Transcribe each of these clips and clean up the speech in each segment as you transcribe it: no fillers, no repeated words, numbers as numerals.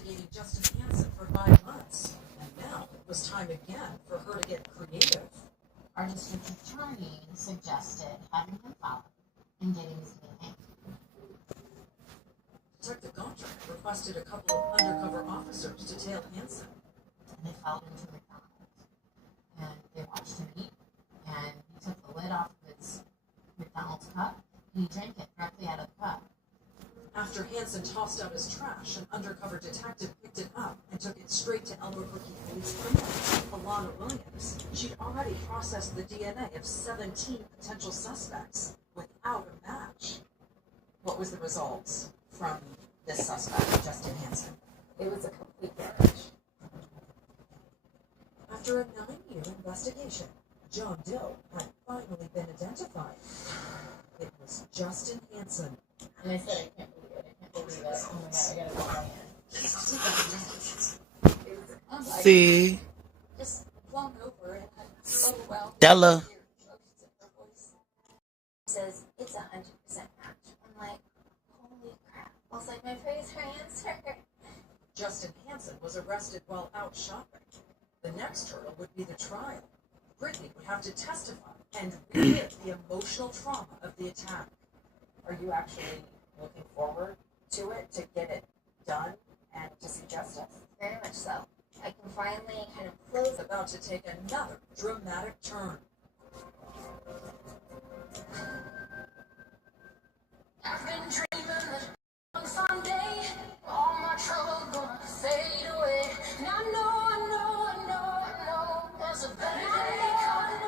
investigating Justin Hansen for 5 months, and now it was time again for her to get creative. Our district attorney suggested having him follow and getting his DNA. Detective Gonter requested a couple of undercover officers to tail Hansen. And they followed him to McDonald's. And they watched him eat, and he took the lid off of his McDonald's cup, and he drank it directly out of the cup. After Hansen tossed out his trash, an undercover detective picked it up and took it straight to Albuquerque Police Criminal, Alana Williams. She'd already processed the DNA of 17 potential suspects without a match. What was the results from this suspect, Justin Hansen? It was a complete marriage. After a 9-year investigation, John Doe had finally been identified. It was Justin Hansen. And I said, I can't believe it. I can't believe it. Oh my god, I gotta go in. See? Just flung over and had so well. Della. Says it's 100% match. I'm like, holy crap. I was like, my praise her answer. Justin Hansen was arrested while out shopping. The next hurdle would be the trial. Brittany would have to testify and relive the emotional trauma of the attack. Are you actually looking forward to it, to get it done, and to see justice? Very much so. I can finally kind of close It's about to take another dramatic turn. I've been dreaming that someday all my trouble gonna fade away. And I know there's a better day coming.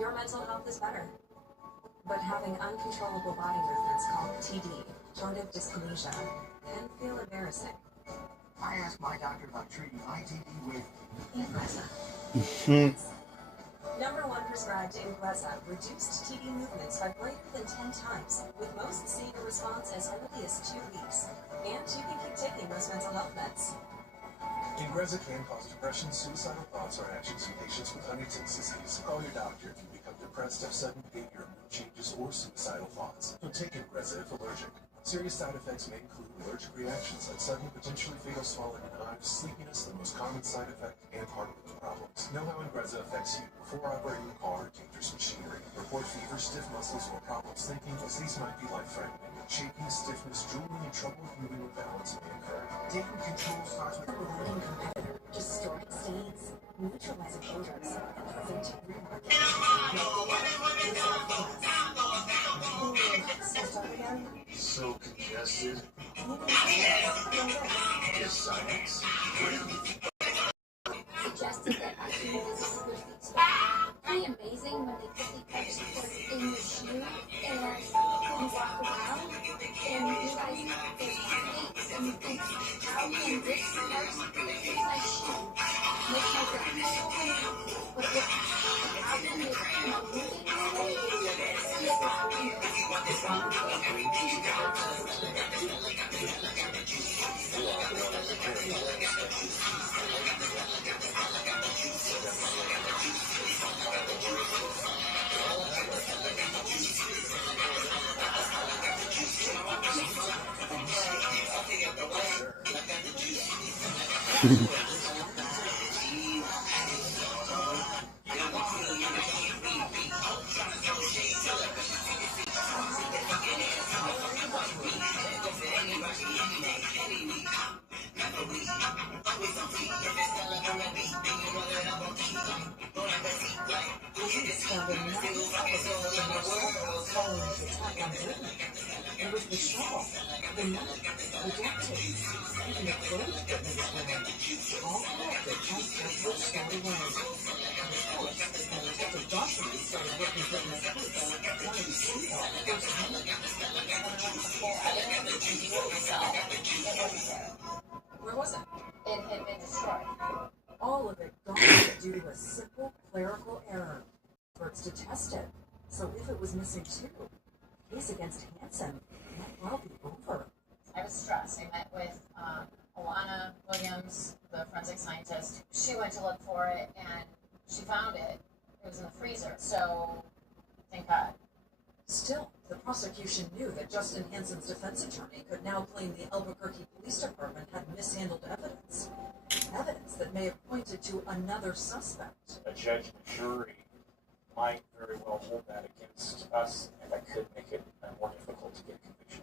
Your mental health is better, but having uncontrollable body movements called TD, tardive dyskinesia, can feel embarrassing. I asked my doctor about treating ITD with Ingrezza. Number 1 prescribed Ingrezza reduced TD movements by greater than 10 times, with most seeing a response as early as 2 weeks. And you can keep taking those mental health meds. Ingrezza can cause depression, suicidal thoughts, or actions in patients with Huntington's disease. Call your doctor if you become depressed, have sudden behavior, mood changes, or suicidal thoughts. Don't take Ingrezza if allergic. Serious side effects may include allergic reactions like sudden, potentially fatal swelling in hives, sleepiness, the most common side effect, and heart rhythm problems. Know how Ingrezza affects you before operating a car or dangerous machinery. Report fever, stiff muscles, or problems thinking, as these might be life-threatening. Shaking, stiffness, drooling, and trouble moving with balance may occur. Taking control starts with Eliminating competitor, destroying stains, neutralizing odors, and preventing remarking. so congested. Just silence. suggested that actually this is a good feedback. Pretty amazing when they quickly catch the foot in your shoe and you walk around and you realize there's plates and you think, how can this part fit my shoe? Make my foot but how can it moving see if it's It was the shawl, the knife, the duct tape, even the clothes that was wearing. All connected just as it started wearing. Of course, when Detective Dawson started working Brittany's case, wanted to see that firsthand. Where was it? It had been destroyed. All of it gone due to a simple clerical error. Experts to test it. So if it was missing too, case against Hansen might well be over. I was stressed. I met with Alana Williams, the forensic scientist. She went to look for it, and she found it. It was in the freezer, so thank God. Still, the prosecution knew that Justin Hansen's defense attorney could now claim the Albuquerque Police Department had mishandled evidence. Evidence that may have pointed to another suspect. A judge and jury might very well hold that against us, and that could make it more difficult to get conviction.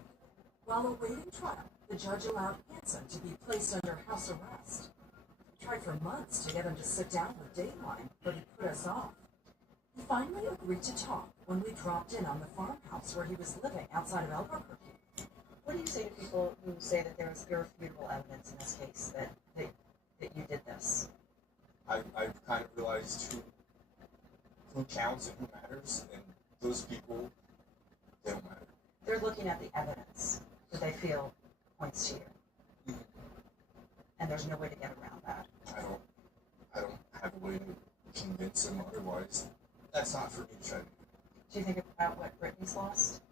While awaiting trial, the judge allowed Hansen to be placed under house arrest. We tried for months to get him to sit down with Dateline, but he put us off. He finally agreed to talk when we dropped in on the farmhouse where he was living outside of Albuquerque. What do you say to people who say that there was irrefutable evidence in this case that you did this? I've kind of realized who counts and who matters, and those people, they don't matter. They're looking at the evidence that they feel points to you. And there's no way to get around that. I don't have a way to convince them otherwise. That's not for me to try to do. Do you think about what Brittany's lost?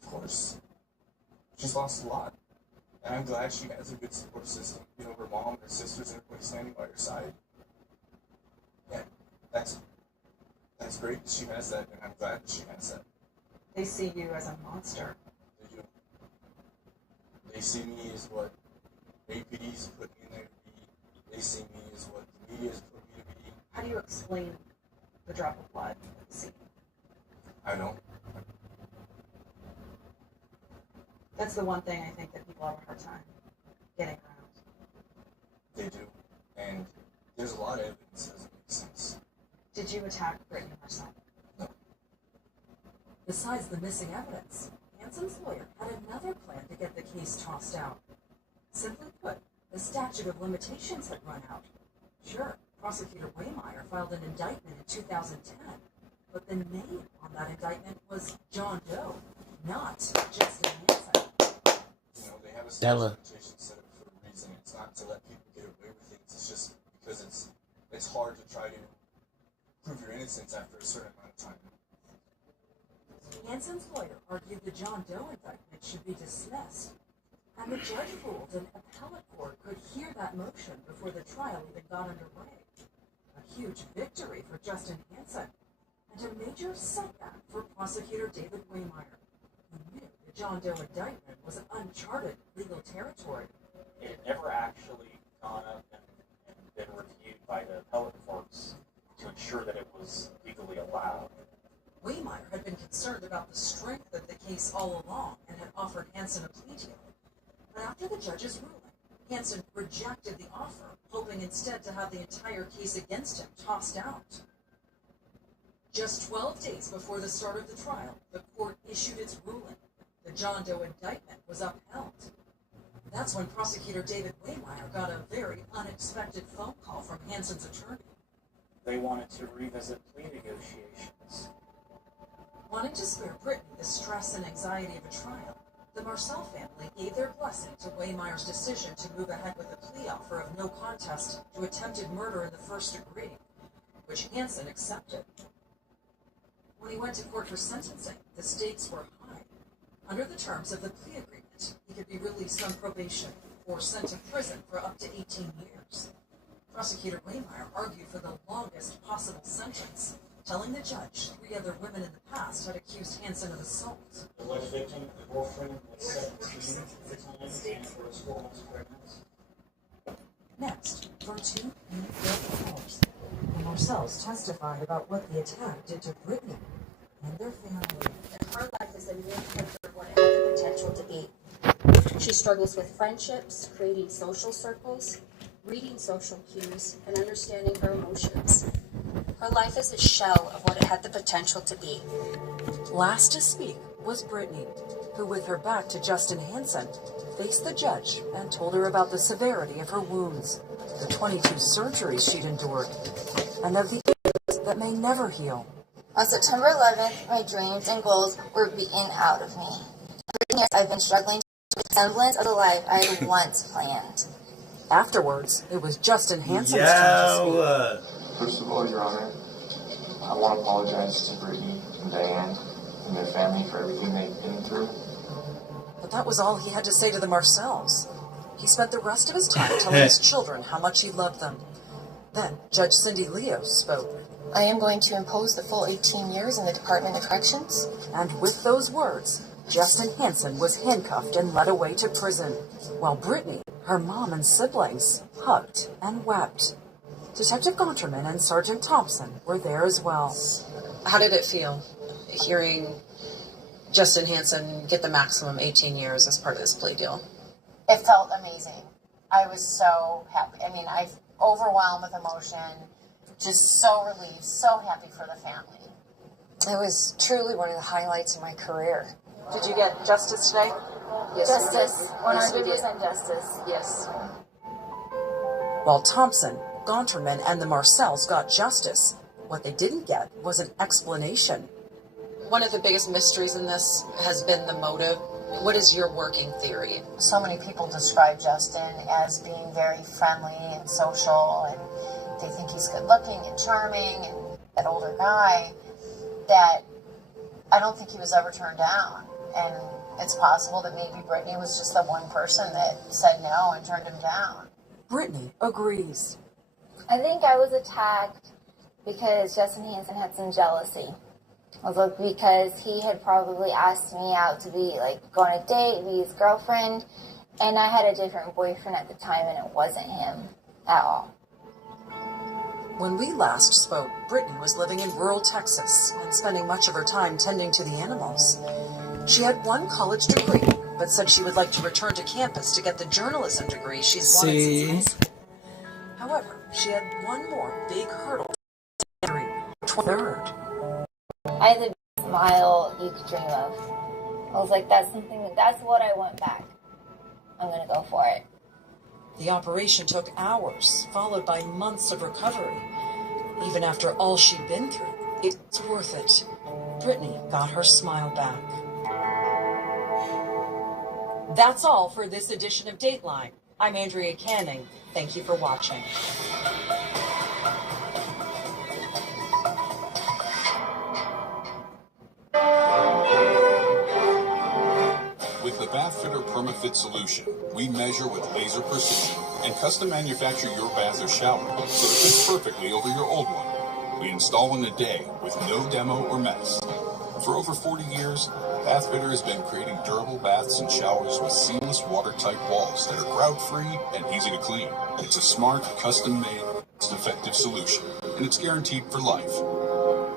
Of course. She's lost a lot. And I'm glad she has a good support system. You know, her mom, her sisters, and everybody standing by her side. Yeah, that's great that she has that, and I'm glad that she has that. They see you as a monster. They do. They see me as what APD's put me in there to be. They see me as what the media's put me to be. How do you explain the drop of blood at the scene? I don't. That's the one thing I think that people have a hard time getting around. They do. And there's a lot of evidence that doesn't make sense. Did you attack Brittany herself? No. Besides the missing evidence, Hansen's lawyer had another plan to get the case tossed out. Simply put, the statute of limitations had run out. Sure, Prosecutor Waymeyer filed an indictment in 2010, but the name on that indictment was John Doe, not Justin Hansen. You know, they have a statute of limitations set up for a reason. It's not to let people get away with things. It's just because it's hard to try to prove your innocence after a certain amount of time. Hansen's lawyer argued the John Doe indictment should be dismissed, and the judge ruled an appellate court could hear that motion before the trial even got underway. A huge victory for Justin Hansen, and a major setback for Prosecutor David Waymeyer, who knew the John Doe indictment was an uncharted legal territory. It had never actually gone up and been reviewed by the appellate courts to ensure that it was legally allowed. Waymeyer had been concerned about the strength of the case all along and had offered Hansen a plea deal. But after the judge's ruling, Hansen rejected the offer, hoping instead to have the entire case against him tossed out. Just 12 days before the start of the trial, the court issued its ruling. The John Doe indictment was upheld. That's when Prosecutor David Waymeyer got a very unexpected phone call from Hansen's attorney. They wanted to revisit plea negotiations. Wanting to spare Brittany the stress and anxiety of a trial, the Marcel family gave their blessing to Waymeyer's decision to move ahead with a plea offer of no contest to attempted murder in the first degree, which Hansen accepted. When he went to court for sentencing, the stakes were high. Under the terms of the plea agreement, he could be released on probation or sent to prison for up to 18 years. Prosecutor Waymeyer argued for the longest possible sentence, telling the judge 3 other women in the past had accused Hansen of assault. The alleged victim, the girlfriend, was 17 at the time and was 4 months pregnant. Next, for 2 unique hours, the Marcels testified about what the attack did to Brittany and their family. Her life is a new picture of what it had the potential to be. She struggles with friendships, creating social circles, reading social cues, and understanding her emotions. Her life is a shell of what it had the potential to be. Last to speak was Brittany, who, with her back to Justin Hansen, faced the judge and told her about the severity of her wounds, the 22 surgeries she'd endured, and of the areas that may never heal. On September 11th, my dreams and goals were beaten out of me. For years, I've been struggling with a semblance of the life I had once planned. Afterwards, it was Justin Hansen's turn to speak. First of all, Your Honor, I want to apologize to Brittany and Diane. and their family for everything they've been through. But that was all he had to say to the Marcells. He spent the rest of his time telling his children how much he loved them. Then Judge Cindy Leo spoke. I am going to impose the full 18 years in the Department of Corrections. And with those words, Justin Hansen was handcuffed and led away to prison, while Brittany, her mom and siblings, hugged and wept. Detective Gonterman and Sergeant Thompson were there as well. How did it feel hearing Justin Hansen get the maximum 18 years as part of this plea deal? It felt amazing. I was so happy. I mean, I overwhelmed with emotion, just so relieved, so happy for the family. It was truly one of the highlights of my career. Did you get justice today? Yes, Justice. 100% justice. Yes. While Thompson, Gonterman, and the Marcells got justice, what they didn't get was an explanation. One of the biggest mysteries in this has been the motive. What is your working theory? So many people describe Justin as being very friendly and social, and they think he's good looking and charming and that older guy, that I don't think he was ever turned down. And it's possible that maybe Brittany was just the one person that said no and turned him down. Brittany agrees. I think I was attacked because Justin Hansen had some jealousy. Also because he had probably asked me out to be, go on a date, be his girlfriend, and I had a different boyfriend at the time, and it wasn't him at all. When we last spoke, Brittany was living in rural Texas and spending much of her time tending to the animals. She had one college degree, but said she would like to return to campus to get the journalism degree she's wanted since high school. However, she had one more big hurdle to clear. 23rd. I had the best smile you could dream of. I was like, that's what I want back. I'm gonna go for it. The operation took hours, followed by months of recovery. Even after all she'd been through, it's worth it. Brittany got her smile back. That's all for this edition of Dateline. I'm Andrea Canning. Thank you for watching. With the Bathfitter PermaFit solution, we measure with laser precision and custom manufacture your bath or shower so it fits perfectly over your old one. We install in a day with no demo or mess. For over 40 years, Bathfitter has been creating durable baths and showers with seamless watertight walls that are crowd-free and easy to clean. It's a smart, custom-made, cost-effective solution, and it's guaranteed for life.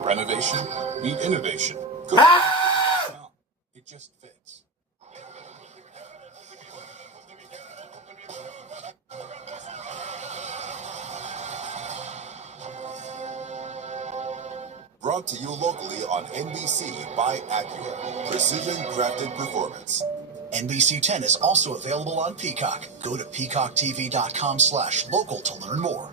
Renovation, meet innovation. It just fits. Brought to you locally on NBC by Acura. Precision crafted performance. NBC 10 is also available on Peacock. Go to peacocktv.com/local to learn more.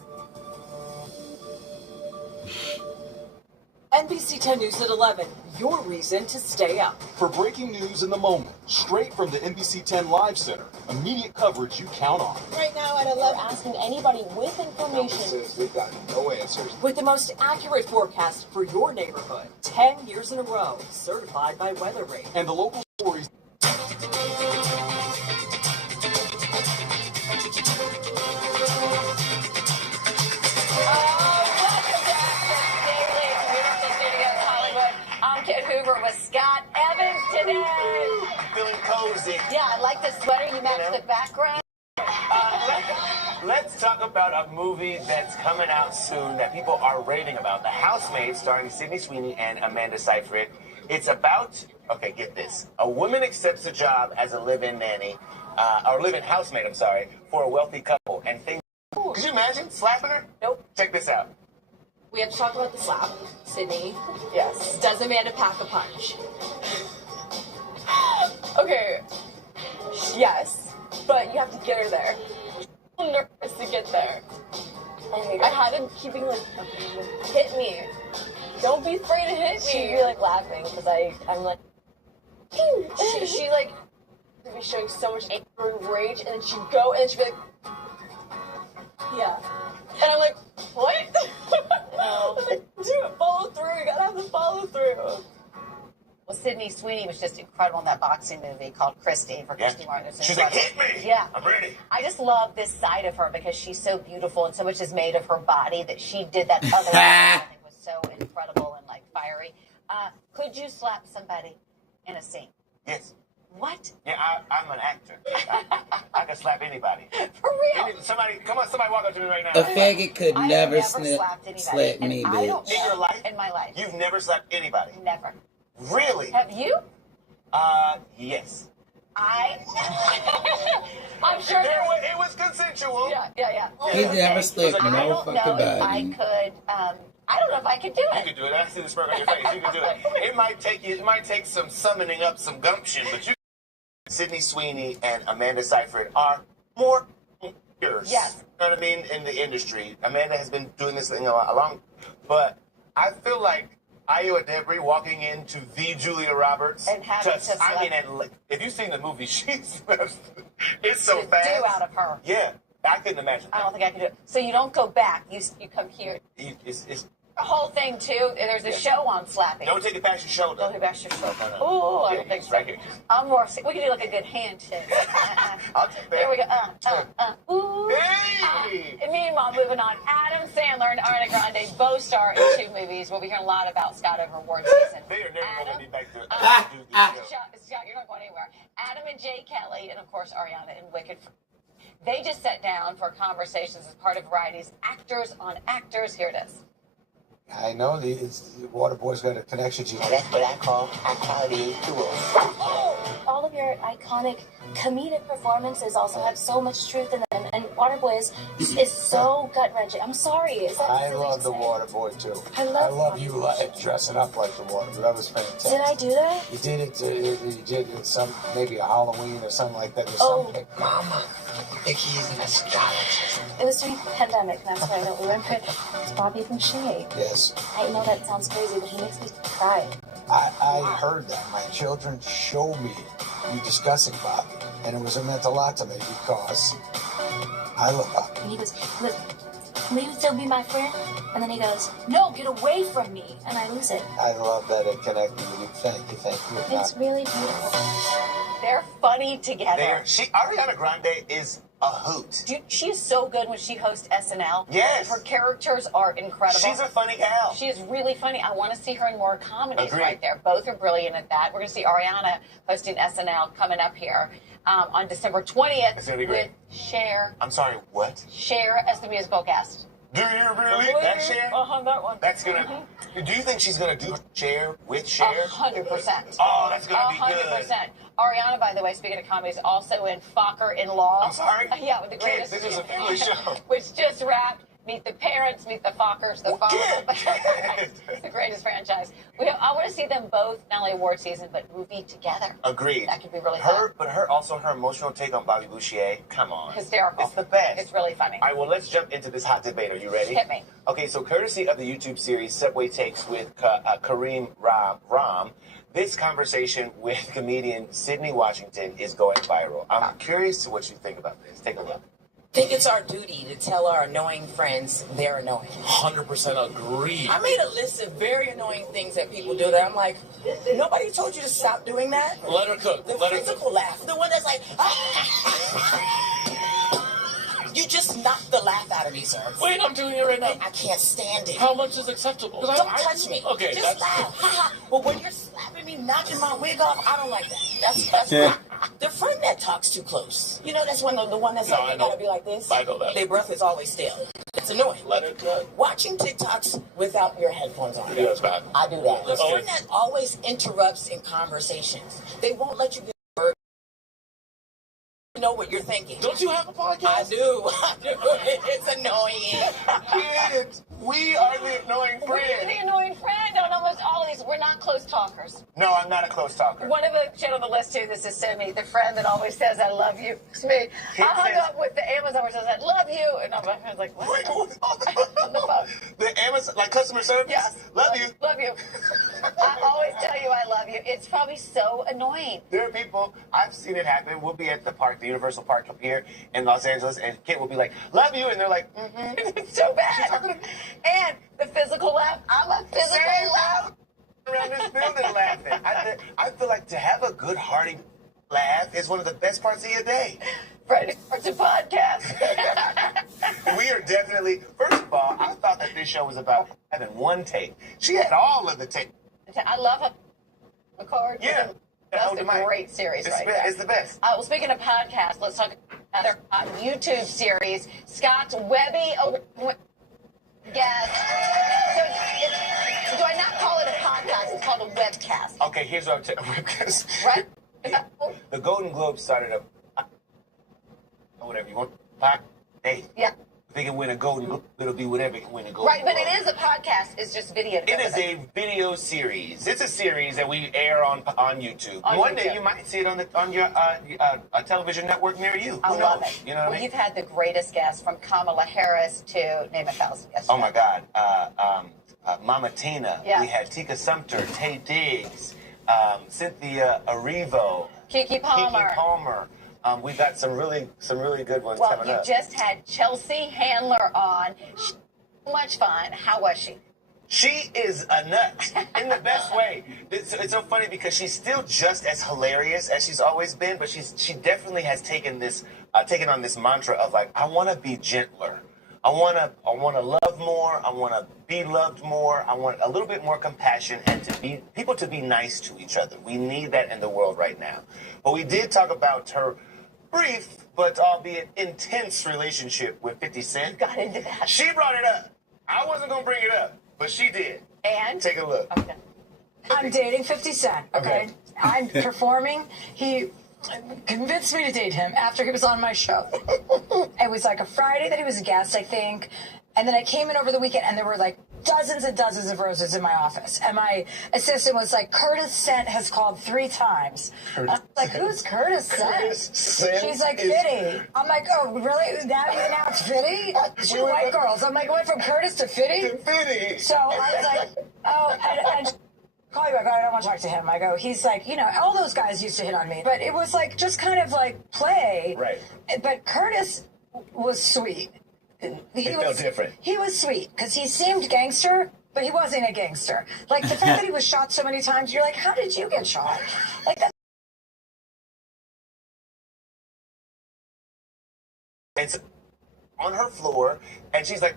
NBC 10 News at 11, your reason to stay up. For breaking news in the moment, straight from the NBC 10 Live Center. Immediate coverage you count on. Right now at 11, asking anybody with information. We've got no answers. With the most accurate forecast for your neighborhood. 10 years in a row, certified by Weather Rate. And the local stories. Hoover with Scott Evans today. Feeling cozy. Yeah, I like the sweater. You match the background. Let's talk about a movie that's coming out soon that people are raving about. The Housemaid, starring Sydney Sweeney and Amanda Seyfried. It's about, okay, get this. A woman accepts a job as a live-in nanny, or live-in housemaid, I'm sorry, for a wealthy couple. And things. Could you imagine slapping her? Nope. Check this out. We have to talk about the slap. Sydney. Yes. Does Amanda pack a punch? Okay. Yes. But you have to get her there. I'm nervous to get there. I had him keeping hit me. Don't be afraid to hit me. She'd be laughing because I'm like, she would be showing so much anger and rage, and then she'd go and she'd be like, yeah. And I'm like, what? No. I'm like, dude, follow through. You gotta have the follow through. Well, Sydney Sweeney was just incredible in that boxing movie called Christy for Christy Martin. She's like, hit me! Yeah. I'm ready. I just love this side of her because she's so beautiful and so much is made of her body that she did that other I think was so incredible and like fiery. Could you slap somebody in a scene? Yes. What? Yeah, I'm an actor. I can slap anybody. For real? Somebody walk up to me right now. A faggot could I never have never slapped anybody. slap me, And I don't bitch. In your life? In my life. You've never slapped anybody? Never. Really? Have you? Yes. I'm sure it was consensual. Yeah. He never slapped I no don't fucking know if I body. could. I don't know if I could do You it. can do it. I see the smirk on your face. You can do it. It might take some summoning up some gumption, but you. Sydney Sweeney and Amanda Seyfried are more years. Yes. You know what I mean? In the industry. Amanda has been doing this thing a long, but I feel like Iowa Debris walking into the Julia Roberts. And having to and if you've seen the movie, it's so fast. Do out of her. Yeah. I couldn't imagine that. I don't think I could do it. So you don't go back. You come here. It's The whole thing too. There's a show on slapping. don't take it past your shoulder. Don't take it past your shoulder. No. Ooh, I Yeah, don't think it's so. right here. I'm more. We can do like a good handshake. I'll take that. There we go. Ooh. Hey! And meanwhile, moving on. Adam Sandler and Ariana Grande both star in 2 movies. We'll be hearing a lot about Scott over award season. They are never going to be back to do this show. Scott, you're not going anywhere. Adam and Jay Kelly, and of course Ariana in Wicked. They just sat down for conversations as part of Variety's Actors on Actors. Here it is. I know the Waterboy's got a connection to you. That's what I call quality tools. All of your iconic comedic performances also have so much truth in them, and Waterboy is so gut-wrenching. I'm sorry. Is that I silly love to the say? Waterboy too. I love you dressing up like the Waterboy. That was fantastic. Did I do that? You did it. You did it some maybe a Halloween or something like that. Or something. Mama, Vicky's an astrologist. It was during the pandemic, that's why I don't remember. It's Bobby Boucher. Yes. I know that sounds crazy, but he makes me cry. I heard that. My children showed me you discussing Bobby, and it meant a lot to me because I love Bobby. And he goes, will you still be my friend? And then he goes, no, get away from me. And I lose it. I love that it connected with you. Thank you. It's really beautiful. They're funny together. Ariana Grande is a hoot. She is so good when she hosts SNL. Yes. Her characters are incredible. She's a funny gal. She is really funny. I want to see her in more comedies Agreed. right there. Both are brilliant at that. We're going to see Ariana hosting SNL coming up here on December 20th It's gonna be great. with Cher. I'm sorry, what? Cher as the musical guest. Do you really? That Cher? That one. That's gonna. Do you think she's gonna do Cher with Cher? 100%. Oh, that's gonna be good. 100%. Ariana, by the way, speaking of comedy, is also in Fokker in Law. I'm sorry? Yeah, with the Kids, greatest. this is a family show. Which just wrapped. Meet the Parents, Meet the Fockers, the Fockers. It's the greatest franchise. I want to see them both, not only award season, but movie together. Agreed. That could be really fun. But her emotional take on Bobby Boucher. Come on. Hysterical. It's the best. It's really funny. All right, well, let's jump into this hot debate. Are you ready? Hit me. Okay, so courtesy of the YouTube series Subway Takes with Kareem Ram, this conversation with comedian Sydney Washington is going viral. I'm curious to what you think about this. Take a look. I think it's our duty to tell our annoying friends they're annoying. 100% agree. I made a list of very annoying things that people do that I'm like, nobody told you to stop doing that? Let her cook. The Let her physical cook. laugh. The one that's like, you just knocked the laugh out of me, sir. Wait, I'm doing it right now. I can't stand it. How much is acceptable? Don't touch me. Okay, just that's... laugh. Ha ha. But when you're slapping me, knocking my wig off, I don't like that. That's yeah. The friend that talks too close. You know, that's the one that's like, they gotta be like this. I know that. Their breath is always still. It's annoying. Let it go. Watching TikToks without your headphones on. Yeah, that's bad. I do that. The friend that always interrupts in conversations. They won't let you get a word. You know what you're thinking. Don't you have a podcast? I do. It's annoying. Kids, we are the annoying friend. We're the annoying friend on almost all of these. We're not close talkers. No, I'm not a close talker. One of the shit on the list too, this is Simi, the friend that always says, I love you. It's me. I hung up with the Amazon where it says, I love you. And I was like, what? Wait, On the phone. The Amazon, like customer service? Yes. Love you. Love you. I always tell you I love you. It's probably so annoying. There are people, I've seen it happen. We'll be at the park, the Universal Park up here in Los Angeles, and Kit will be like, love you, and they're like, It's so bad. And the physical laugh. I'm a physical laugh. around this building laughing. I feel like to have a good, hearty laugh is one of the best parts of your day. Friday starts a podcast. We are definitely, first of all, I thought that this show was about having one tape. She had all of the tape. I love her. The card. Yeah. That's a great series right there. It's the best. Well, speaking of podcasts, let's talk about their YouTube series. Scott's Webby guest. So do I not call it a podcast? It's called a webcast. Okay, here's what I'm telling you. Webcast. Right? The Golden Globes started a, whatever you want, hey. Yeah. If they can win a Golden Globe, it'll be whatever can win a Golden Right, Globe. but it is a podcast. It's just video. It is a video series. It's a series that we air on YouTube. One day you might see it on your television network near you. I love it. You know what I mean? You've had the greatest guests from Kamala Harris to name a thousand guests. Oh my God. Mama Tina. Yeah. We had Tika Sumter, Tay Diggs, Cynthia Erivo, Kiki Palmer. We've got some really good ones Well, coming you up. just had Chelsea Handler on. So much fun. How was she? She is a nut in the best way. It's so funny because she's still just as hilarious as she's always been, but she definitely has taken on this mantra of like, I want to be gentler. I want to love more. I want to be loved more. I want a little bit more compassion and people to be nice to each other. We need that in the world right now. But we did talk about her brief but albeit intense relationship with 50 Cent. Got into that. She brought it up. I wasn't going to bring it up, but she did. And? Take a look. Okay. I'm dating 50 Cent, okay? I'm performing. He convinced me to date him after he was on my show. It was like a Friday that he was a guest, I think. And then I came in over the weekend and there were like dozens and dozens of roses in my office. And my assistant was like, Curtis Cent has called 3 times. I was like, who's Curtis Cent? She's like, Fitty. I'm like, oh, really? Now it's Fitty? 2 white girls. I'm like, went from Curtis to Fitty? To Fitty. So I was like, oh, and call me back. I don't want to talk to him. I go, he's like, you know, all those guys used to hit on me. But it was like, just kind of like play. Right. But Curtis was sweet. It felt different. He was sweet because he seemed gangster, but he wasn't a gangster. Like the fact that he was shot so many times, you're like, how did you get shot? Like that. It's on her floor, and she's like,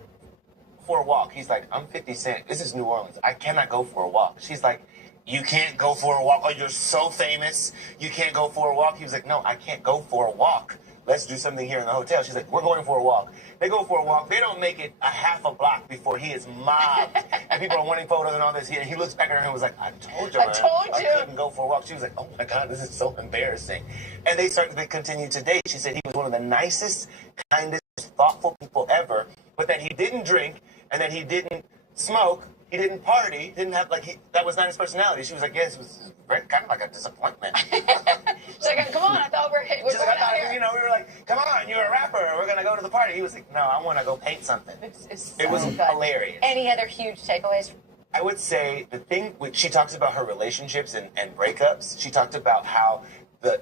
for a walk. He's like, I'm 50 Cent. This is New Orleans. I cannot go for a walk. She's like, you can't go for a walk. Oh, you're so famous. You can't go for a walk. He was like, no, I can't go for a walk. Let's do something here in the hotel. She's like, we're going for a walk. They go for a walk. They don't make it a half a block before he is mobbed. And people are wanting photos and all this. He looks back at her and was like, I told you, man. I couldn't go for a walk. She was like, oh my God, this is so embarrassing. And they continue to date. She said he was one of the nicest, kindest, thoughtful people ever, but that he didn't drink and that he didn't smoke. He didn't party, didn't have, that was not his personality. She was like, yes, it was kind of like a disappointment. She's like, come on, I thought we're She's like, I thought, we were like, come on, you're a rapper, we're going to go to the party. He was like, no, I want to go paint something. It was hilarious. Any other huge takeaways? I would say the thing, she talks about her relationships and breakups. She talked about how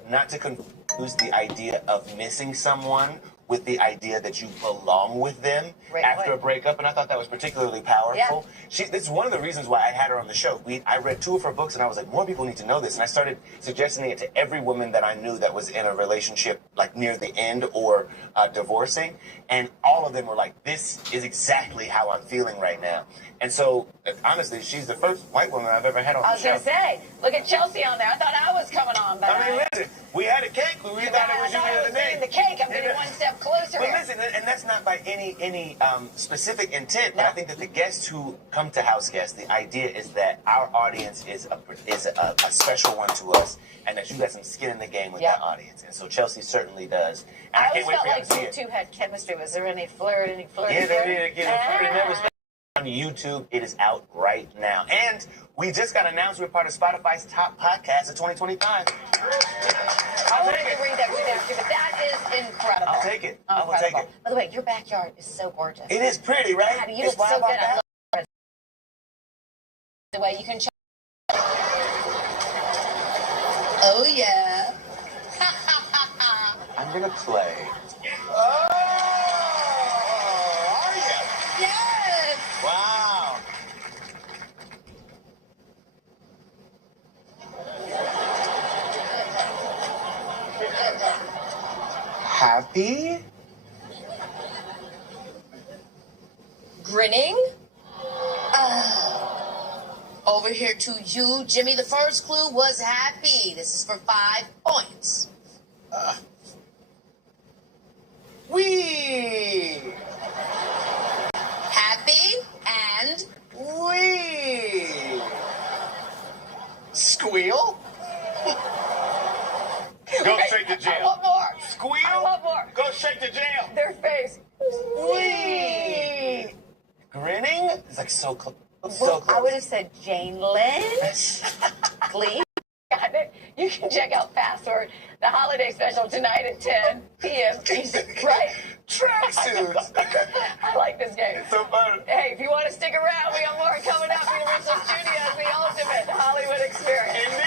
not to confuse the idea of missing someone with the idea that you belong with them after a breakup, and I thought that was particularly powerful. Yeah. It's one of the reasons why I had her on the show. I read 2 of her books, and I was like, more people need to know this, and I started suggesting it to every woman that I knew that was in a relationship, like near the end or divorcing, and all of them were like, this is exactly how I'm feeling right now. And so, honestly, she's the first white woman I've ever had on the show. I was going to say, look at Chelsea on there. I thought I was coming on, but I mean, listen, we had a cake, but we thought it was you the other day. The cake, I'm getting one step closer. But listen, and that's not by any specific intent, but I think that the guests who come to House Guests, the idea is that our audience is a special one to us, and that you got some skin in the game with that audience. And so Chelsea certainly does. And I can't wait for you to see it. I always felt like you 2 had chemistry. Was there any flirt? Yeah, they did get a flirt, and that was on YouTube. It is out right now. And we just got announced we're part of Spotify's top podcast of 2025. I want to read that too, but that is incredible. I'll take it. I will take it. By the way, your backyard is so gorgeous. It is pretty, right? God, you look so good. I love it. The way you can check. Oh, yeah. I'm going to play. Yes! Wow. Happy? Grinning? Over here to you, Jimmy. The first clue was happy. This is for 5 points. Wee! Happy and Wee! Squeal? Go straight to I jail. want more. Squeal? I want more. Go straight to jail. Their face. Wee! Grinning? It's like so close. So close. I would have said Jane Lynn. Glee. Got it. You can check out Password, the holiday special tonight at 10 p.m. Right? Tracksuits. I like this game. It's so fun. Hey, if you want to stick around, we got more coming up. Universal Studios, the ultimate Hollywood experience. Indeed.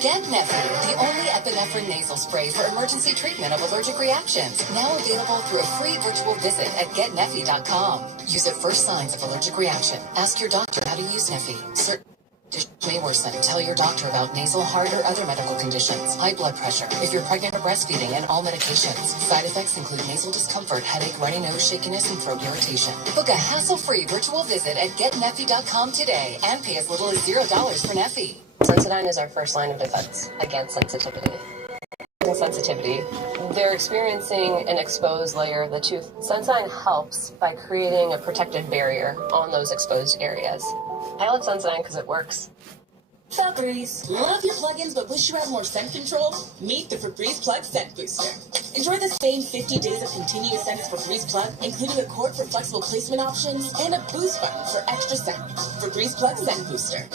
Get Neffy, the only epinephrine nasal spray for emergency treatment of allergic reactions. Now available through a free virtual visit at getneffy.com. Use it for signs of allergic reaction. Ask your doctor how to use Neffy. Certain may worsen. Tell your doctor about nasal, heart, or other medical conditions. High blood pressure. If you're pregnant or breastfeeding, and all medications. Side effects include nasal discomfort, headache, runny nose, shakiness, and throat irritation. Book a hassle-free virtual visit at getneffy.com today and pay as little as $0 for Neffy. Sensodyne is our first line of defense against sensitivity. Sensitivity, they're experiencing an exposed layer of the tooth. Sensodyne helps by creating a protective barrier on those exposed areas. I like Sensodyne because it works. Febreze. Love your plugins but wish you had more scent control? Meet the Febreze Plug Scent Booster. Enjoy the same 50 days of continuous scent as Febreze Plug, including a cord for flexible placement options and a boost button for extra scent. Febreze Plug Scent Booster.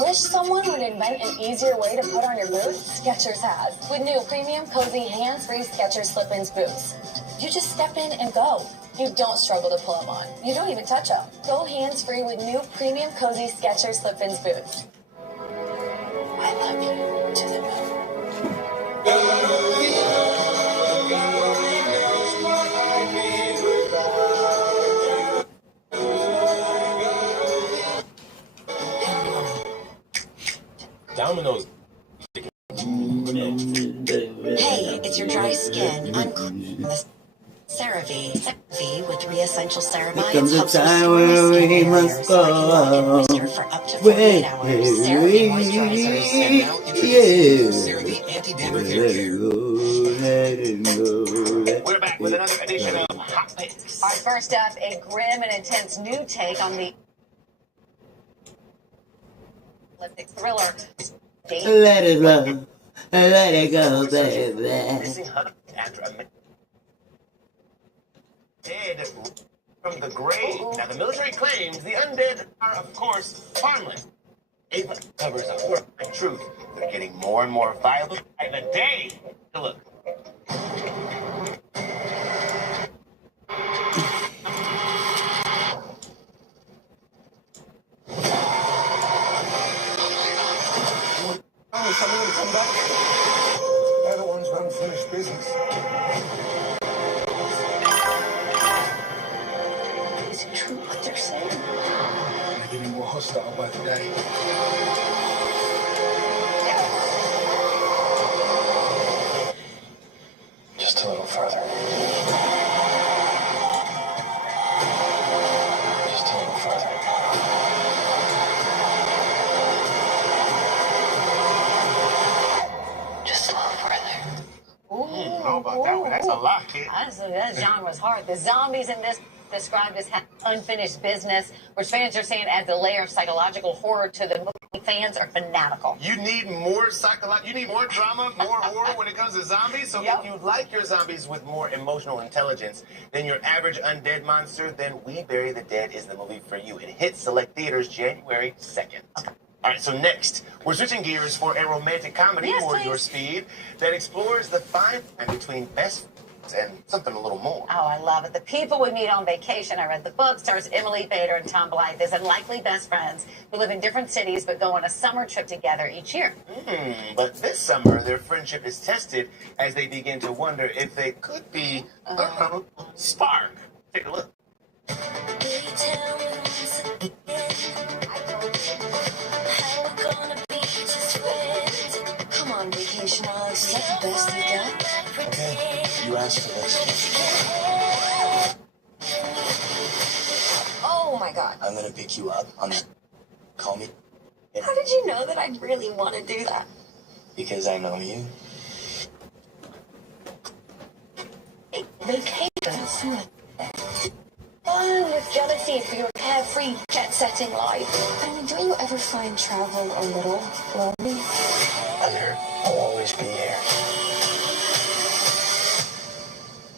Wish someone would invent an easier way to put on your boots? Skechers has. With new premium, cozy, hands-free Skechers slip-ins boots. You just step in and go. You don't struggle to pull them on. You don't even touch them. Go hands-free with new premium, cozy Skechers slip-ins boots. I love you to the Domino's. Hey, it's your dry skin. I'm CeraVe. CeraVe with 3 essential ceramides Comes a helps with time skin when we barriers must so you can lock in go. moisture for up to 48 hours. CeraVe moisturizers. And now CeraVe anti-dandruff hair. We're back with another edition of Hot Picks. All right, first up, a grim and intense new take on the thriller. Let it go. Let it go, baby. Missing husband after a dead from the grave. Now, the military claims the undead are, of course, harmless. Ava covers a horrifying truth. They're getting more and more violent by the day. Look. Oh, someone to come back. They're the ones with unfinished business. Is it true what they're saying? They're getting more hostile by the day. Just a little further. Just a little further. Just a little further. How about that one? That's a lot, kid. That genre's hard. The zombies in this described as unfinished business, which fans are saying adds a layer of psychological horror to the movie. Fans are fanatical. You need more you need more drama, more horror when it comes to zombies. So if you like your zombies with more emotional intelligence than your average undead monster, then We Bury the Dead is the movie for you. It hits select theaters January 2nd. All right, so next, we're switching gears for a romantic comedy, more your speed, that explores the fine line between best friends and something a little more. Oh, I love it. The people we meet on vacation. I read the book. Stars Emily Bader and Tom Blythe as unlikely best friends who live in different cities but go on a summer trip together each year. But this summer, their friendship is tested as they begin to wonder if they could be a spark. Take a look. The best you got? Okay, you asked for this. Oh my God. I'm gonna pick you up. Call me. How did you know that I'd really want to do that? Because I know you. Vacations. Fun with jealousy for your carefree, jet-setting life. I mean, don't you ever find travel a little lonely? Heather, I'll always be here.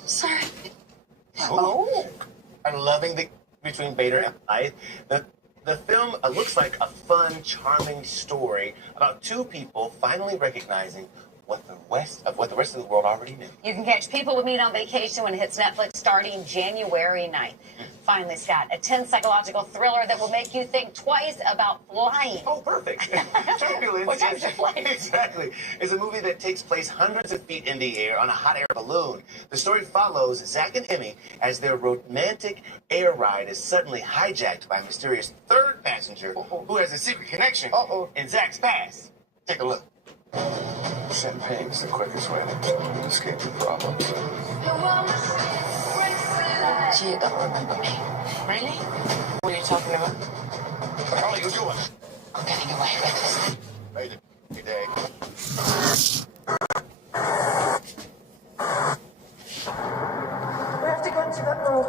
Sorry. Oh. I'm loving the between Bader and Blythe. The film looks like a fun, charming story about two people finally recognizing what the rest of the world already knew. You can catch People With Meat on Vacation when it hits Netflix starting January 9th. Finally, Scott, a tense psychological thriller that will make you think twice about flying. Oh, perfect. Turbulence. What types of flights? Exactly. It's a movie that takes place hundreds of feet in the air on a hot air balloon. The story follows Zach and Emmy as their romantic air ride is suddenly hijacked by a mysterious third passenger who has a secret connection in Zach's past. Take a look. Champagne's the quickest way to escape the problems. You don't remember me. Really? What are you talking about? What the hell are you doing? I'm getting away with this. Made it. Good day. We have to go into that room.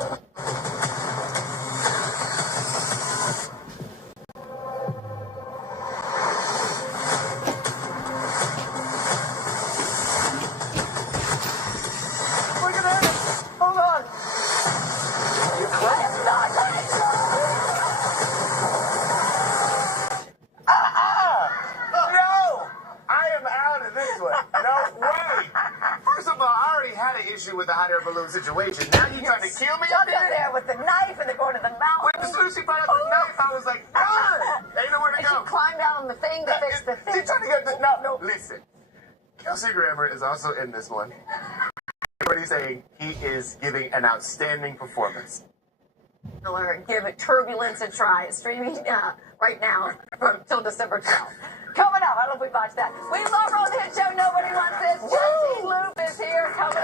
With the hot air balloon situation. Now you're trying to kill me? Up there with the knife and they're going to the mountain. As soon as she brought up the knife, I was like, run! Ain't nowhere to go. She climbed down on the thing to fix the thing. She's trying to get the... No, listen. Kelsey Grammer is also in this one. Everybody's saying he is giving an outstanding performance. Give it Turbulence a try. It's streaming right now till December 12th. Coming up, I don't know if we watched that. We love on the hit show. Nobody wants this. Jesse Loop is here. Coming up.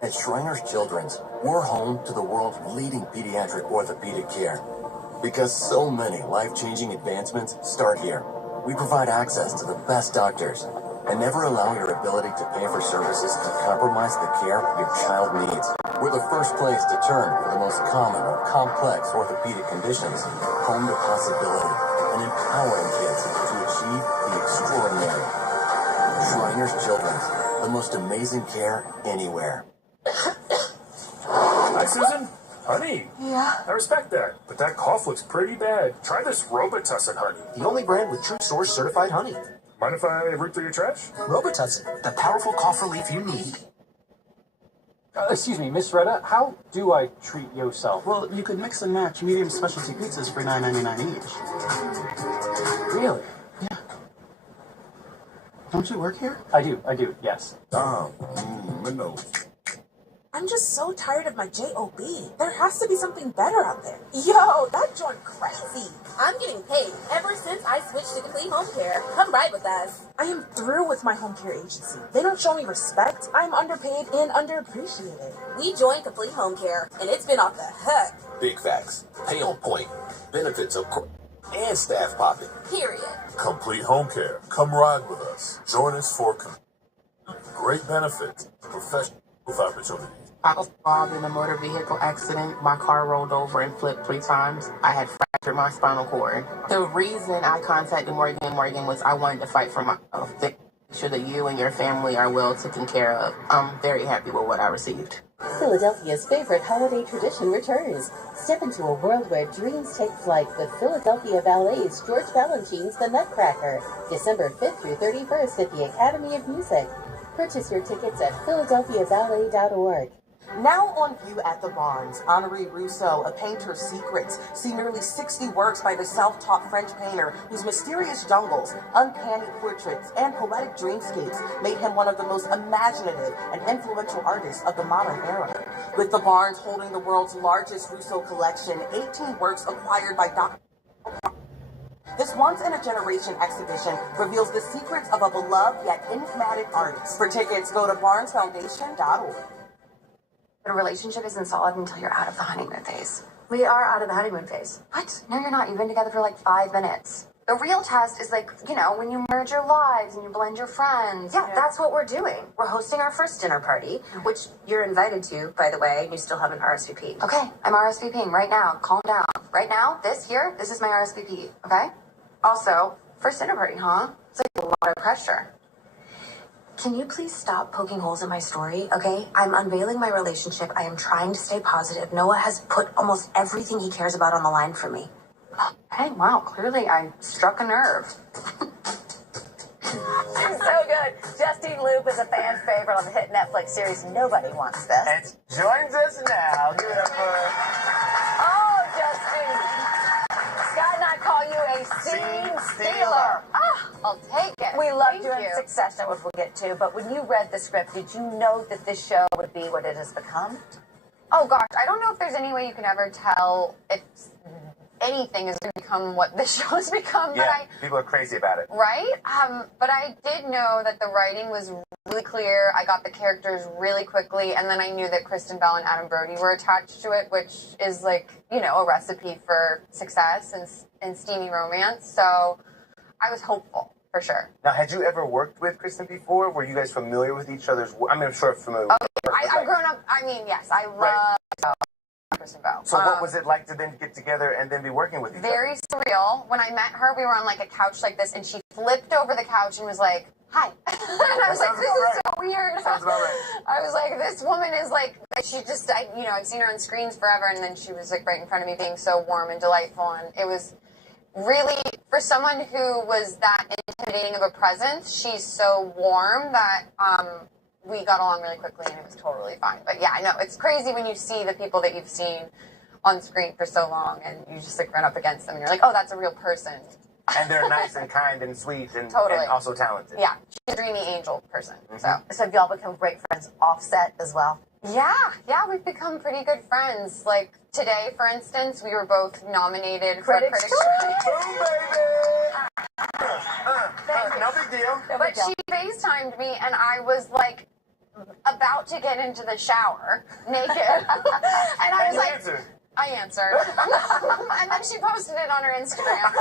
At Shriners Children's, we're home to the world's leading pediatric orthopedic care. Because so many life-changing advancements start here. We provide access to the best doctors and never allow your ability to pay for services to compromise the care your child needs. We're the first place to turn for the most common or complex orthopedic conditions, home to possibility, and empowering kids to achieve the extraordinary. Shriners Children's, the most amazing care anywhere. Hi, Susan. Honey. Yeah? I respect that, but that cough looks pretty bad. Try this Robitussin honey. The only brand with True Source certified honey. Mind if I root through your trash? Robitussin, the powerful cough relief you need. Excuse me, Miss Retta, how do I treat yourself? Well, you could mix and match medium specialty pizzas for $9.99 each. Really? Yeah. Don't you work here? I do, yes. No. I'm just so tired of my J.O.B. There has to be something better out there. Yo, that joint crazy. I'm getting paid ever since I switched to Complete Home Care. Come ride with us. I am through with my home care agency. They don't show me respect. I'm underpaid and underappreciated. We joined Complete Home Care, and it's been off the hook. Big facts. Pay on point. Benefits of and staff popping. Period. Complete Home Care. Come ride with us. Join us for great benefits, professional opportunities. I was involved in a motor vehicle accident. My car rolled over and flipped 3 times. I had fractured my spinal cord. The reason I contacted Morgan was I wanted to fight for myself. Make sure that you and your family are well taken care of. I'm very happy with what I received. Philadelphia's favorite holiday tradition returns. Step into a world where dreams take flight with Philadelphia Ballet's George Balanchine's The Nutcracker, December 5th through 31st at the Academy of Music. Purchase your tickets at philadelphiaballet.org. Now on view at the Barnes, Henri Rousseau, A Painter's Secrets. See nearly 60 works by the self-taught French painter whose mysterious jungles, uncanny portraits, and poetic dreamscapes made him one of the most imaginative and influential artists of the modern era. With the Barnes holding the world's largest Rousseau collection, 18 works acquired by Dr. This once-in-a-generation exhibition reveals the secrets of a beloved yet enigmatic artist. For tickets, go to barnesfoundation.org. A relationship isn't solid until you're out of the honeymoon phase. We are out of the honeymoon phase. What? No, you're not. You've been together for like 5 minutes. The real test is like, you know, when you merge your lives and you blend your friends. Yeah, that's what we're doing. We're hosting our first dinner party, which you're invited to, by the way, and you still haven't RSVP'd. Okay, I'm RSVPing right now. Calm down. Right now, this is my RSVP, okay? Also, first dinner party, huh? It's like a lot of pressure. Can you please stop poking holes in my story, okay? I'm unveiling my relationship. I am trying to stay positive. Noah has put almost everything he cares about on the line for me. Okay, wow, clearly I struck a nerve. So good. Justine Loop is a fan favorite on the hit Netflix series Nobody Wants This. And joins us now. Give it up for Oh, Justine. Scott and I call you a scene stealer. Ah, I'll take it. We loved Thank you in Succession, which we'll get to, but when you read the script, did you know that this show would be what it has become? Oh gosh, I don't know if there's any way you can ever tell if anything has become what this show has become. Yeah, but people are crazy about it. Right? But I did know that the writing was really clear. I got the characters really quickly, and then I knew that Kristen Bell and Adam Brody were attached to it, which is like, you know, a recipe for success and steamy romance. So I was hopeful, for sure. Now, had you ever worked with Kristen before? Were you guys familiar with each other's work? I mean, I'm sure familiar with I've grown up, I mean, yes, I love Kristen Bell. So what was it like to then get together and then be working with each other? Very surreal. When I met her, we were on like a couch like this, and she flipped over the couch and was like, hi. And I was like, this is so weird. Sounds about right. I was like, this woman is like, she just, I've seen her on screens forever, and then she was like right in front of me being so warm and delightful, and it was really, for someone who was that intimidating of a presence, she's so warm that we got along really quickly, and it was totally fine. But yeah, I know, it's crazy when you see the people that you've seen on screen for so long, and you just like run up against them, and you're like, oh, that's a real person. And they're nice and kind and sweet and, Totally. and also talented. Yeah, she's a dreamy angel person. So have y'all become great friends offset as well? Yeah, we've become pretty good friends. Like today, for instance, we were both nominated for Critics' Choice. No big deal. But she FaceTimed me, and I was like about to get into the shower naked. And I was like, I answered. And then she posted it on her Instagram.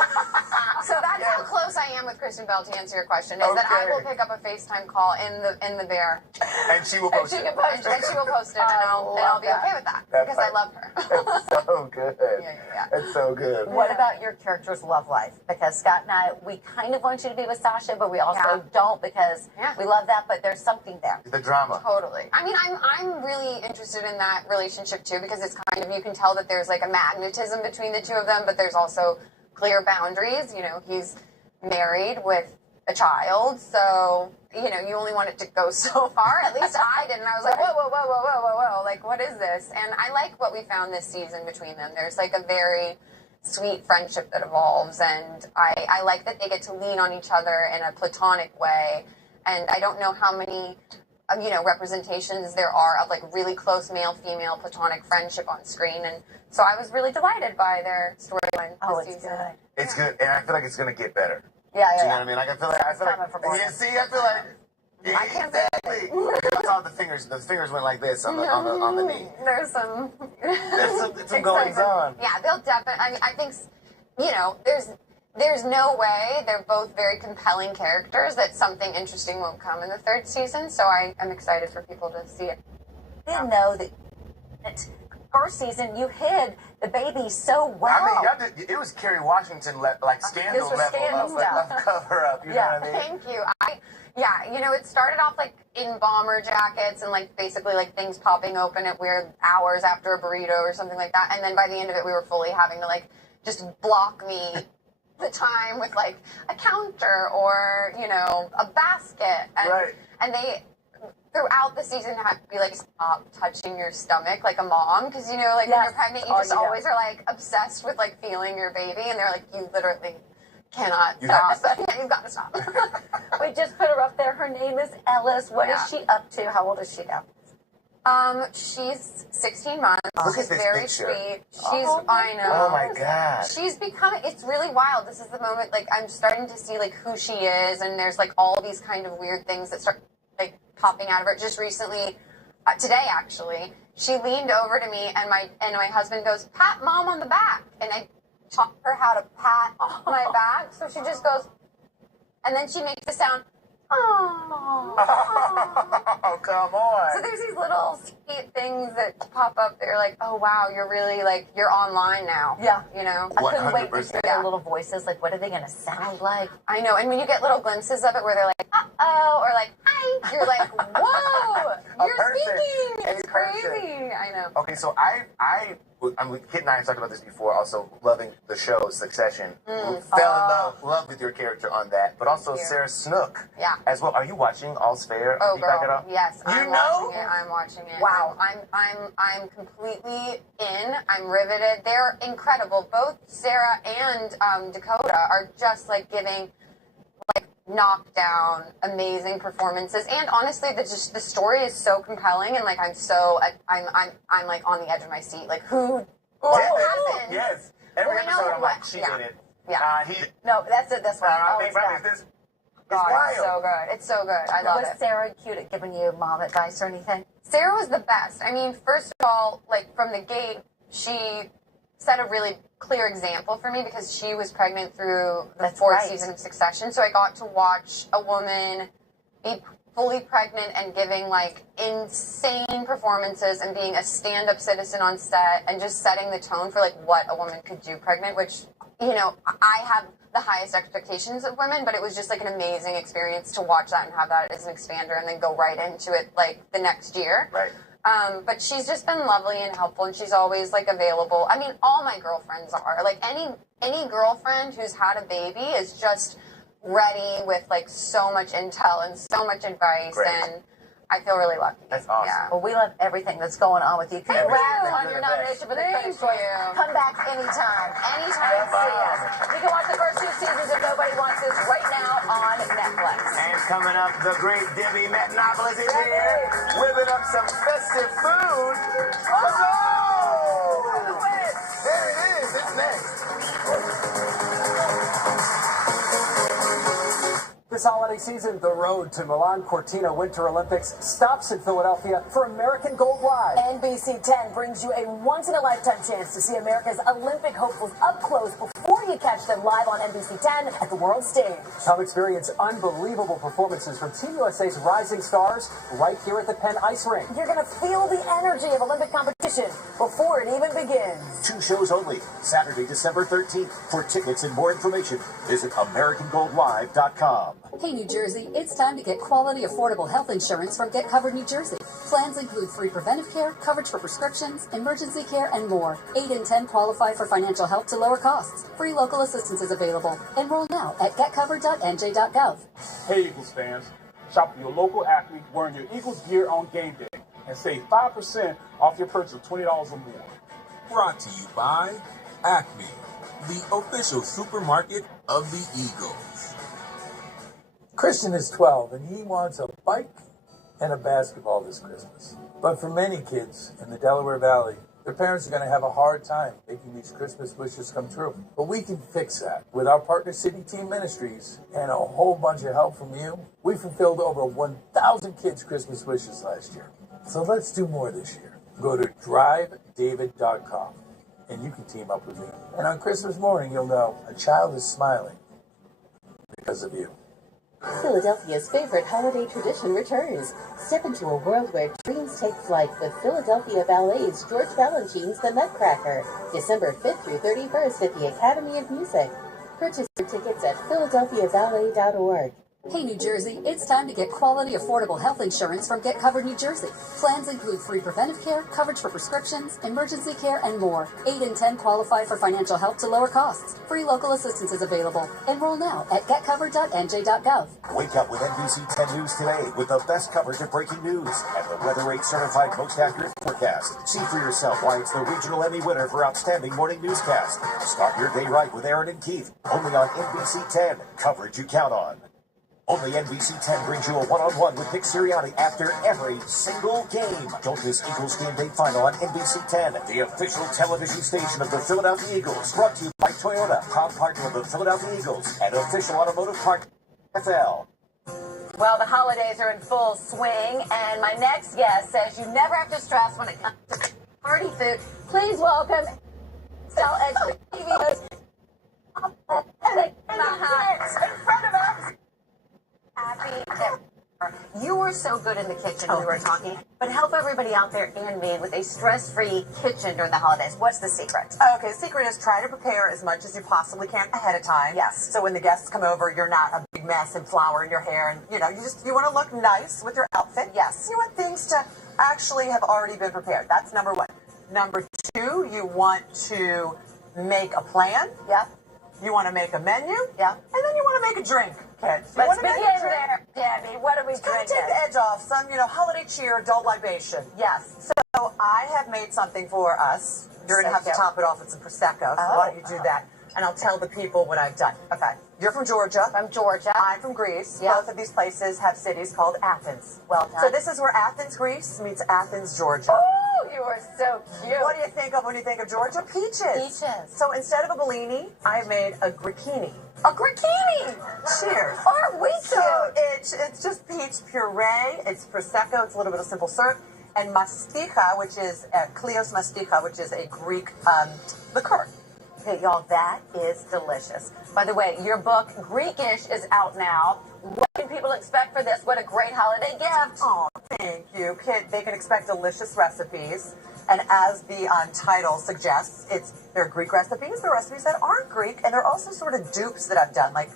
So that's how close I am with Kristen Bell, to answer your question, is that I will pick up a FaceTime call in the bear. And she will post it. And she will post it, and I'll be okay with that. Because I love her. It's so good. Yeah. It's so good. What about your character's love life? Because Scott and I, we kind of want you to be with Sasha, but we also don't, because we love that, but there's something there. The drama. Totally. I mean, I'm really interested in that relationship too, because it's kind of, you can tell that there's like a magnetism between the two of them, but there's also clear boundaries. You know, he's married with a child, so, you know, you only want it to go so far. At least I did, and I was like, whoa, like, what is this? And I like what we found this season between them. There's like a very sweet friendship that evolves, and I like that they get to lean on each other in a platonic way. And I don't know how many representations there are of like really close male-female platonic friendship on screen, and so I was really delighted by their storyline this season. Good. It's good, and I feel like it's gonna get better. Yeah. Do you know what I mean? Like I feel like I feel like I can't say anything. I saw the fingers went like this on the knee. There's some goings on. Yeah, they'll definitely. I mean, I think, you know, there's no way, they're both very compelling characters, that something interesting won't come in the third season, so I am excited for people to see it. I didn't know that first season you hid the baby so well. I mean, it was Kerry Washington like scandal level of cover up. You know what I mean? Thank you. It started off like in bomber jackets and like basically like things popping open at weird hours after a burrito or something like that, and then by the end of it we were fully having to like just block me the time with like a counter or, you know, a basket, and they throughout the season had to be like, stop touching your stomach like a mom, because, you know, like when you're pregnant you just always are like obsessed with like feeling your baby, and they're like, you literally cannot stop. You've got to stop. We just put her up there. Her name is Ellis. What is she up to? How old is she now? She's 16 months. Look She's at this very picture. sweet. I know. Oh my God. She's becoming, it's really wild. This is the moment, like, I'm starting to see, like, who she is, and there's, like, all these kind of weird things that start, like, popping out of her. Just recently, today, actually, she leaned over to me, and my husband goes, pat mom on the back. And I taught her how to pat my back, so she just goes, and then she makes the sound, oh, come on. So there's these little sweet things that pop up that are like, oh wow, you're really like, you're online now. Yeah. You know? I couldn't wait to hear their little voices. Like, what are they going to sound like? I know. And when you get little glimpses of it where they're like, uh-oh, or like, hi, you're like, whoa, you're speaking. It's crazy. I know. Okay, so Kit and I have talked about this before, also loving the show Succession. Fell in love with your character on that, but also Sarah Snook as well. Are you watching All's Fair? Oh, girl, yes. I'm watching it. Wow. I'm completely in. I'm riveted. They're incredible. Both Sarah and Dakota are just like giving like knockdown, amazing performances. And honestly, the story is so compelling, and like I'm like on the edge of my seat. Like what happened? Yes. Every episode I'm like, she did it. Yeah. No, that's it. That's why. God, it's so good. It's so good. I love it. Was Sarah cute at giving you mom advice or anything? Sarah was the best. I mean, first of all, like from the gate, she set a really clear example for me because she was pregnant through the fourth season of Succession. So I got to watch a woman be fully pregnant and giving like insane performances and being a stand-up citizen on set and just setting the tone for like what a woman could do pregnant, which, you know, I have the highest expectations of women, but it was just like an amazing experience to watch that and have that as an expander and then go right into it like the next year. Right. But she's just been lovely and helpful, and she's always like available. I mean, all my girlfriends are like any girlfriend who's had a baby is just ready with like so much intel and so much advice, and I feel really lucky. That's awesome. Yeah. Well, we love everything that's going on with you. Congrats on your nomination for the Critics' Choice. Come back anytime. Anytime to see us. You can watch the first 2 seasons of Nobody Wants This right now on Netflix. And coming up, the great Debbie Metnopolis is here, whipping up some festive food. Oh, no! There it is. It's next. This holiday season, the road to Milan Cortina Winter Olympics stops in Philadelphia for American Gold Live. NBC 10 brings you a once-in-a-lifetime chance to see America's Olympic hopefuls up close before you catch them live on NBC 10 at the world stage. Come experience unbelievable performances from Team USA's rising stars right here at the Penn Ice Rink. You're going to feel the energy of Olympic competition before it even begins. 2 shows only, Saturday, December 13th. For tickets and more information, visit AmericanGoldLive.com. Hey, New Jersey, it's time to get quality, affordable health insurance from Get Covered New Jersey. Plans include free preventive care, coverage for prescriptions, emergency care, and more. 8 in 10 qualify for financial help to lower costs. Free local assistance is available. Enroll now at getcovered.nj.gov. Hey, Eagles fans. Shop for your local athlete wearing your Eagles gear on game day and save 5% off your purchase of $20 or more. Brought to you by Acme, the official supermarket of the Eagles. Christian is 12 and he wants a bike and a basketball this Christmas. But for many kids in the Delaware Valley, their parents are going to have a hard time making these Christmas wishes come true. But we can fix that. With our partner City Team Ministries and a whole bunch of help from you, we fulfilled over 1,000 kids' Christmas wishes last year. So let's do more this year. Go to drivedavid.com and you can team up with me. And on Christmas morning, you'll know a child is smiling because of you. Philadelphia's favorite holiday tradition returns. Step into a world where dreams take flight with Philadelphia Ballet's George Balanchine's The Nutcracker, December 5th through 31st at the Academy of Music. Purchase your tickets at philadelphiaballet.org. Hey, New Jersey, it's time to get quality, affordable health insurance from Get Covered New Jersey. Plans include free preventive care, coverage for prescriptions, emergency care, and more. 8 in 10 qualify for financial help to lower costs. Free local assistance is available. Enroll now at getcovered.nj.gov. Wake up with NBC 10 News today with the best coverage of breaking news and the Weather 8 certified most accurate forecast. See for yourself why it's the regional Emmy winner for outstanding morning newscast. Start your day right with Aaron and Keith, only on NBC 10. Coverage you count on. Only NBC 10 brings you a one-on-one with Nick Sirianni after every single game. Don't miss Eagles Game Day Final on NBC 10, the official television station of the Philadelphia Eagles. Brought to you by Toyota, proud partner of the Philadelphia Eagles, and official automotive partner NFL. Well, the holidays are in full swing, and my next guest says you never have to stress when it comes to party food. Please welcome Sell Expert TV host. In front of us. Happy that you were so good in the kitchen when we were talking, but help everybody out there and me with a stress-free kitchen during the holidays. What's the secret? Okay, the secret is try to prepare as much as you possibly can ahead of time. Yes. So when the guests come over, you're not a big mess and flour in your hair, and you want to look nice with your outfit. Yes. You want things to actually have already been prepared. That's number one. Number two, you want to make a plan. Yeah. You want to make a menu. Yeah. And then you want to make a drink. Kids. Let's begin there, Gabby. What are we drinking? Take the edge off. Some, holiday cheer, adult libation. Yes. So I have made something for us. You're going to have to top it off with some Prosecco. So why don't you do that? And I'll tell the people what I've done. Okay. You're from Georgia. From Georgia. I'm from Greece. Yeah. Both of these places have cities called Athens. Well done. So this is where Athens, Greece meets Athens, Georgia. Oh, you are so cute. What do you think of when you think of Georgia? Peaches. Peaches. So instead of a Bellini, I made a grikini. A grikini. Cheers. Are we So it's just peach puree. It's Prosecco. It's a little bit of simple syrup. And mastika, which is Kleos mastika, which is a Greek liqueur. Okay, y'all, that is delicious. By the way, your book, Greekish, is out now. What can people expect for this? What a great holiday gift. Oh, thank you. They can expect delicious recipes. And as the title suggests, they're Greek recipes. They're recipes that aren't Greek. And they're also sort of dupes that I've done. Like,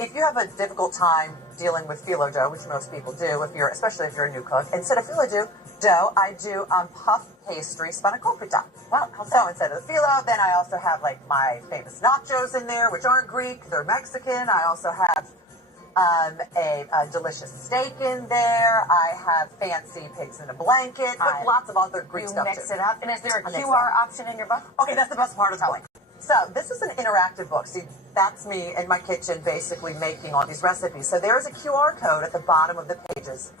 if you have a difficult time dealing with phyllo dough, which most people do, especially if you're a new cook, instead of phyllo dough, I do puff pastry spanakopita. Wow. So instead of the phyllo, then I also have like my famous nachos in there, which aren't Greek, they're Mexican. I also have a delicious steak in there. I have fancy pigs in a blanket. Lots of other Greek stuff. You mix it up. And is there a QR option in your book? Okay, that's the best part of the book. So this is an interactive book. See, that's me in my kitchen basically making all these recipes. So there's a QR code at the bottom of the pages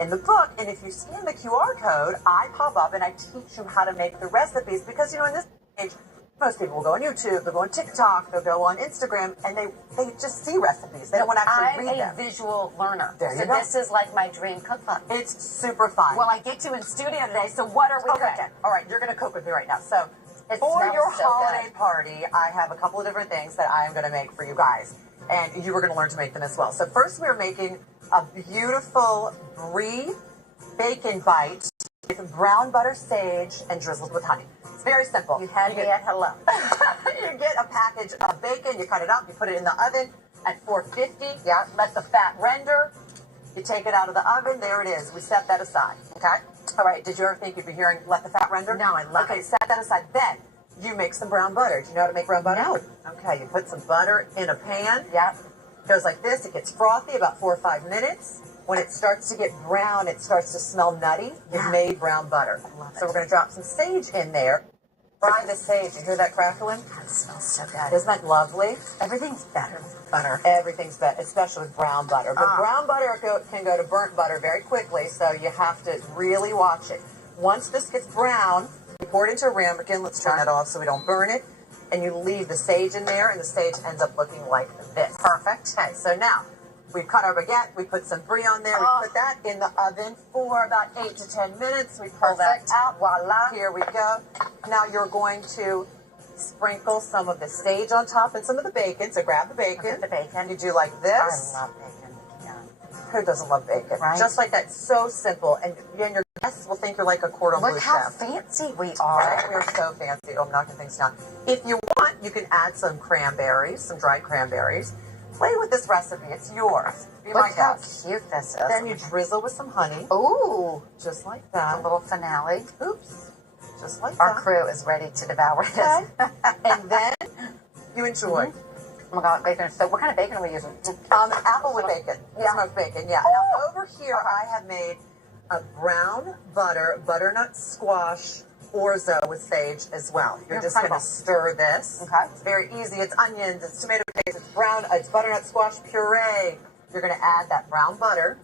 in the book, and if you scan the QR code, I pop up and I teach you how to make the recipes, because in this age, most people will go on YouTube, they'll go on TikTok, they'll go on Instagram, and they just see recipes. They don't want to actually read them. I'm a visual learner. There you so go. This is like my dream cookbook. It's super fun. Well, I get you in studio today, so what are we cooking? All right, you're going to cook with me right now. So It for smells your so holiday good. party, I have a couple of different things that I am going to make for you guys. And you were going to learn to make them as well. So first we're making a beautiful brie bacon bite with brown butter, sage, and drizzled with honey. It's very simple. You had me at hello. You get a package of bacon, you cut it up, you put it in the oven at 450. Yeah. Let the fat render. You take it out of the oven. There it is. We set that aside. Okay? All right. Did you ever think you'd be hearing let the fat render? No, I love it. Set that aside. Then you make some brown butter. Do you know how to make brown butter? No. Okay. You put some butter in a pan. Yeah. It goes like this. It gets frothy about 4 or 5 minutes. When it starts to get brown, it starts to smell nutty. You've made brown butter. So we're going to drop some sage in there. Fry the sage. You hear that crackling? That smells so good. Isn't that lovely? Everything's better with butter. Everything's better, especially with brown butter. But brown butter can go to burnt butter very quickly, so you have to really watch it. Once this gets brown, you pour it into a ramekin. Let's turn that off so we don't burn it. And you leave the sage in there, and the sage ends up looking like this. Perfect. Okay, so now we've cut our baguette. We put some brie on there. We put that in the oven for about 8 to 10 minutes. We pull that out. Voila. Here we go. Now you're going to sprinkle some of the sage on top and some of the bacon. So grab the bacon. The bacon. You do like this. I love bacon. Yeah. Who doesn't love bacon? Right? Just like that. So simple. And your guests will think you're like a cordon bleu Look how chef. fancy we are. Right? We're so fancy. Oh, I'm knocking things down. If you want, you can add some cranberries, some dried cranberries. Play with this recipe. It's yours. Be my Look how guest. cute this is. Then you drizzle with some honey. Ooh. Just like that. A little finale. Oops. Just like Our that. crew is ready to devour this. Okay. And then you enjoy. Oh my God, bacon. So what kind of bacon are we using? Apple with bacon. Yeah. Smoked bacon, yeah. Now over here I have made a brown butternut squash orzo with sage as well. You're just going to stir this. Okay. It's very easy. It's onions, it's tomato paste, it's butternut squash puree, you're going to add that brown butter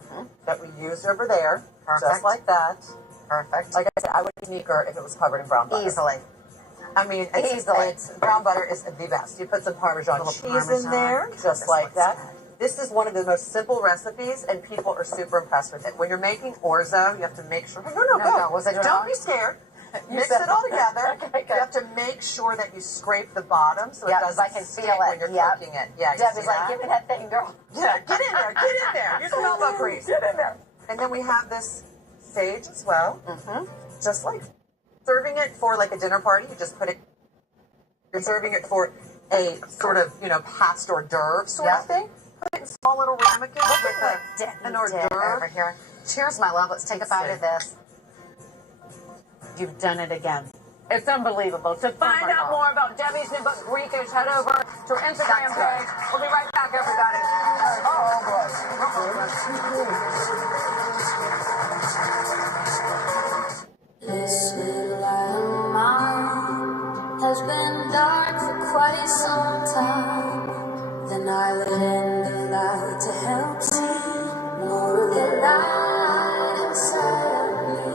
that we used over there, just Perfect. like that. Perfect. Like I said, I would be meeker if it was covered in brown butter. Easily. I mean, brown butter is the best. You put some Parmesan cheese in there, just like that. This is one of the most simple recipes, and people are super impressed with it. When you're making orzo, you have to make sure. Go. Was I doing Don't it be scared. Mix it all together. Okay, you have to make sure that you scrape the bottom so it doesn't I can stick feel it when you're cooking it. Yeah, Deb is like, give me that thing, girl. Yeah, get in there. Get in there. Use some elbow grease. Get in there. And then we have this sage as well. Just like serving it for like a dinner party. You just put it. You're serving it for a sort of, past hors d'oeuvre sort of thing. Put it in small little ramekins with an hors d'oeuvre. Over here. Cheers, my love. Let's take a bite of this. You've done it again. It's unbelievable. To find out more about Debbie's new book, Greekish, head over to her Instagram page. We'll be right back, everybody. This little island of mine has been dark for quite some time. Then I let in the light to help see more of the light inside of me.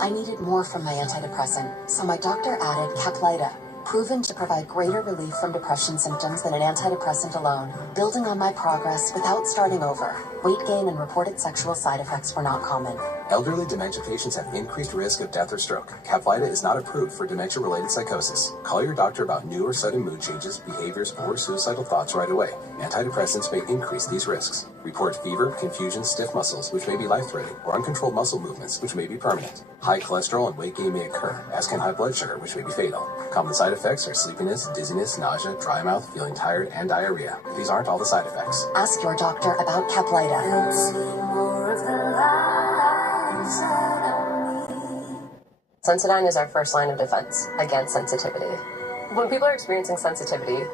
I needed more from my antidepressant, so my doctor added Caplyta, proven to provide greater relief from depression symptoms than an antidepressant alone, building on my progress without starting over. Weight gain and reported sexual side effects were not common. Elderly dementia patients have increased risk of death or stroke. Caplyta is not approved for dementia-related psychosis. Call your doctor about new or sudden mood changes, behaviors, or suicidal thoughts right away. Antidepressants may increase these risks. Report fever, confusion, stiff muscles, which may be life-threatening, or uncontrolled muscle movements, which may be permanent. High cholesterol and weight gain may occur, as can high blood sugar, which may be fatal. Common side effects are sleepiness, dizziness, nausea, dry mouth, feeling tired, and diarrhea. These aren't all the side effects. Ask your doctor about Caplyta. Sensodyne is our first line of defense against sensitivity. When people are experiencing sensitivity,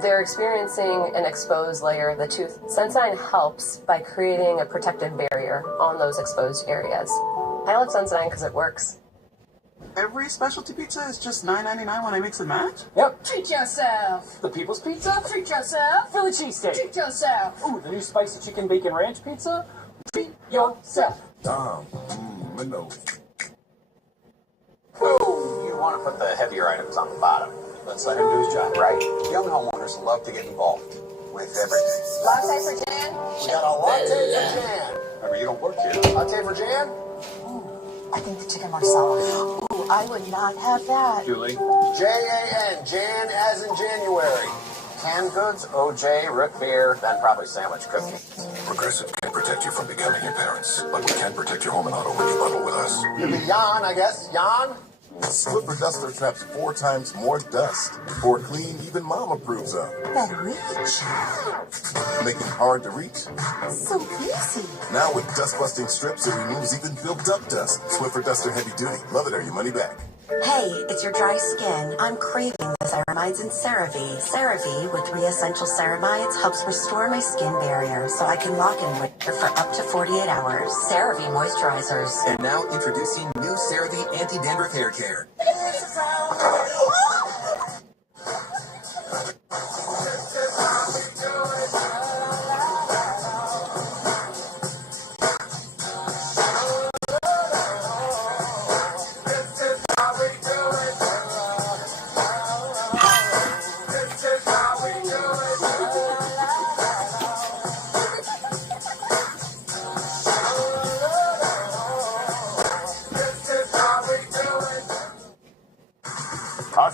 they're experiencing an exposed layer of the tooth. Sensodyne helps by creating a protective barrier on those exposed areas. I love Sensodyne because it works. Every specialty pizza is just $9.99 when I mix and match? Yep. Treat yourself. The People's Pizza? Treat yourself. Philly cheesesteak. Treat yourself. Ooh, the new spicy chicken bacon ranch pizza? Treat yourself. My nose. Ooh, you want to put the heavier items on the bottom. Let's let him do his job, right? Young homeowners love to get involved with everything. Latte for Jan? We got a latte for Jan. Remember, you don't work here. Latte for Jan? I think the chicken marsala. Ooh, I would not have that. Julie. Jan, Jan as in January. Canned goods, OJ, root beer, then probably sandwich cookie. Progressive can't protect you from becoming your parents, but we can protect your home and auto when you bundle with us. Could be Jan, I guess. Jan? Swiffer Duster traps 4 times more dust. 4 clean, even mom approves of. Better reach. Making hard to reach. So easy. Now with dust-busting strips, it removes even built-up dust. Swiffer Duster Heavy Duty. Love it or your money back. Hey, it's your dry skin. I'm craving the ceramides and CeraVe. CeraVe with 3 essential ceramides helps restore my skin barrier so I can lock in with it for up to 48 hours. CeraVe moisturizers. And now introducing new CeraVe Anti-Dandruff Hair Care.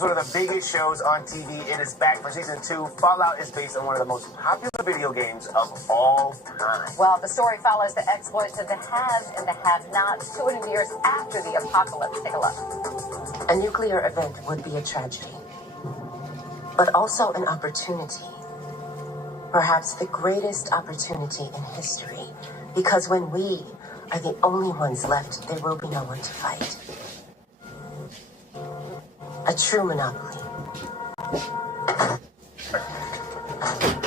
One of the biggest shows on TV. It is back for season 2. Fallout is based on one of the most popular video games of all time. Well, the story follows the exploits of the haves and the have-nots 200 years after the apocalypse. Take a look. A nuclear event would be a tragedy, but also an opportunity. Perhaps the greatest opportunity in history, because when we are the only ones left, there will be no one to fight. A true monopoly.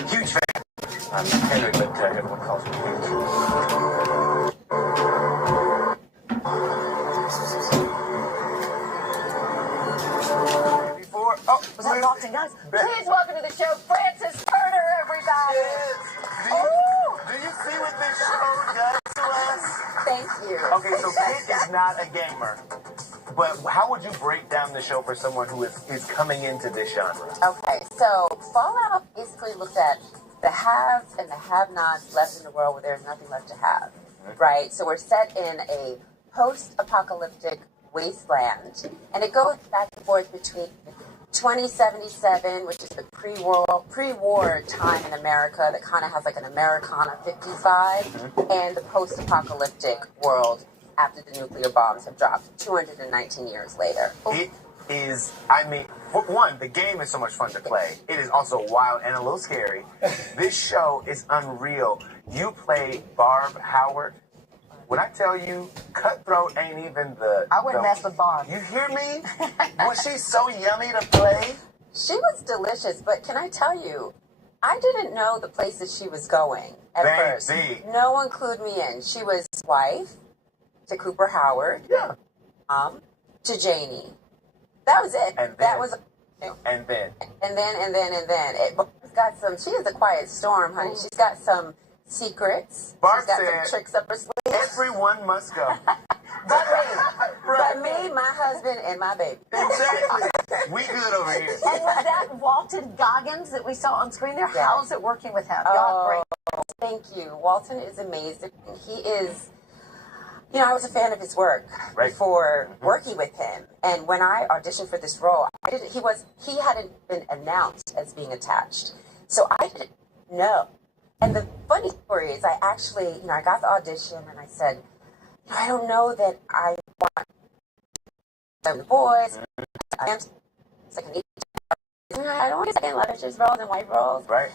Huge fan. I'm Henry, but everyone calls me Huge. Before, Was that Boston, guys? Please welcome to the show, Francis Turner, everybody. Do you see what what this show does to us? Thank you. Okay, so Kit is not a gamer. But how would you break down the show for someone who is coming into this genre? Okay, so Fallout basically looks at the haves and the have-nots left in the world where there's nothing left to have, right? So we're set in a post-apocalyptic wasteland, and it goes back and forth between 2077, which is the pre-war time in America that kind of has like an Americana 55, and the post-apocalyptic world after the nuclear bombs have dropped 219 years later. It is, I mean, for one, the game is so much fun to play. It is also wild and a little scary. This show is unreal. You play Barb Howard. When I tell you, Cutthroat ain't even the... I wouldn't mess with Barb. You hear me? Was she so yummy to play? She was delicious, but can I tell you, I didn't know the places she was going at first. No one clued me in. She was wife to Cooper Howard. Yeah. To Janie. That was it. And then, that was. And then. Barb's got some. She is a quiet storm, honey. She's got some secrets. Barb She's got said, some tricks up her sleeve. Everyone must go. But me, my husband, and my baby. Exactly. We good over here. And was that Walton Goggins that we saw on screen there? Yeah. How's it working with him? Y'all great. Thank you. Walton is amazing. He is. You know, I was a fan of his work before working with him, and when I auditioned for this role, he hadn't been announced as being attached, so I didn't know. And the funny story is, I actually, I got the audition, and I said, I don't know that I want the boys. I don't want to stay in letters roles and white roles. Right.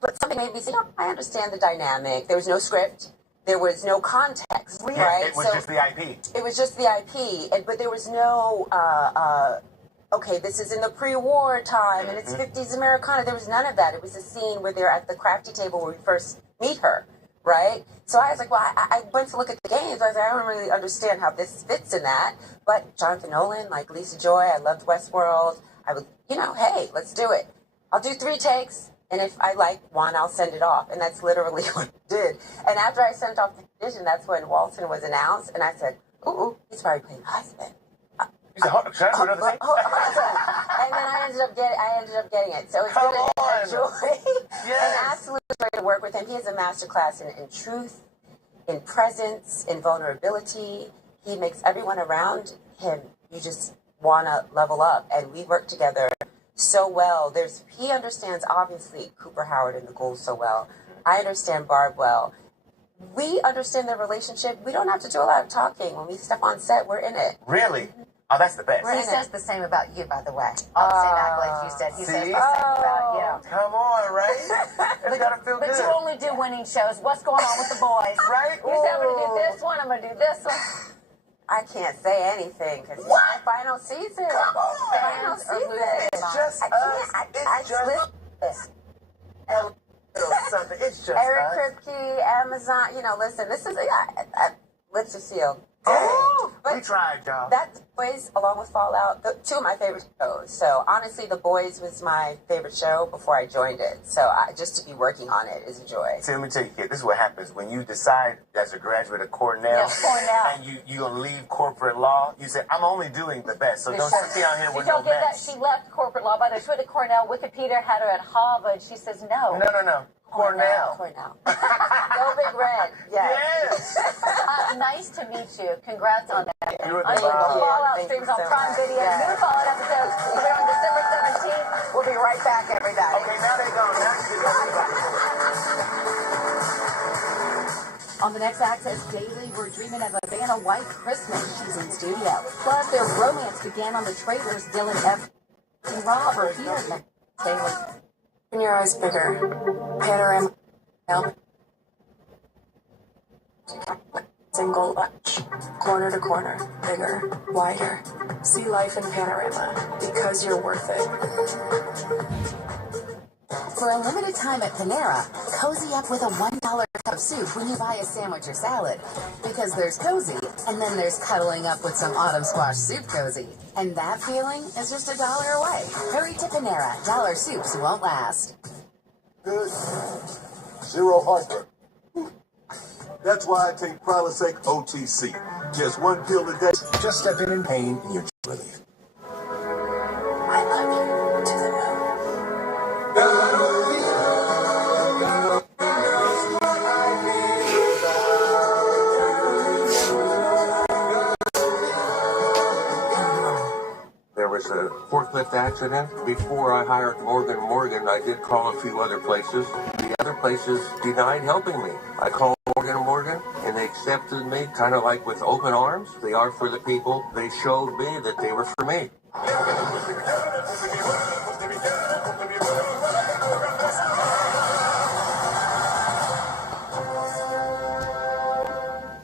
But something made me say, I understand the dynamic. There was no script. There was no context, right? Yeah, it was just the IP. It was just the IP, but there was no, okay, this is in the pre-war time, and it's 50s Americana. There was none of that. It was a scene where they're at the crafty table where we first meet her, right? So I was like, well, I went to look at the games. I was like, I don't really understand how this fits in that. But Jonathan Nolan, like Lisa Joy, I loved Westworld. I would, hey, let's do it. I'll do 3 takes. And if I like one, I'll send it off. And that's literally what I did. And after I sent off the audition, that's when Walton was announced. And I said, ooh, he's probably playing husband. You said, should I do another thing? And then I ended up getting it. So it's been a joy. An absolute joy to work with him. He is a masterclass in truth, in presence, in vulnerability. He makes everyone around him, you just want to level up. And we work together so well. He understands, obviously, Cooper Howard and the Ghouls so well. I understand Barb well. We understand their relationship. We don't have to do a lot of talking. When we step on set, we're in it. Really? Oh, that's the best. He says the same about you, by the way. All the same accolades you said. He says the same about you. Come on, right? It's gotta feel good. But you only do winning shows. What's going on with the boys? Right? You said I'm going to do this one, I'm going to do this one. I can't say anything because it's my final season. Come on. Final season. It's just us. It's just something. It's just Eric Kripke, Amazon. Listen, this is Lips are sealed. Oh, we tried, y'all. That Boys, along with Fallout, 2 of my favorite shows. So honestly, The Boys was my favorite show before I joined it. So just to be working on it is a joy. See, let me tell you, kid, this is what happens when you decide as a graduate of Cornell, and you're gonna leave corporate law. You say, I'm only doing the best, so don't sit down here with no mess. She left corporate law. By the way, she went to Cornell. Wikipedia had her at Harvard. She says no. No. Cornell. Go Big Red. Yes. Nice to meet you. Congrats on that. You're the Fallout streams on Prime Video. New Fallout episodes will be on December 17th. We'll be right back, everybody. Okay, now they're gone. On the next Access Daily, we're dreaming of a Vanna White Christmas. She's in studio. Plus, their romance began on the trailers. Dylan F. and Rob are here. Taylor. When your eyes bigger, panorama, single latch, corner to corner, bigger, wider. See life in panorama because you're worth it. For a limited time at Panera, cozy up with a $1 cup of soup when you buy a sandwich or salad. Because there's cozy, and then there's cuddling up with some autumn squash soup cozy. And that feeling is just $1 away. Hurry to Panera. Dollar soups won't last. Good. 0 heartburn. That's why I take Prilosec OTC. Just one pill a day. Just step in pain and your relief. I love you to the moon. There was a forklift accident. Before I hired Morgan & I did call a few other places. The other places denied helping me. I called Morgan & and they accepted me kind of like with open arms. They are for the people. They showed me that they were for me.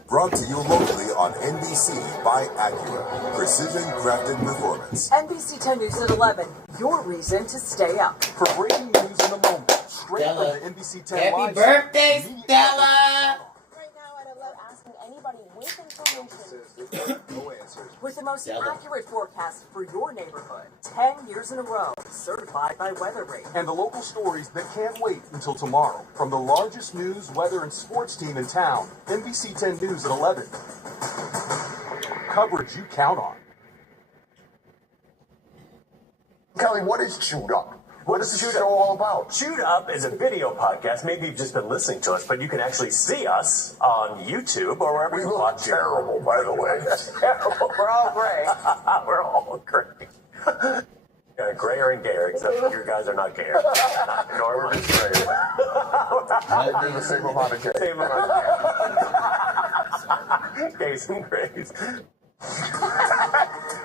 Brought to you locally on NBC by Acura. Precision crafted performance. NBC 10 News at 11. Your reason to stay up. For breaking news in the moment, straight from the NBC 10 Happy live birthday, stream. Stella! Anybody with information. With the most accurate forecast for your neighborhood. 10 years in a row. Certified by WeatherRate. And the local stories that can't wait until tomorrow. From the largest news, weather, and sports team in town, NBC 10 News at 11. Coverage you count on. Kelly, what is Chewed Up? What is this show all about? Chewed Up is a video podcast. Maybe you've just been listening to us, but you can actually see us on YouTube or wherever you watch. Terrible, by the way. Terrible. We're all gray. We're all gray. Yeah, grayer and gayer, except you guys are not gayer. Nor we're just grayer. The same amount of gay. Same amount of gays and grays.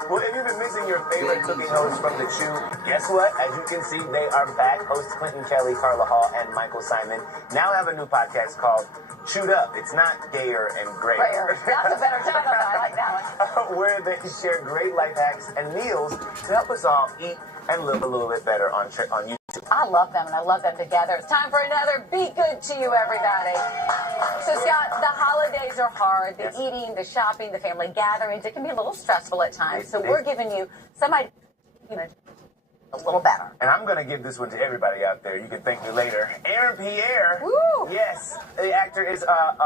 Well, if you've been missing your favorite cooking hosts from The Chew, guess what? As you can see, they are back. Hosts Clinton Kelly, Carla Hall, and Michael Simon now have a new podcast called Chewed Up. It's not gayer and grayer. That's a better title. I like that one. Where they share great life hacks and meals to help us all eat and live a little bit better on YouTube. I love them, and I love them together. It's time for another Be Good to You, everybody. So, Scott, the holidays are hard. The eating, the shopping, the family gatherings, it can be a little stressful at times. So we're giving you some ideas a little better. And I'm going to give this one to everybody out there. You can thank me later. Aaron Pierre. Woo! Yes, the actor is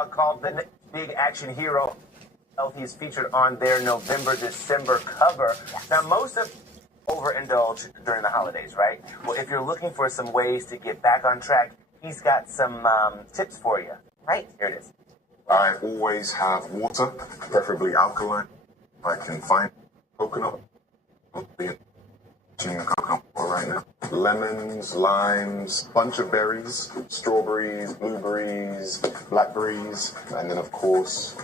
called the Big Action Hero. He's featured on their November-December cover. Yes. Now, most of overindulge during the holidays, right? Well, if you're looking for some ways to get back on track, he's got some tips for you. Right. Here it is. I always have water, preferably alkaline. I can find coconut. Coconut right now. Lemons, limes, bunch of berries, strawberries, blueberries, blackberries, and then of course,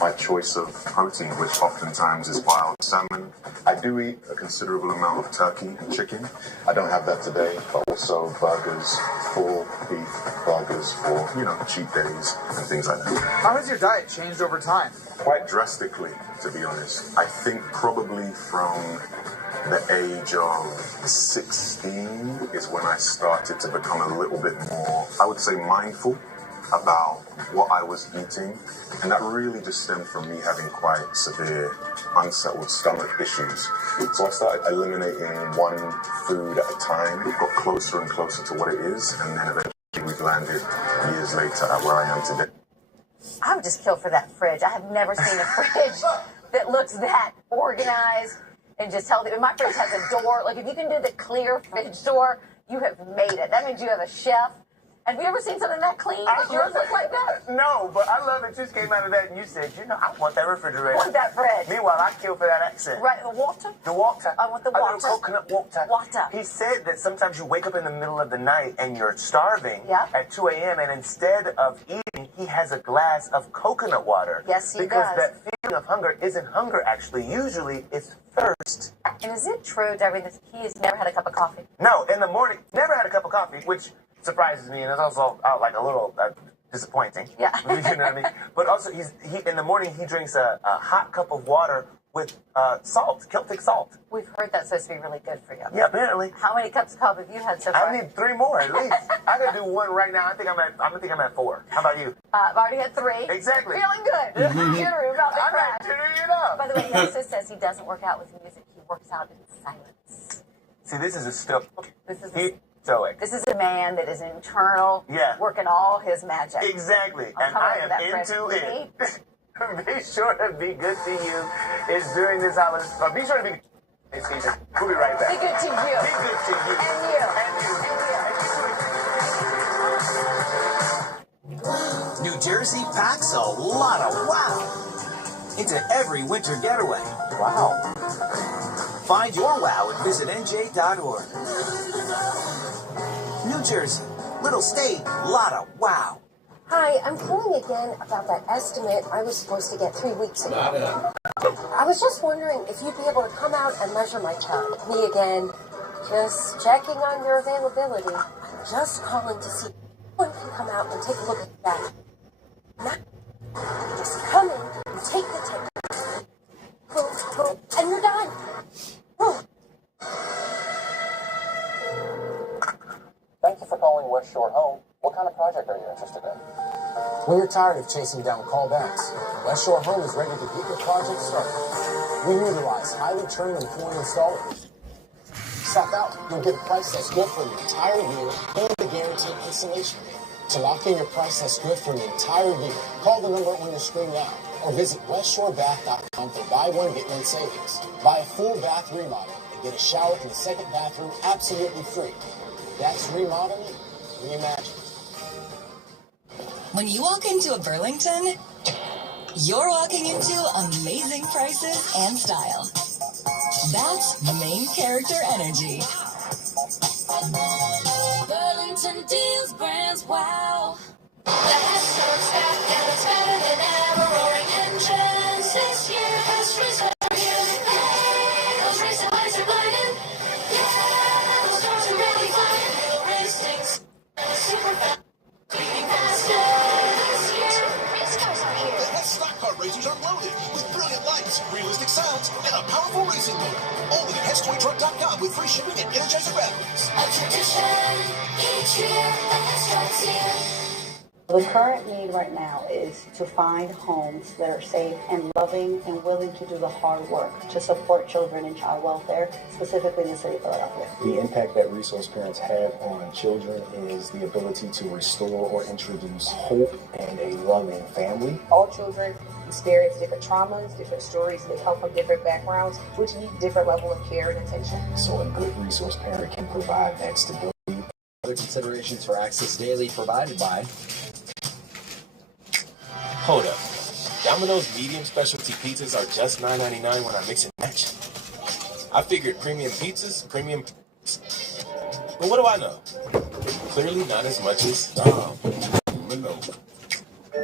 my choice of protein, which oftentimes is wild salmon. I do eat a considerable amount of turkey and chicken. I don't have that today, but also burgers, full beef burgers for, cheat days and things like that. How has your diet changed over time? Quite drastically, to be honest. I think probably from the age of 16 is when I started to become a little bit more, I would say, mindful about what I was eating. And that really just stemmed from me having quite severe, unsettled stomach issues. So I started eliminating one food at a time. It got closer and closer to what it is. And then eventually we've landed years later at where I am today. I would just kill for that fridge. I have never seen a fridge that looks that organized and just healthy. And my fridge has a door. Like, if you can do the clear fridge door, you have made it. That means you have a chef. Have you ever seen something that clean? Does yours look like that? No, but I love it. You just came out of that and you said, I want that refrigerator. I want that fridge. Meanwhile, I kill for that accent. Right, the water? The water. I want the water. A little coconut water. Water. He said that sometimes you wake up in the middle of the night and you're starving at 2 a.m. and instead of eating, he has a glass of coconut water. Yes, he because does. That feeling of hunger isn't hunger, actually. Usually, it's thirst. And is it true, Debbie, that he has never had a cup of coffee? No, in the morning, never had a cup of coffee, which surprises me, and it's also like a little disappointing. Yeah. You know what I mean? But also, he in the morning, he drinks a hot cup of water with salt, Celtic salt. We've heard that's supposed to be really good for you. Yeah, apparently. How many cups of coffee have you had so far? I need 3 more at least. I gotta do 1 right now. I think I'm at 4. How about you? I've already had 3. Exactly. Feeling good. Jittery about the crash. Jittering it up. By the way, he also says he doesn't work out with music. He works out in silence. See, this is a stuff. stoic. This is a man that is internal, working all his magic. Exactly. And I am into it. Be sure to be good to you. It's during this holiday. Be sure to be good season. We'll be right back. Be good to you. Be good to you. And you. New Jersey packs a lot of wow into every winter getaway. Wow. Find your wow at visitnj.org. New Jersey, little state, lot of wow. Hi, I'm calling again about that estimate I was supposed to get 3 weeks ago. I was just wondering if you'd be able to come out and measure my tub. Me again, just checking on your availability. I'm just calling to see if anyone can come out and take a look at that. Not just come in and take the tip. Boom, boom, and you're done. Boom. Thank you for calling West Shore Home. What kind of project are you interested in? When you're tired of chasing down callbacks, West Shore Home is ready to get your project started. We utilize highly trained and employed installers. Stop out, you'll get a price that's good for the entire year and a guaranteed installation. To lock in your price that's good for the entire year, call the number on your screen now or visit westshorebath.com for buy one, get one savings. Buy a full bath remodel and get a shower in the second bathroom absolutely free. That's remodeling, reimagined. When you walk into a Burlington, you're walking into amazing prices and style. That's main character energy. Burlington deals, brands, wow. The headstone stack and it's better than ever. Roaring engines this year has reason for you. Hey, those racing lights are blinding. Yeah, those cars are really flying. Real racing, super fast. Speeding faster this year. Race cars are here. The best stock car racers are loaded with brilliant lights, realistic sounds, and a powerful racing motor. Only at HesToyTruck.com with free shipping and Energizer batteries. A tradition each year. The Headstone's here. The current need right now is to find homes that are safe and loving and willing to do the hard work to support children and child welfare, specifically in the city of Philadelphia. The impact that resource parents have on children is the ability to restore or introduce hope and a loving family. All children experience different traumas, different stories. They come from different backgrounds, which need different level of care and attention. So a good resource parent can provide that stability. Other considerations for Access Daily provided by... Hold up. Domino's medium specialty pizzas are just $9.99 when I mix and match. I figured premium pizzas, premium... But what do I know? Clearly not as much as...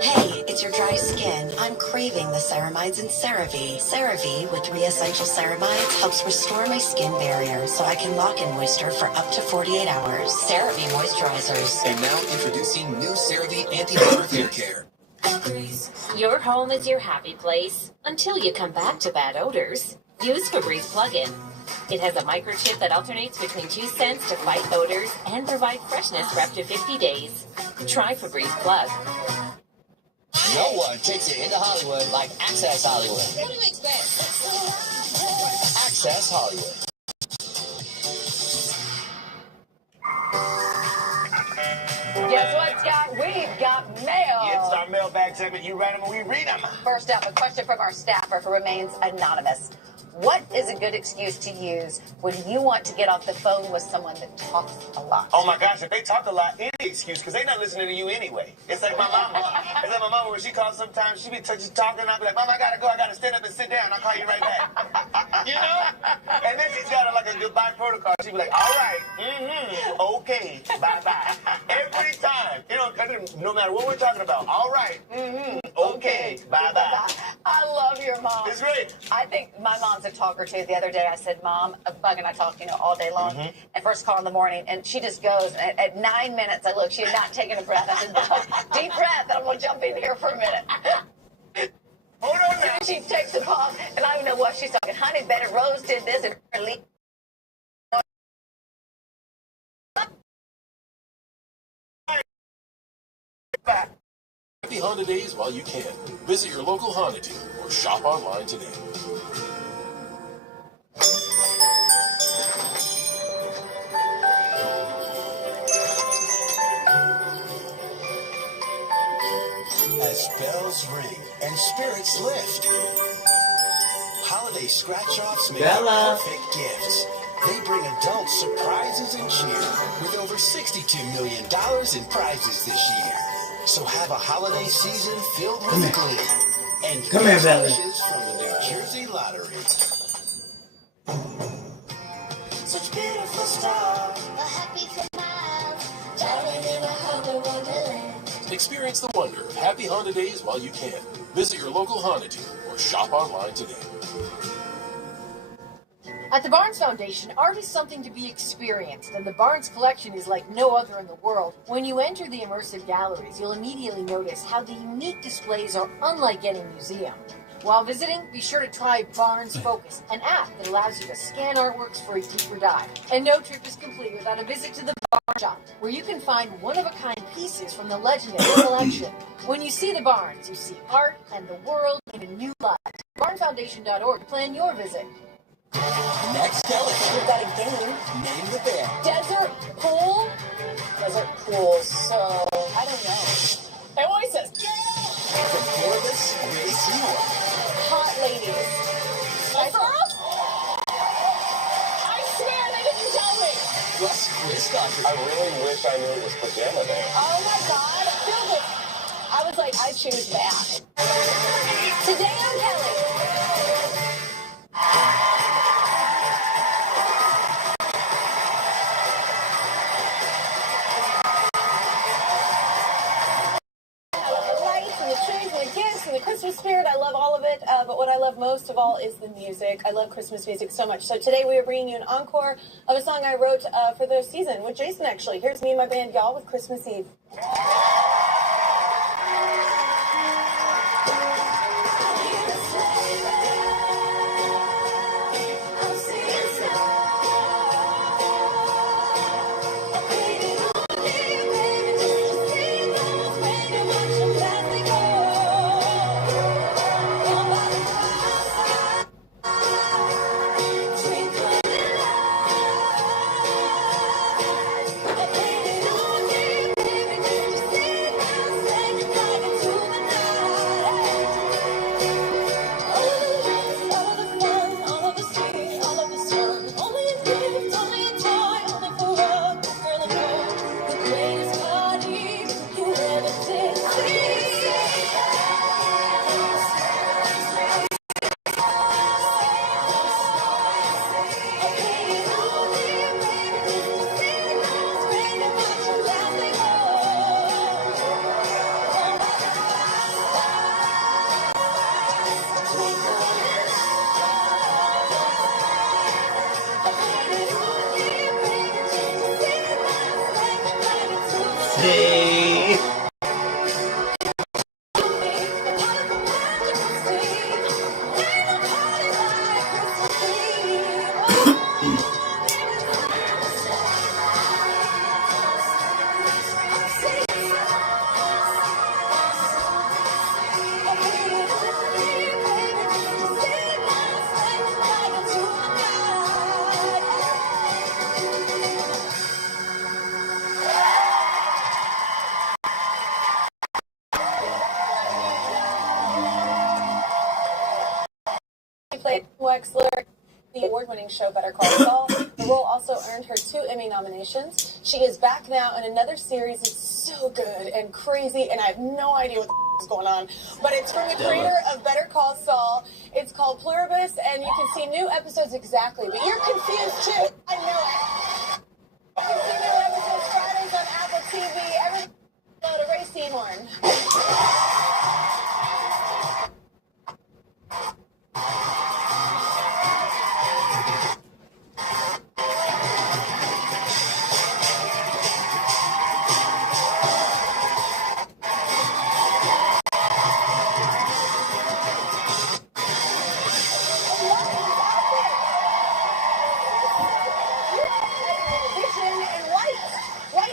Hey, it's your dry skin. I'm craving the ceramides in CeraVe. CeraVe with 3 essential ceramides helps restore my skin barrier so I can lock in moisture for up to 48 hours. CeraVe moisturizers. And now introducing new CeraVe anti-odor hair care. Your home is your happy place until you come back to bad odors. Use Febreze plug-in. It has a microchip that alternates between 2 scents to fight odors and provide freshness for up to 50 days. Try Febreze Plug. No one takes it into Hollywood like Access Hollywood. What do you expect? Access Hollywood. Guess what, Scott? We've got mail. It's our mailbag segment. You write them and we read them. First up, a question from our staffer who remains anonymous. What is a good excuse to use when you want to get off the phone with someone that talks a lot? Oh my gosh, if they talk a lot, any excuse, because they're not listening to you anyway. It's like my mama. It's like my mama when she calls sometimes, she be just talking and I'll be like, Mama, I gotta go, I gotta stand up and sit down. I'll call you right back. You know? And then she's got like a goodbye protocol. She'd be like, all right, okay, bye-bye. Every time. You know, no matter what we're talking about. All right, okay, bye-bye. I love your mom. It's great. I think my mom's a talker too. The other day I said, Mom, Bug and I talk, all day long. And first call in the morning, and she just goes. And at 9 minutes, I look, she had not taken a breath. I said, Bug, deep breath, and I'm going to jump in here for a minute. Hold on now. And she takes a pause, and I don't know what she's talking. Honey, Betty Rose did this, and Happy Honda Days while you can. Visit your local Honda dealer or shop online today. Christmas bells ring and spirits lift. Holiday scratch-offs make Bella. perfect gifts. They bring adults surprises and cheer with over $62 million in prizes this year. So have a holiday season filled with glee. And Come here, Bella. wishes from the New Jersey Lottery. Such beautiful stars, a happy smile, driving in a Honda Wonderland. Experience the wonder of happy Honda days while you can. Visit your local Honda dealer or shop online today. At the Barnes Foundation, art is something to be experienced, and the Barnes collection is like no other in the world. When you enter the immersive galleries, you'll immediately notice how the unique displays are unlike any museum. While visiting, be sure to try Barnes Focus, an app that allows you to scan artworks for a deeper dive. And no trip is complete without a visit to the Barnes Shop, where you can find one-of-a-kind pieces from the legendary collection. When you see the Barnes, you see art and the world in a new light. BarnesFoundation.org. Plan your visit. Next, Kelly. We've got a game. Name the band. Desert pool? Desert pool, so I don't know. Oasis. From Florida's Race You Are. Hot ladies. My girls? I swear they didn't tell me. Plus, Chris Doctor. I really wish I knew it was pajama day. Oh my God. I was like, I choose that. Today on Kelly. The Christmas spirit, I love all of it, but what I love most of all is the music. I love Christmas music so much. So today we are bringing you an encore of a song I wrote for the season with Jason, actually. Here's me and my band, y'all, with Christmas Eve. Played Wexler, the award-winning show Better Call Saul. The role also earned her 2 Emmy nominations. She is back now in another series. It's so good and crazy, and I have no idea what the is going on. But it's from the creator of Better Call Saul. It's called Pluribus, and you can see new episodes exactly. But you're confused too. I know it. You can see new episodes Fridays on Apple TV. Everybody go to Ray Seymourn.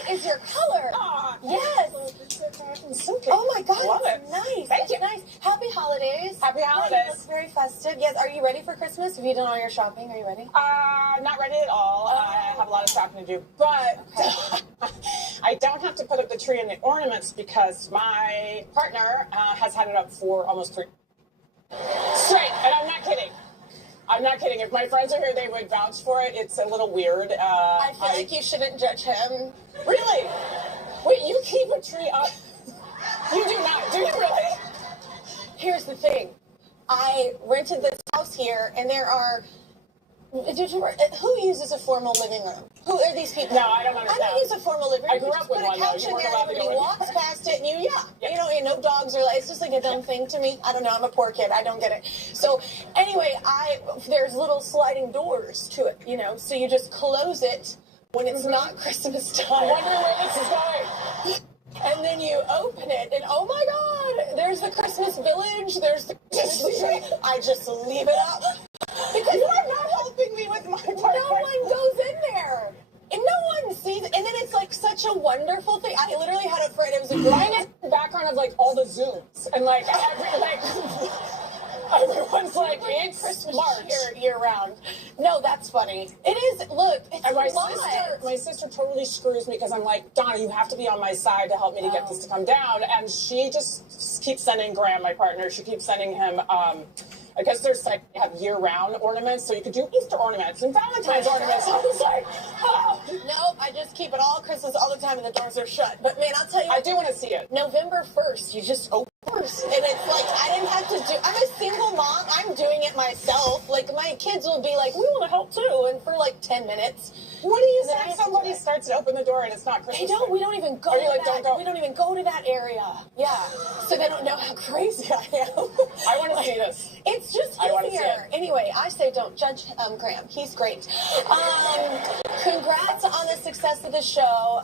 Is your color? Yes. Oh my God, Love it's it. nice. Thank That's you. nice. Happy holidays. Happy Yeah, holidays. it looks very festive. Yes. Are you ready for Christmas? Have you done all your shopping? Are you ready? Not ready at all. I have a lot of shopping to do, but I don't have to put up the tree and the ornaments because my partner has had it up for almost 3 straight, and I'm not kidding. I'm not kidding. If my friends are here, they would vouch for it. It's a little weird. I feel like you shouldn't judge him. Really? Wait, you keep a tree up? You do not. Do you really? Here's the thing. I rented this house here, and there are... Who uses a formal living room? Who are these people? No, I don't understand. I don't use a formal living room. I grew up with one, though. You put a couch in there, everybody walks past it, and you know, no dogs or it's just like a dumb thing to me. I don't know. I'm a poor kid. I don't get it. So anyway, there's little sliding doors to it, you know, so you just close it when it's not Christmas time. I wonder where this is going. And then you open it, and oh my God, there's the Christmas village. There's the Christmas tree. I just leave it up. Because you are not helping me with my part. No one goes in there. And no one sees it. And then it's like such a wonderful thing. I literally had a friend. It was a mine is the background of like all the Zooms. And like, everyone's like, it's Christmas March. year round. No, that's funny. It is. Look, it's and my sister totally screws me because I'm like, Donna, you have to be on my side to help me to get this to come down. And she just keeps sending Graham, my partner, she keeps sending him, I guess there's like have year-round ornaments, so you could do Easter ornaments and Valentine's ornaments. I was like, oh. Nope, I just keep it all Christmas all the time, and the doors are shut. But man, I'll tell you, I do want to see it. November 1st, you just open doors, and it's like I didn't have to do. I'm a single mom. I'm doing it myself. Like my kids will be like, we want to help too, and for like 10 minutes. What do you say? Somebody starts to open the door and it's not Christmas. They don't. We don't even go. Are you to like, that. don't go? We don't even go to that area. Yeah. So they don't know how crazy I am. I want to see this. It's just easier. Anyway, I say don't judge Graham. He's great. Congrats on the success of the show.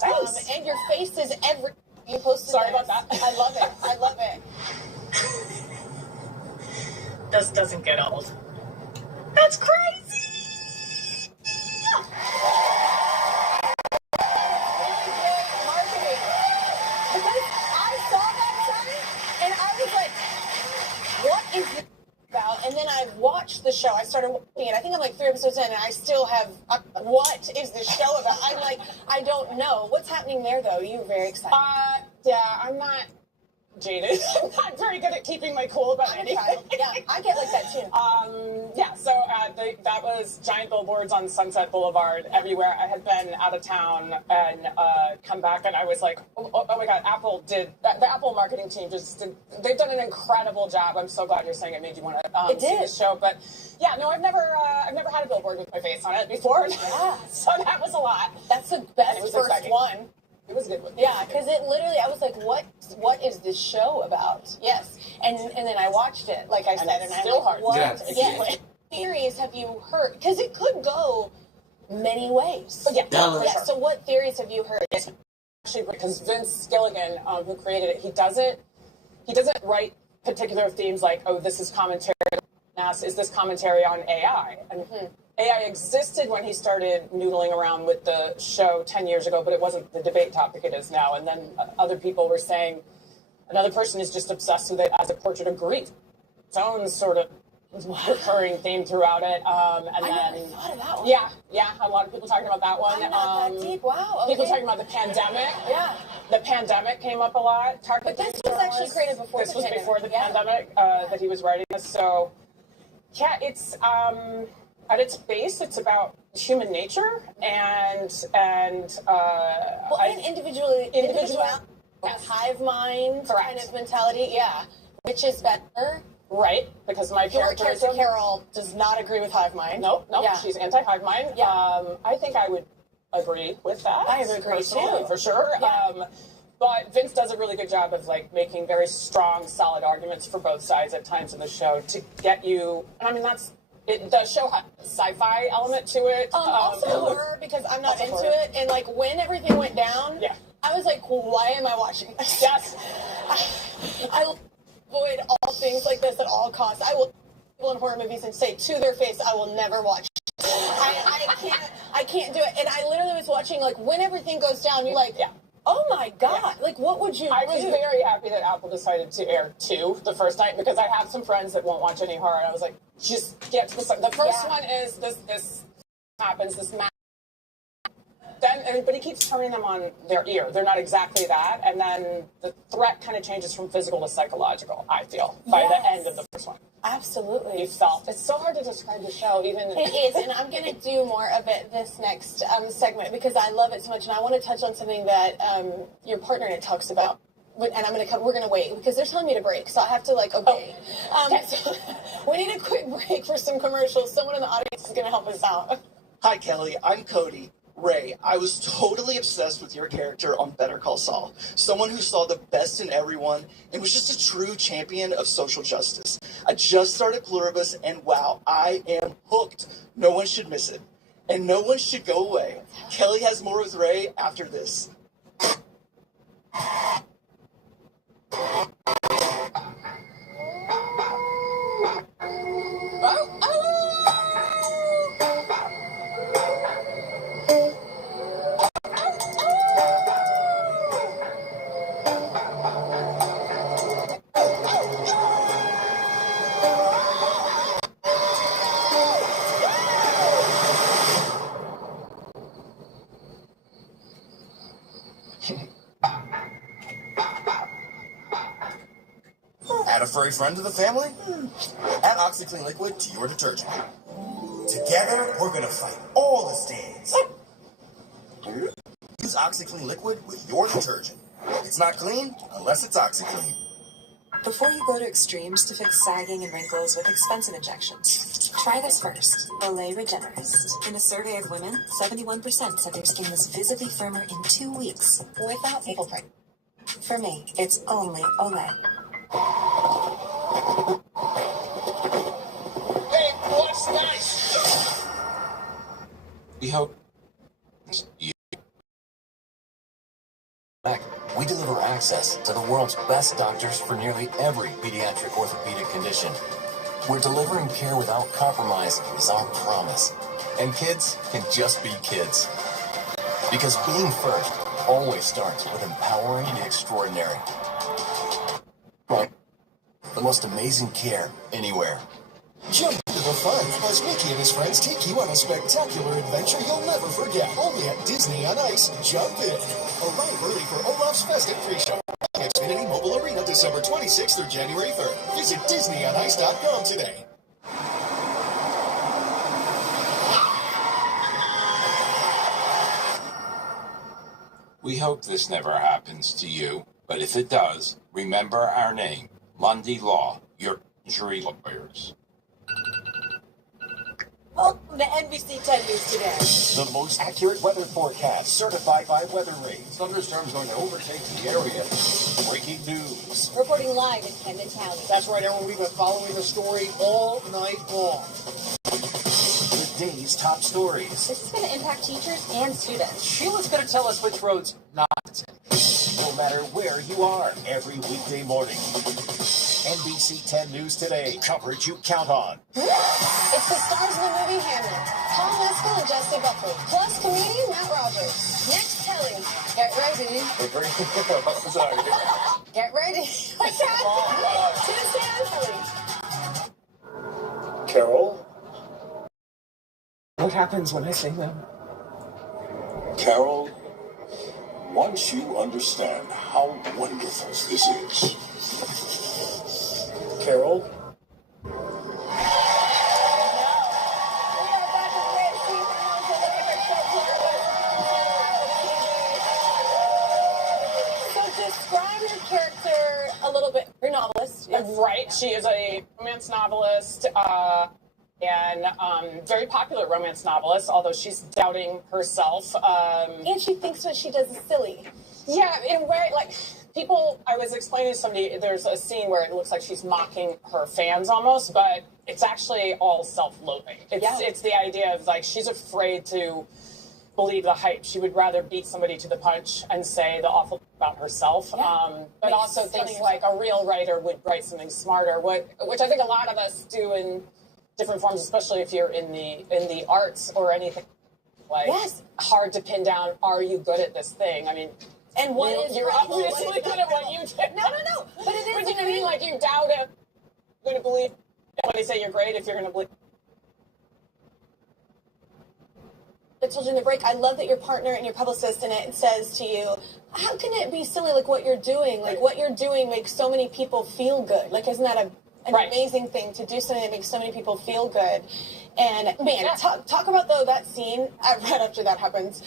And your face is every. You posted. Sorry about that. I love it. I love it. This doesn't get old. That's crazy. And then I watched the show. I started watching it. I think I'm like 3 episodes in, and I still have. What is this show about? I'm like, I don't know. What's happening there, though? You're very excited. Yeah, I'm not jaded. I'm not very good at keeping my cool about anything. Yeah, I get like that too. Yeah, so that was giant billboards on Sunset Boulevard everywhere. I had been out of town and come back, and I was like, oh my God, the Apple marketing team they've done an incredible job. I'm so glad you're saying it made you want to see this show. But yeah, no, I've never had a billboard with my face on it before. Yeah. So that was a lot. That's the best first exciting. one. It was a good one. Yeah, because it literally, I was like, what is this show about? Yes. And then I watched it, like I said, and still hard. What? Yeah. What theories have you heard? Because it could go many ways. Yeah. Yeah. So what theories have you heard? Actually, because Vince Gilligan, who created it, he doesn't write particular themes like, oh, this is commentary on us, is this commentary on AI? And AI existed when he started noodling around with the show 10 years ago, but it wasn't the debate topic it is now. And then other people were saying another person is just obsessed with it as a portrait of grief. Its own sort of recurring theme throughout it. I never thought of that one. Yeah, a lot of people talking about that one. I'm not that deep. Wow. Okay. People talking about the pandemic. Yeah. The pandemic came up a lot. But this was actually created before the pandemic. This was before the pandemic that he was writing this. So, yeah, it's at its base, it's about human nature and individual hive mind kind of mentality. Yeah, which is better. Right, because my character Carol does not agree with hive mind. Nope, she's anti-hive mind. Yeah. I think I would agree with that. I would agree too, for sure. Yeah. But Vince does a really good job of like making very strong, solid arguments for both sides at times in the show to get you. I mean, the show has a sci-fi element to it. Also horror, because I'm not into it. And like when everything went down, I was like, why am I watching this? Yes. I avoid all things like this at all costs. I will people in horror movies and say to their face, I will never watch it. I can't do it. And I literally was watching like when everything goes down, you're like, oh my God, like what would you do? I was very happy that Apple decided to air 2 the first night because I have some friends that won't watch any horror, and I was like, just get to the first one is this happens, this match. Then but he keeps turning them on their ear. They're not exactly that. And then the threat kind of changes from physical to psychological, I feel, by the end of the first one. Absolutely. You felt. It's so hard to describe the show, even. It is, and I'm going to do more of it this next segment because I love it so much, and I want to touch on something that your partner in it talks about. And I'm going to we're going to wait because they're telling me to break, so I have to like obey. So we need a quick break for some commercials. Someone in the audience is going to help us out. Hi, Kelly. I'm Cody. Ray, I was totally obsessed with your character on Better Call Saul. Someone who saw the best in everyone and was just a true champion of social justice. I just started Pluribus, and wow, I am hooked. No one should miss it. And no one should go away. Kelly has more with Ray after this. Add a furry friend to the family? Add OxyClean Liquid to your detergent. Together, we're gonna fight all the stains. Use OxyClean Liquid with your detergent. It's not clean unless it's OxyClean. Before you go to extremes to fix sagging and wrinkles with expensive injections, try this first, Olay Regenerist. In a survey of women, 71% said their skin was visibly firmer in 2 weeks without nipple print. For me, it's only Olay. Hey, what's nice? We hope you. We deliver access to the world's best doctors for nearly every pediatric orthopedic condition. We're delivering care without compromise is our promise. And kids can just be kids. Because being first always starts with empowering the extraordinary. The most amazing care anywhere. Jump into the fun as Mickey and his friends take you on a spectacular adventure you'll never forget. Only at Disney on Ice. Jump in. Arrive early for Olaf's Festive Pre-Show. Xfinity Mobile Arena, December 26th through January 3rd. Visit DisneyOnIce.com today. We hope this never happens to you, but if it does, remember our name, Lundy Law, your injury lawyers. Welcome to NBC 10 News Today. The most accurate weather forecast, certified by Weather Rays. Thunderstorms going to overtake the area. Breaking news. Reporting live in Camden County. That's right, everyone. We've been following the story all night long. The day's top stories. This is going to impact teachers and students. Sheila's going to tell us which roads not to take. No matter where you are, every weekday morning. NBC 10 News Today. Coverage you count on. It's the stars of the movie Hamlet. Paul Mescal and Jesse Buckley. Plus comedian Matt Rogers. Next, Kelly. Get ready. Sorry. Get ready. What's that? Tuesday on Kelly. Carol? What happens when I say them? Carol, once you understand how wonderful this is. Carol? So describe your character a little bit. You're a novelist. Yes. Right. She is a romance novelist. And very popular romance novelist, although she's doubting herself. And she thinks what she does is silly. Yeah, in where, like, people, I was explaining to somebody, there's a scene where it looks like she's mocking her fans almost, but it's actually all self-loathing. It's the idea of, like, she's afraid to believe the hype. She would rather beat somebody to the punch and say the awful thing about herself. But also thinks, like, a real writer would write something smarter, which I think a lot of us do in different forms, especially if you're in the arts or anything. Like, hard to pin down, are you good at this thing? I mean, and you're obviously good at what you do. No. But it is. But you know what I mean? Like, you doubt it. You're going to believe when they say you're great if you're going to believe. I told you in the break, I love that your partner and your publicist in it says to you, how can it be silly, like what you're doing? Like what you're doing makes so many people feel good. Like isn't that an amazing thing to do something that makes so many people feel good? And man, talk about though that scene right after that happens.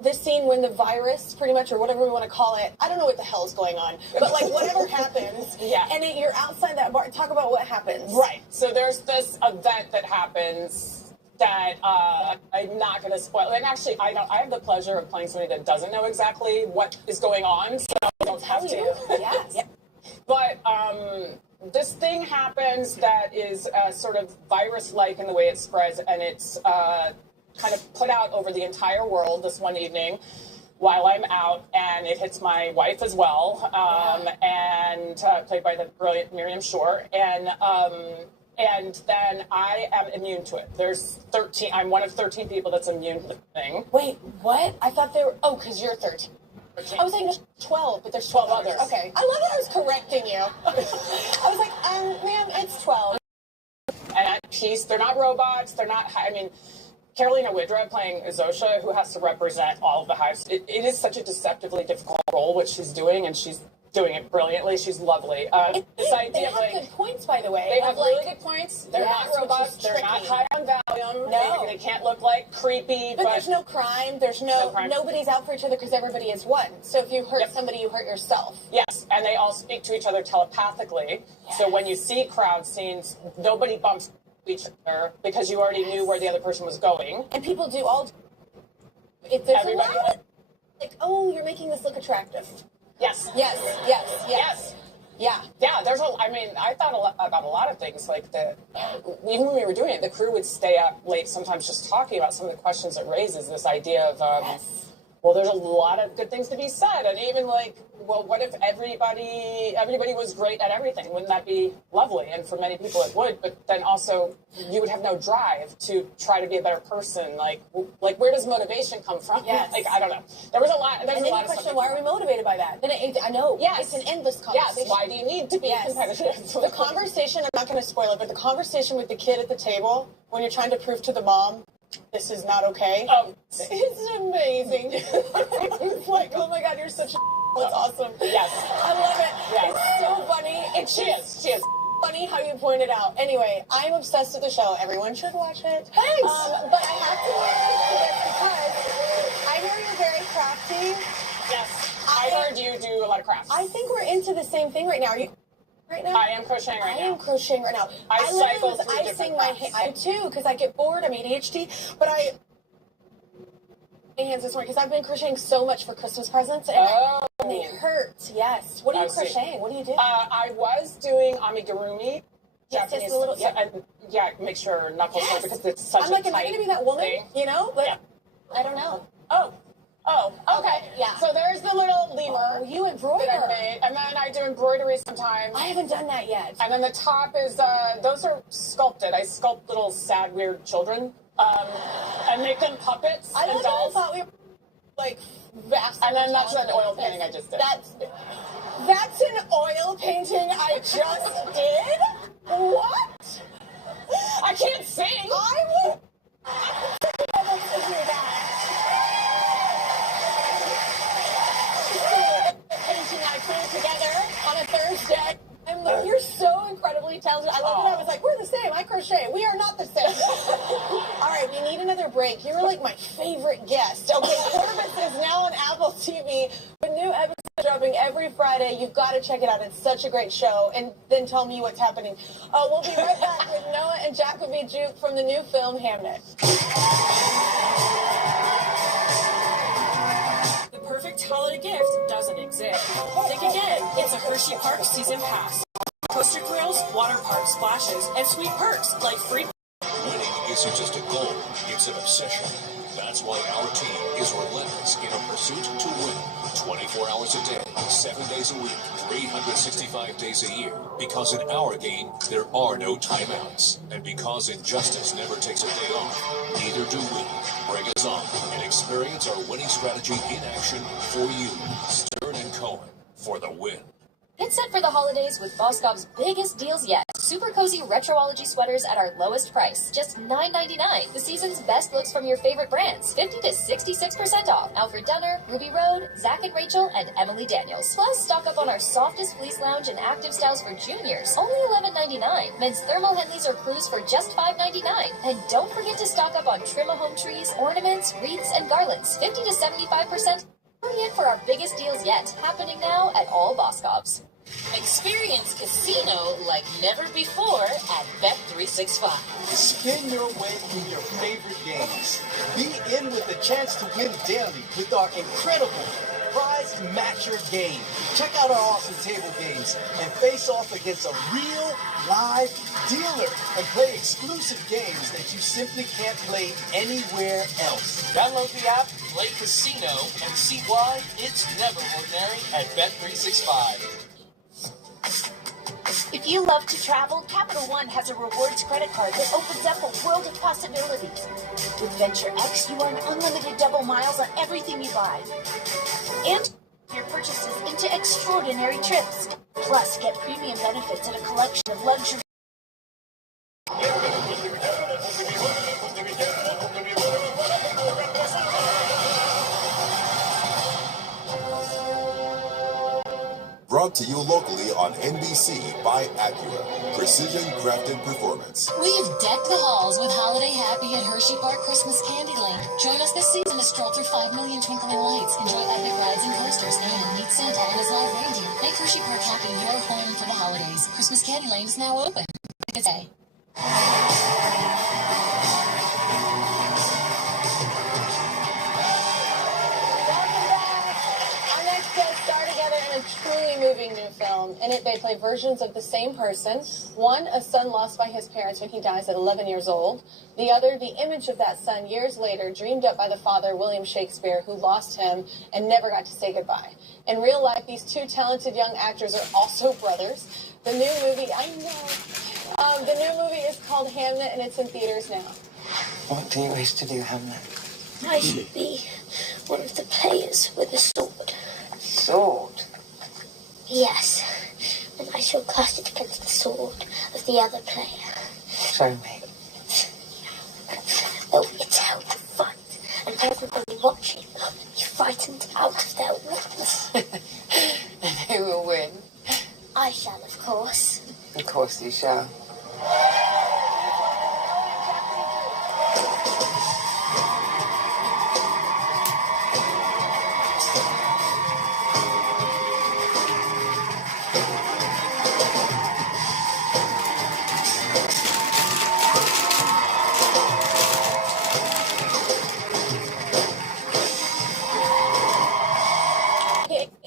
This scene when the virus, pretty much, or whatever we want to call it, I don't know what the hell's going on, but like whatever happens, and you're outside that bar. Talk about what happens. Right. So there's this event that happens that I'm not going to spoil. And actually, I have the pleasure of playing somebody that doesn't know exactly what is going on, so I don't have to. Yes. But this thing happens that is sort of virus-like in the way it spreads, and it's kind of put out over the entire world this one evening while I'm out, and it hits my wife as well, and played by the brilliant Miriam Shore, and then I am immune to it. There's 13. I'm one of 13 people that's immune to the thing. Wait, what? I thought they were. Oh, because you're 13. I was saying there's 12, but there's 12 others. Okay. I love that I was correcting you. I was like, ma'am, it's 12. And they're not robots. They're not. I mean, Carolina Widra playing Zosha, who has to represent all of the hives. It is such a deceptively difficult role, which she's doing, and she's doing it brilliantly. She's lovely. This idea they of have good points, by the way. They have really good points. They're not robots. They're not high on Valium. No. They can't look like creepy. But there's no crime. There's no crime. Nobody's out for each other because everybody is one. So if you hurt somebody, you hurt yourself. Yes, and they all speak to each other telepathically. Yes. So when you see crowd scenes, nobody bumps each other because you already knew where the other person was going. And people do all. If there's a lot, like, oh, you're making this look attractive. Yes. Yes. Yes. Yes. Yeah. Yeah. There's I mean, I thought about a lot of things like that. Even when we were doing it, the crew would stay up late sometimes just talking about some of the questions it raises. This idea of, well, there's a lot of good things to be said, and even like, well, what if everybody was great at everything? Wouldn't that be lovely? And for many people it would, but then also you would have no drive to try to be a better person. Like where does motivation come from? Yes. Like, I don't know. There was a lot. There's and a then lot you of question, stuff. why are we motivated by that? Then I know. Yes. It's an endless conversation. Yes. Why do you need to be competitive? The conversation, I'm not going to spoil it, but the conversation with the kid at the table when you're trying to prove to the mom, this is not okay. It's amazing. It's like, oh my God, you're such a It's awesome. Yes. I love it. Yes. It's so funny. She is. Funny how you pointed out. Anyway, I'm obsessed with the show. Everyone should watch it. Thanks. But I have to because I hear you're very crafty. Yes. I heard you do a lot of crafts. I think we're into the same thing right now. Are you right now? I am crocheting right now. I am crocheting right now. I cycle was through icing my hand. I too, because I get bored. I'm ADHD. But my hands this morning because I've been crocheting so much for Christmas presents and they hurt. Yes. What are you crocheting? What do you do? I was doing amigurumi. Yes, Japanese, a little. Make sure knuckles hurt because it's such I'm like, a am I going to be that woman? thing. You know? But I don't know. Oh, okay. Yeah. So there's the little lemur. Oh, you embroider. That I made. And then I do embroidery sometimes. I haven't done that yet. And then the top is, those are sculpted. I sculpt little sad, weird children. And make them puppets and dolls. I thought we were, like, vast. And then that's an oil painting I just did. That's an oil painting I just did? What? I can't sing. I will to hear that. Painting I put together on a Thursday. You're so incredibly talented. I love it. I was like, we're the same. I crochet. We are not the same. All right, we need another break. You were like my favorite guest. Okay, Corvus is now on Apple TV. A new episode dropping every Friday. You've got to check it out. It's such a great show. And then tell me what's happening. We'll be right back with Noah and Jacoby Juke from the new film Hamnet. The perfect holiday gift doesn't exist. Think again. It's a Hershey Park Season Pass. Coaster thrills, water park splashes, and sweet perks like free. Winning isn't just a goal, it's an obsession. That's why our team is relentless in a pursuit to win. 24 hours a day, 7 days a week, 365 days a year. Because in our game, there are no timeouts. And because injustice never takes a day off, neither do we. Bring us on and experience our winning strategy in action for you. Stern and Cohen for the win. Get set for the holidays with Boscov's biggest deals yet. Super cozy retroology sweaters at our lowest price, just $9.99. The season's best looks from your favorite brands, 50 to 66% off. Alfred Dunner, Ruby Road, Zach and Rachel, and Emily Daniels. Plus, stock up on our softest fleece lounge and active styles for juniors, only $11.99. Men's thermal Henleys or crews for just $5.99. And don't forget to stock up on trim-a-home trees, ornaments, wreaths, and garlands, 50 to 75%. Hurry in for our biggest deals yet, happening now at all Boscovs. Experience casino like never before at Bet365. Spin your way through your favorite games. Be in with the chance to win daily with our incredible prize matcher game. Check out our awesome table games and face off against a real live dealer and play exclusive games that you simply can't play anywhere else. Download the app, play casino, and see why it's never ordinary at Bet365. If you love to travel, Capital One has a rewards credit card that opens up a world of possibilities. With Venture X, you earn unlimited double miles on everything you buy. And your purchases into extraordinary trips. Plus, get premium benefits at a collection of luxury. Brought to you locally on NBC by Acura. Precision crafted performance. We've decked the halls with Holiday Happy at Hershey Park Christmas Candyland. Join us this season to stroll through 5 million twinkling lights, enjoy epic rides and coasters, and meet Santa and his live reindeer. Make Hershey Park Happy your home for the holidays. Christmas Candyland is now open. Today. Truly moving new film. In it, they play versions of the same person. One, a son lost by his parents when he dies at 11 years old. The other, the image of that son years later, dreamed up by the father, William Shakespeare, who lost him and never got to say goodbye. In real life, these two talented young actors are also brothers. The new movie, I know, the new movie is called Hamnet, and it's in theaters now. What do you wish to do, Hamlet? I should be one of the players with a sword. Sword? Yes, and I shall cast it against the sword of the other player. Show me. There'll be a terrible fight, and everybody watching will be frightened out of their wits. And who will win? I shall, of course. Of course you shall.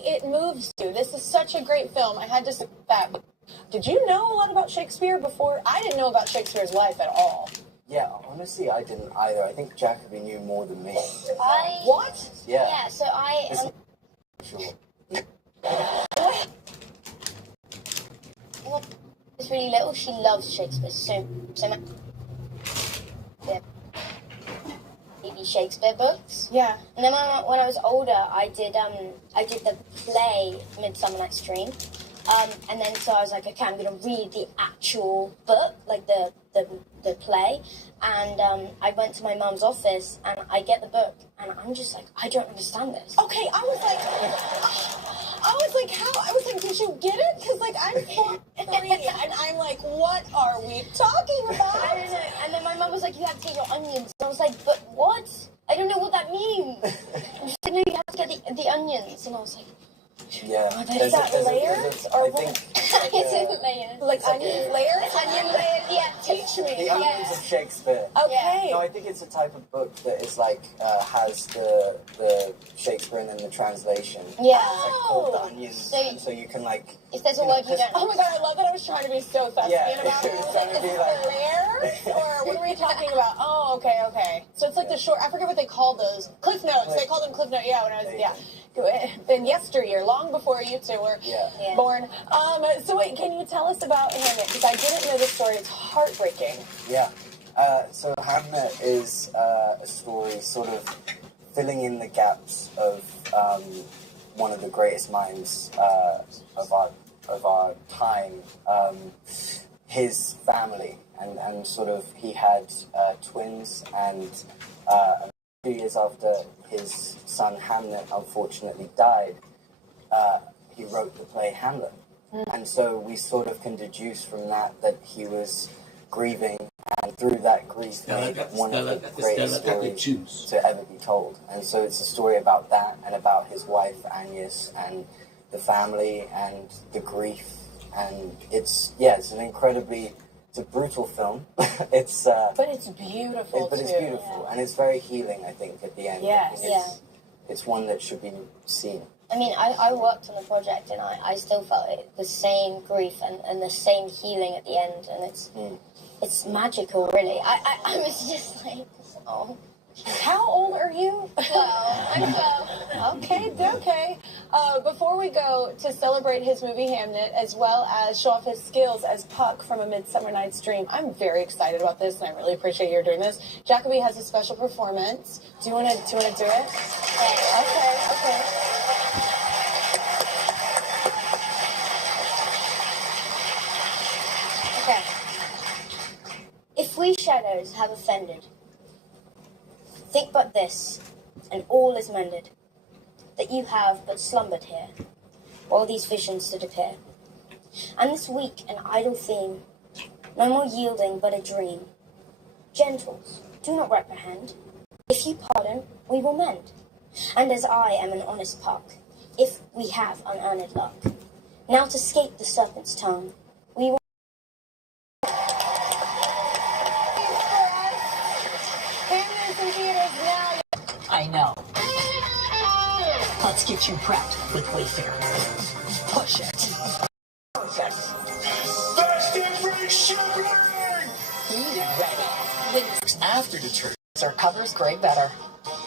It moves you. This is such a great film. I had to say that. Did you know a lot about Shakespeare before? I didn't know about Shakespeare's life at all. Yeah, honestly, I didn't either. I think Jacoby knew more than me. What? Yeah. Yeah, so I... Sure. When I was really little, she loves Shakespeare so much. Yeah. Maybe Shakespeare books. Yeah. And then when I was older, I did the play Midsummer Night's Dream. And then so I was like, okay, I'm gonna read the actual book, like the play. And I went to my mum's office and I get the book and I'm just like, I don't understand this. Okay, I was like, how? I was like, did you get it? Because like I'm 43 and I'm like, what are we talking about? I don't know. And then my mum was like, you have to get your onions. And I was like, but what? I don't know what that means. She said, no, you have to get the onions. And I was like, yeah. Is that layers or what? Is it layers? Like onion layers? Onion layers? Yeah, teach me. The Onions of Shakespeare. Okay. No, I think it's a type of book that is like has the Shakespeare and then the translation. Yeah. It's like called the Onions, and so you can like. If there's a word you don't. Oh my god, I love that. I was trying to be so thespian about it. I was like, is it layers? Or what are we talking about? Oh, okay. So it's like the short. I forget what they call those. Cliff notes. They called them Cliff notes. Yeah, when I was in yesteryear, long before you two were born. So wait, can you tell us about Hamnet? Because I didn't know this story. It's heartbreaking. Yeah. So Hamnet is a story sort of filling in the gaps of one of the greatest minds of of our time, his family, and sort of he had twins, and a few years after his son Hamlet unfortunately died, he wrote the play Hamlet. And so we sort of can deduce from that he was grieving, and through that grief made one of the greatest stories to ever be told. And so it's a story about that, and about his wife Agnes, and the family, and the grief. And it's a brutal film. But it's beautiful but it's beautiful, and it's very healing, I think, at the end. It's one that should be seen. I mean, I worked on the project, and I still felt the same grief and the same healing at the end, and it's magical, really. I was just like, oh. How old are you? 12. I'm 12. Okay. Before we go to celebrate his movie Hamlet, as well as show off his skills as Puck from A Midsummer Night's Dream, I'm very excited about this, and I really appreciate you doing this. Jacoby has a special performance. Do you want to do it? Okay. Okay. If we shadows have offended, think but this, and all is mended, that you have but slumbered here, while these visions did appear. And this weak and idle theme, no more yielding but a dream. Gentles, do not reprehend. If you pardon, we will mend. And as I am an honest Puck, if we have unearned luck, now to escape the serpent's tongue, we will. I know. Let's get you prepped with Wayfair. Push it. Perfect. Best in free shipping! Be ready. Wins after detergents are covers gray better.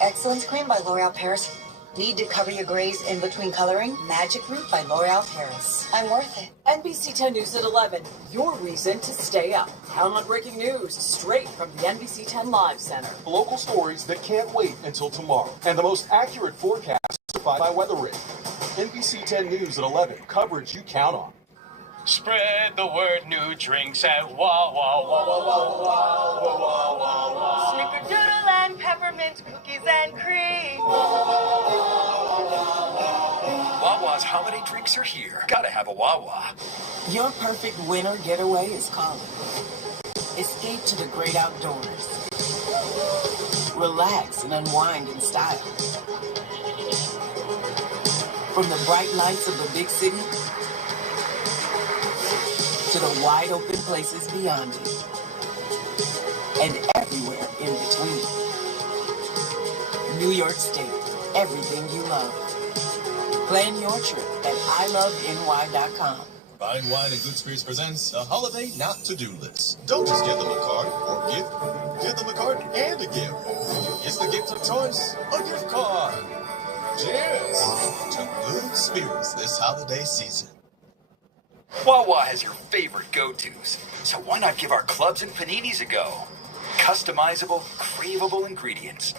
Excellence Cream by L'Oreal Paris. Need to cover your grays in between coloring? Magic Root by L'Oreal Paris. I'm worth it. NBC 10 News at 11. Your reason to stay up. Count on breaking news straight from the NBC 10 Live Center. Local stories that can't wait until tomorrow. And the most accurate forecast certified by Weather Radar. NBC 10 News at 11. Coverage you count on. Spread the word, new drinks at Wawa. Snickerdoodle and peppermint cookies and cream. Wawa's holiday drinks are here. Gotta have a Wawa. Your perfect winter getaway is calling. Escape to the great outdoors. Relax and unwind in style. From the bright lights of the big city to the wide open places beyond it, and everywhere in between. New York State, everything you love. Plan your trip at iloveny.com. Fine Wine and Good Spirits presents a holiday not to-do list. Don't just give them a card or gift. Give them a card and a gift. It's the gift of choice, a gift card. Cheers to good spirits this holiday season. Wawa has your favorite go-tos, so why not give our clubs and paninis a go? Customizable, craveable ingredients,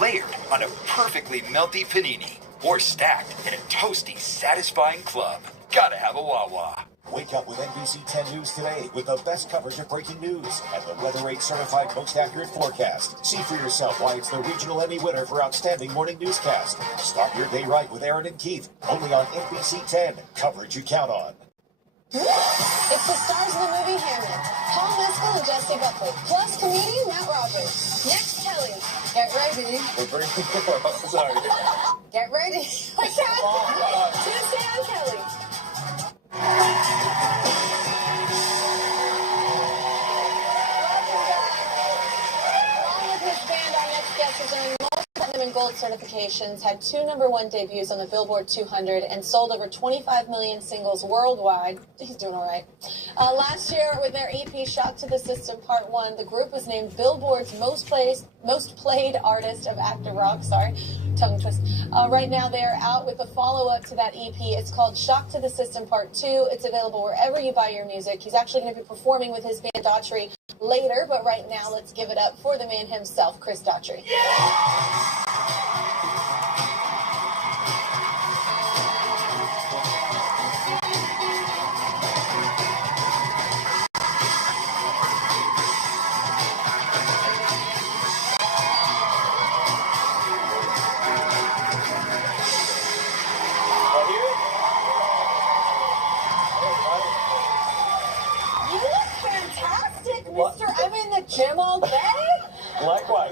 layered on a perfectly melty panini, or stacked in a toasty, satisfying club. Gotta have a Wawa. Wake up with NBC 10 News today with the best coverage of breaking news and the Weather 8 certified most accurate forecast. See for yourself why it's the regional Emmy winner for outstanding morning newscast. Start your day right with Aaron and Keith, only on NBC 10. Coverage you count on. It's the stars of the movie Hamlet, Paul Mescal and Jesse Buckley, plus comedian Matt Rogers. Next, Kelly. Get ready. Sorry. Get ready. Sit down, Kelly. Along with his band, our next guest has earned multiple platinum and gold certifications, had 2 #1 debuts on the Billboard 200, and sold over 25 million singles worldwide. He's doing all right. Last year, with their EP "Shock to the System Part 1," the group was named Billboard's most played artist of active rock. Sorry, tongue twist. Right now, they are out with a follow-up to that EP. It's called "Shock to the System Part 2." It's available wherever you buy your music. He's actually going to be performing with his band Daughtry later, but right now, let's give it up for the man himself, Chris Daughtry.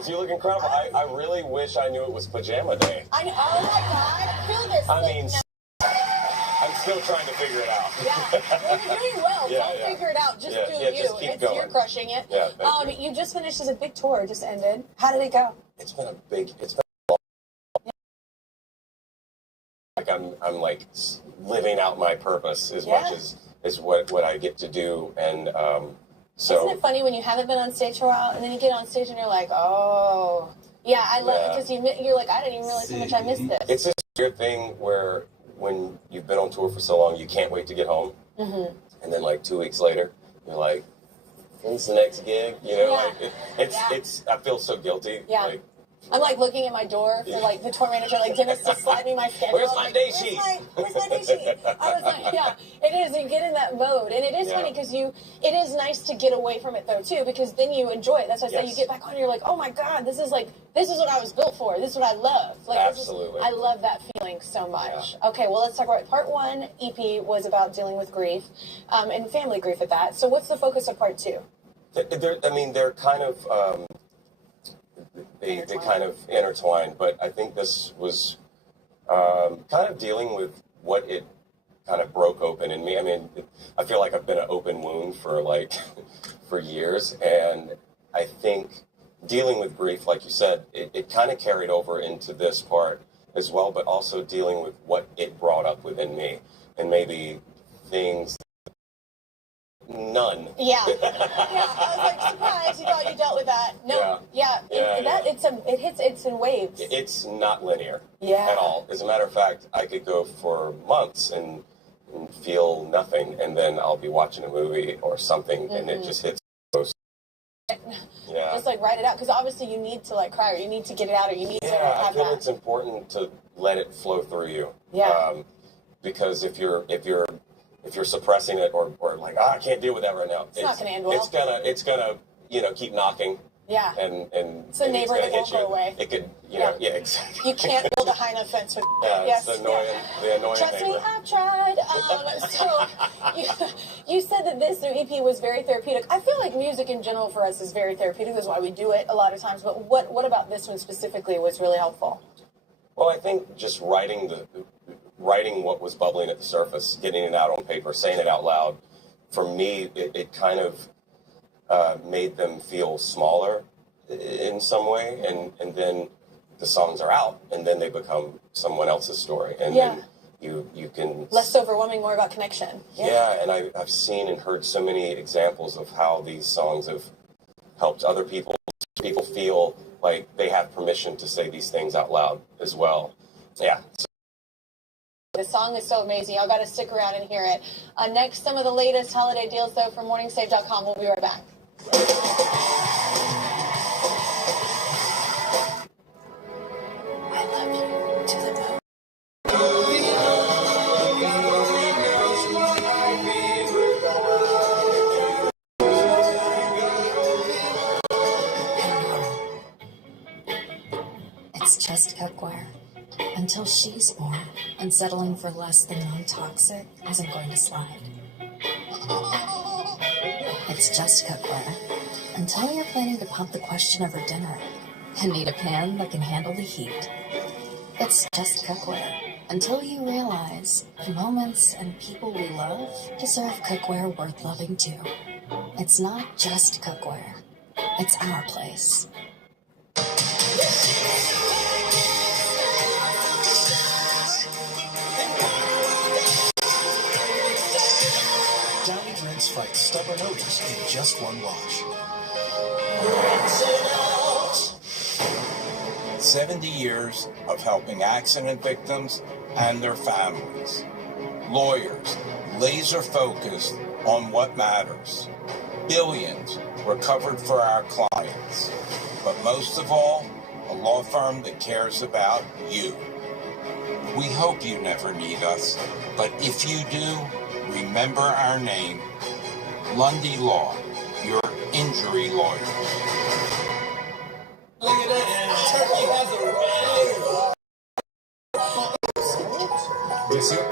you look incredible. I really wish I knew it was pajama day. Oh my God, feel this. I mean, I'm still trying to figure it out. Yeah, well, you're doing well. Yeah, Don't figure it out. Just do yeah, you. just keep going. You're crushing it. Yeah, thank you just finished as a big tour. Just ended. How did it go? It's been a like I'm like living out my purpose as much as what I get to do, and so. Isn't it funny when you haven't been on stage for a while and then you get on stage and you're like, oh, yeah, I love it because you're like, I didn't even realize how much I missed this. It's this weird thing where when you've been on tour for so long, you can't wait to get home, and then like 2 weeks later, you're like, when's the next gig? You know, like it's. I feel so guilty. Yeah. Like, I'm like looking at my door for like the tour manager, like Dennis, to slide me my schedule. Where's my day sheet? Where's my day sheet? I was like, yeah, it is. You get in that mode, and it is funny because it is nice to get away from it though too, because then you enjoy it. That's why I say you get back on, and you're like, oh my God, this is what I was built for. This is what I love. Like, absolutely, I love that feeling so much. Yeah. Okay, well let's talk about part 1. EP was about dealing with grief, and family grief at that. So what's the focus of part 2? They're kind of. They kind of intertwined, but I think this was kind of dealing with what it kind of broke open in me. I mean, I feel like I've been an open wound for for years, and I think dealing with grief, like you said, it kind of carried over into this part as well, but also dealing with what it brought up within me, and maybe things. None. Yeah. I was like surprised you thought you dealt with that. No. Yeah. It's in waves. It's not linear. Yeah. At all. As a matter of fact, I could go for months and feel nothing, and then I'll be watching a movie or something, and it just hits. Yeah. Just like write it out, because obviously you need to like cry, or you need to get it out, or you need to have I feel that. it's important to let it flow through you. Yeah. Because if you're suppressing it or like, I can't deal with that right now, it's not going to end well. It's gonna keep knocking. Yeah. And it's a neighbor that won't go away. It could, exactly. You can't build a high enough fence with. It's the annoying Trust neighbor. me, I've tried. So you said that this new EP was very therapeutic. I feel like music in general for us is very therapeutic. That's why we do it a lot of times. But what about this one specifically was really helpful? Well, I think just writing what was bubbling at the surface, getting it out on paper, saying it out loud, for me, it kind of made them feel smaller in some way, and then the songs are out, and then they become someone else's story, and then you can less overwhelming, more about connection. Yeah, and I've seen and heard so many examples of how these songs have helped other people feel like they have permission to say these things out loud as well. Yeah. The song is so amazing. Y'all got to stick around and hear it. Next, some of the latest holiday deals, though, from morningsave.com. We'll be right back. I love you to the moon. It's just cookware. Until she's born, and settling for less than non-toxic isn't going to slide. It's just cookware. Until you're planning to pump the question over dinner and need a pan that can handle the heat. It's just cookware. Until you realize moments and people we love deserve cookware worth loving too. It's not just cookware. It's our place. Downy Rinse fights stubborn odors in just one wash. 70 years of helping accident victims and their families. Lawyers, laser focused on what matters. Billions recovered for our clients. But most of all, a law firm that cares about you. We hope you never need us, but if you do, remember our name, Lundy Law, your injury lawyer. Look at that. Turkey has arrived. Yes, sir.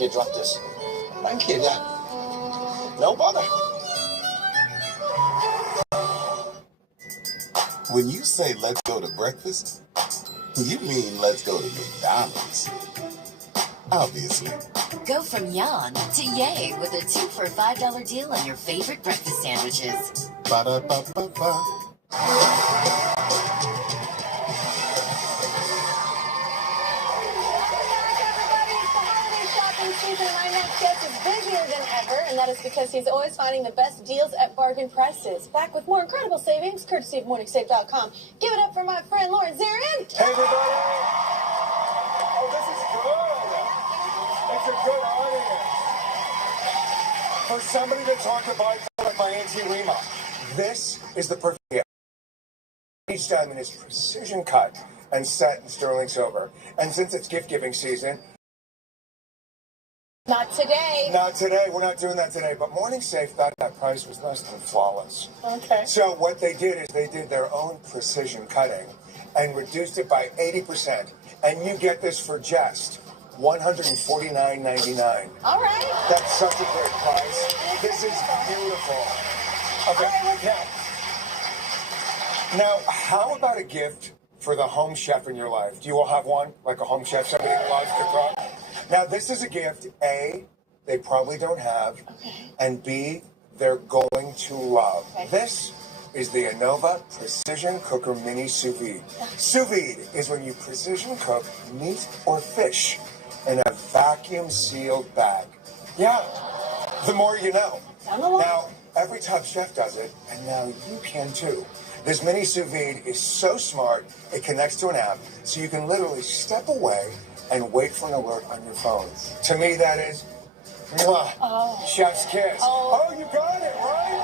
kid drop this? Grandkid, yeah. No bother. When you say let's go to breakfast, you mean let's go to McDonald's. Obviously. Go from yawn to yay with a 2 for $5 deal on your favorite breakfast sandwiches. Ba-da-ba-ba-ba. My next guest is busier than ever, and that is because he's always finding the best deals at bargain prices. Back with more incredible savings, courtesy of MorningSave.com. Give it up for my friend Lauren Zarin. Hey, everybody! Oh, this is good. It's a good audience. For somebody that's hard to buy like my Auntie Rima, this is the perfect gift. Each diamond is precision cut and set in sterling silver. And since it's gift-giving season, Not today. Not today. We're not doing that today. But MorningSafe thought that price was less than flawless. Okay. So what they did is they did their own precision cutting and reduced it by 80%. And you get this for just $149.99. All right. That's such a great price. This is beautiful. Okay. Now, how about a gift for the home chef in your life? Do you all have one? Like a home chef, somebody that loves to cook? Now, this is a gift, A, they probably don't have, and B, they're going to love. This is the Innova Precision Cooker Mini Sous Vide. Sous vide is when you precision cook meat or fish in a vacuum-sealed bag. Yeah, the more you know. Now, every top chef does it, and now you can too. This mini sous vide is so smart, it connects to an app, so you can literally step away and wait for an alert on your phone. To me, that is, mwah, chef's kiss. Oh, you got it, right?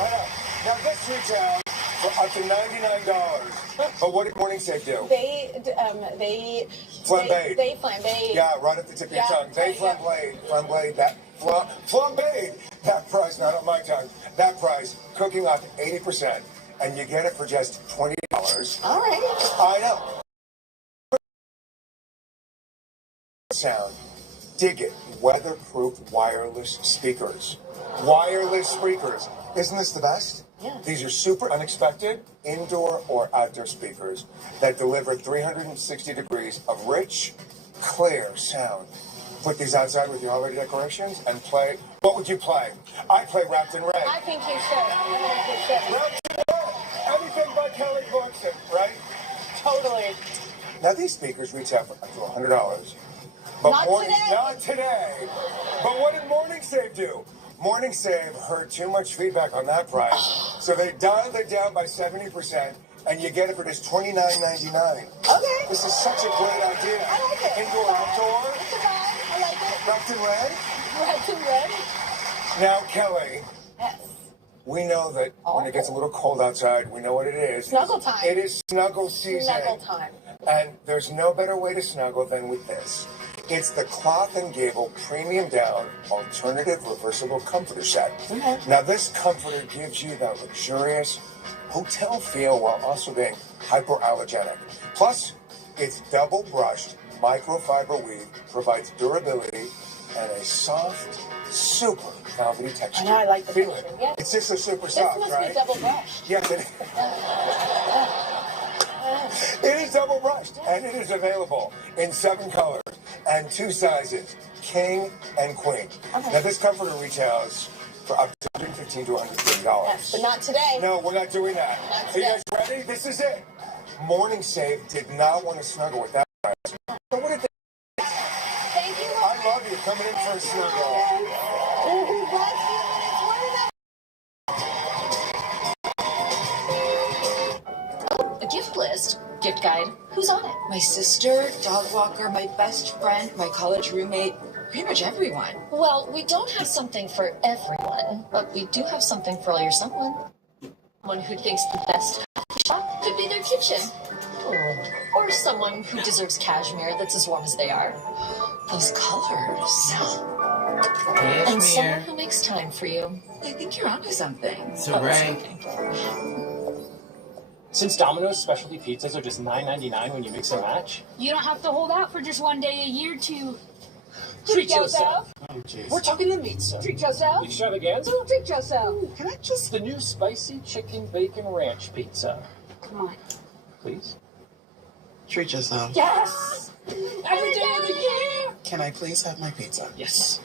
I know. Now, this retails for up to $99. But what did MorningSafe do? They Flambéed. They flambéed. Yeah, right at the tip of your tongue. They flambéed that. Flambéed that price, not on my tongue. That price, cooking up 80%. And you get it for just $20. All right. I know. Sound. Dig it. Weatherproof wireless speakers. Wireless speakers. Isn't this the best? Yeah. These are super unexpected indoor or outdoor speakers that deliver 360 degrees of rich, clear sound. Put these outside with your holiday decorations and play. What would you play? I play Wrapped in Red. I think you should. Wrapped in Red. Anything by Kelly Clarkson, right? Totally. Now these speakers retail for up to $100. But not today. But what did MorningSave do? MorningSave heard too much feedback on that price, so they dialed it down by 70%, and you get it for just $29.99. Okay. This is such a great idea. I like it. Indoor, outdoor. It's a vibe. I like it. Wrapped in red. Wrapped in red. Now, Kelly. Yes. We know that when it gets a little cold outside, we know what it is. Snuggle time. It is snuggle season. Snuggle time. And there's no better way to snuggle than with this. It's the Cloth & Gable Premium Down Alternative Reversible Comforter Set. Now, this comforter gives you that luxurious hotel feel while also being hypoallergenic. Plus, its double brushed microfiber weave provides durability and a soft, super velvety texture. I know, I like the Feel texture. it. Yeah. It's just so super This soft, must right? be double brushed. Yes, it is. It is double brushed, and it is available in 7 colors and 2 sizes, king and queen. Now, this comforter retails for up to $115 to $130. Yes, but not today. No, we're not doing that. Not Are you today. guys ready? This is it. MorningSave did not want to snuggle with that price. So what did they? Thank you. I love you coming in for a snuggle. A gift list, gift guide. Who's on it? My sister, dog walker, my best friend, my college roommate, pretty much everyone. Well, we don't have something for everyone, but we do have something for all your someone. Someone who thinks the best shop could be their kitchen. Or someone who deserves cashmere that's as warm as they are. Those colors. And someone who makes time for you. I think you're onto something. So right. Since Domino's specialty pizzas are just $9.99 when you mix and match. You don't have to hold out for just one day a year to Treat yourself. Oh, jeez. We're talking the meat, sir. Treat yourself. Extravaganza. Treat yourself. Can I just... The new spicy chicken bacon ranch pizza. Come on. Please. Treat yourself. Yes! Every day of the year! Can I please have my pizza? Yes.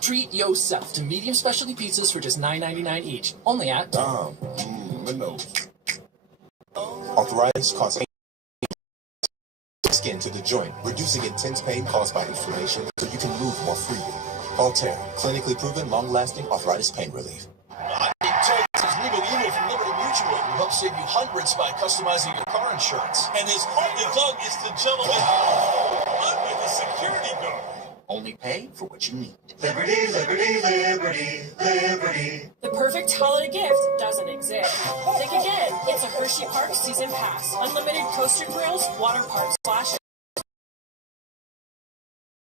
Treat yourself to medium specialty pizzas for just $9.99 each. Only at... the nose. Arthritis causes skin to the joint, reducing intense pain caused by inflammation so you can move more freely. Altair, clinically proven, long-lasting arthritis pain relief. Texas legal evil from Liberty Mutual, who helps save you hundreds by customizing your car insurance. And his partner Doug is the gentleman under the security guard. Only pay for what you need. Liberty, liberty, liberty, liberty. The perfect holiday gift doesn't exist. Think again. It's a Hershey Park Season Pass. Unlimited coaster thrills, water park splashes.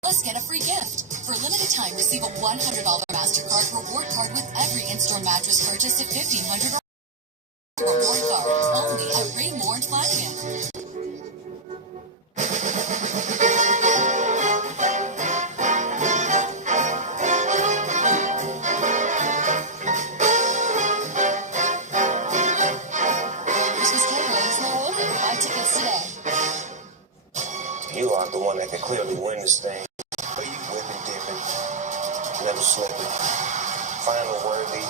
Let's get a free gift. For a limited time, receive a $100 MasterCard reward card with every in-store mattress purchase of $1,500 reward card. Only at Raymore and Flanagan. You are the one that can clearly win this thing. But you whipping, dipping, never slipping, final worthy.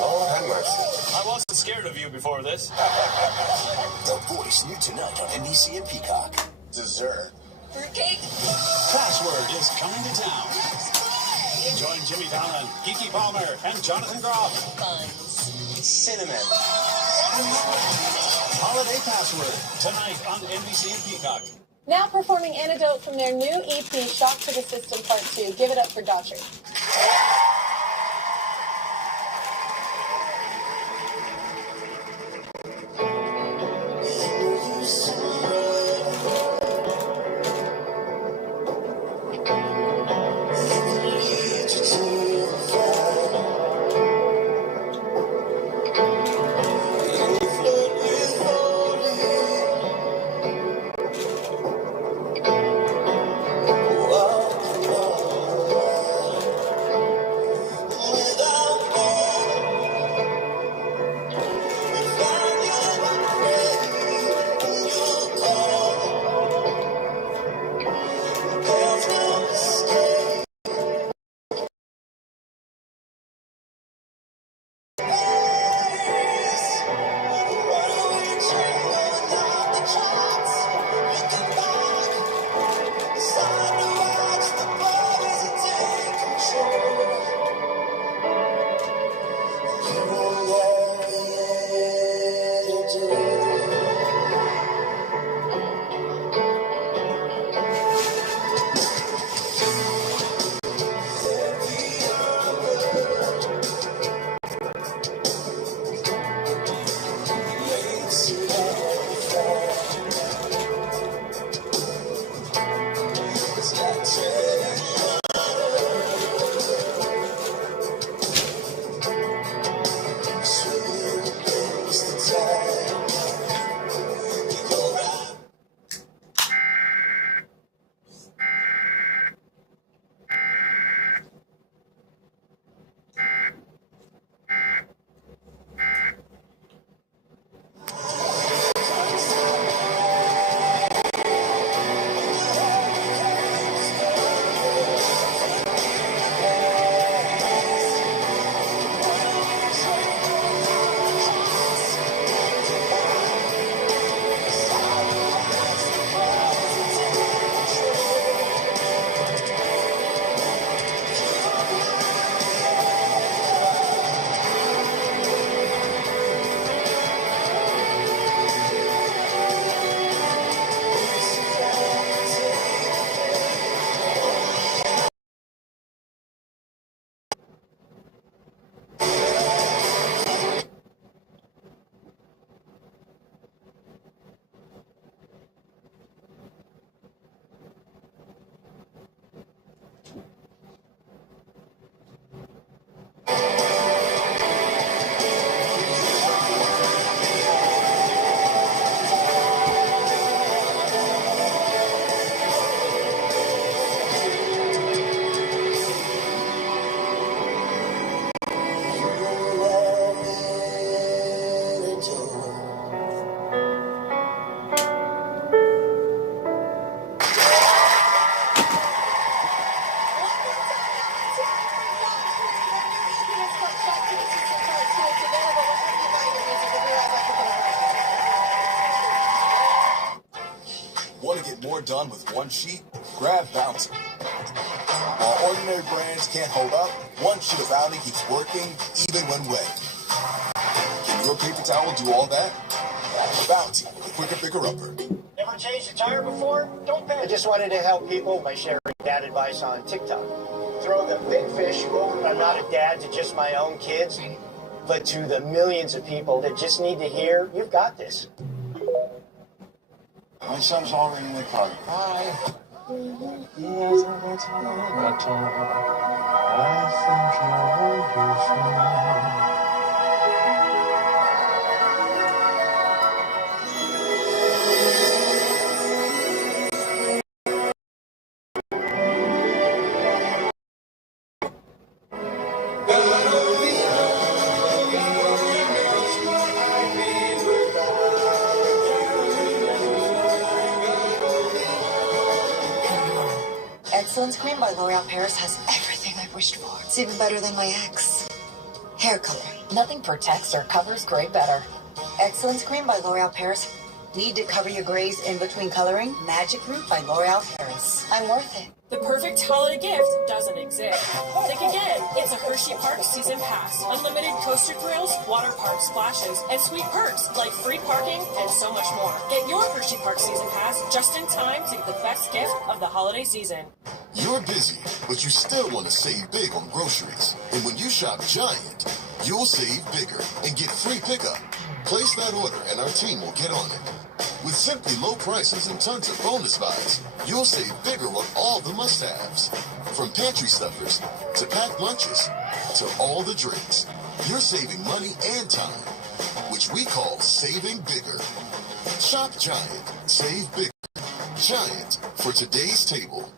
Lord have mercy. I wasn't scared of you before this. The Voice, new tonight on NBC and Peacock. Dessert. Fruitcake? Password is coming to town. Join Jimmy Fallon, Kiki Palmer, and Jonathan Groff. Cinnamon. Holiday Password, tonight on NBC and Peacock. Now performing Antidote from their new EP, Shock to the System Part 2. Give it up for Daughtry. more done with one sheet? Grab Bounty. While ordinary brands can't hold up, one sheet of Bounty keeps working even when wet. Can your paper towel do all that? Bounty, the quicker picker-upper. Never changed a tire before? Don't panic. I just wanted to help people by sharing dad advice on TikTok. Throw the big fish quote, I'm not a dad to just my own kids, but to the millions of people that just need to hear, you've got this. My son's already in the car. Hi. Excellence Cream by L'Oreal Paris has everything I've wished for. It's even better than my ex. Hair coloring. Nothing protects or covers gray better. Excellence Cream by L'Oreal Paris. Need to cover your grays in between coloring? Magic Root by L'Oreal Paris. I'm worth it. The perfect holiday gift doesn't exist. Think again. It's a Hershey Park Season Pass. Unlimited coaster thrills, water park splashes, and sweet perks like free parking and so much more. Get your Hershey Park Season Pass just in time to get the best gift of the holiday season. You're busy, but you still want to save big on groceries. And when you shop Giant, you'll save bigger and get free pickup. Place that order and our team will get on it. With simply low prices and tons of bonus buys, you'll save bigger on all the must-haves. From pantry stuffers to packed lunches to all the drinks, you're saving money and time, which we call saving bigger. Shop Giant, save bigger. Giant for today's table.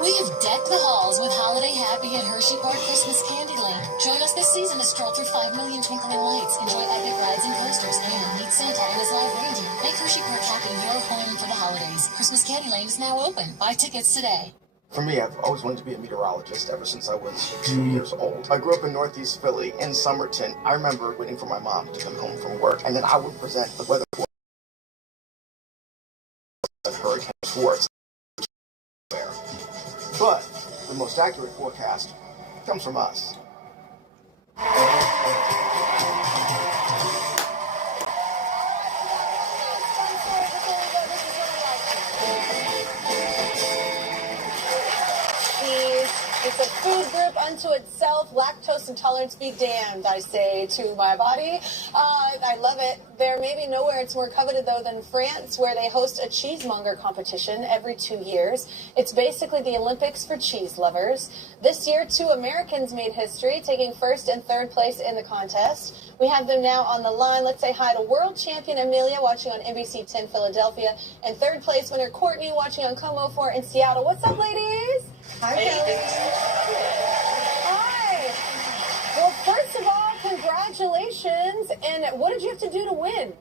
We've decked the halls with Holiday Happy at Hershey Park Christmas Candyland. Join us this season to stroll through 5 million twinkling lights, enjoy epic rides and coasters, and meet Santa and his live reindeer. Make Hershey Park Happy your home for the holidays. Christmas Candyland is now open. Buy tickets today. For me, I've always wanted to be a meteorologist ever since I was 2 years old. I grew up in Northeast Philly, in Somerton. I remember waiting for my mom to come home from work, and then I would present the weather for Hurricane Schwartz. But the most accurate forecast comes from us. It's a food group unto itself. Lactose intolerance be damned, I say to my body. I love it. There may be nowhere it's more coveted, though, than France, where they host a cheesemonger competition every 2 years. It's basically the Olympics for cheese lovers. This year, 2 Americans made history, taking first and third place in the contest. We have them now on the line. Let's say hi to world champion Amelia, watching on NBC 10 Philadelphia, and third place winner Courtney, watching on Como 4 in Seattle. What's up, ladies? Hi, Kelly. Hi. Well, first of all, congratulations. And what did you have to do to win?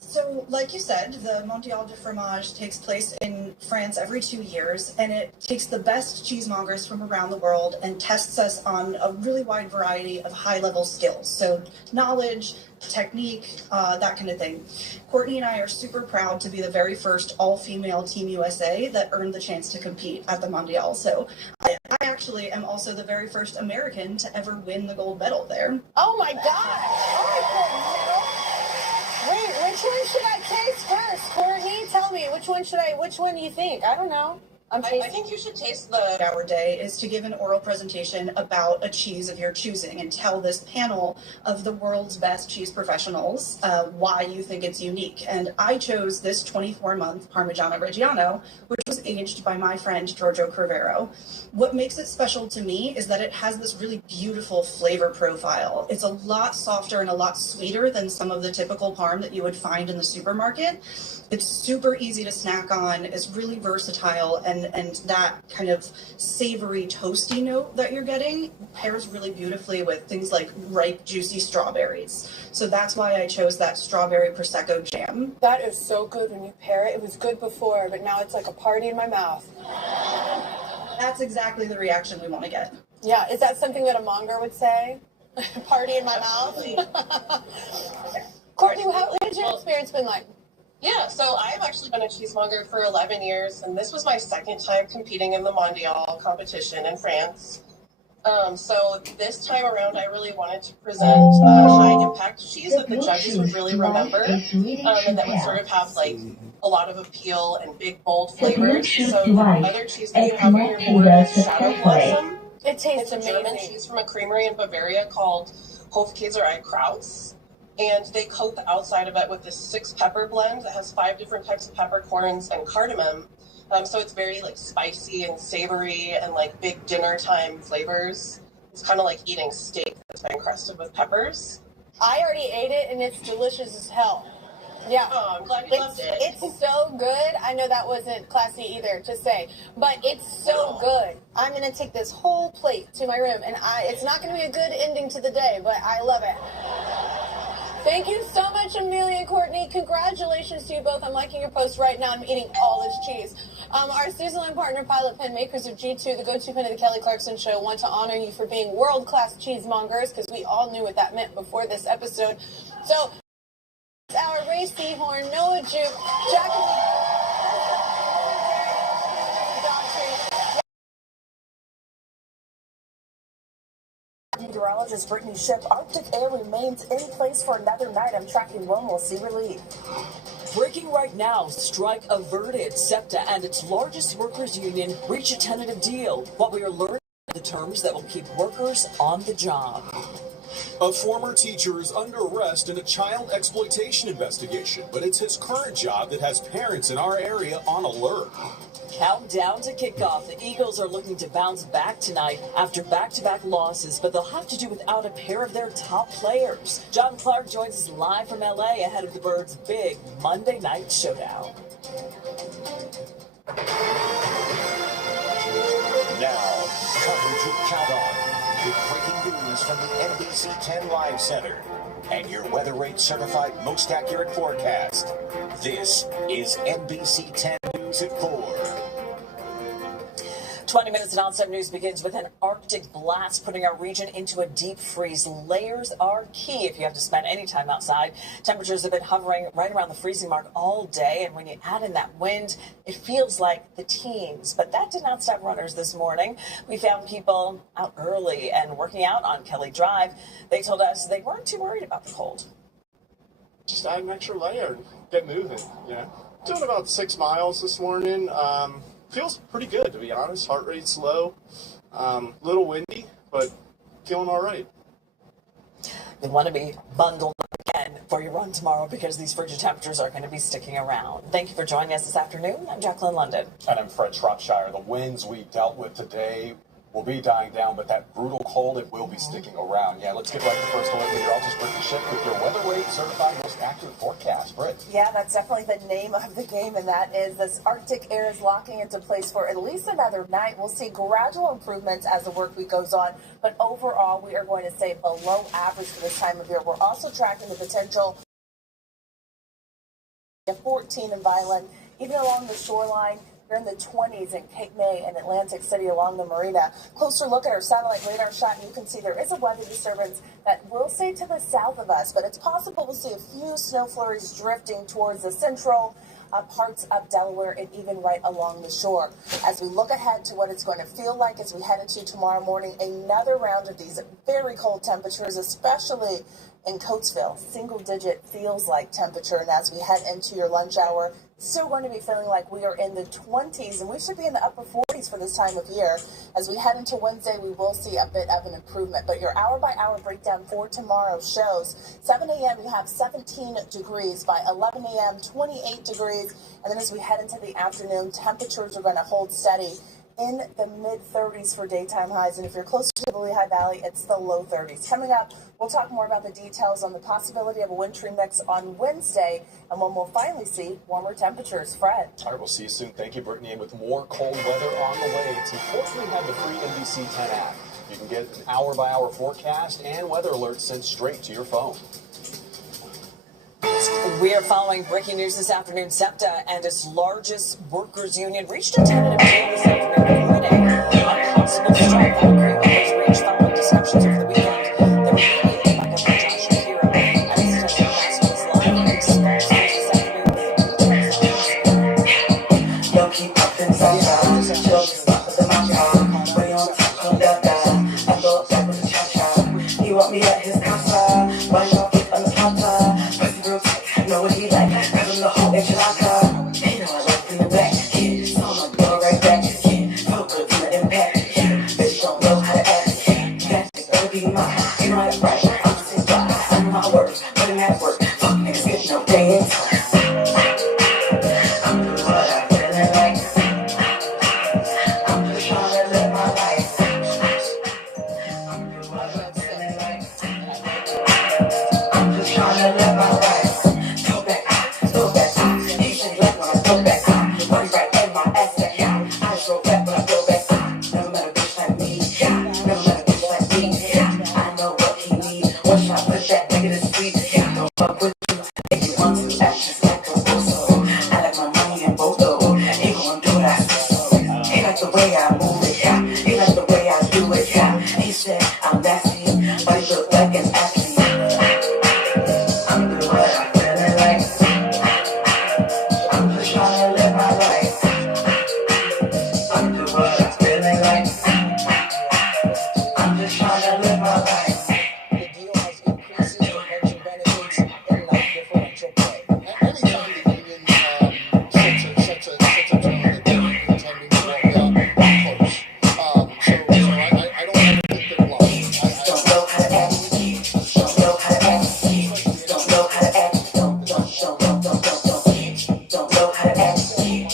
So, like you said, the Mondial de Fromage takes place in France every 2 years, and it takes the best cheesemongers from around the world and tests us on a really wide variety of high-level skills. So, knowledge, technique, that kind of thing. Courtney and I are super proud to be the very first all-female Team USA that earned the chance to compete at the Mondial. So, I actually am also the very first American to ever win the gold medal there. Oh my God! All right, wait, which one should I taste first? Courtney, tell me, which one do you think? I don't know. I think you should taste the... Our day is to give an oral presentation about a cheese of your choosing and tell this panel of the world's best cheese professionals why you think it's unique. And I chose this 24-month Parmigiano Reggiano, which was aged by my friend Giorgio Crivero. What makes it special to me is that it has this really beautiful flavor profile. It's a lot softer and a lot sweeter than some of the typical Parm that you would find in the supermarket. It's super easy to snack on, it's really versatile, and that kind of savory, toasty note that you're getting pairs really beautifully with things like ripe, juicy strawberries. So that's why I chose that strawberry Prosecco jam. That is so good when you pair it. It was good before, but now it's like a party in my mouth. That's exactly the reaction we want to get. Yeah, is that something that a monger would say? Party in my mouth? Courtney, what has your experience been like? Yeah, so I've actually been a cheesemonger for 11 years, and this was my second time competing in the Mondial competition in France. So this time around, I really wanted to present high-impact cheese that the judges would really remember, and that would sort of have, like, a lot of appeal and big, bold flavors. So the other cheese that you have on your board is Shadow Blossom. It's a German cheese from a creamery in Bavaria called Hofkäserei Kraus. And they coat the outside of it with this 6-pepper blend that has 5 different types of peppercorns and cardamom. So it's very like spicy and savory and like big dinner time flavors. It's kind of like eating steak that's been crusted with peppers. I already ate it and it's delicious as hell. Yeah. Oh, I'm glad you loved it. It's so good. I know that wasn't classy either to say, but it's so good. I'm going to take this whole plate to my room, and it's not going to be a good ending to the day, but I love it. Thank you so much, Amelia and Courtney. Congratulations to you both. I'm liking your post right now. I'm eating all this cheese. Our Susan Line partner, Pilot Pen, makers of G2, the go-to pen of the Kelly Clarkson Show, want to honor you for being world-class cheesemongers, because we all knew what that meant before this episode. So, our Ray Seahorn, Noah Juke, Meteorologist Brittany Ship, Arctic air remains in place for another night. I'm tracking one. We'll see relief. Breaking right now, strike averted. SEPTA and its largest workers union reach a tentative deal. What we are learning the terms that will keep workers on the job. A former teacher is under arrest in a child exploitation investigation, but it's his current job that has parents in our area on alert. Countdown to kickoff. The Eagles are looking to bounce back tonight after back-to-back losses, but they'll have to do without a pair of their top players. John Clark joins us live from LA ahead of the Birds' big Monday night showdown. Now, coverage you count on with breaking news from the NBC 10 Live Center and your weather rate certified most accurate forecast. This is NBC 10 News at 4. 20 minutes and On 7 News begins with an Arctic blast putting our region into a deep freeze. Layers are key if you have to spend any time outside. Temperatures have been hovering right around the freezing mark all day, and when you add in that wind, it feels like the teens. But that did not stop runners this morning. We found people out early and working out on Kelly Drive. They told us they weren't too worried about the cold. Just add an extra layer and get moving, Doing about 6 miles this morning. Feels pretty good, to be honest. Heart rate's low, little windy, but feeling all right. You want to be bundled up again for your run tomorrow because these frigid temperatures are going to be sticking around. Thank you for joining us this afternoon. I'm Jacqueline London. And I'm Fred Shropshire. The winds we dealt with today will be dying down, but that brutal cold, it will be sticking around. Yeah, let's get right to first alert meteorologist Brittany Ship with your weather rate certified most accurate forecast. Britt. Yeah, that's definitely the name of the game, and that is this Arctic air is locking into place for at least another night. We'll see gradual improvements as the work week goes on, but overall we are going to stay below average for this time of year. We're also tracking the potential of 14 in Vineland, even along the shoreline. You're in the 20s in Cape May and Atlantic City along the marina. Closer look at our satellite radar shot, and you can see there is a weather disturbance that will stay to the south of us, but it's possible we'll see a few snow flurries drifting towards the central parts of Delaware and even right along the shore. As we look ahead to what it's going to feel like as we head into tomorrow morning, another round of these very cold temperatures, especially in Coatesville. Single-digit feels like temperature, and as we head into your lunch hour, still going to be feeling like we are in the 20s, and we should be in the upper 40s for this time of year. As we head into Wednesday, we will see a bit of an improvement, but your hour-by-hour breakdown for tomorrow shows 7 a.m. you have 17 degrees, by 11 a.m. 28 degrees, and then as we head into the afternoon, temperatures are going to hold steady in the mid-30s for daytime highs, and if you're closer to the Lehigh Valley, it's the low 30s. Coming up, we'll talk more about the details on the possibility of a wintry mix on Wednesday, and when we'll finally see warmer temperatures. Fred. All right, we'll see you soon. Thank you, Brittany. And with more cold weather on the way, it's important we have the free NBC 10 app. You can get an hour-by-hour forecast and weather alerts sent straight to your phone. We are following breaking news this afternoon. SEPTA and its largest workers' union reached a tentative deal this afternoon, including a possible strike. That agreement was reached following discussions over the weekend. They were hearing back up by Josh Shapiro. And this is live and exposed this afternoon. He want me at his casa. Why y'all get on the papa? Pussy real tight, know what he like. Grab him the whole enchilada. He know I like in the back. Yeah, so I'm gonna go right back. Yeah, so good to the impact. Yeah, bitch don't know how to act. Yeah, that's gonna be mine. You know that's right. I'm just his guy. I know my words, put in that work. Fuck niggas get no day in time. I'm doing what I'm feeling like. I'm just trying to live my life. I'm doing what I'm feeling like. I'm just trying to live my life. Go back, he should left when I go back. Money right in my ass, yeah. I just go back when I go back. Never met a bitch like me, yeah. Never met a bitch like me, yeah. I know what he need. One shot, put that nigga to sleep, yeah. Don't fuck with you if you want to act just like a bozo. I like my money in Bodo. He gon' do what I say so. He like the way I move it, yeah. He like the way I do it, yeah. He said I'm nasty, but he look like an athlete. I'm doing what I'm feeling like. I'm just trying to live my life. I'm doing what I'm feeling like. I'm just trying to live my life. The deal has increases in pension benefits and life differential pay. Anytime the union sets a tone that they're intending to walk out close. So I don't ever think they're lying. Don't know how to act. Don't know how to act. Don't know how to act. Don't know how to act. Don't know how to act. Don't know how to act. Don't know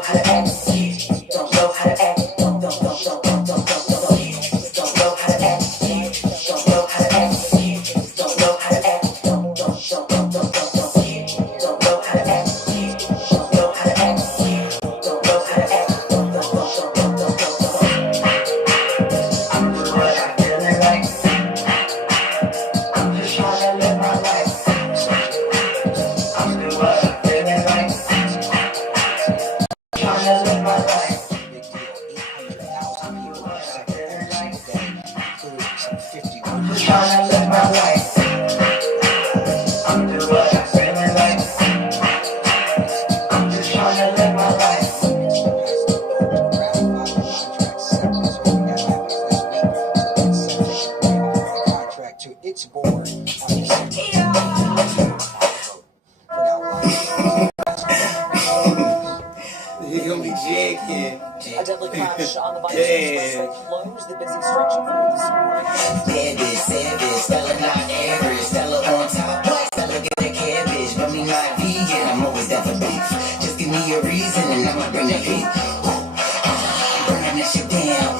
how to act. Don't know how to act. Don't know how to act. Don't know how to act. Don't know how to act. Don't know how to act. Don't know how to act. Don't know how to act. I'm doing what I'm feeling like. I'm just trying to live my life. I'm doing what I'm feeling like. Trying to live my life. I'm just trying to live my life. I'm doing what I'm feeling like. I'm just trying to live my life. Contract to its board. You're gonna be jagged. A deadly crash on the Viking Expressway closed the busy stretch of road this morning. Savage, Stella not average, Stella on top, boy, Stella get a cabbage, but me not vegan, I'm always down for beef. Just give me a reason and I'ma bring the heat. Burning that shit down,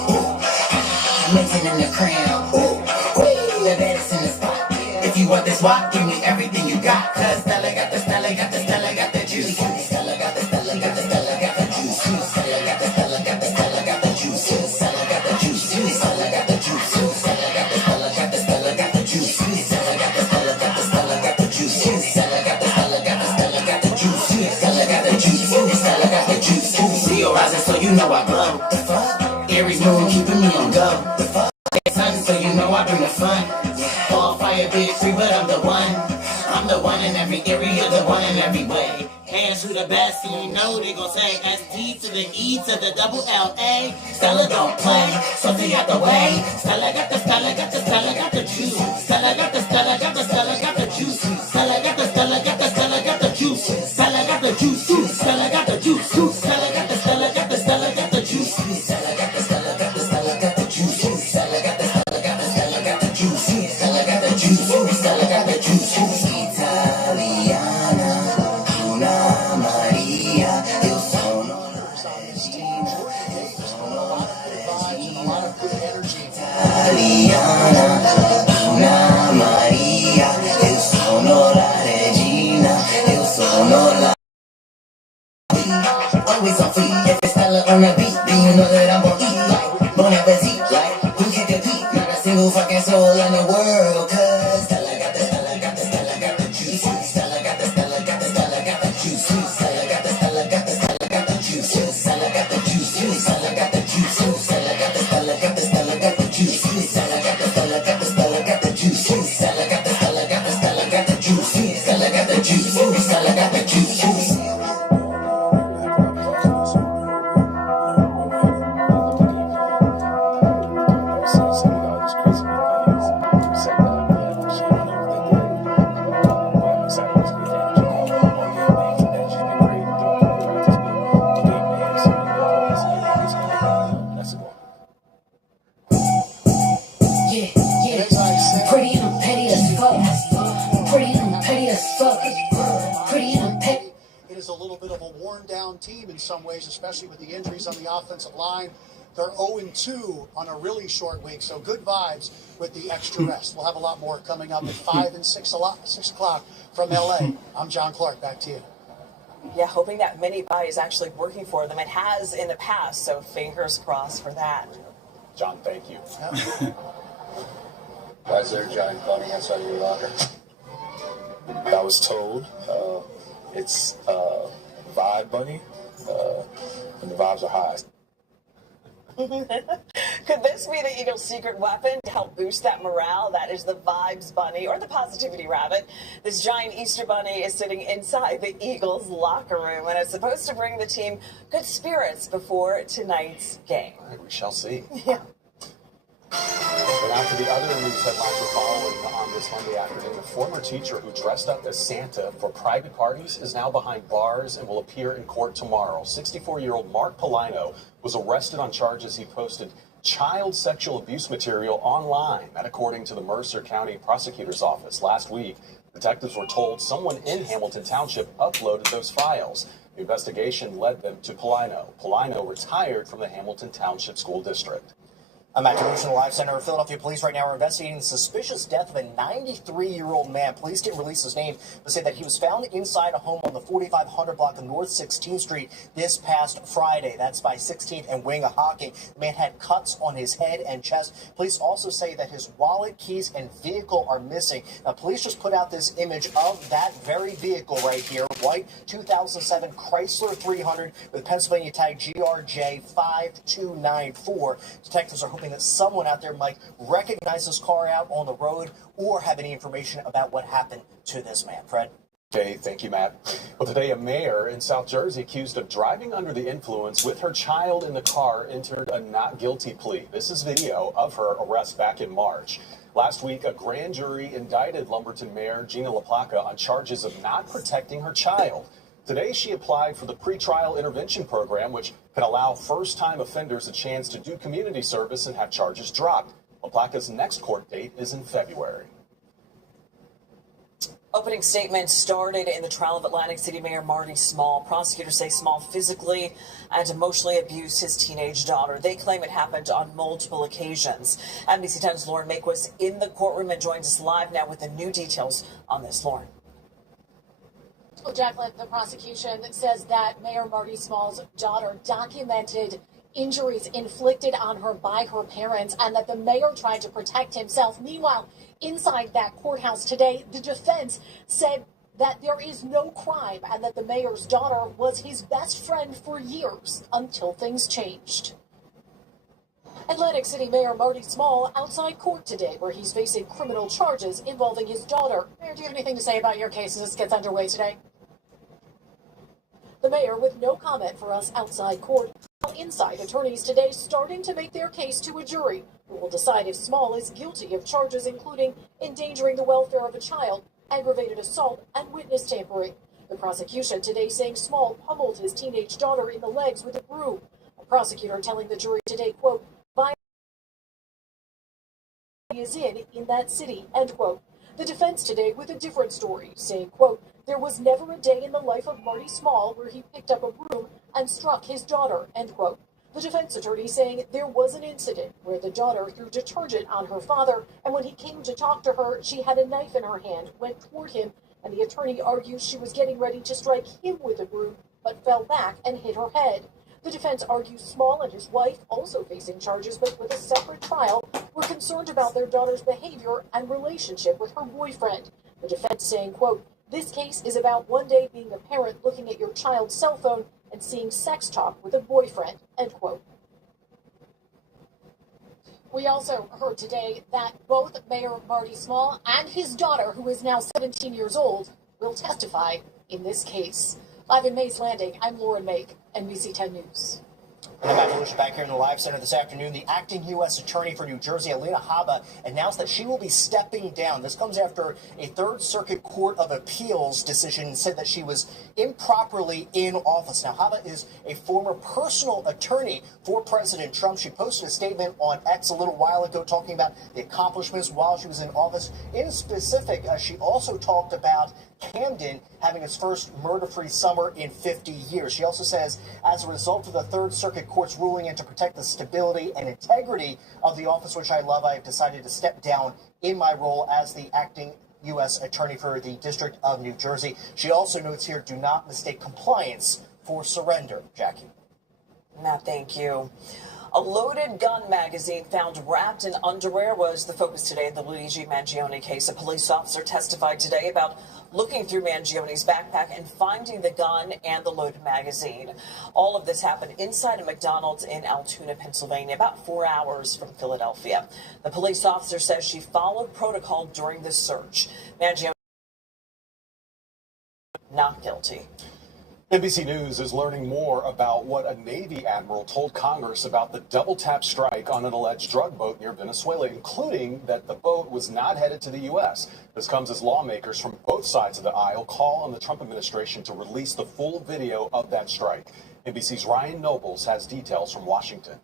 maintaining the crown, the baddest in the spot. If you want this walk, give me everything you got, cause Stella got the Stella got the Stella got the juice. Stella got the Stella got the Stella got the juice. Stella got the Stella got the Stella got the juice. Stella got the juice. Stella got the juice. Stella got the Stella got the Stella got the juice. Stella got the Stella got the Stella got the juice. Stella got the Stella got the Stella got the juice. Stella got the juice. Stella got the juice. Leo rising, so you know I glow. The fuck? Aries moon keeping me on go. The fuck? Sun, so you know I bring the fun. All fire, big free, but I'm the one. I'm the one in every area, the one in every way. Hands who the best, and you know they gon' say ST to the E to the double LA. Stella don't play, so stay out the way. Stella got the Stella got the Stella got the juice. Stella got the Stella got the Stella got the juice. Stella got the Stella got the Stella got the juice. Stella got the juice. Stella got the juice. Stella got the Stella got the Stella got the juice. Stella got the Stella got the Stella got the juice. Stella got the Stella got the Stella got the juice. Stella got the juice. Stella got the juice. Italiana, una Maria, io sono la regina, io sono la regina. Italiana, una Maria, io sono la regina, io sono la. Always on fleek, if it's Stella on the beat, then you know that I'm gon' eat like Bon Appetit, like who can compete? Not a single fucking soul in the world, cause Stella got the Stella got the Stella got the juice. Stella got the Stella got the Stella got the juice. Stella got the Stella got the Stella got the juice. Stella got the juice. Stella got the juice. Stella got the Stella got the Stella got the juice. Stella got the Stella got the Stella got the juice. Stella got the Stella got the Stella got the juice. Stella got the juice. Stella got the juice. said that, yeah, she didn't know everything great. But I'm excited to be a fan of Janelle all year, and she's been great throughout the practice. But the game man is something that plays in high school. That's the goal. Yeah. Pretty and I'm petty as fuck. Pretty and I'm petty as fuck. Pretty and I'm petty. It is a little bit of a worn-down team in some ways, especially with the injuries on the offensive line. They're 0-2 on a really short week, so good vibes with the extra rest. We'll have a lot more coming up at 5 and 6 o'clock from LA. I'm John Clark. Back to you. Yeah, hoping that mini bye is actually working for them. It has in the past, so fingers crossed for that. John, thank you. Why is there a giant bunny outside of your locker? I was told it's vibe bunny, and the vibes are high. Could this be the Eagles' secret weapon to help boost that morale? That is the Vibes Bunny, or the Positivity Rabbit. This giant Easter bunny is sitting inside the Eagles' locker room, and it's supposed to bring the team good spirits before tonight's game. All right, we shall see. Yeah. But after the other news headlines we're following on this Monday afternoon, a former teacher who dressed up as Santa for private parties is now behind bars and will appear in court tomorrow. 64-year-old Mark Polino was arrested on charges he posted child sexual abuse material online. That according to the Mercer County Prosecutor's Office. Last week, detectives were told someone in Hamilton Township uploaded those files. The investigation led them to Polino. Polino retired from the Hamilton Township School District. I'm at Jerusalem Live Center. Philadelphia police right now are investigating the suspicious death of a 93-year-old man. Police didn't release his name, but say that he was found inside a home on the 4500 block of North 16th Street this past Friday. That's by 16th and Wingahocky. The man had cuts on his head and chest. Police also say that his wallet, keys, and vehicle are missing. Now, police just put out this image of that very vehicle right here, white 2007 Chrysler 300 with Pennsylvania tag GRJ 5294. Detectives are hoping that someone out there might recognize this car out on the road or have any information about what happened to this man. Fred? Okay, thank you, Matt. Well, today a mayor in South Jersey accused of driving under the influence with her child in the car entered a not guilty plea. This is video of her arrest back in March. Last week, a grand jury indicted Lumberton Mayor Gina LaPlaca on charges of not protecting her child. Today, she applied for the pretrial intervention program, which can allow first-time offenders a chance to do community service and have charges dropped. LaPlaca's next court date is in February. Opening statements started in the trial of Atlantic City Mayor Marty Small. Prosecutors say Small physically and emotionally abused his teenage daughter. They claim it happened on multiple occasions. NBC 10's Lauren Make was in the courtroom and joins us live now with the new details on this. Lauren. Well, Jacqueline, the prosecution says that Mayor Marty Small's daughter documented injuries inflicted on her by her parents and that the mayor tried to protect himself. Meanwhile, inside that courthouse today, the defense said that there is no crime and that the mayor's daughter was his best friend for years until things changed. Atlantic City Mayor Marty Small outside court today where he's facing criminal charges involving his daughter. Mayor, do you have anything to say about your case as this gets underway today? The mayor with no comment for us outside court. Inside, attorneys today starting to make their case to a jury who will decide if Small is guilty of charges including endangering the welfare of a child, aggravated assault, and witness tampering. The prosecution today saying Small pummeled his teenage daughter in the legs with a broom. A prosecutor telling the jury today, quote, violence is in that city, end quote. The defense today with a different story, saying, quote, there was never a day in the life of Marty Small where he picked up a broom and struck his daughter, end quote. The defense attorney saying there was an incident where the daughter threw detergent on her father, and when he came to talk to her, she had a knife in her hand, went toward him, and the attorney argues she was getting ready to strike him with a broom, but fell back and hit her head. The defense argues Small and his wife, also facing charges but with a separate trial, were concerned about their daughter's behavior and relationship with her boyfriend. The defense saying, quote, this case is about one day being a parent looking at your child's cell phone and seeing sex talk with a boyfriend, end quote. We also heard today that both Mayor Marty Small and his daughter, who is now 17 years old, will testify in this case. Live in Mays Landing, I'm Lauren Make, NBC 10 News. And I'm back to Lucia back here in the Live Center this afternoon. The acting U.S. Attorney for New Jersey, Alina Habba, announced that she will be stepping down. This comes after a Third Circuit Court of Appeals decision said that she was improperly in office. Now, Habba is a former personal attorney for President Trump. She posted a statement on X a little while ago talking about the accomplishments while she was in office. In specific, she also talked about Camden having its first murder-free summer in 50 years. She also says, as a result of the Third Circuit Court's ruling and to protect the stability and integrity of the office, which I love, I have decided to step down in my role as the acting U.S. Attorney for the District of New Jersey. She also notes here, do not mistake compliance for surrender. Jackie. Matt, thank you. A loaded gun magazine found wrapped in underwear was the focus today in the Luigi Mangione case. A police officer testified today about looking through Mangione's backpack and finding the gun and the loaded magazine. All of this happened inside a McDonald's in Altoona, Pennsylvania, about 4 hours from Philadelphia. The police officer says she followed protocol during the search. Mangione not guilty. NBC News is learning more about what a Navy admiral told Congress about the double-tap strike on an alleged drug boat near Venezuela, including that the boat was not headed to the U.S. This comes as lawmakers from both sides of the aisle call on the Trump administration to release the full video of that strike. NBC's Ryan Nobles has details from Washington.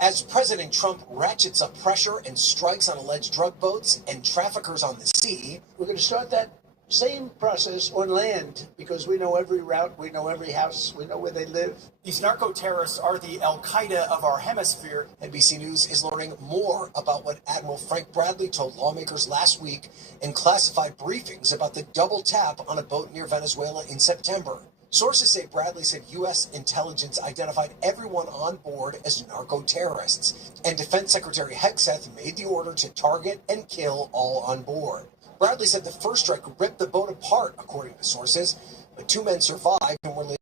As President Trump ratchets up pressure and strikes on alleged drug boats and traffickers on the sea, we're going to start that same process on land, because we know every route, we know every house, we know where they live. These narco-terrorists are the Al-Qaeda of our hemisphere. NBC News is learning more about what Admiral Frank Bradley told lawmakers last week in classified briefings about the double tap on a boat near Venezuela in September. Sources say Bradley said U.S. intelligence identified everyone on board as narco-terrorists, and Defense Secretary Hegseth made the order to target and kill all on board. Bradley said the first strike ripped the boat apart, according to sources, but 2 men survived and were later.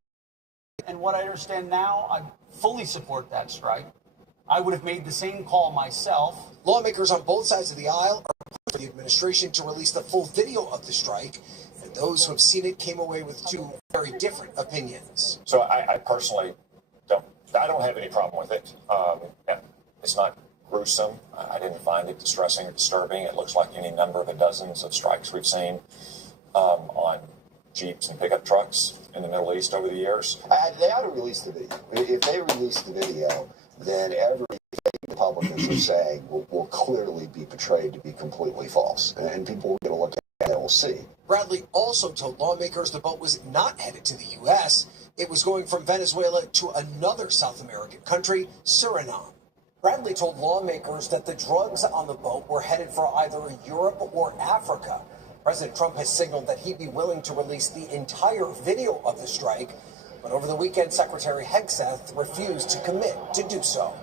And what I understand now, I fully support that strike. I would have made the same call myself. Lawmakers on both sides of the aisle are calling for the administration to release the full video of the strike, and those who have seen it came away with 2 very different opinions. So I personally don't have any problem with it. It's not gruesome. I didn't find it distressing or disturbing. It looks like any number of the dozens of strikes we've seen on Jeeps and pickup trucks in the Middle East over the years. They ought to release the video. If they release the video, then everything Republicans are saying will clearly be portrayed to be completely false. And people are going to look at it and will see. Bradley also told lawmakers the boat was not headed to the U.S. It was going from Venezuela to another South American country, Suriname. Bradley told lawmakers that the drugs on the boat were headed for either Europe or Africa. President Trump has signaled that he'd be willing to release the entire video of the strike, but over the weekend, Secretary Hegseth refused to commit to do so.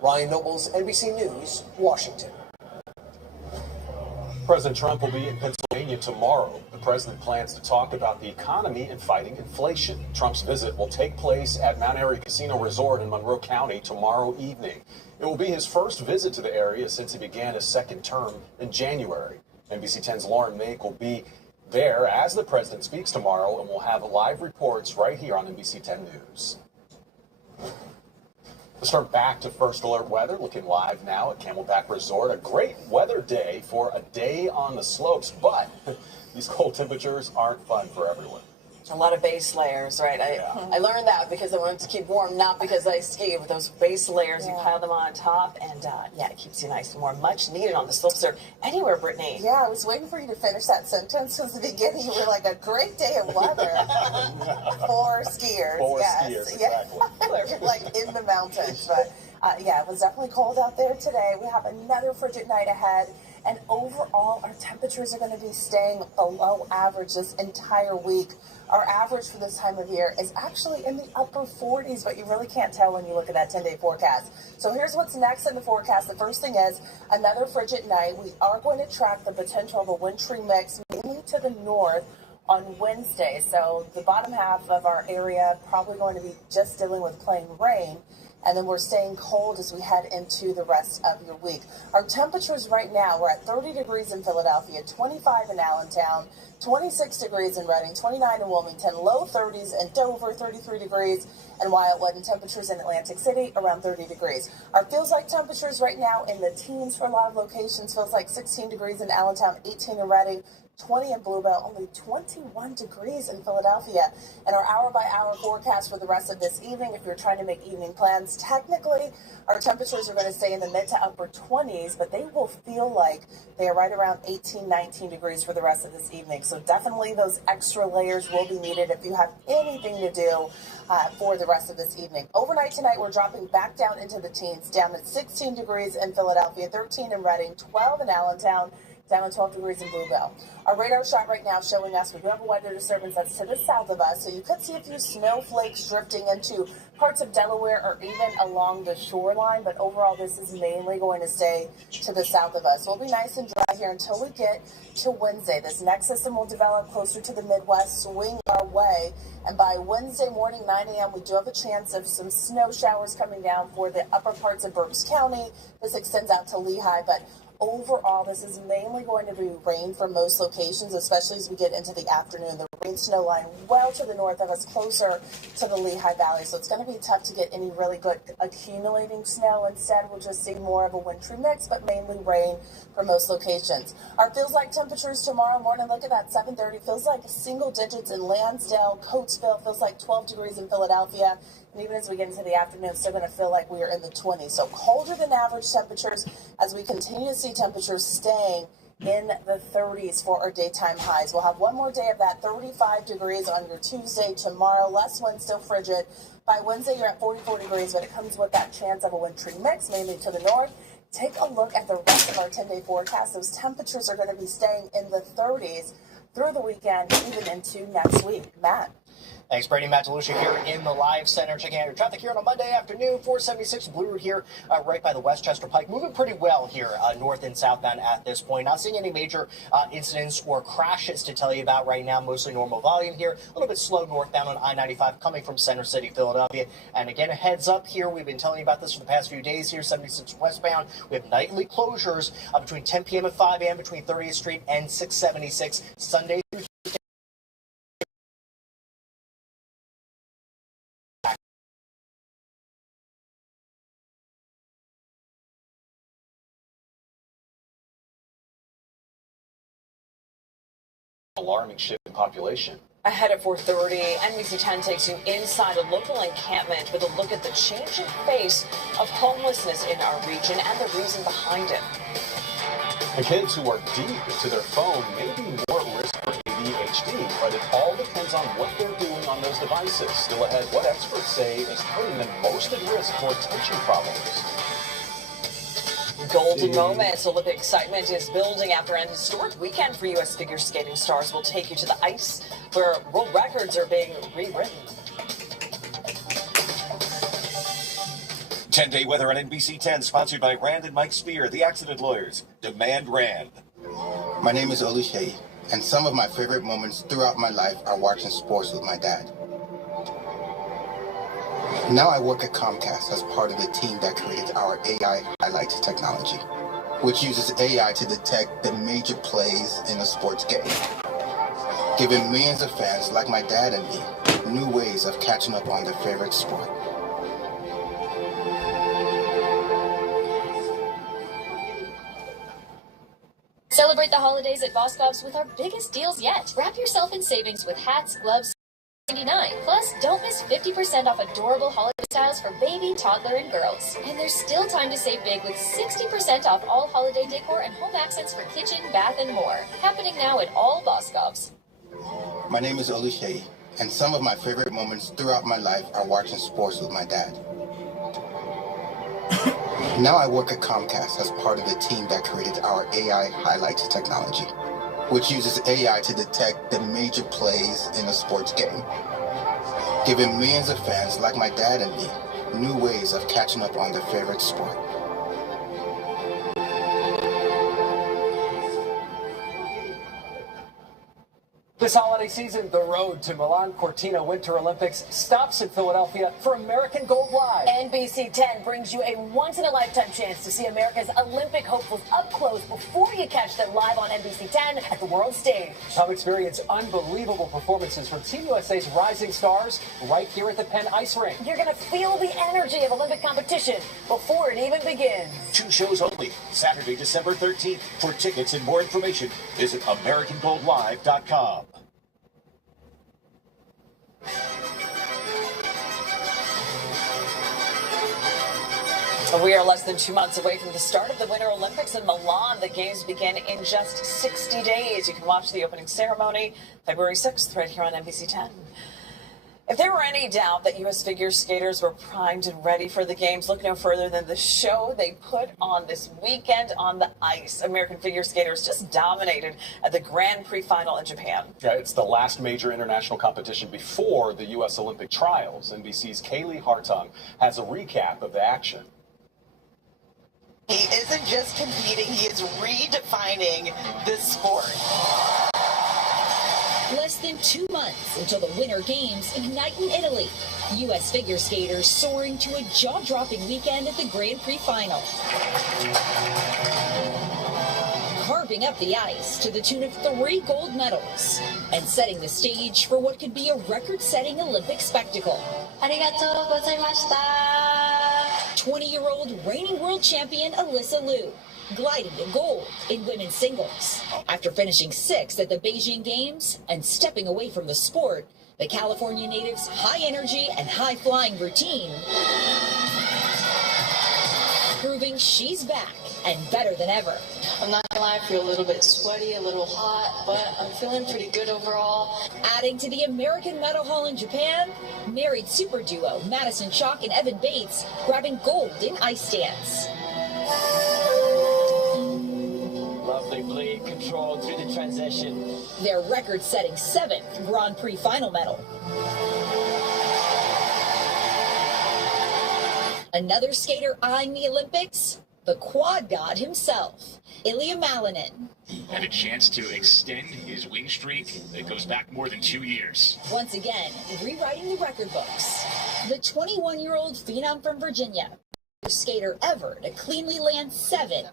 Ryan Nobles, NBC News, Washington. President Trump will be in Pennsylvania tomorrow. The president plans to talk about the economy and fighting inflation. Trump's visit will take place at Mount Airy Casino Resort in Monroe County tomorrow evening. It will be his first visit to the area since he began his second term in January. NBC 10's Lauren Make will be there as the president speaks tomorrow, and we'll have live reports right here on NBC 10 News. Let's turn back to First Alert weather, looking live now at Camelback Resort. A great weather day for a day on the slopes, but these cold temperatures aren't fun for everyone. A lot of base layers, right? I learned that because I wanted to keep warm, not because I ski. With those base layers, you pile them on top, and it keeps you nice and warm. Much needed on the slopes or anywhere, Brittany. Yeah, I was waiting for you to finish that sentence. Since the beginning, you were like, a great day of weather for skiers. For skiers, exactly. You're like in the mountains. But it was definitely cold out there today. We have another frigid night ahead. And overall, our temperatures are going to be staying below average this entire week. Our average for this time of year is actually in the upper 40s, but you really can't tell when you look at that 10-day forecast. So here's what's next in the forecast. The first thing is another frigid night. We are going to track the potential of a wintry mix, mainly to the north, on Wednesday. So the bottom half of our area probably going to be just dealing with plain rain. and then we're staying cold as we head into the rest of your week. Our temperatures right now, we're at 30 degrees in Philadelphia, 25 in Allentown, 26 degrees in Reading, 29 in Wilmington, low 30s in Dover, 33 degrees in Wildwood, and temperatures in Atlantic City around 30 degrees. Our feels like temperatures right now in the teens for a lot of locations. Feels like 16 degrees in Allentown, 18 in Reading, 20 in Bluebell, only 21 degrees in Philadelphia. And our hour-by-hour forecast for the rest of this evening, if you're trying to make evening plans, technically our temperatures are going to stay in the mid to upper 20s, but they will feel like they are right around 18, 19 degrees for the rest of this evening. So definitely those extra layers will be needed if you have anything to do for the rest of this evening. Overnight tonight, we're dropping back down into the teens, down at 16 degrees in Philadelphia, 13 in Reading, 12 in Allentown, down at 12 degrees in Bluebell. Our radar shot right now showing us we do have a weather disturbance that's to the south of us, so you could see a few snowflakes drifting into parts of Delaware or even along the shoreline, but overall this is mainly going to stay to the south of us. We'll be nice and dry here until we get to Wednesday. This next system will develop closer to the Midwest, swing our way, and by Wednesday morning, 9 a.m., we do have a chance of some snow showers coming down for the upper parts of Berks County. This extends out to Lehigh, but overall, this is mainly going to be rain for most locations, especially as we get into the afternoon. The rain snow line well to the north of us, closer to the Lehigh Valley. So it's going to be tough to get any really good accumulating snow. Instead, we'll just see more of a wintry mix, but mainly rain for most locations. Our feels like temperatures tomorrow morning, look at that, 7:30, feels like single digits in Lansdale, Coatesville, feels like 12 degrees in Philadelphia. And even as we get into the afternoon, it's still going to feel like we are in the 20s. So colder than average temperatures as we continue to see temperatures staying in the 30s for our daytime highs. We'll have one more day of that, 35 degrees on your Tuesday tomorrow. Less wind, still frigid. By Wednesday, you're at 44 degrees, but it comes with that chance of a wintry mix, mainly to the north. Take a look at the rest of our 10-day forecast. Those temperatures are going to be staying in the 30s through the weekend, even into next week. Matt. Thanks, Brady. Matt DeLucia here in the live center. Checking out your traffic here on a Monday afternoon. 476 Blue Route here right by the Westchester Pike. Moving pretty well here north and southbound at this point. Not seeing any major incidents or crashes to tell you about right now. Mostly normal volume here. A little bit slow northbound on I-95 coming from Center City, Philadelphia. And again, a heads up here. We've been telling you about this for the past few days here. 76 westbound. We have nightly closures between 10 p.m. and 5 a.m. between 30th Street and 676 Sunday through alarming shift in population. Ahead at 4:30, NBC 10 takes you inside a local encampment with a look at the changing face of homelessness in our region and the reason behind it. And kids who are deep into their phone may be more at risk for ADHD, but it all depends on what they're doing on those devices. Still ahead, what experts say is putting them most at risk for attention problems. Golden moments. Olympic excitement is building after an historic weekend for U.S. figure skating stars. We'll take you to the ice where world records are being rewritten. 10-day weather on NBC 10, sponsored by Rand and Mike Spear, the accident lawyers. Demand Rand. My name is Oluseyi, and some of my favorite moments throughout my life are watching sports with my dad. Now I work at Comcast as part of the team that created our AI highlights technology, which uses AI to detect the major plays in a sports game, giving millions of fans like my dad and me new ways of catching up on their favorite sport. Celebrate the holidays at Boscov's with our biggest deals yet. Wrap yourself in savings with hats, gloves, $99. Plus, don't miss 50% off adorable holiday styles for baby, toddler, and girls. And there's still time to save big with 60% off all holiday decor and home accents for kitchen, bath, and more. Happening now at all Boscov's. My name is Oluseyi, and some of my favorite moments throughout my life are watching sports with my dad. Now I work at Comcast as part of the team that created our AI highlights technology, which uses AI to detect the major plays in a sports game, giving millions of fans like my dad and me new ways of catching up on their favorite sport. This holiday season, the road to Milan Cortina Winter Olympics stops in Philadelphia for American Gold Live. NBC 10 brings you a once-in-a-lifetime chance to see America's Olympic hopefuls up close before you catch them live on NBC 10 at the world stage. Come experience unbelievable performances from Team USA's rising stars right here at the Penn Ice Rink. You're going to feel the energy of Olympic competition before it even begins. 2 shows only, Saturday, December 13th. For tickets and more information, visit AmericanGoldLive.com. We are less than 2 months away from the start of the Winter Olympics in Milan. The games begin in just 60 days. You can watch the opening ceremony February 6th right here on NBC 10. If there were any doubt that U.S. figure skaters were primed and ready for the games, look no further than the show they put on this weekend on the ice. American figure skaters just dominated at the Grand Prix final in Japan. Yeah, it's the last major international competition before the U.S. Olympic trials. NBC's Kaylee Hartung has a recap of the action. He isn't just competing, he is redefining the sport. Less than 2 months until the Winter Games ignite in Italy. U.S. figure skaters soaring to a jaw-dropping weekend at the Grand Prix final. Carving up the ice to the tune of 3 gold medals and setting the stage for what could be a record-setting Olympic spectacle. 20-year-old reigning world champion Alyssa Liu, gliding to gold in women's singles. After finishing 6th at the Beijing Games and stepping away from the sport, the California native's high-energy and high-flying routine proving she's back and better than ever. I'm not gonna lie, I feel a little bit sweaty, a little hot, but I'm feeling pretty good overall. Adding to the American medal haul in Japan, married super duo Madison Chalk and Evan Bates grabbing gold in ice dance. Lovely bleed control through the transition. Their record-setting 7th Grand Prix final medal. Another skater eyeing the Olympics, the quad god himself, Ilya Malinin. Had a chance to extend his win streak that goes back more than 2 years. Once again, rewriting the record books. The 21-year-old phenom from Virginia, first skater ever to cleanly land 7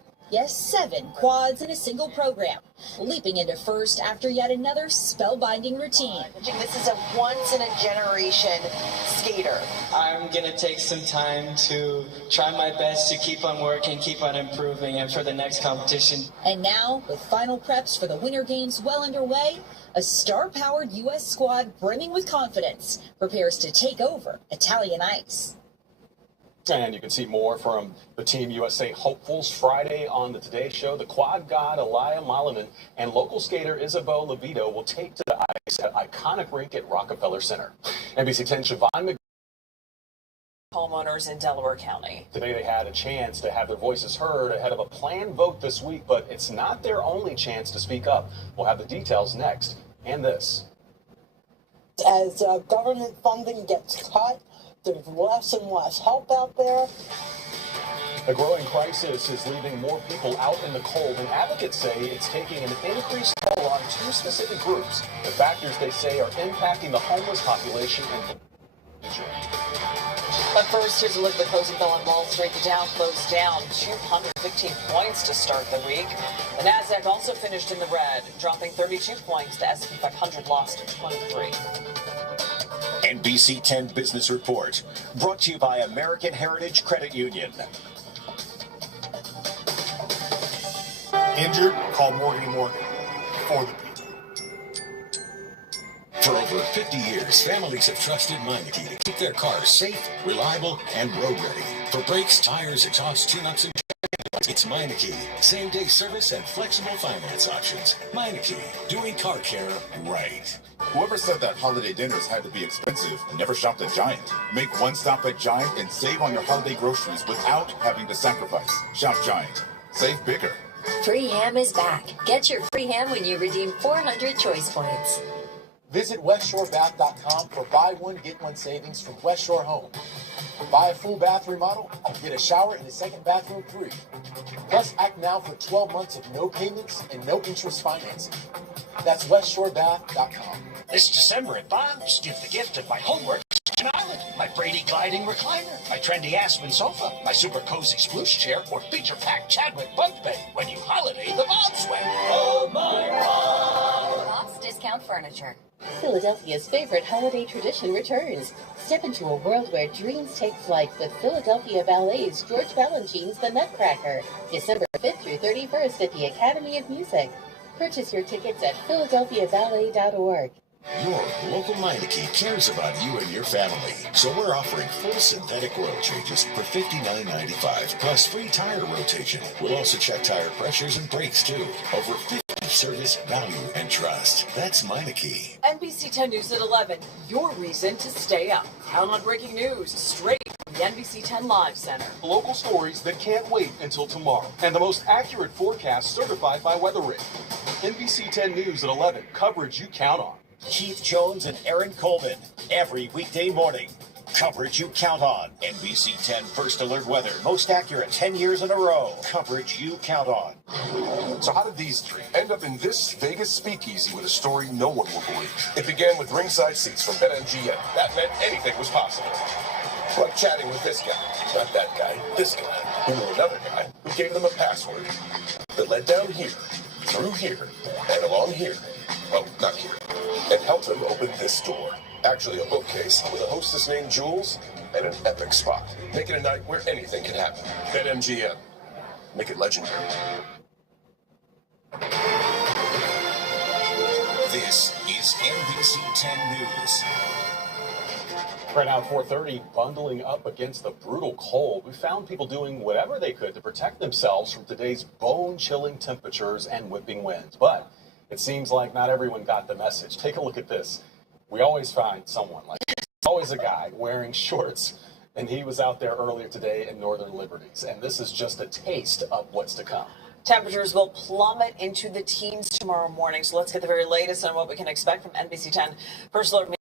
quads in a single program, leaping into first after yet another spellbinding routine. This is a once-in-a-generation skater. I'm going to take some time to try my best to keep on working, keep on improving, and for the next competition. And now, with final preps for the Winter Games well underway, a star-powered U.S. squad brimming with confidence prepares to take over Italian ice. And you can see more from the Team USA hopefuls Friday on the Today Show. The quad god Ilya Malinin and local skater Isabeau Levito will take to the ice at iconic rink at Rockefeller Center. NBC 10 Siobhan McGee. Homeowners in Delaware County. Today they had a chance to have their voices heard ahead of a planned vote this week, but it's not their only chance to speak up. We'll have the details next. And this. As government funding gets cut, there's less and less help out there. The growing crisis is leaving more people out in the cold, and advocates say it's taking an increased toll on 2 specific groups. The factors they say are impacting the homeless population and But first, here's a look at the closing bell on Wall Street. The Dow closed down 215 points to start the week. The Nasdaq also finished in the red, dropping 32 points. The S&P 500 lost 23. NBC 10 Business Report, brought to you by American Heritage Credit Union. Injured? Call Morgan & Morgan. For the people. For over 50 years, families have trusted Meineke to keep their cars safe, reliable, and road ready. For brakes, tires, exhaust, tune-ups, and it's Meineke. Same-day service and flexible finance options. Meineke, doing car care right. Whoever said that holiday dinners had to be expensive never shopped at Giant. Make one stop at Giant and save on your holiday groceries without having to sacrifice. Shop Giant. Save bigger. Free ham is back. Get your free ham when you redeem 400 choice points. Visit WestShoreBath.com for buy one, get one savings from West Shore Home. Buy a full bath remodel, get a shower and a second bathroom free. Plus, act now for 12 months of no payments and no interest financing. That's westshorebath.com. This December at Bob's, give the gift of my homework Island, my Brady gliding recliner, my trendy Aspen sofa, my super cozy sploosh chair, or feature-packed Chadwick bunk bed when you holiday the Bob's way. Oh my God! Bob's Discount Furniture. Philadelphia's favorite holiday tradition returns. Step into a world where dreams take flight with Philadelphia Ballet's George Balanchine's The Nutcracker, December 5th through 31st at the Academy of Music. Purchase your tickets at philadelphiaballet.org. Your local Meineke cares about you and your family, so we're offering full synthetic oil changes for $59.95, plus free tire rotation. We'll also check tire pressures and brakes, too. Over 50 service, value, and trust. That's Meineke. NBC 10 News at 11, your reason to stay up. Count on breaking news straight from the NBC 10 Live Center. Local stories that can't wait until tomorrow, and the most accurate forecast certified by Weather Radar. NBC 10 News at 11, coverage you count on. Keith Jones and Aaron Coleman, every weekday morning. Coverage you count on. NBC 10 First Alert Weather. Most accurate 10 years in a row. Coverage you count on. So how did these three end up in this Vegas speakeasy with a story no one will believe? It began with ringside seats from BetMGM. That meant anything was possible. Like chatting with this guy, not that guy, this guy, who knew another guy who gave them a password that led down here, through here, and along here. Oh, not here. And helped them open this door. Actually, a bookcase with a hostess named Jules and an epic spot. Make it a night where anything can happen. BetMGM. Make it legendary. This is NBC 10 News. Right now, 4:30, bundling up against the brutal cold. We found people doing whatever they could to protect themselves from today's bone-chilling temperatures and whipping winds. But it seems like not everyone got the message. Take a look at this. We always find someone like this. Always a guy wearing shorts, and he was out there earlier today in Northern Liberties. And this is just a taste of what's to come. Temperatures will plummet into the teens tomorrow morning. So let's get the very latest on what we can expect from NBC 10 First Alert News.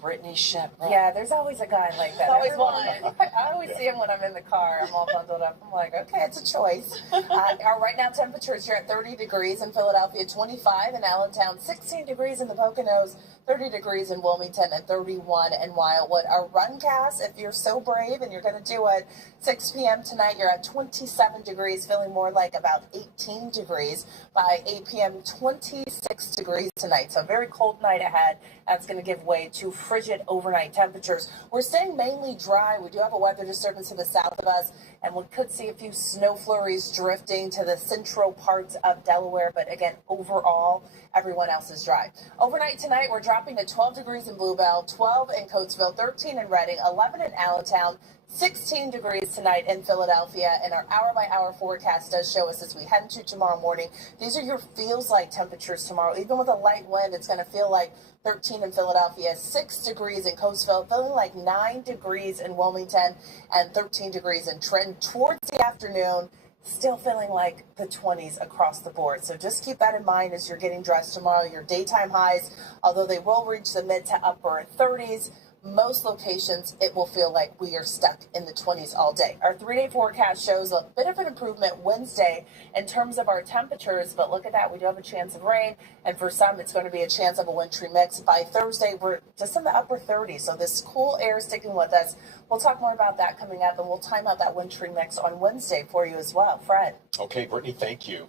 Brittany Shep. Yeah, there's always a guy like that. Always Everyone- one. I always see him when I'm in the car. I'm all bundled up. I'm like, okay, it's a choice. Our right now temperatures here at 30 degrees in Philadelphia, 25 in Allentown, 16 degrees in the Poconos, 30 degrees in Wilmington, and 31 in Wildwood. Our runcast, if you're so brave and you're going to do it, 6 p.m. tonight, you're at 27 degrees, feeling more like about 18 degrees. By 8 p.m., 26 degrees tonight. So a very cold night ahead. That's going to give way to frigid overnight temperatures. We're staying mainly dry. We do have a weather disturbance to the south of us, and we could see a few snow flurries drifting to the central parts of Delaware. But again, overall, everyone else is dry. Overnight tonight, we're dropping to 12 degrees in Bluebell, 12 in Coatesville, 13 in Reading, 11 in Allentown, 16 degrees tonight in Philadelphia, and our hour-by-hour forecast does show us as we head into tomorrow morning. These are your feels-like temperatures tomorrow. Even with a light wind, it's going to feel like 13 in Philadelphia, 6 degrees in Coatesville, feeling like 9 degrees in Wilmington, and 13 degrees in Trenton. Towards the afternoon, still feeling like the 20s across the board. So just keep that in mind as you're getting dressed tomorrow. Your daytime highs, although they will reach the mid to upper 30s, most locations, it will feel like we are stuck in the 20s all day. Our 3-day forecast shows a bit of an improvement Wednesday in terms of our temperatures, but look at that. We do have a chance of rain, and for some, it's going to be a chance of a wintry mix. By Thursday, we're just in the upper 30s, so this cool air is sticking with us. We'll talk more about that coming up, and we'll time out that wintry mix on Wednesday for you as well. Fred. Okay, Brittany, thank you.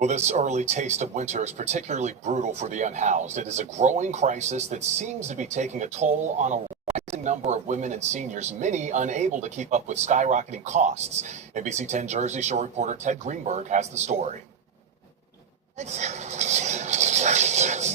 Well, this early taste of winter is particularly brutal for the unhoused. It is a growing crisis that seems to be taking a toll on a rising number of women and seniors, many unable to keep up with skyrocketing costs. NBC 10 Jersey Shore reporter Ted Greenberg has the story.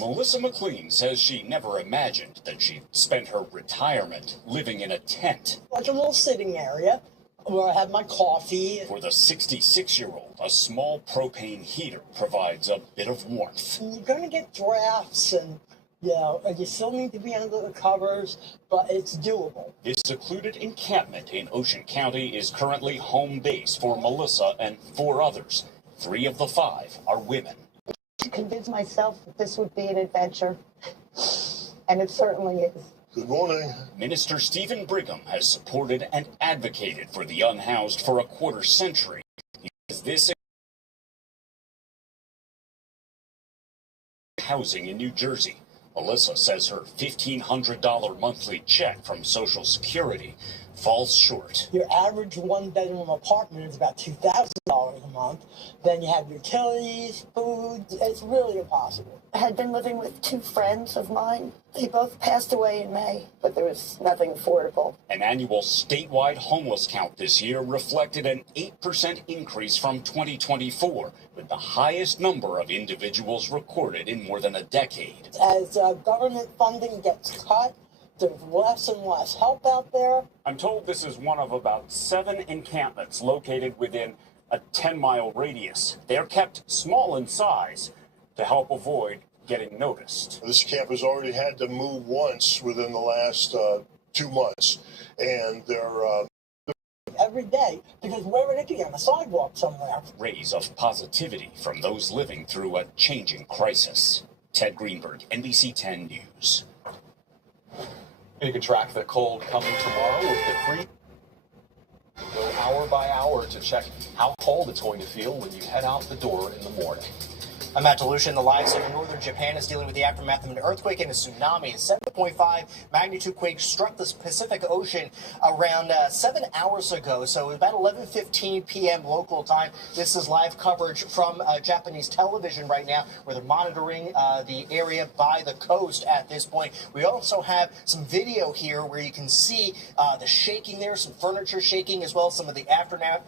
Melissa McLean says she never imagined that she'd spend her retirement living in a tent. Like a little sitting area where I have my coffee. For the 66-year-old, a small propane heater provides a bit of warmth. You're going to get drafts and, you still need to be under the covers, but it's doable. This secluded encampment in Ocean County is currently home base for Melissa and 4 others. 3 of the 5 are women. To convince myself that this would be an adventure, and it certainly is. Good morning. Minister Stephen Brigham has supported and advocated for the unhoused for a quarter century. He says this housing in New Jersey. Melissa says her $1,500 monthly check from Social Security falls short. Your average one-bedroom apartment is about $2,000 a month. Then you have utilities, food. It's really impossible. I had been living with two friends of mine. They both passed away in May, but there was nothing affordable. An annual statewide homeless count this year reflected an 8% increase from 2024, with the highest number of individuals recorded in more than a decade. As government funding gets cut, there's less and less help out there. I'm told this is one of about 7 encampments located within a 10-mile radius. They're kept small in size to help avoid getting noticed. This camp has already had to move once within the last 2 months, and they're every day, because where would it be, on the sidewalk somewhere? Rays of positivity from those living through a changing crisis. Ted Greenberg, NBC 10 News. You can track the cold coming tomorrow with the free. Go hour by hour to check how cold it's going to feel when you head out the door in the morning. I'm Matt Delusion. The live zone in northern Japan is dealing with the aftermath of an earthquake and a tsunami. A 7.5 magnitude quake struck the Pacific Ocean around 7 hours ago, so about 11:15 p.m. local time. This is live coverage from Japanese television right now, where they're monitoring the area by the coast at this point. We also have some video here where you can see the shaking there, some furniture shaking, as well as some of the aftermath,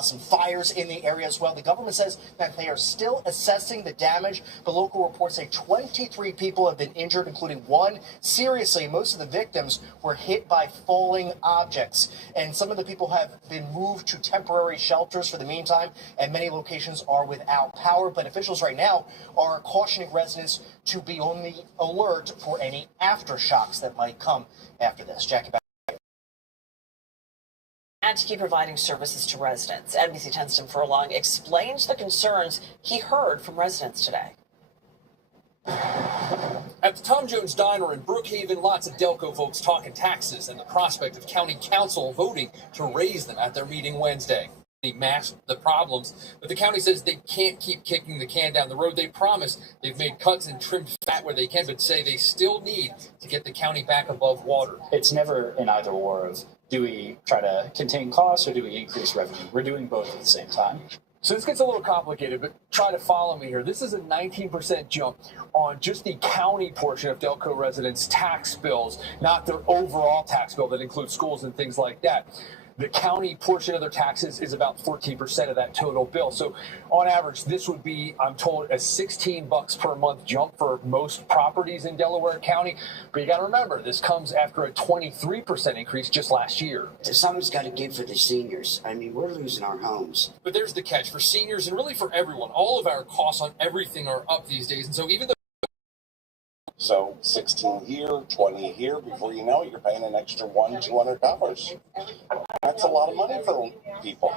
some fires in the area as well. The government says that they are still assessing the damage, but local reports say 23 people have been injured, including one seriously. Most of the victims were hit by falling objects, and some of the people have been moved to temporary shelters for the meantime, and many locations are without power. But officials right now are cautioning residents to be on the alert for any aftershocks that might come after this. Jackie, back. And to keep providing services to residents, NBC 10's Tim Furlong explains the concerns he heard from residents today. At the Tom Jones Diner in Brookhaven, lots of Delco folks talking taxes and the prospect of county council voting to raise them at their meeting Wednesday. They masked the problems, but the county says they can't keep kicking the can down the road. They promise they've made cuts and trimmed fat where they can, but say they still need to get the county back above water. It's never an either or of, do we try to contain costs or do we increase revenue? We're doing both at the same time. So this gets a little complicated, but try to follow me here. This is a 19% jump on just the county portion of Delco residents' tax bills, not their overall tax bill that includes schools and things like that. The county portion of their taxes is about 14% of that total bill. So on average, this would be, I'm told, a $16 per month jump for most properties in Delaware County. But you got to remember, this comes after a 23% increase just last year. Someone's got to give for the seniors. I mean, we're losing our homes. But there's the catch for seniors and really for everyone. All of our costs on everything are up these days. And so even though So 16 here, 20 here, before you know it, you're paying an extra $200. That's a lot of money for people.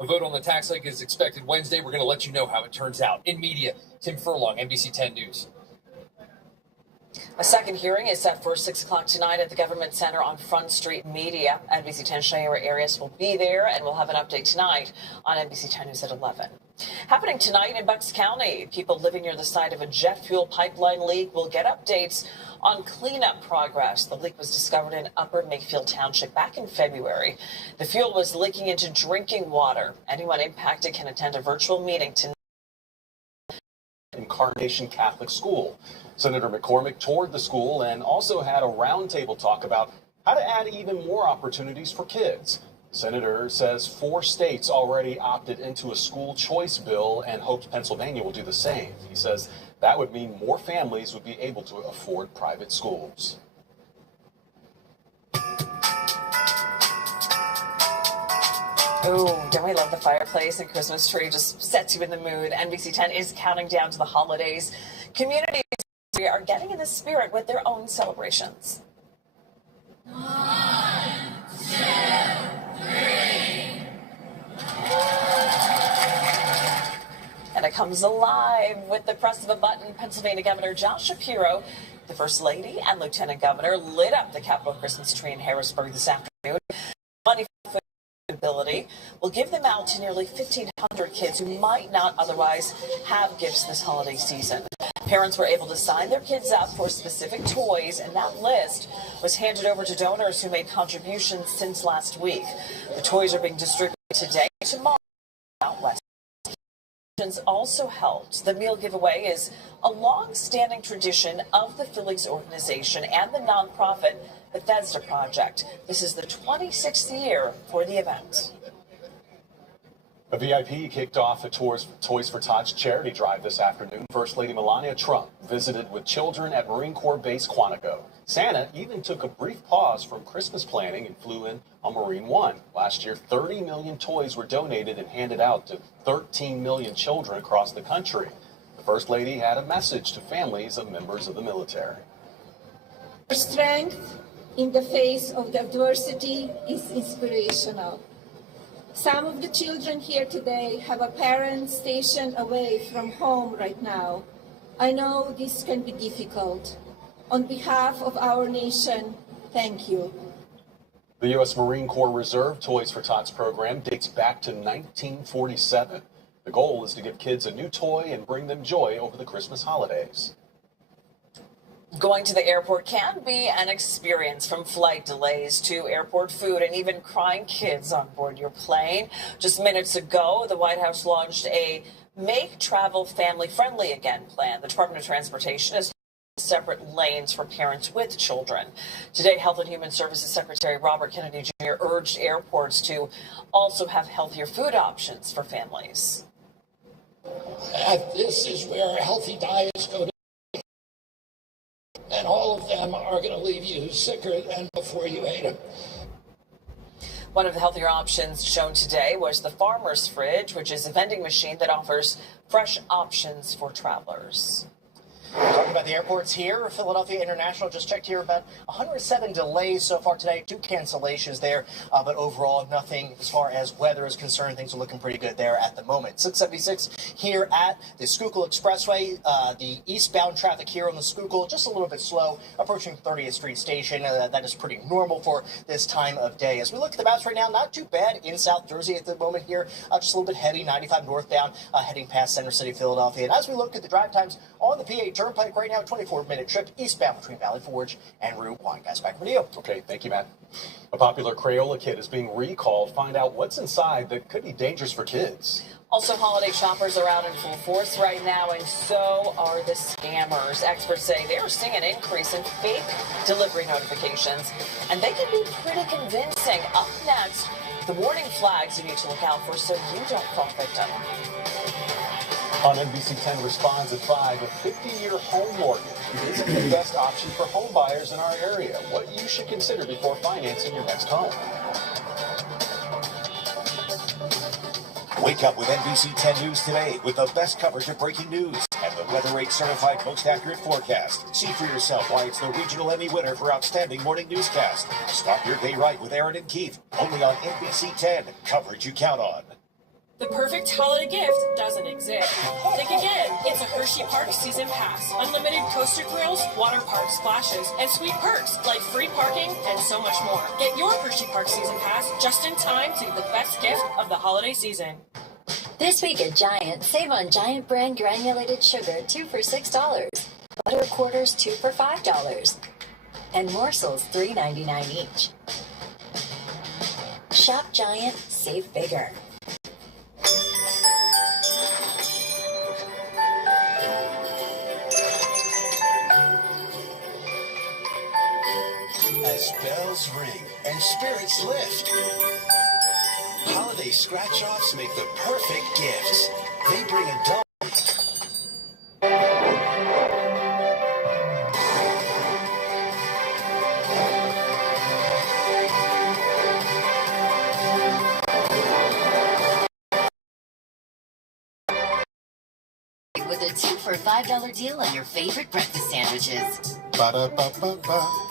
A vote on the tax hike is expected Wednesday. We're going to let you know how it turns out. In media, Tim Furlong, NBC 10 News. A second hearing is set for 6 o'clock tonight at the Government Center on Front Street Media. NBC 10 Shayera Arias will be there, and we'll have an update tonight on NBC 10 News at 11. Happening tonight in Bucks County, people living near the site of a jet fuel pipeline leak will get updates on cleanup progress. The leak was discovered in Upper Makefield Township back in February. The fuel was leaking into drinking water. Anyone impacted can attend a virtual meeting tonight. Incarnation Catholic School. Senator McCormick toured the school and also had a roundtable talk about how to add even more opportunities for kids. The senator says 4 states already opted into a school choice bill and hopes Pennsylvania will do the same. He says that would mean more families would be able to afford private schools. Oh, don't we love the fireplace and Christmas tree? Just sets you in the mood. NBC 10 is counting down to the holidays. Communities are getting in the spirit with their own celebrations. 1, 2, 3. And it comes alive with the press of a button. Pennsylvania Governor Josh Shapiro, the First Lady, and Lieutenant Governor lit up the Capitol Christmas tree in Harrisburg this afternoon. Money for ability will give them out to nearly 1,500 kids who might not otherwise have gifts this holiday season. Parents were able to sign their kids up for specific toys, and that list was handed over to donors who made contributions since last week. The toys are being distributed today and tomorrow out west. Also helped. The meal giveaway is a long-standing tradition of the Phillies organization and the nonprofit Bethesda Project. This is the 26th year for the event. A VIP kicked off the Toys for Tots charity drive this afternoon. First Lady Melania Trump visited with children at Marine Corps Base Quantico. Santa even took a brief pause from Christmas planning and flew in on Marine One. Last year, 30 million toys were donated and handed out to 13 million children across the country. The First Lady had a message to families of members of the military. Our strength in the face of the adversity is inspirational. Some of the children here today have a parent stationed away from home right now. I know this can be difficult. On behalf of our nation, thank you. The U.S. Marine Corps Reserve Toys for Tots program dates back to 1947. The goal is to give kids a new toy and bring them joy over the Christmas holidays. Going to the airport can be an experience, from flight delays to airport food and even crying kids on board your plane. Just minutes ago, the White House launched a Make Travel Family Friendly Again plan. The Department of Transportation has separate lanes for parents with children. Today, Health and Human Services Secretary Robert Kennedy Jr. urged airports to also have healthier food options for families. This is where healthy diets go to. And all of them are going to leave you sicker than before you ate them. One of the healthier options shown today was the Farmer's Fridge, which is a vending machine that offers fresh options for travelers. Talking about the airports here, Philadelphia International just checked here, about 107 delays so far today, 2 cancellations there, but overall nothing as far as weather is concerned. Things are looking pretty good there at the moment. 676 here at the Schuylkill Expressway. The eastbound traffic here on the Schuylkill just a little bit slow, approaching 30th Street Station. That is pretty normal for this time of day. As we look at the maps right now, not too bad in South Jersey at the moment here, just a little bit heavy, 95 northbound, heading past Center City, Philadelphia. And as we look at the drive times on the PA Turnpike right now, 24-minute trip eastbound between Valley Forge and Route 1. Guys, back with you. Okay, thank you, Matt. A popular Crayola kit is being recalled. Find out what's inside that could be dangerous for kids. Also, holiday shoppers are out in full force right now, and so are the scammers. Experts say they are seeing an increase in fake delivery notifications, and they can be pretty convincing. Up next, the warning flags you need to look out for so you don't fall victim. On NBC 10 Responds at 5, a 50-year home mortgage isn't the best option for home buyers in our area. What you should consider before financing your next home. Wake up with NBC 10 News today with the best coverage of breaking news and the Weather 8 certified most accurate forecast. See for yourself why it's the regional Emmy winner for outstanding morning newscast. Start your day right with Aaron and Keith, only on NBC 10. Coverage you count on. The perfect holiday gift doesn't exist. Think again. It's a Hershey Park Season Pass. Unlimited coaster thrills, water park splashes, and sweet perks like free parking and so much more. Get your Hershey Park Season Pass just in time to get the best gift of the holiday season. This week at Giant, save on Giant brand granulated sugar, 2 for $6. Butter quarters, 2 for $5. And morsels, $3.99 each. Shop Giant, save bigger. As bells ring and spirits lift, holiday scratch-offs make the perfect gifts. They bring adults. With a 2 for $5 deal on your favorite breakfast sandwiches. Ba-da-ba-ba-ba.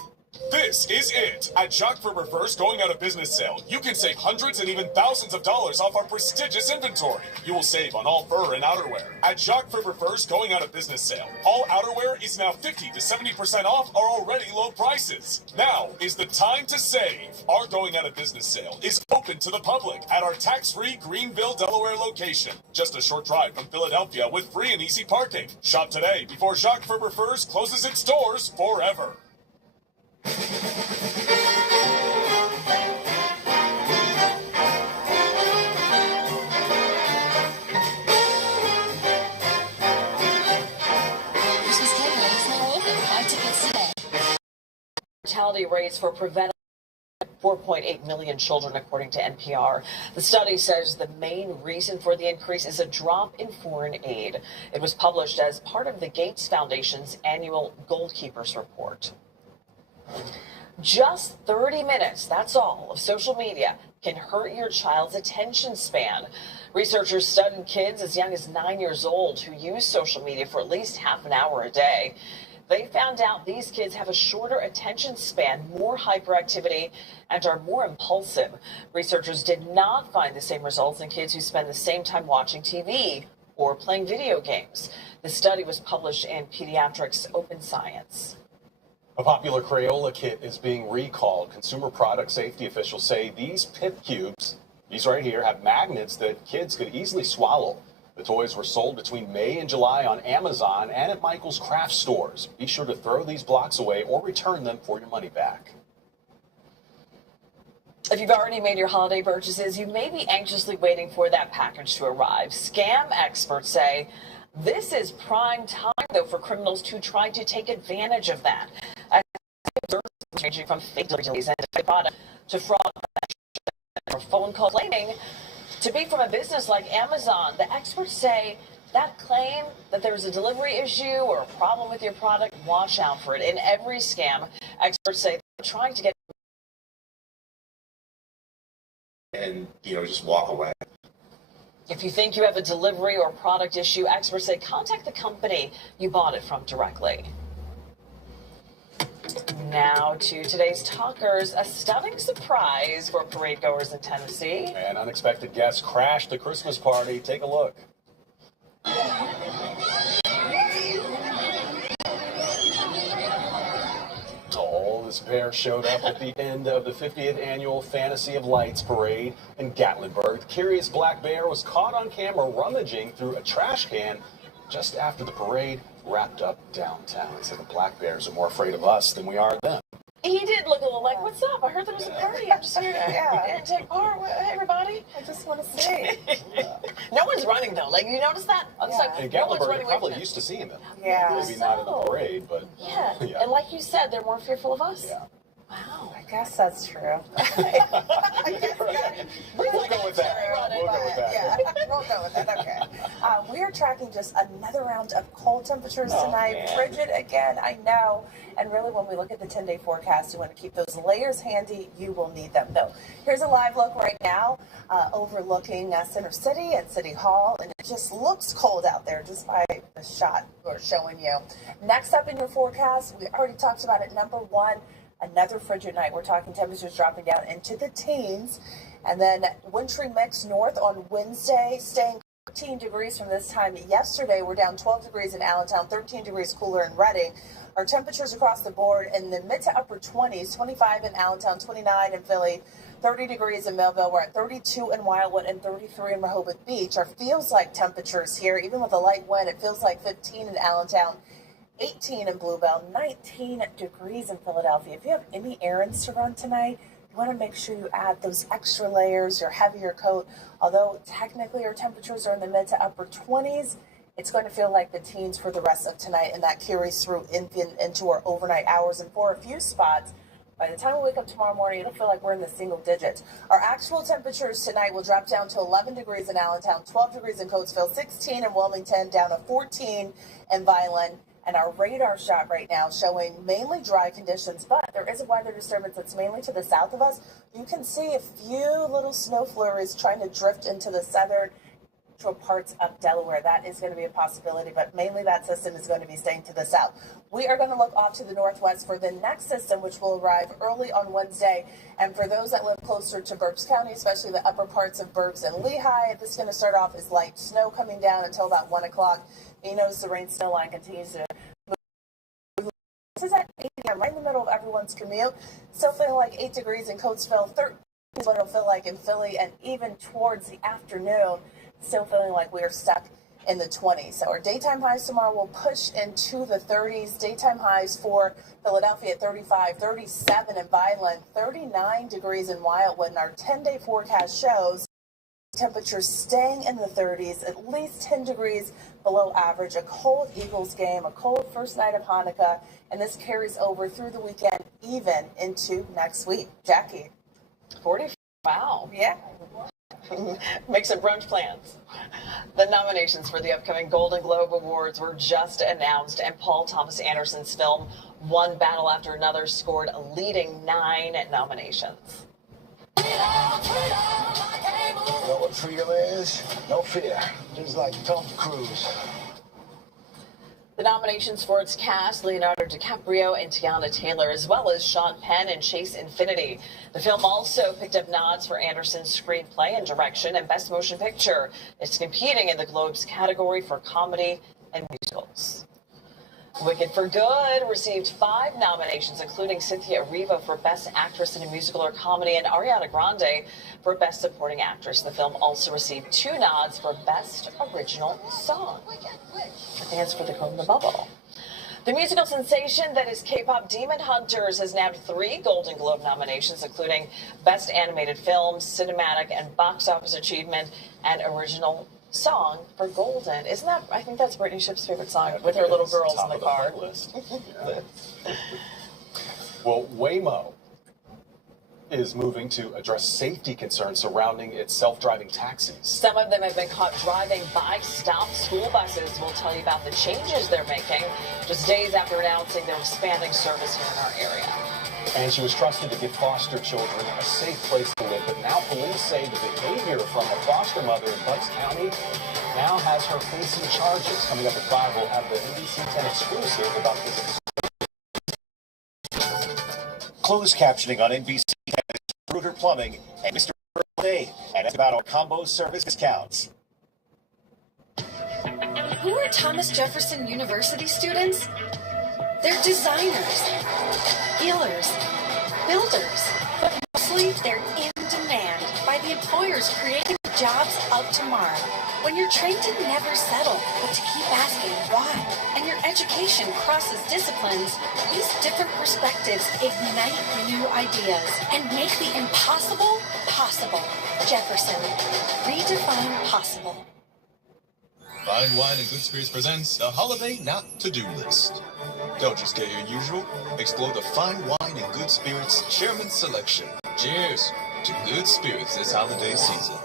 This is it. At Jacques Verber's going out of business sale, you can save hundreds and even thousands of dollars off our prestigious inventory. You will save on all fur and outerwear. At Jacques Verber's going out of business sale, all outerwear is now 50 to 70% off our already low prices. Now is the time to save. Our going out of business sale is open to the public at our tax-free Greenville, Delaware location. Just a short drive from Philadelphia with free and easy parking. Shop today before Jacques Verber's closes its doors forever. Mortality rates for preventive 4.8 million children, according to NPR. The study says the main reason for the increase is a drop in foreign aid. It was published as part of the Gates Foundation's annual Goalkeepers Report. Just 30 minutes, that's all, of social media can hurt your child's attention span. Researchers studied kids as young as 9 years old who use social media for at least half an hour a day. They found out these kids have a shorter attention span, more hyperactivity, and are more impulsive. Researchers did not find the same results in kids who spend the same time watching TV or playing video games. The study was published in Pediatrics Open Science. A popular Crayola kit is being recalled. Consumer product safety officials say these pip cubes, these right here, have magnets that kids could easily swallow. The toys were sold between May and July on Amazon and at Michael's craft stores. Be sure to throw these blocks away or return them for your money back. If you've already made your holiday purchases, you may be anxiously waiting for that package to arrive. Scam experts say this is prime time, though, for criminals to try to take advantage of that. Ranging from fake deliveries and product to fraud or phone call claiming to be from a business like Amazon. The experts say that claim that there's a delivery issue or a problem with your product, watch out for it. In every scam, experts say they're trying to get and, just walk away. If you think you have a delivery or product issue, experts say contact the company you bought it from directly. Now to today's talkers, a stunning surprise for parade goers in Tennessee. An unexpected guest crashed the Christmas party. Take a look. This pair showed up at the end of the 50th annual Fantasy of Lights parade in Gatlinburg. The curious black bear was caught on camera rummaging through a trash can just after the parade wrapped up downtown. They said the black bears are more afraid of us than we are of them. He did look a little like, what's up? I heard there was a party. I'm just here to take part. Hey, everybody. I just want to see. No one's running, though. Like, you notice that? In Gatlinburg, they're probably used to seeing them. Yeah. Maybe not at the parade, but... Yeah. And like you said, they're more fearful of us. Yeah. Wow. I guess that's true. We'll go with that. We'll go with that. Yeah, we'll go with that. Okay. We are tracking just another round of cold temperatures tonight. Man. Frigid again, I know. And really, when we look at the 10-day forecast, you want to keep those layers handy. You will need them. Though, here's a live look right now overlooking Center City and City Hall. And it just looks cold out there just by the shot we're showing you. Next up in your forecast, we already talked about it. Number one, another frigid night. We're talking temperatures dropping down into the teens. And then wintry mix north on Wednesday, staying 13 degrees from this time yesterday. We're down 12 degrees in Allentown, 13 degrees cooler in Reading. Our temperatures across the board in the mid to upper 20s, 25 in Allentown, 29 in Philly, 30 degrees in Millville. We're at 32 in Wildwood and 33 in Rehoboth Beach. Our feels like temperatures here, even with a light wind, it feels like 15 in Allentown, 18 in Bluebell, 19 degrees in Philadelphia. If you have any errands to run tonight, you want to make sure you add those extra layers, your heavier coat. Although technically our temperatures are in the mid to upper 20s, it's going to feel like the teens for the rest of tonight, and that carries through into our overnight hours. And for a few spots, by the time we wake up tomorrow morning, it'll feel like we're in the single digits. Our actual temperatures tonight will drop down to 11 degrees in Allentown, 12 degrees in Coatesville, 16 in Wilmington, down to 14 in Vineland. And our radar shot right now showing mainly dry conditions, but there is a weather disturbance that's mainly to the south of us. You can see a few little snow flurries trying to drift into the southern parts of Delaware. That is going to be a possibility, but mainly that system is going to be staying to the south. We are going to look off to the northwest for the next system, which will arrive early on Wednesday. And for those that live closer to Berks County, especially the upper parts of Berks and Lehigh, this is going to start off as light snow coming down until about 1 o'clock. You notice the rain snow line continues to move. This is at 8 p.m., right in the middle of everyone's commute. Still feeling like 8 degrees in Coatesville, 13 is what it'll feel like in Philly, and even towards the afternoon, still feeling like we are stuck in the 20s. So our daytime highs tomorrow will push into the 30s. Daytime highs for Philadelphia at 35, 37 in Vineland, 39 degrees in Wildwood. And our 10-day forecast shows temperatures staying in the 30s, at least 10 degrees below average. A cold Eagles game, a cold first night of Hanukkah, and this carries over through the weekend, even into next week. Jackie. 40. Wow. Yeah. Make some brunch plans. The nominations for the upcoming Golden Globe Awards were just announced, and Paul Thomas Anderson's film One Battle After Another scored a leading 9 nominations. You know what freedom is? No fear. Just like Tom Cruise. The nominations for its cast, Leonardo DiCaprio and Tiana Taylor, as well as Sean Penn and Chase Infinity. The film also picked up nods for Anderson's screenplay and direction and Best Motion Picture. It's competing in the Globe's category for comedy and musicals. Wicked for Good received 5 nominations, including Cynthia Erivo for Best Actress in a Musical or Comedy and Ariana Grande for Best Supporting Actress. The film also received 2 nods for Best Original Song. I think it's for The Golden Bubble. The musical sensation that is K-pop Demon Hunters has nabbed 3 Golden Globe nominations, including Best Animated Film, Cinematic and Box Office Achievement, and Original Song for Golden. Isn't that, I think that's Britney Ship's favorite song with her little girls in the car. Well, Waymo is moving to address safety concerns surrounding its self-driving taxis. Some of them have been caught driving by stopped school buses. We'll tell you about the changes they're making just days after announcing they're expanding service here in our area. And she was trusted to give foster children a safe place to live. But now police say the behavior from a foster mother in Bucks County now has her facing charges. Coming up at 5, we'll have the NBC 10 exclusive about this. Closed captioning on NBC 10 is Bruder Plumbing and Mr. Day, and it's about our combo service discounts. Who are Thomas Jefferson University students? They're designers, healers, builders, but mostly they're in demand by the employers creating the jobs of tomorrow. When you're trained to never settle, but to keep asking why, and your education crosses disciplines, these different perspectives ignite new ideas and make the impossible possible. Jefferson, redefine possible. Fine Wine and Good Spirits presents the Holiday Not To-Do List. Don't just get your usual, explore the Fine Wine and Good Spirits Chairman's Selection. Cheers to good spirits this holiday season.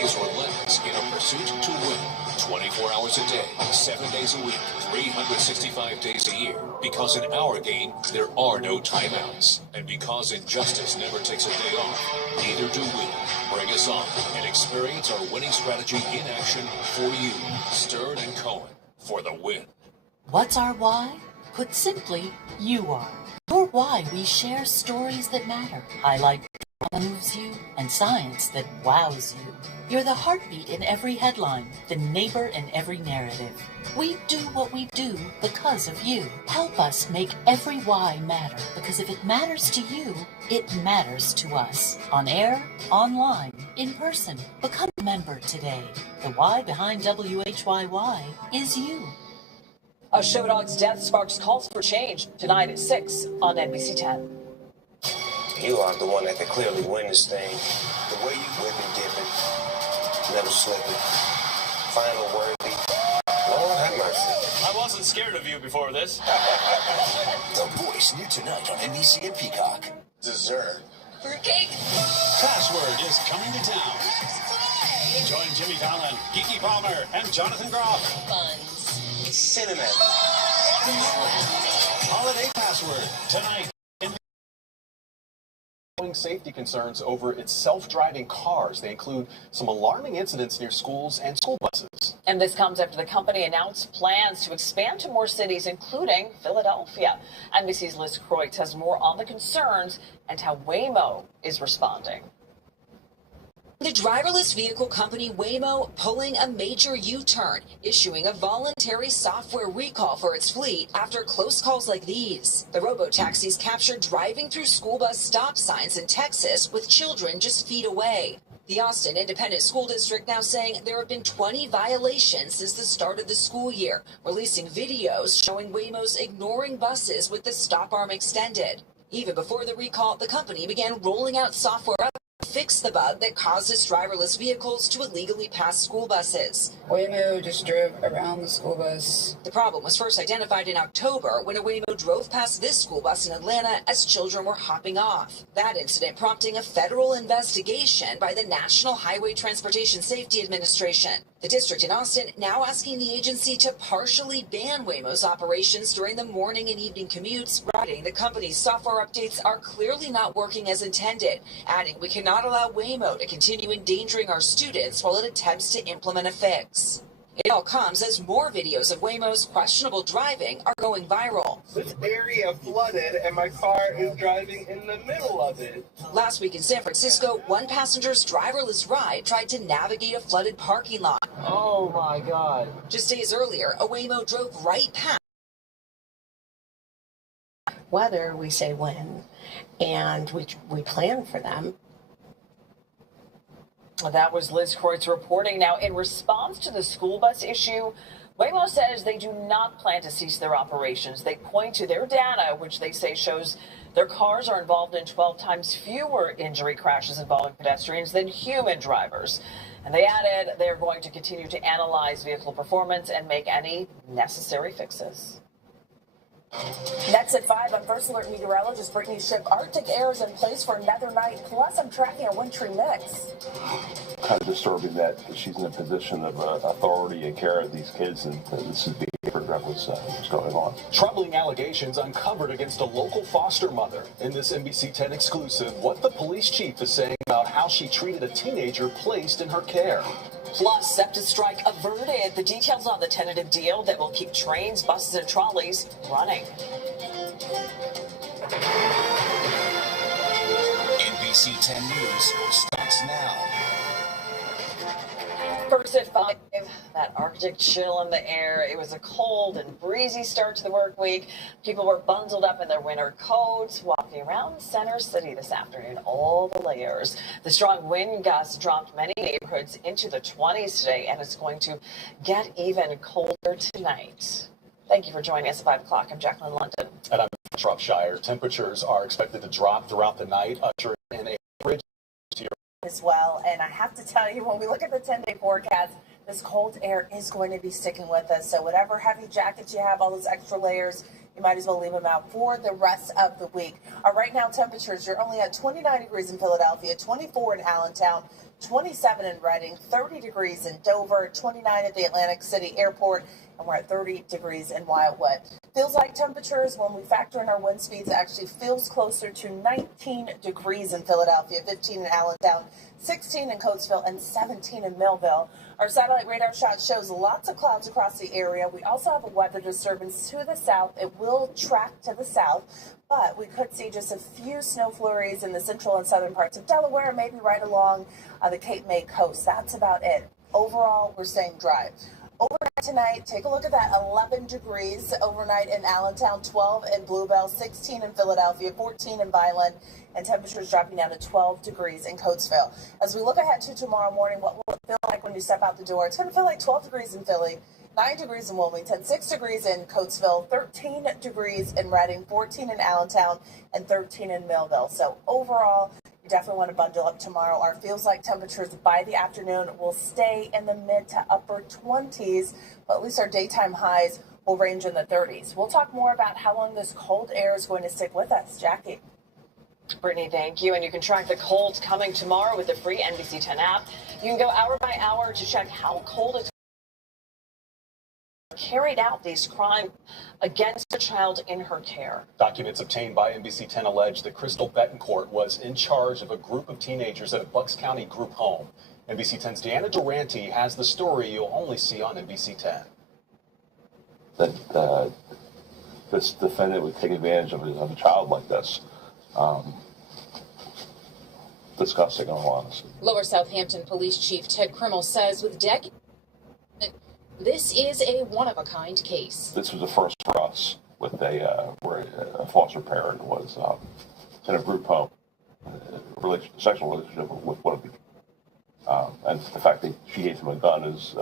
Is relentless in a pursuit to win. 24 hours a day, 7 days a week, 365 days a year. Because in our game, there are no timeouts. And because injustice never takes a day off, neither do we. Bring us on and experience our winning strategy in action for you. Stern and Cohen for the win. What's our why? Put simply, you are. Your why we share stories that matter, highlight what moves you, and science that wows you. You're the heartbeat in every headline, the neighbor in every narrative. We do what we do because of you. Help us make every why matter, because if it matters to you, it matters to us. On air, online, in person. Become a member today. The why behind WHYY is you. A show dog's death sparks calls for change tonight at 6 on NBC 10. You are the one that can clearly win this thing. The way you whip and dip it, never slipping, final worthy. Lord have mercy. I wasn't scared of you before this. The Voice new tonight on NBC and Peacock. Dessert. Fruitcake. Password is coming to town. Join Jimmy Fallon, Kiki Palmer, and Jonathan Groff. Buns. Cinnamon. Holiday Password tonight. safety concerns over its self-driving cars. They include some alarming incidents near schools and school buses. And this comes after the company announced plans to expand to more cities, including Philadelphia. NBC's Liz Croix has more on the concerns and how Waymo is responding. The driverless vehicle company Waymo pulling a major U-turn, issuing a voluntary software recall for its fleet after close calls like these. The robo-taxis captured driving through school bus stop signs in Texas with children just feet away. The Austin Independent School District now saying there have been 20 violations since the start of the school year, releasing videos showing Waymo's ignoring buses with the stop arm extended. Even before the recall, the company began rolling out software to fix the bug that causes driverless vehicles to illegally pass school buses. Waymo just drove around the school bus. The problem was first identified in October when a Waymo drove past this school bus in Atlanta as children were hopping off. That incident prompting a federal investigation by the National Highway Transportation Safety Administration. The district in Austin now asking the agency to partially ban Waymo's operations during the morning and evening commutes, writing the company's software updates are clearly not working as intended, adding we cannot allow Waymo to continue endangering our students while it attempts to implement a fix. It all comes as more videos of Waymo's questionable driving are going viral. This area flooded and my car is driving in the middle of it. Last week in San Francisco, one passenger's driverless ride tried to navigate a flooded parking lot. Oh my God. Just days earlier, a Waymo drove right past. Whether we say when, and we plan for them. That was Liz Croix reporting. Now, in response to the school bus issue, Waymo says they do not plan to cease their operations. They point to their data, which they say shows their cars are involved in 12 times fewer injury crashes involving pedestrians than human drivers. And they added they're going to continue to analyze vehicle performance and make any necessary fixes. Next at 5, I'm First Alert meteorologist Brittany Ship. Arctic air is in place for another night. Plus, I'm tracking a wintry mix. Kind of disturbing that she's in a position of authority and care of these kids, and this is being figured out what's going on. Troubling allegations uncovered against a local foster mother. In this NBC 10 exclusive, what the police chief is saying about how she treated a teenager placed in her care. Plus, SEPTA strike averted. The details on the tentative deal that will keep trains, buses, and trolleys running. NBC 10 News starts now. First at 5, that Arctic chill in the air. It was a cold and breezy start to the work week. People were bundled up in their winter coats, walking around Center City this afternoon, all the layers. The strong wind gusts dropped many neighborhoods into the 20s today, and it's going to get even colder tonight. Thank you for joining us at 5 o'clock. I'm Jacqueline London. And I'm Shropshire. Temperatures are expected to drop throughout the night, ushering in a bridge As well, and I have to tell you, when we look at the 10-day forecast, this cold air is going to be sticking with us. So whatever heavy jackets you have, all those extra layers, you might as well leave them out for the rest of the week. Right now, temperatures, you're only at 29 degrees in Philadelphia, 24 in Allentown, 27 in Reading, 30 degrees in Dover, 29 at the Atlantic City Airport, and we're at 30 degrees in Wildwood. Feels like temperatures, when we factor in our wind speeds, it actually feels closer to 19 degrees in Philadelphia, 15 in Allentown, 16 in Coatesville, and 17 in Millville. Our satellite radar shot shows lots of clouds across the area. We also have a weather disturbance to the south. It will track to the south, but we could see just a few snow flurries in the central and southern parts of Delaware, maybe right along the Cape May coast. That's about it. Overall, we're staying dry. Overnight tonight, take a look at that. 11 degrees overnight in Allentown, 12 in Bluebell, 16 in Philadelphia, 14 in Vineland, and temperatures dropping down to 12 degrees in Coatesville. As we look ahead to tomorrow morning, what will it feel like when you step out the door? It's going to feel like 12 degrees in Philly, 9 degrees in Wilmington, 6 degrees in Coatesville, 13 degrees in Reading, 14 in Allentown, and 13 in Millville. So overall, you definitely want to bundle up tomorrow. Our feels like temperatures by the afternoon will stay in the mid to upper 20s, but at least our daytime highs will range in the 30s. We'll talk more about how long this cold air is going to stick with us. Jackie. Brittany, thank you. And you can track the cold coming tomorrow with the free NBC 10 app. You can go hour by hour to check how cold it's carried out these crimes against a child in her care. Documents obtained by NBC 10 allege that Crystal Betancourt was in charge of a group of teenagers at a Bucks County group home. NBC 10's Deanna Durante has the story you'll only see on NBC 10. That this defendant would take advantage of a child like this. Disgusting, in all honesty. Lower Southampton Police Chief Ted Krimmel says with decades, this is a one-of-a-kind case. This was a first for us with where a foster parent was in a group home, sexual relationship with one of the, and the fact that she gave him a gun is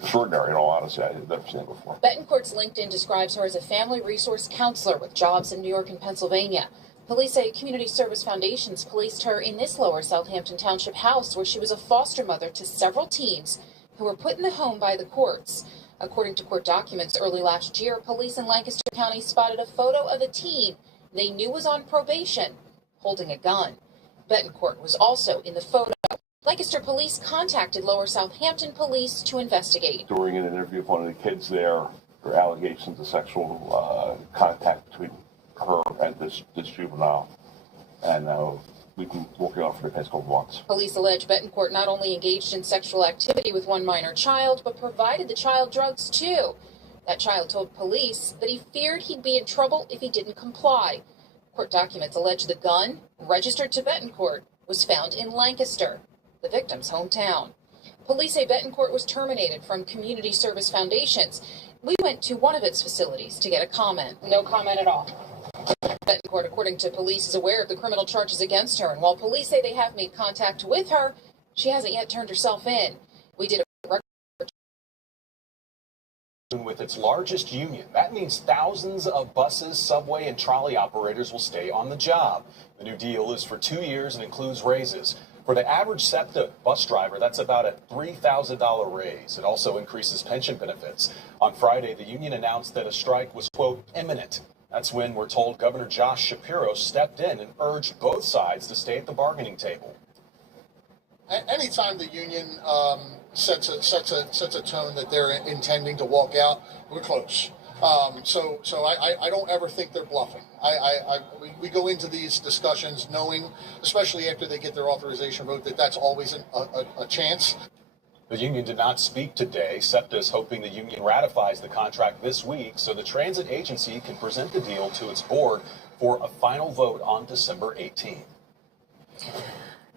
extraordinary, in all honesty. I've never seen it before. Betancourt's LinkedIn describes her as a family resource counselor with jobs in New York and Pennsylvania. Police say Community Service Foundations placed her in this Lower Southampton Township house where she was a foster mother to several teens who were put in the home by the courts. According to court documents, early last year, police in Lancaster County spotted a photo of a teen they knew was on probation holding a gun. Betancourt was also in the photo. Lancaster police contacted Lower Southampton police to investigate. During an interview with one of the kids there were allegations of sexual contact between her and this juvenile, and we've been working on it for the past couple months. Police allege Betancourt not only engaged in sexual activity with one minor child, but provided the child drugs too. That child told police that he feared he'd be in trouble if he didn't comply. Court documents allege the gun, registered to Betancourt, was found in Lancaster, the victim's hometown. Police say Betancourt was terminated from Community Service Foundations. We went to one of its facilities to get a comment. No comment at all. Betancourt, according to police, is aware of the criminal charges against her, and while police say they have made contact with her, she hasn't yet turned herself in. We did a with its largest union. That means thousands of buses, subway, and trolley operators will stay on the job. The new deal is for 2 years and includes raises. For the average SEPTA bus driver, that's about a $3,000 raise. It also increases pension benefits. On Friday, the union announced that a strike was, quote, imminent. That's when we're told Governor Josh Shapiro stepped in and urged both sides to stay at the bargaining table. Anytime the union sets a tone that they're intending to walk out, we're close. So I don't ever think they're bluffing. We go into these discussions knowing, especially after they get their authorization vote, that that's always a chance. The union did not speak today. SEPTA is hoping the union ratifies the contract this week so the transit agency can present the deal to its board for a final vote on December 18th.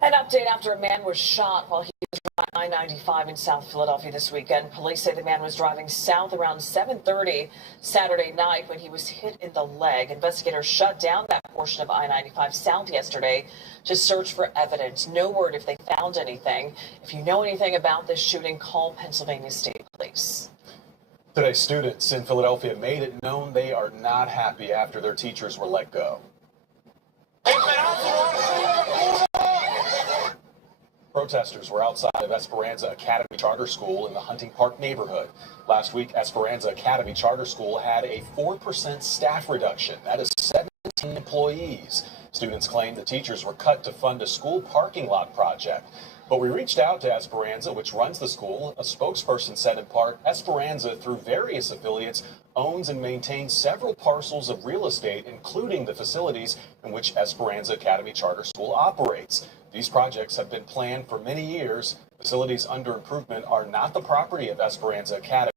An update after a man was shot while he was driving I-95 in South Philadelphia this weekend. Police say the man was driving south around 7:30 Saturday night when he was hit in the leg. Investigators shut down that portion of I-95 south yesterday to search for evidence. No word if they found anything. If you know anything about this shooting, call Pennsylvania State Police. Today, students in Philadelphia made it known they are not happy after their teachers were let go. Protesters were outside of Esperanza Academy Charter School in the Hunting Park neighborhood. Last week, Esperanza Academy Charter School had a 4% staff reduction. That is 17 employees. Students claim the teachers were cut to fund a school parking lot project. But we reached out to Esperanza, which runs the school. A spokesperson said in part, Esperanza, through various affiliates, owns and maintains several parcels of real estate, including the facilities in which Esperanza Academy Charter School operates. These projects have been planned for many years. Facilities under improvement are not the property of Esperanza Academy.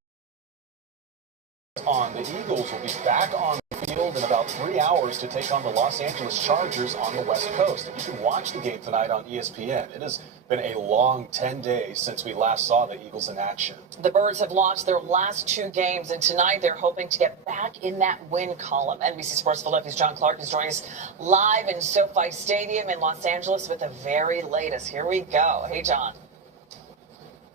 The Eagles will be back on the field in about 3 hours to take on the Los Angeles Chargers on the West Coast. And you can watch the game tonight on ESPN. It has been a long 10 days since we last saw the Eagles in action. The Birds have lost their last 2 games, and tonight they're hoping to get back in that win column. NBC Sports Philadelphia's John Clark is joining us live in SoFi Stadium in Los Angeles with the very latest. Here we go. Hey, John.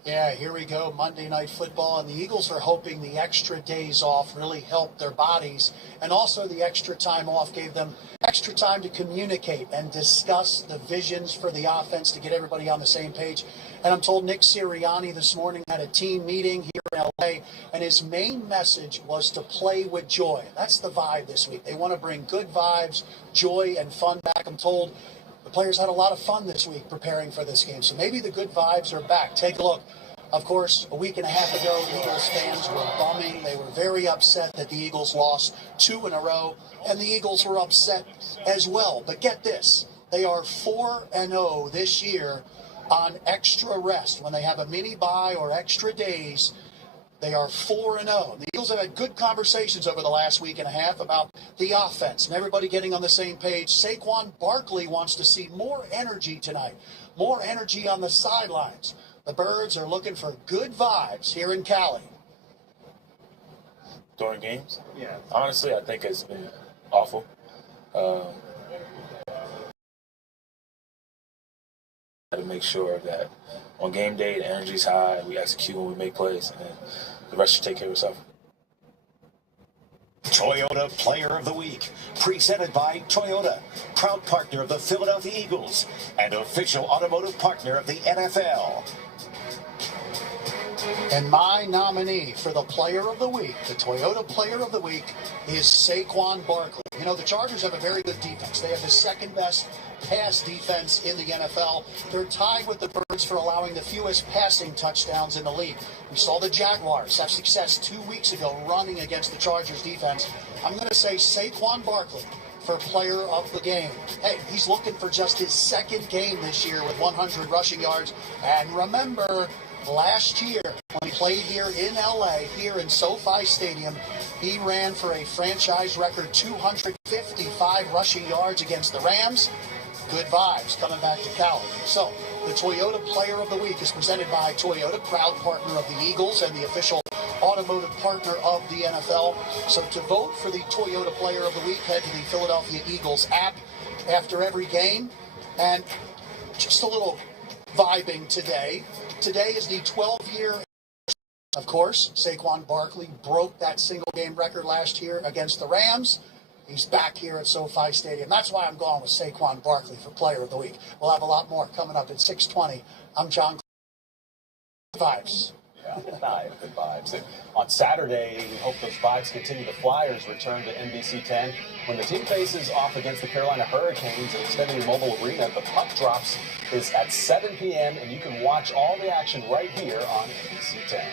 Yeah, here we go. Monday Night Football, and the Eagles are hoping the extra days off really helped their bodies, and also the extra time off gave them extra time to communicate and discuss the visions for the offense to get everybody on the same page. And I'm told Nick Sirianni this morning had a team meeting here in L.A., and his main message was to play with joy. That's the vibe this week. They want to bring good vibes, joy, and fun back. I'm told the players had a lot of fun this week preparing for this game, so maybe the good vibes are back. Take a look. Of course, a week and a half ago, Eagles fans were bumming. They were very upset that the Eagles lost 2 in a row, and the Eagles were upset as well. But get this, they are 4-0 this year on extra rest. When they have a mini bye or extra days, they are 4-0. The Eagles have had good conversations over the last week and a half about the offense and everybody getting on the same page. Saquon Barkley wants to see more energy tonight, more energy on the sidelines. The Birds are looking for good vibes here in Cali. During games? Yeah. Honestly, I think it's been awful. To make sure that on game day the energy's high, we execute when we make plays, and the rest should take care of itself. Toyota Player of the Week, presented by Toyota, proud partner of the Philadelphia Eagles and official automotive partner of the NFL. And my nominee for the Player of the Week, the Toyota Player of the Week, is Saquon Barkley. You know, the Chargers have a very good defense. They have the second best pass defense in the NFL. They're tied with the Birds for allowing the fewest passing touchdowns in the league. We saw the Jaguars have success 2 weeks ago running against the Chargers defense. I'm going to say Saquon Barkley for Player of the Game. Hey, he's looking for just his second game this year with 100 rushing yards. And remember, last year, when he played here in LA, here in SoFi Stadium, he ran for a franchise record 255 rushing yards against the Rams. Good vibes coming back to Cali. So, the Toyota Player of the Week is presented by Toyota, proud partner of the Eagles and the official automotive partner of the NFL. So, to vote for the Toyota Player of the Week, head to the Philadelphia Eagles app after every game. And just a little vibing today. Today is the 12-year. Of course, Saquon Barkley broke that single-game record last year against the Rams. He's back here at SoFi Stadium. That's why I'm going with Saquon Barkley for Player of the Week. We'll have a lot more coming up at 6:20. I'm John. Vibes. Yeah, good vibes. And on Saturday, we hope those vibes continue. The Flyers return to NBC 10 when the team faces off against the Carolina Hurricanes at Extended Mobile Arena. The puck drops is at 7 p.m., and you can watch all the action right here on NBC 10.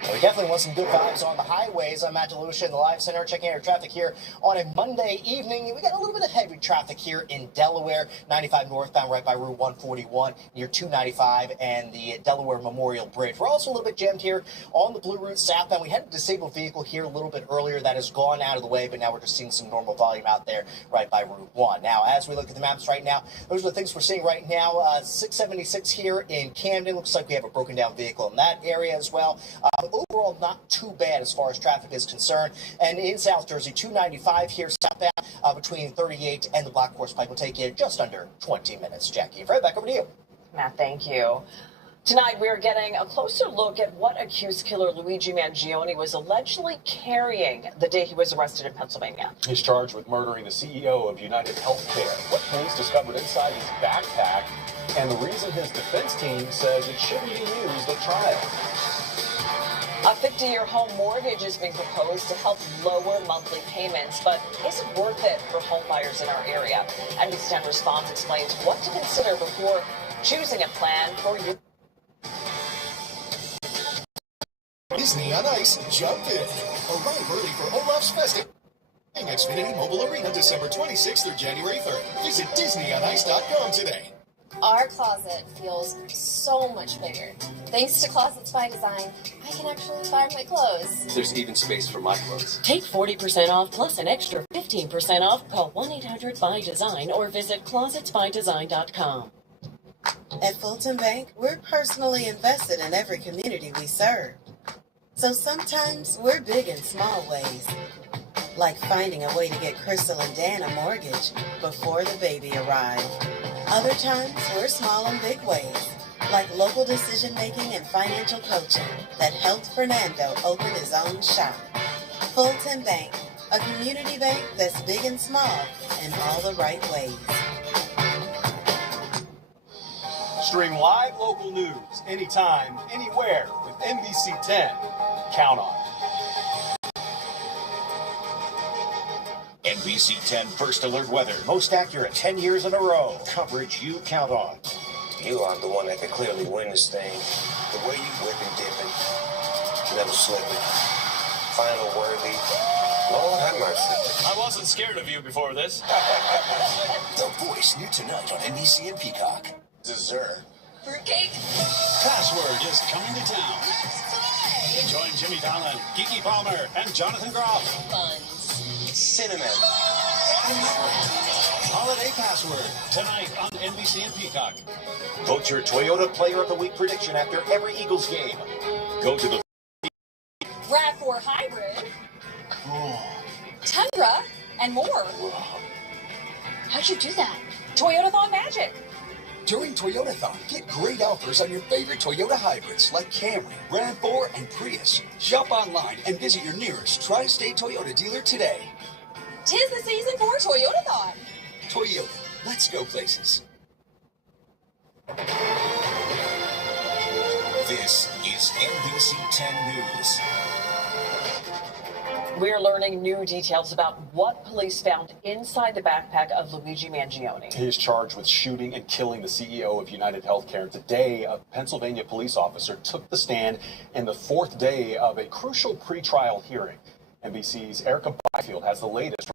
Well, we definitely want some good vibes on the highways. I'm Matt DeLucia in the Live Center, checking out traffic here on a Monday evening. We got a little bit of heavy traffic here in Delaware, 95 northbound right by Route 141 near 295 and the Delaware Memorial Bridge. We're also a little bit jammed here on the Blue Route southbound. We had a disabled vehicle here a little bit earlier that has gone out of the way, but now we're just seeing some normal volume out there right by Route 1. Now, as we look at the maps right now, those are the things we're seeing right now. 676 here in Camden. Looks like we have a broken down vehicle in that area as well. Overall, not too bad as far as traffic is concerned. And in South Jersey, 295 here southbound between 38 and the Black Horse Pike will take you just under 20 minutes. Jackie, right back over to you. Matt, thank you. Tonight, we are getting a closer look at what accused killer Luigi Mangione was allegedly carrying the day he was arrested in Pennsylvania. He's charged with murdering the CEO of United Healthcare. What police discovered inside his backpack and the reason his defense team says it shouldn't be used at trial. A 50-year home mortgage is being proposed to help lower monthly payments, but is it worth it for home buyers in our area? NBC 10 Response explains what to consider before choosing a plan for you. Disney on Ice, jump in. Arrive early for Olaf's Festive at Xfinity Mobile Arena December 26th through January 3rd. Visit DisneyOnIce.com today. Our closet feels so much bigger. Thanks to Closets by Design, I can actually find my clothes. There's even space for my clothes. Take 40% off plus an extra 15% off. Call 1-800-BY-DESIGN or visit closetsbydesign.com. At Fulton Bank, we're personally invested in every community we serve. So sometimes we're big in small ways, like finding a way to get Crystal and Dan a mortgage before the baby arrived. Other times, we're small in big ways, like local decision-making and financial coaching that helped Fernando open his own shop. Fulton Bank, a community bank that's big and small in all the right ways. Stream live local news anytime, anywhere with NBC 10. Count on it. NBC 10 First Alert Weather. Most accurate 10 years in a row. Coverage you count on. You are the one that can clearly win this thing. The The way you whipping, dipping, never slipping, final worthy. Lord have mercy. I wasn't scared of you before this. The Voice, new tonight on NBC and Peacock. Dessert. Fruitcake? Password is coming to town. Join Jimmy Fallon, Kiki Palmer, and Jonathan Groff. Buns. Cinnamon. Holiday Password, tonight on NBC and Peacock. Vote your Toyota Player of the Week prediction after every Eagles game. Go to the RAV4 Hybrid. Tundra and more. How'd you do that? Toyotathon magic. During Toyotathon, get great offers on your favorite Toyota hybrids like Camry, RAV4, and Prius. Shop online and visit your nearest Tri-State Toyota dealer today. 'Tis the season for Toyotathon. Toyota, let's go places. This is NBC 10 News. We're learning new details about what police found inside the backpack of Luigi Mangione. He is charged with shooting and killing the CEO of United Healthcare. And today, a Pennsylvania police officer took the stand in the fourth day of a crucial pretrial hearing. NBC's Erica Byfield has the latest.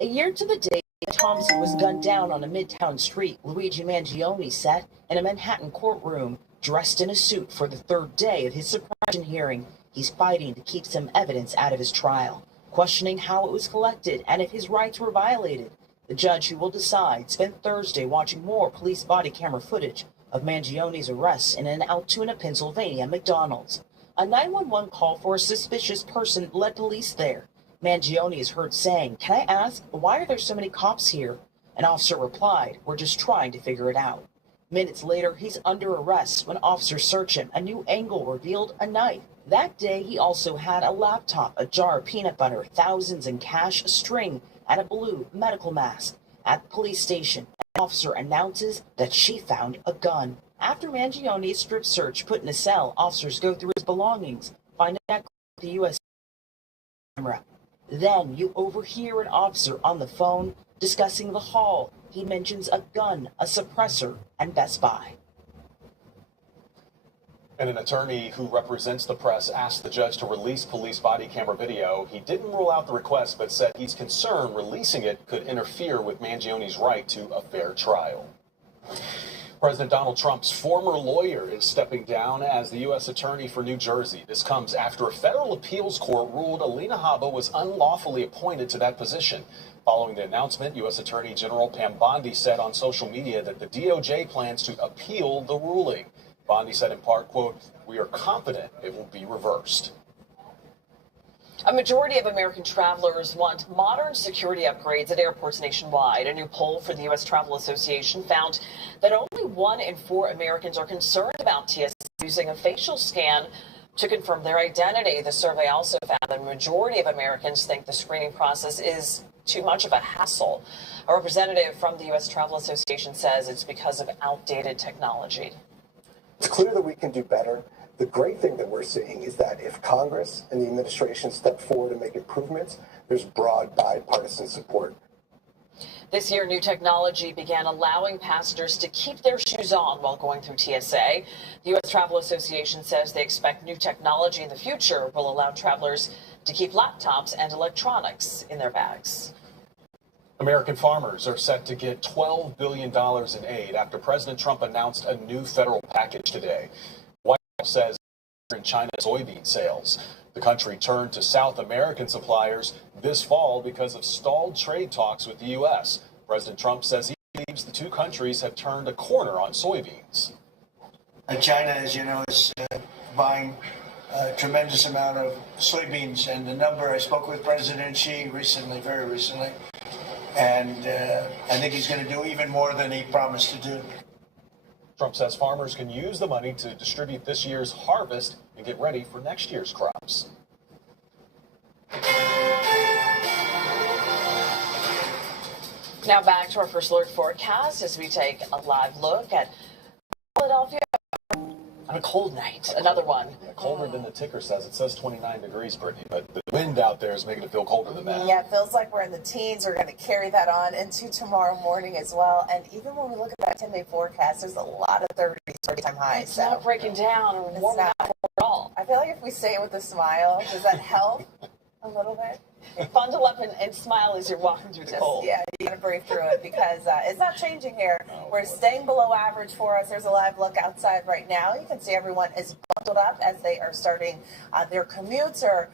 A year to the day Thompson was gunned down on a midtown street, Luigi Mangione sat in a Manhattan courtroom, dressed in a suit for the third day of his suppression hearing. He's fighting to keep some evidence out of his trial, questioning how it was collected and if his rights were violated. The judge who will decide spent Thursday watching more police body camera footage of Mangione's arrests in an Altoona, Pennsylvania McDonald's. A 911 call for a suspicious person led police there. Mangione is heard saying, "Can I ask, why are there so many cops here?" An officer replied, "We're just trying to figure it out." Minutes later, he's under arrest. When officers search him, a new angle revealed a knife. That day, he also had a laptop, a jar of peanut butter, thousands in cash, a string, and a blue medical mask. At the police station, an officer announces that she found a gun. After Mangione's strip search put in a cell, officers go through his belongings, find a necklace with the U.S. camera. Then you overhear an officer on the phone discussing the haul. He mentions a gun, a suppressor, and Best Buy. And an attorney who represents the press asked the judge to release police body camera video. He didn't rule out the request, but said he's concerned releasing it could interfere with Mangione's right to a fair trial. President Donald Trump's former lawyer is stepping down as the U.S. Attorney for New Jersey. This comes after a federal appeals court ruled Alina Habba was unlawfully appointed to that position. Following the announcement, U.S. Attorney General Pam Bondi said on social media that the DOJ plans to appeal the ruling. Bondi said in part, quote, "We are confident it will be reversed." A majority of American travelers want modern security upgrades at airports nationwide. A new poll for the U.S. Travel Association found that only 1 in 4 Americans are concerned about TSA using a facial scan to confirm their identity. The survey also found that a majority of Americans think the screening process is too much of a hassle. A representative from the U.S. Travel Association says it's because of outdated technology. It's clear that we can do better. The great thing that we're seeing is that if Congress and the administration step forward and make improvements, there's broad bipartisan support. This year, new technology began allowing passengers to keep their shoes on while going through TSA. The U.S. Travel Association says they expect new technology in the future will allow travelers to keep laptops and electronics in their bags. American farmers are set to get $12 billion in aid after President Trump announced a new federal package today. White House says in China's soybean sales. The country turned to South American suppliers this fall because of stalled trade talks with the U.S. President Trump says he believes the two countries have turned a corner on soybeans. China, as you know, is buying a tremendous amount of soybeans, and the number, I spoke with President Xi recently, very recently, and I think he's going to do even more than he promised to do. Trump says farmers can use the money to distribute this year's harvest and get ready for next year's crops. Now back to our first alert forecast as we take a live look at Philadelphia. On a cold night, another one. Yeah, colder than the ticker says. It says 29 degrees, Brittany, but the wind out there is making it feel colder than that. Yeah, it feels like we're in the teens. We're going to carry that on into tomorrow morning as well. And even when we look at that 10-day forecast, there's a lot of 30s time highs. It's not breaking down or warming up at all. I feel like if we say it with a smile, does that help a little bit? Bundle up and smile as you're walking through the cold. Yeah, you got to breathe through it because it's not changing here. We're staying below average for us. There's a live look outside right now. You can see everyone is bundled up as they are starting their commutes or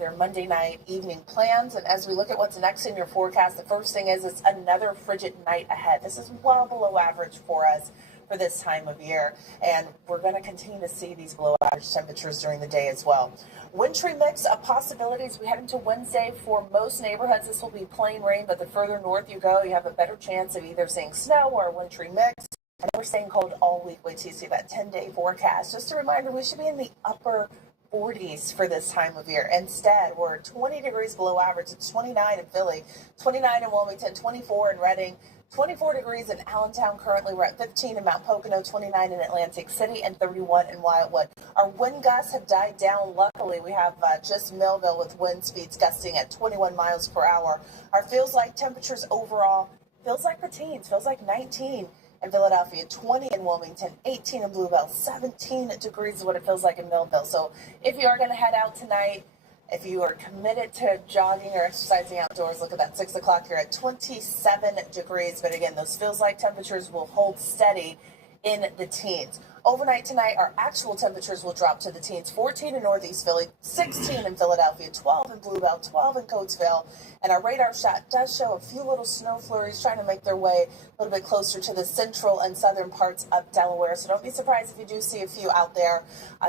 their Monday night evening plans. And as we look at what's next in your forecast, the first thing is it's another frigid night ahead. This is well below average for us for this time of year, and we're going to continue to see these below average temperatures during the day as well. Wintry mix of possibilities. We head into Wednesday. For most neighborhoods, this will be plain rain, but the further north you go, you have a better chance of either seeing snow or a wintry mix. And we're staying cold all week. Wait till you see that 10-day forecast. Just a reminder, we should be in the upper 40s for this time of year. Instead, we're 20 degrees below average. It's 29 in Philly, 29 in Wilmington, 24 in Reading, 24 degrees in Allentown. Currently, we're at 15 in Mount Pocono, 29 in Atlantic City, and 31 in Wildwood. Our wind gusts have died down. Luckily, we have just Millville with wind speeds gusting at 21 miles per hour. Our feels like temperatures overall feels like the teens, feels like 19 in Philadelphia, 20 in Wilmington, 18 in Bluebell, 17 degrees is what it feels like in Millville. So if you are going to head out tonight, if you are committed to jogging or exercising outdoors, look at that 6 o'clock. You're at 27 degrees. But again, those feels like temperatures will hold steady in the teens. Overnight tonight, our actual temperatures will drop to the teens. 14 in Northeast Philly, 16 in Philadelphia, 12 in Bluebell, 12 in Coatesville. And our radar shot does show a few little snow flurries trying to make their way a little bit closer to the central and southern parts of Delaware. So don't be surprised if you do see a few out there.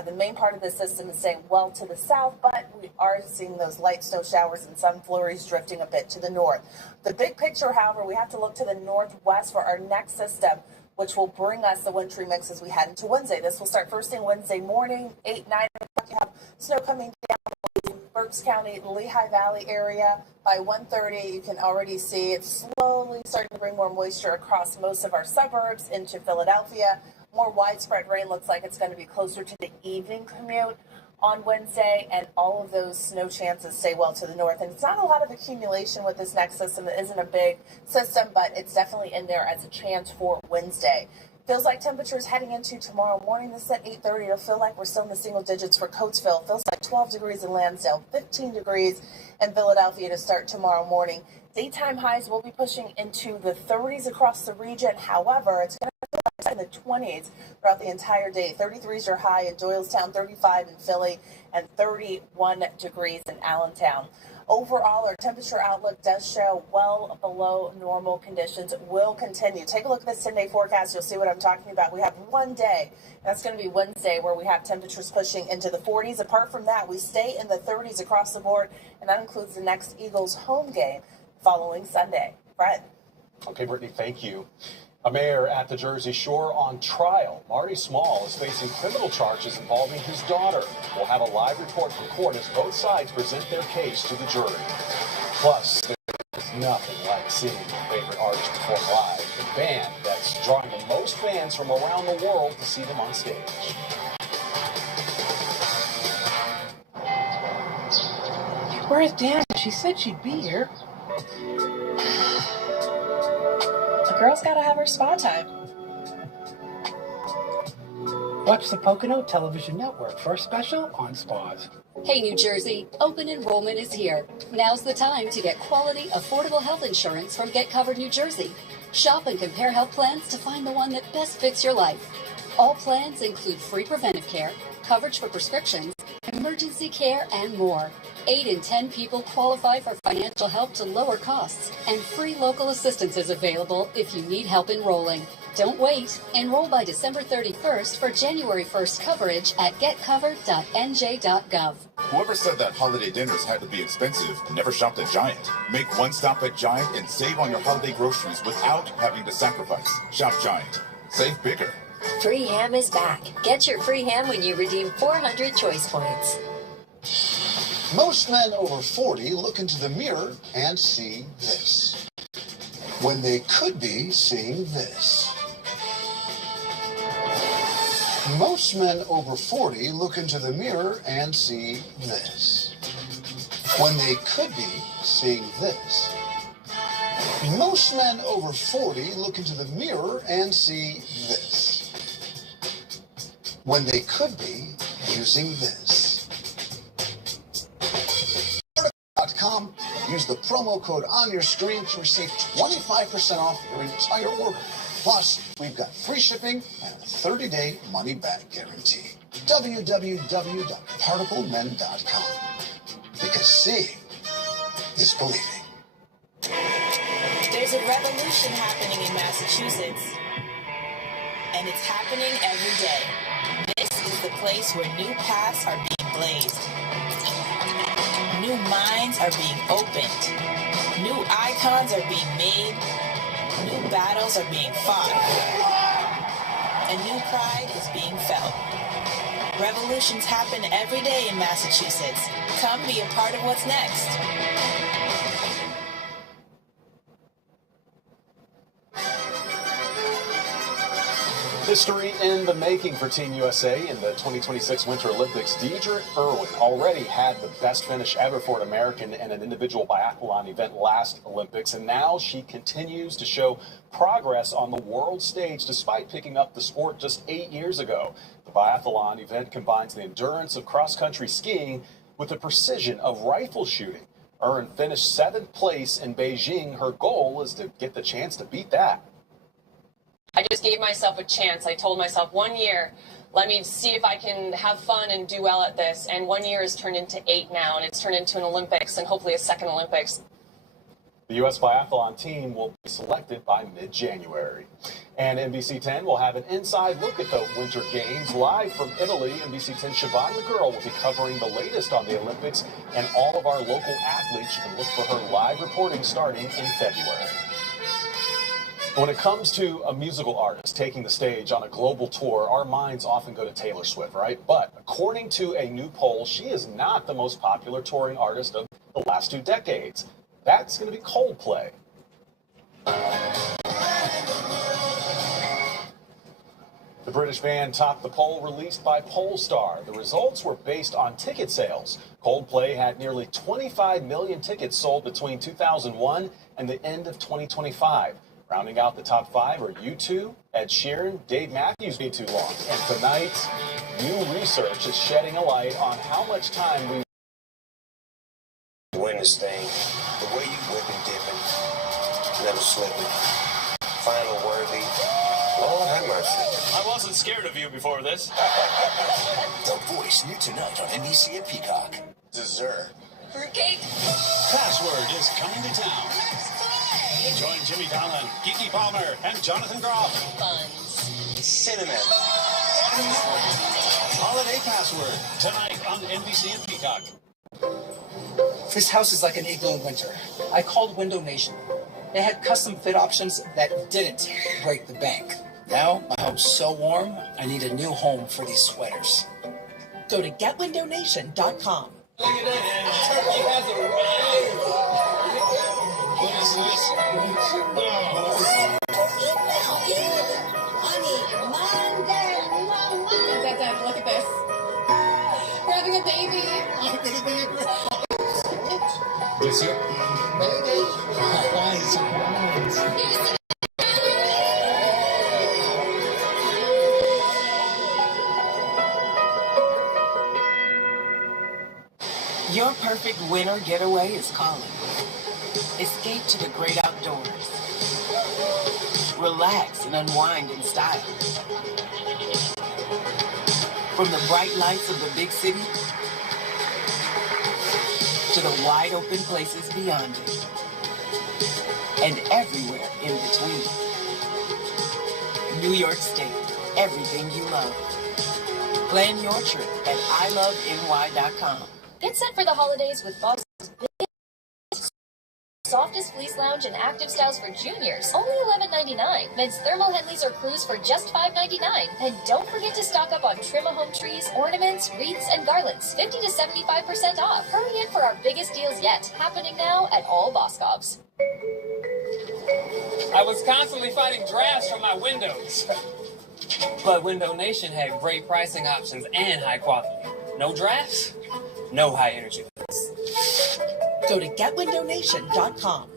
The main part of the system is staying well to the south, but we are seeing those light snow showers and some flurries drifting a bit to the north. The big picture, however, we have to look to the northwest for our next system, which will bring us the wintry mix as we head into Wednesday. This will start first thing Wednesday morning, 8, 9 o'clock. You have snow coming down Berks County, Lehigh Valley area. By 1:30, you can already see it's slowly starting to bring more moisture across most of our suburbs into Philadelphia. More widespread rain looks like it's going to be closer to the evening commute on Wednesday, and all of those snow chances stay well to the north. And it's not a lot of accumulation with this next system. It isn't a big system, but it's definitely in there as a chance for Wednesday. Feels like temperatures heading into tomorrow morning. This is at 8:30. It'll feel like we're still in the single digits for Coatesville. Feels like 12 degrees in Lansdale, 15 degrees in Philadelphia to start tomorrow morning. Daytime highs will be pushing into the 30s across the region. However, it's going to feel like in the 20s throughout the entire day. 33s are high in Doylestown, 35 in Philly, and 31 degrees in Allentown. Overall, our temperature outlook does show well below normal conditions will continue. Take a look at this 10-day forecast. You'll see what I'm talking about. We have one day, and that's going to be Wednesday, where we have temperatures pushing into the 40s. Apart from that, we stay in the 30s across the board, and that includes the next Eagles home game following Sunday. Fred. Okay, Brittany, thank you. A mayor at the Jersey Shore on trial. Marty Small is facing criminal charges involving his daughter. We'll have a live report from court as both sides present their case to the jury. Plus, there's nothing like seeing your favorite artist perform live. The band that's drawing the most fans from around the world to see them on stage. Where's Dan? She said she'd be here. The girl's got to have her spa time. Watch the Pocono Television Network for a special on spas. Hey, New Jersey, open enrollment is here. Now's the time to get quality, affordable health insurance from Get Covered New Jersey. Shop and compare health plans to find the one that best fits your life. All plans include free preventive care, coverage for prescriptions, emergency care, and more. 8 in 10 people qualify for financial help to lower costs, and free local assistance is available if you need help enrolling. Don't wait. Enroll by December 31st for January 1st coverage at getcovered.nj.gov. Whoever said that holiday dinners had to be expensive never shopped at Giant. Make one stop at Giant and save on your holiday groceries without having to sacrifice. Shop Giant. Save bigger. Free ham is back. Get your free ham when you redeem 400 choice points. Most men over 40 look into the mirror and see this, when they could be seeing this. Most men over 40 look into the mirror and see this, when they could be seeing this. Most men over 40 look into the mirror and see this, when they could be using this. NETWORK97.com. Use the promo code on your screen to receive 25% off your entire order. Plus, we've got free shipping and a 30-day money-back guarantee. www.particlemen.com. Because seeing is believing. There's a revolution happening in Massachusetts, and it's happening every day. This is the place where new paths are being blazed. New minds are being opened. New icons are being made. New battles are being fought. And new pride is being felt. Revolutions happen every day in Massachusetts. Come be a part of what's next. History in the making for Team USA in the 2026 Winter Olympics. Deidre Irwin already had the best finish ever for an American in an individual biathlon event last Olympics, and now she continues to show progress on the world stage despite picking up the sport just 8 years ago. The biathlon event combines the endurance of cross-country skiing with the precision of rifle shooting. Irwin finished 7th place in Beijing. Her goal is to get the chance to beat that. I just gave myself a chance. I told myself 1 year, let me see if I can have fun and do well at this. And 1 year has turned into 8 now, and it's turned into an Olympics and hopefully a second Olympics. The U.S. biathlon team will be selected by mid-January. And NBC 10 will have an inside look at the Winter Games live from Italy. NBC 10's Siobhan McGurl will be covering the latest on the Olympics, and all of our local athletes. You can look for her live reporting starting in February. When it comes to a musical artist taking the stage on a global tour, our minds often go to Taylor Swift, right? But according to a new poll, she is not the most popular touring artist of the last 2 decades. That's going to be Coldplay. The British band topped the poll released by Polestar. The results were based on ticket sales. Coldplay had nearly 25 million tickets sold between 2001 and the end of 2025. Rounding out the top 5 are U2, Ed Sheeran, Dave Matthews Be Too Long. And tonight, new research is shedding a light on how much time we win this thing. The way you whip and dip it, never slipping. Final worthy. Lord have mercy. I wasn't scared of you before this. The Voice, new tonight on NBC and Peacock. Dessert. Fruitcake? Password is coming to town. Join Jimmy Fallon, Kiki Palmer, and Jonathan Groff. Buns. Cinnamon. Holiday Password, tonight on NBC and Peacock. This house is like an igloo in winter. I called Window Nation. They had custom fit options that didn't break the bank. Now, my home's so warm, I need a new home for these sweaters. Go to getwindownation.com. Look at that. Turkey has arrived. What is this? Dad, look at this. We're having a baby. Yes, sir. Your perfect winter getaway is calling. Escape to the great outdoors. Relax and unwind in style. From the bright lights of the big city to the wide open places beyond it. And everywhere in between. New York State, everything you love. Plan your trip at iloveny.com. Get set for the holidays with Bob's biggest, softest fleece lounge and active styles for juniors. Only $11.99. Men's thermal Henleys or crews for just $5.99. And don't forget to stock up on trim-a-home trees, ornaments, wreaths, and garlands. 50 to 75% off. Hurry in for our biggest deals yet. Happening now at all Boscovs. I was constantly fighting drafts from my windows. But Window Nation had great pricing options and high quality. No drafts, no high energy bills. Go to getwindownation.com.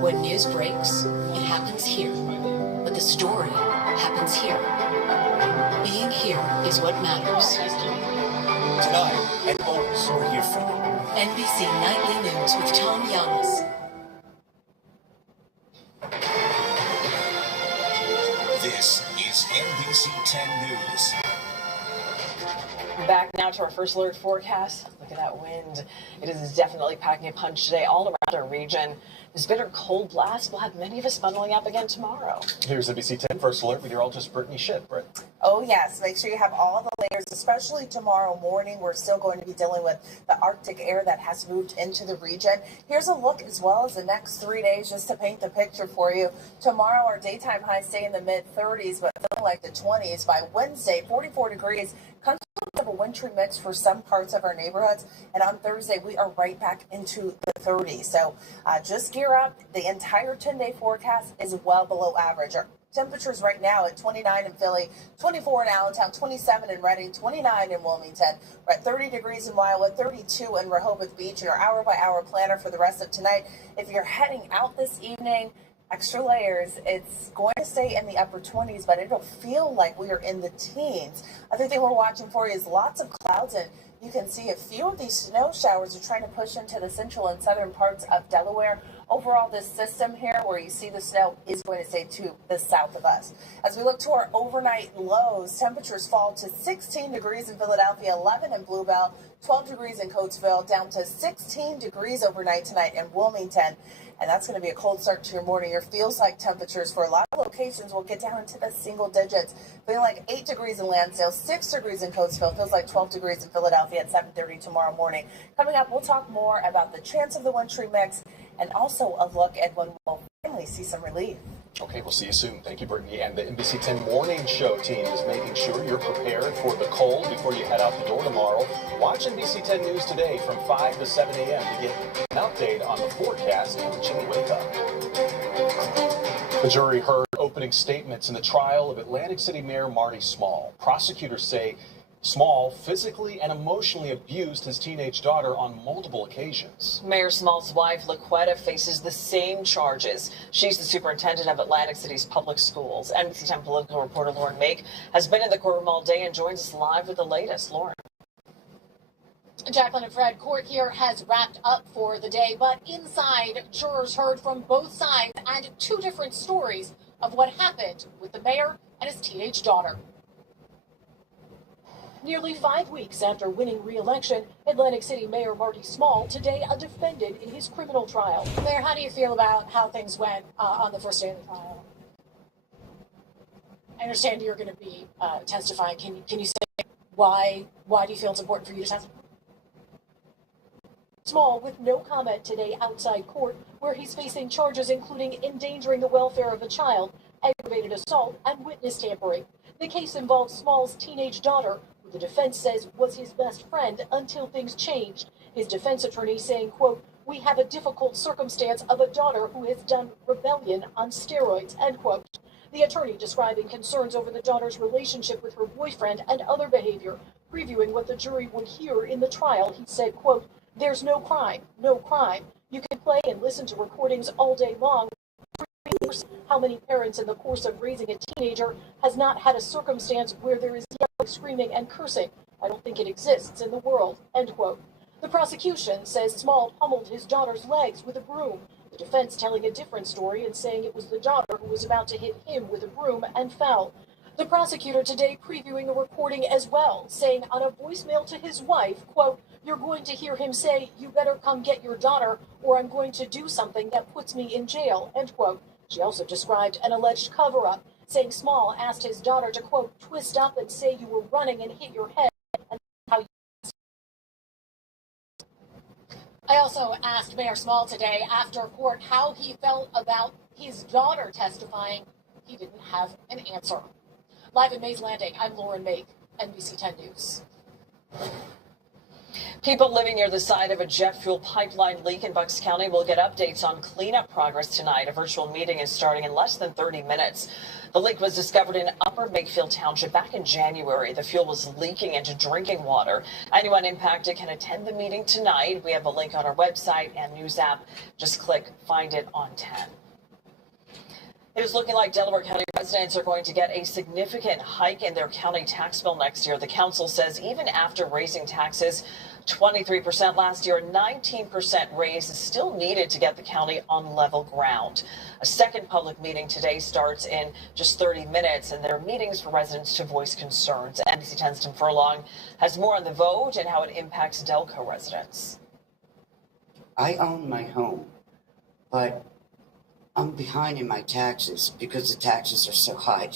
When news breaks, it happens here. But the story happens here. Being here is what matters. Tonight, and always, we're here for you. NBC Nightly News with Tom Youngs. This is NBC 10 News. Back now to our first alert forecast. Look at that wind. It is definitely packing a punch today all around our region. This bitter cold blast will have many of us bundling up again tomorrow. Here's NBC 10 First Alert meteorologist Brittany Schitt. Britt. Oh, yes. Make sure you have all the layers, especially tomorrow morning. We're still going to be dealing with the Arctic air that has moved into the region. Here's a look as well as the next 3 days just to paint the picture for you. Tomorrow, our daytime highs stay in the mid-30s, but feeling like the 20s. By Wednesday, 44 degrees. Comes of a wintry mix for some parts of our neighborhoods. And on Thursday, we are right back into the 30s. So just gear up. The entire 10-day forecast is well below average. Our temperatures right now at 29 in Philly, 24 in Allentown, 27 in Reading, 29 in Wilmington. We're at 30 degrees in Wildwood, 32 in Rehoboth Beach. And our hour-by-hour planner for the rest of tonight. If you're heading out this evening, extra layers. It's going to stay in the upper 20s, but it'll feel like we are in the teens. Other thing we're watching for is lots of clouds, and you can see a few of these snow showers are trying to push into the central and southern parts of Delaware. Overall, this system here where you see the snow is going to stay to the south of us. As we look to our overnight lows, temperatures fall to 16 degrees in Philadelphia, 11 in Bluebell, 12 degrees in Coatesville, down to 16 degrees overnight tonight in Wilmington. And that's going to be a cold start to your morning. Your feels like temperatures for a lot of locations will get down into the single digits. Feeling like 8 degrees in Lansdale, 6 degrees in Coatesville. Feels like 12 degrees in Philadelphia at 7:30 tomorrow morning. Coming up, we'll talk more about the chance of the wintry mix and also a look at when we'll finally see some relief. Okay, we'll see you soon. Thank you, Brittany. And the NBC 10 Morning Show team is making sure you're prepared for the cold before you head out the door tomorrow. Watch NBC 10 News today from 5 to 7 a.m. to get an update on the forecast and the chilly wake up. The jury heard opening statements in the trial of Atlantic City Mayor Marty Small. Prosecutors say Small physically and emotionally abused his teenage daughter on multiple occasions. Mayor Small's wife, LaQuetta, faces the same charges. She's the superintendent of Atlantic City's public schools. NBC 10 political reporter Lauren Make has been in the courtroom all day and joins us live with the latest. Lauren. Jacqueline and Fred, court here has wrapped up for the day, but inside, jurors heard from both sides and two different stories of what happened with the mayor and his teenage daughter. Nearly 5 weeks after winning re-election, Atlantic City Mayor Marty Small today a defendant in his criminal trial. Mayor, how do you feel about how things went on the first day of the trial? I understand you're going to be testifying. Can you say why do you feel it's important for you to testify? Small with no comment today outside court, where he's facing charges including endangering the welfare of a child, aggravated assault, and witness tampering. The case involves Small's teenage daughter, who the defense says was his best friend until things changed. His defense attorney saying, quote, "We have a difficult circumstance of a daughter who has done rebellion on steroids," end quote. The attorney describing concerns over the daughter's relationship with her boyfriend and other behavior. Previewing what the jury would hear in the trial, he said, quote, "There's no crime, no crime. You can play and listen to recordings all day long. How many parents in the course of raising a teenager has not had a circumstance where there is yelling, screaming, and cursing? I don't think it exists in the world," end quote. The prosecution says Small pummeled his daughter's legs with a broom. The defense telling a different story and saying it was the daughter who was about to hit him with a broom and fell. The prosecutor today previewing a recording as well, saying on a voicemail to his wife, quote, "You're going to hear him say, 'You better come get your daughter, or I'm going to do something that puts me in jail,' end quote." She also described an alleged cover-up, saying Small asked his daughter to, quote, "twist up and say you were running and hit your head." And how you... I also asked Mayor Small today after court how he felt about his daughter testifying. He didn't have an answer. Live in Mays Landing, I'm Lauren Make, NBC 10 News. People living near the site of a jet fuel pipeline leak in Bucks County will get updates on cleanup progress tonight. A virtual meeting is starting in less than 30 minutes. The leak was discovered in Upper Makefield Township back in January. The fuel was leaking into drinking water. Anyone impacted can attend the meeting tonight. We have a link on our website and news app. Just click Find It on 10. It is looking like Delaware County residents are going to get a significant hike in their county tax bill next year. The council says even after raising taxes 23% last year, a 19% raise is still needed to get the county on level ground. A second public meeting today starts in just 30 minutes, and there are meetings for residents to voice concerns. NBC 10's Tim Furlong has more on the vote and how it impacts Delco residents. I own my home, but I'm behind in my taxes because the taxes are so high.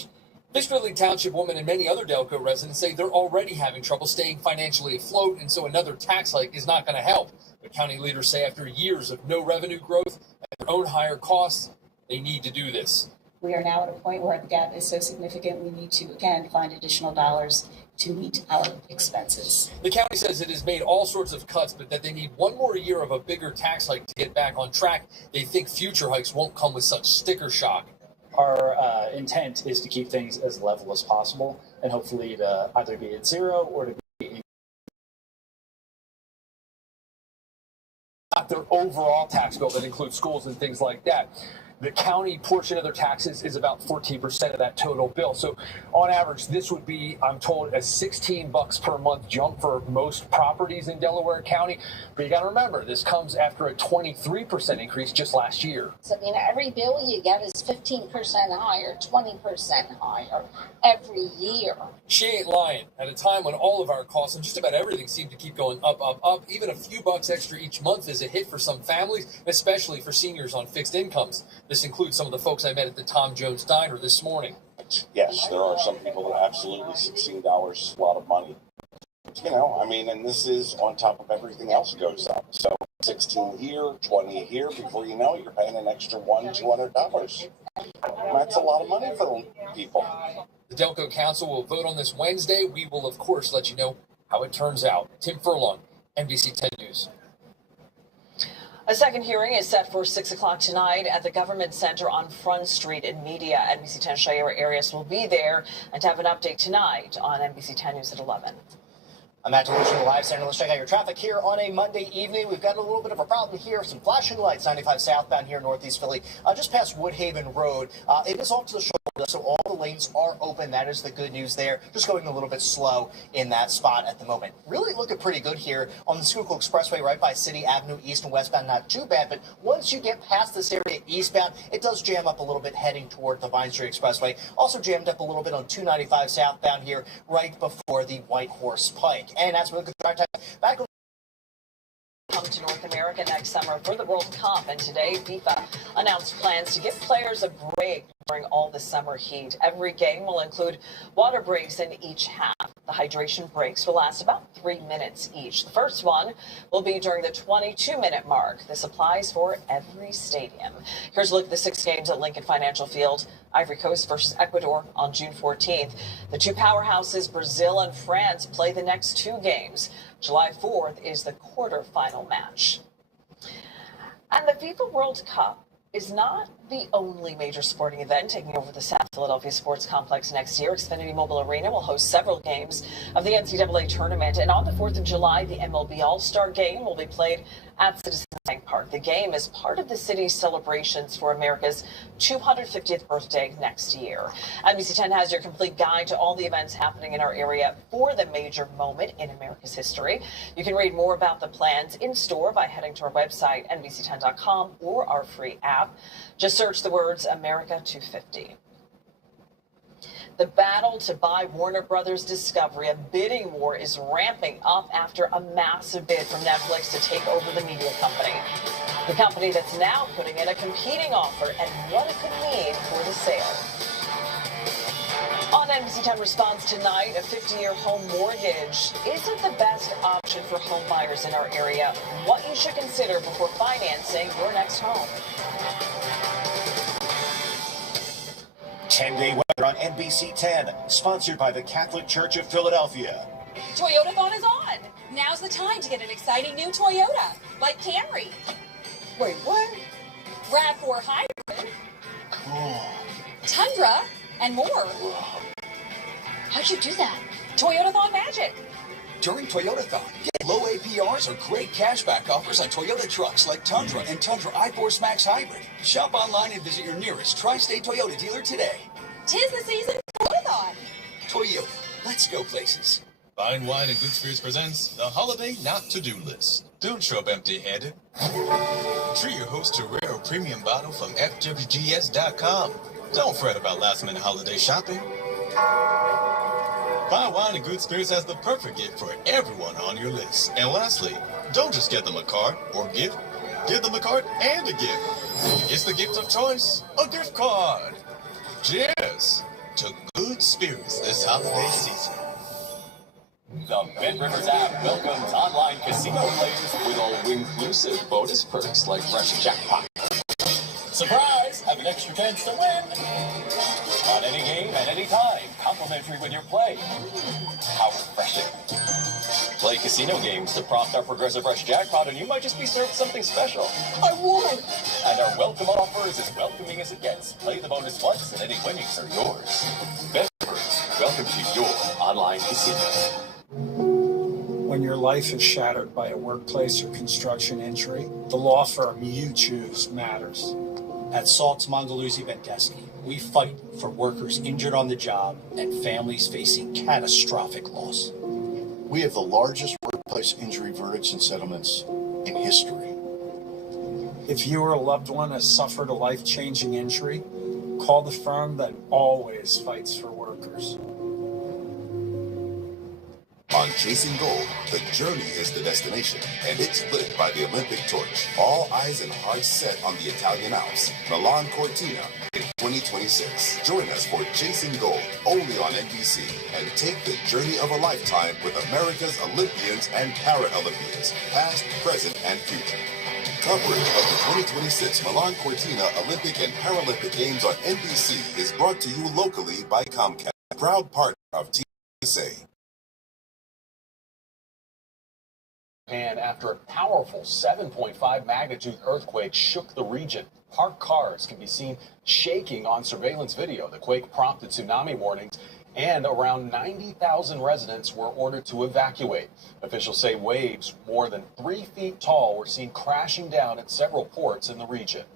Fishville Township woman and many other Delco residents say they're already having trouble staying financially afloat, and so another tax hike is not going to help. But county leaders say after years of no revenue growth and their own higher costs, they need to do this. We are now at a point where the gap is so significant we need to, again, find additional dollars to meet our expenses. The county says it has made all sorts of cuts, but that they need one more year of a bigger tax hike to get back on track. They think future hikes won't come with such sticker shock. Our intent is to keep things as level as possible and hopefully to either be at zero or to be not their overall tax bill that includes schools and things like that. The county portion of their taxes is about 14% of that total bill. So on average, this would be, I'm told, a $16 per month jump for most properties in Delaware County. But you got to remember, this comes after a 23% increase just last year. So, I mean, every bill you get is 15% higher, 20% higher every year. She ain't lying. At a time when all of our costs and just about everything seem to keep going up, up, up, even a few bucks extra each month is a hit for some families, especially for seniors on fixed incomes. This includes some of the folks I met at the Tom Jones Diner this morning. Yes, there are some people that absolutely $16 is a lot of money. You know, I mean, and this is on top of everything else goes up. So 16 here, 20 here, before you know it, you're paying an extra $200. That's a lot of money for people. The Delco Council will vote on this Wednesday. We will, of course, let you know how it turns out. Tim Furlong, NBC 10 News. A second hearing is set for 6 o'clock tonight at the Government Center on Front Street in Media. NBC 10 Shayera Arias will be there and to have an update tonight on NBC 10 News at 11. I'm Matt Delusion, the Live Center. Let's check out your traffic here on a Monday evening. We've got a little bit of a problem here. Some flashing lights, 95 southbound here in Northeast Philly, just past Woodhaven Road. It is off to the shoulder, so all the lanes are open. That is the good news there. Just going a little bit slow in that spot at the moment. Really looking pretty good here on the Schuylkill Expressway right by City Avenue, east and westbound. Not too bad, but once you get past this area eastbound, it does jam up a little bit heading toward the Vine Street Expressway. Also jammed up a little bit on 295 southbound here right before the White Horse Pike. And as we look at the drive time, back on come to North America next summer for the World Cup, and today FIFA announced plans to give players a break during all the summer heat. Every game will include water breaks in each half. The hydration breaks will last about 3 minutes each. The first one will be during the 22-minute mark. This applies for every stadium. Here's a look at the 6 games at Lincoln Financial Field. Ivory Coast versus Ecuador on June 14th. The two powerhouses, Brazil and France, play the next 2 games. July 4th is the quarterfinal match. And the FIFA World Cup is not the only major sporting event taking over the South Philadelphia Sports Complex next year. Xfinity Mobile Arena will host several games of the NCAA tournament. And on the 4th of July, the MLB All-Star Game will be played at Citizens Bank Park. The game is part of the city's celebrations for America's 250th birthday next year. NBC 10 has your complete guide to all the events happening in our area for the major moment in America's history. You can read more about the plans in store by heading to our website, NBC10.com, or our free app. Just search the words America 250. The battle to buy Warner Brothers Discovery, a bidding war, is ramping up after a massive bid from Netflix to take over the media company. The company that's now putting in a competing offer and what it could mean for the sale. On NBC 10 Response tonight, a 50-year home mortgage isn't the best option for home buyers in our area. What you should consider before financing your next home. 10-day weather on NBC 10, sponsored by the Catholic Church of Philadelphia. Toyotathon is on. Now's the time to get an exciting new Toyota, like Camry, Wait, what? RAV4 Hybrid, Oh. Tundra, and more. How'd you do that? Toyotathon magic. During Toyotathon, get low APRs or great cashback offers on Toyota trucks like Tundra and Tundra i4 Max Hybrid. Shop online and visit your nearest Tri-State Toyota dealer today. 'Tis the season for Toyotathon. Toyota, let's go places. Fine Wine and Good Spirits presents the Holiday Not To-Do List. Don't show up empty-handed. Treat your host to a rare or premium bottle from FWGS.com. Don't fret about last-minute holiday shopping. Fine Wine and Good Spirits has the perfect gift for everyone on your list. And lastly, don't just get them a card or gift. Give them a card and a gift. It's the gift of choice, a gift card. Cheers to good spirits this holiday season. The BetRivers app welcomes online casino players with all-inclusive bonus perks like fresh jackpot. Surprise! Have an extra chance to win! On any game, at any time, complimentary with your play. How refreshing. Play casino games to prompt our Progressive Rush Jackpot and you might just be served something special. I won! And our welcome offer is as welcoming as it gets. Play the bonus once and any winnings are yours. BetRivers, welcome to your online casino. When your life is shattered by a workplace or construction injury, the law firm you choose matters. At Saltz Mondoluzzi Bendeski, we fight for workers injured on the job and families facing catastrophic loss. We have the largest workplace injury verdicts and settlements in history. If you or a loved one has suffered a life-changing injury, call the firm that always fights for workers. On Chasing Gold, the journey is the destination, and it's lit by the Olympic torch. All eyes and hearts set on the Italian Alps, Milan Cortina, in 2026. Join us for Chasing Gold, only on NBC, and take the journey of a lifetime with America's Olympians and Paralympians, past, present, and future. Coverage of the 2026 Milan Cortina Olympic and Paralympic Games on NBC is brought to you locally by Comcast, proud partner of TSA. And after a powerful 7.5 magnitude earthquake shook the region, parked cars can be seen shaking on surveillance video. The quake prompted tsunami warnings, and around 90,000 residents were ordered to evacuate. Officials say waves more than 3 feet tall were seen crashing down at several ports in the region.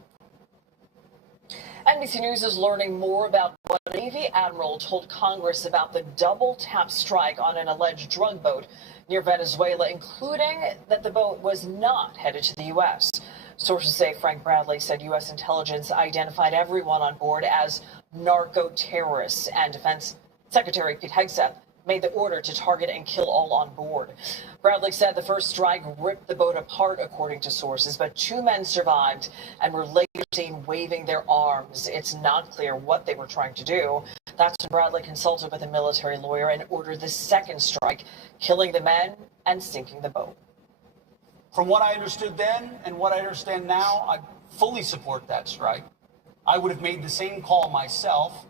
NBC News is learning more about what a Navy admiral told Congress about the double-tap strike on an alleged drug boat near Venezuela, including that the boat was not headed to the U.S. Sources say Frank Bradley said U.S. intelligence identified everyone on board as narco-terrorists, and Defense Secretary Pete Hegseth made the order to target and kill all on board. Bradley said the first strike ripped the boat apart, according to sources, but 2 men survived and were later seen waving their arms. It's not clear what they were trying to do. That's when Bradley consulted with a military lawyer and ordered the second strike, killing the men and sinking the boat. From what I understood then and what I understand now, I fully support that strike. I would have made the same call myself.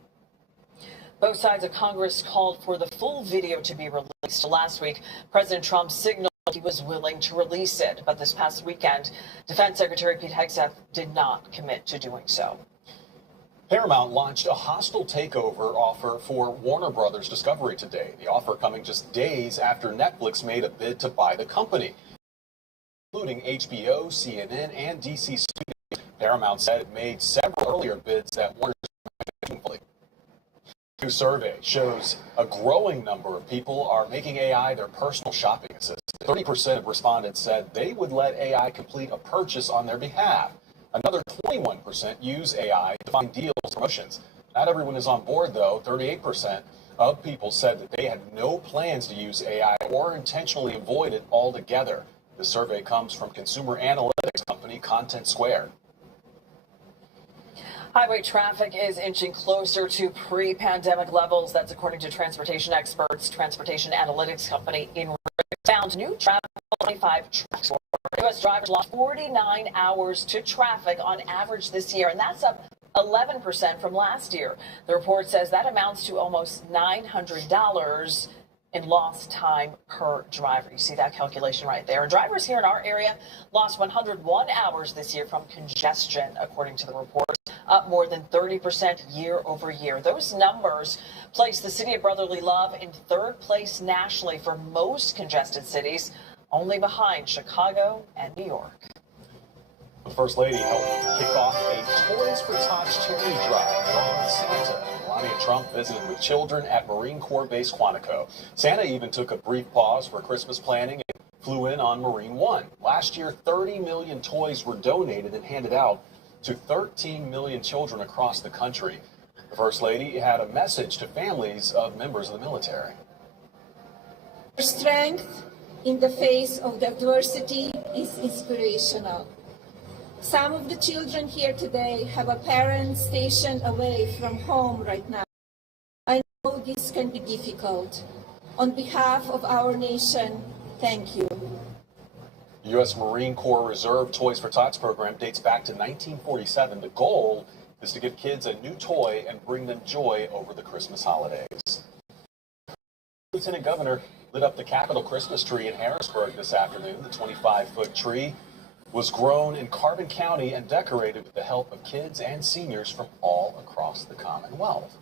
Both sides of Congress called for the full video to be released. Last week, President Trump signaled he was willing to release it, but this past weekend, Defense Secretary Pete Hegseth did not commit to doing so. Paramount launched a hostile takeover offer for Warner Brothers Discovery today. The offer coming just days after Netflix made a bid to buy the company, including HBO, CNN, and DC Studios. Paramount said it made several earlier bids that Warner meaningfully. A new survey shows a growing number of people are making AI their personal shopping assistant. 30% of respondents said they would let AI complete a purchase on their behalf. Another 21% use AI to find deals or promotions. Not everyone is on board, though. 38% of people said that they had no plans to use AI or intentionally avoid it altogether. The survey comes from consumer analytics company Content Square. Highway traffic is inching closer to pre-pandemic levels. That's according to transportation experts. Transportation analytics company in found new traffic 25 trucks. U.S. drivers lost 49 hours to traffic on average this year, and that's up 11% from last year. The report says that amounts to almost $900 in lost time per driver. You see that calculation right there. Drivers here in our area lost 101 hours this year from congestion, according to the report, up more than 30% year over year. Those numbers place the city of Brotherly Love in third place nationally for most congested cities, only behind Chicago and New York. The First Lady helped kick off a Toys for Tots charity drive along with Santa. Melania Trump visited with children at Marine Corps Base Quantico. Santa even took a brief pause for Christmas planning and flew in on Marine One. Last year, 30 million toys were donated and handed out to 13 million children across the country. The First Lady had a message to families of members of the military. Strength in the face of adversity is inspirational. Some of the children here today have a parent stationed away from home right now. I know this can be difficult. On behalf of our nation, thank you. The U.S. Marine Corps Reserve Toys for Tots program dates back to 1947. The goal is to give kids a new toy and bring them joy over the Christmas holidays. Lieutenant Governor lit up the Capitol Christmas tree in Harrisburg this afternoon. The 25-foot tree was grown in Carbon County and decorated with the help of kids and seniors from all across the Commonwealth.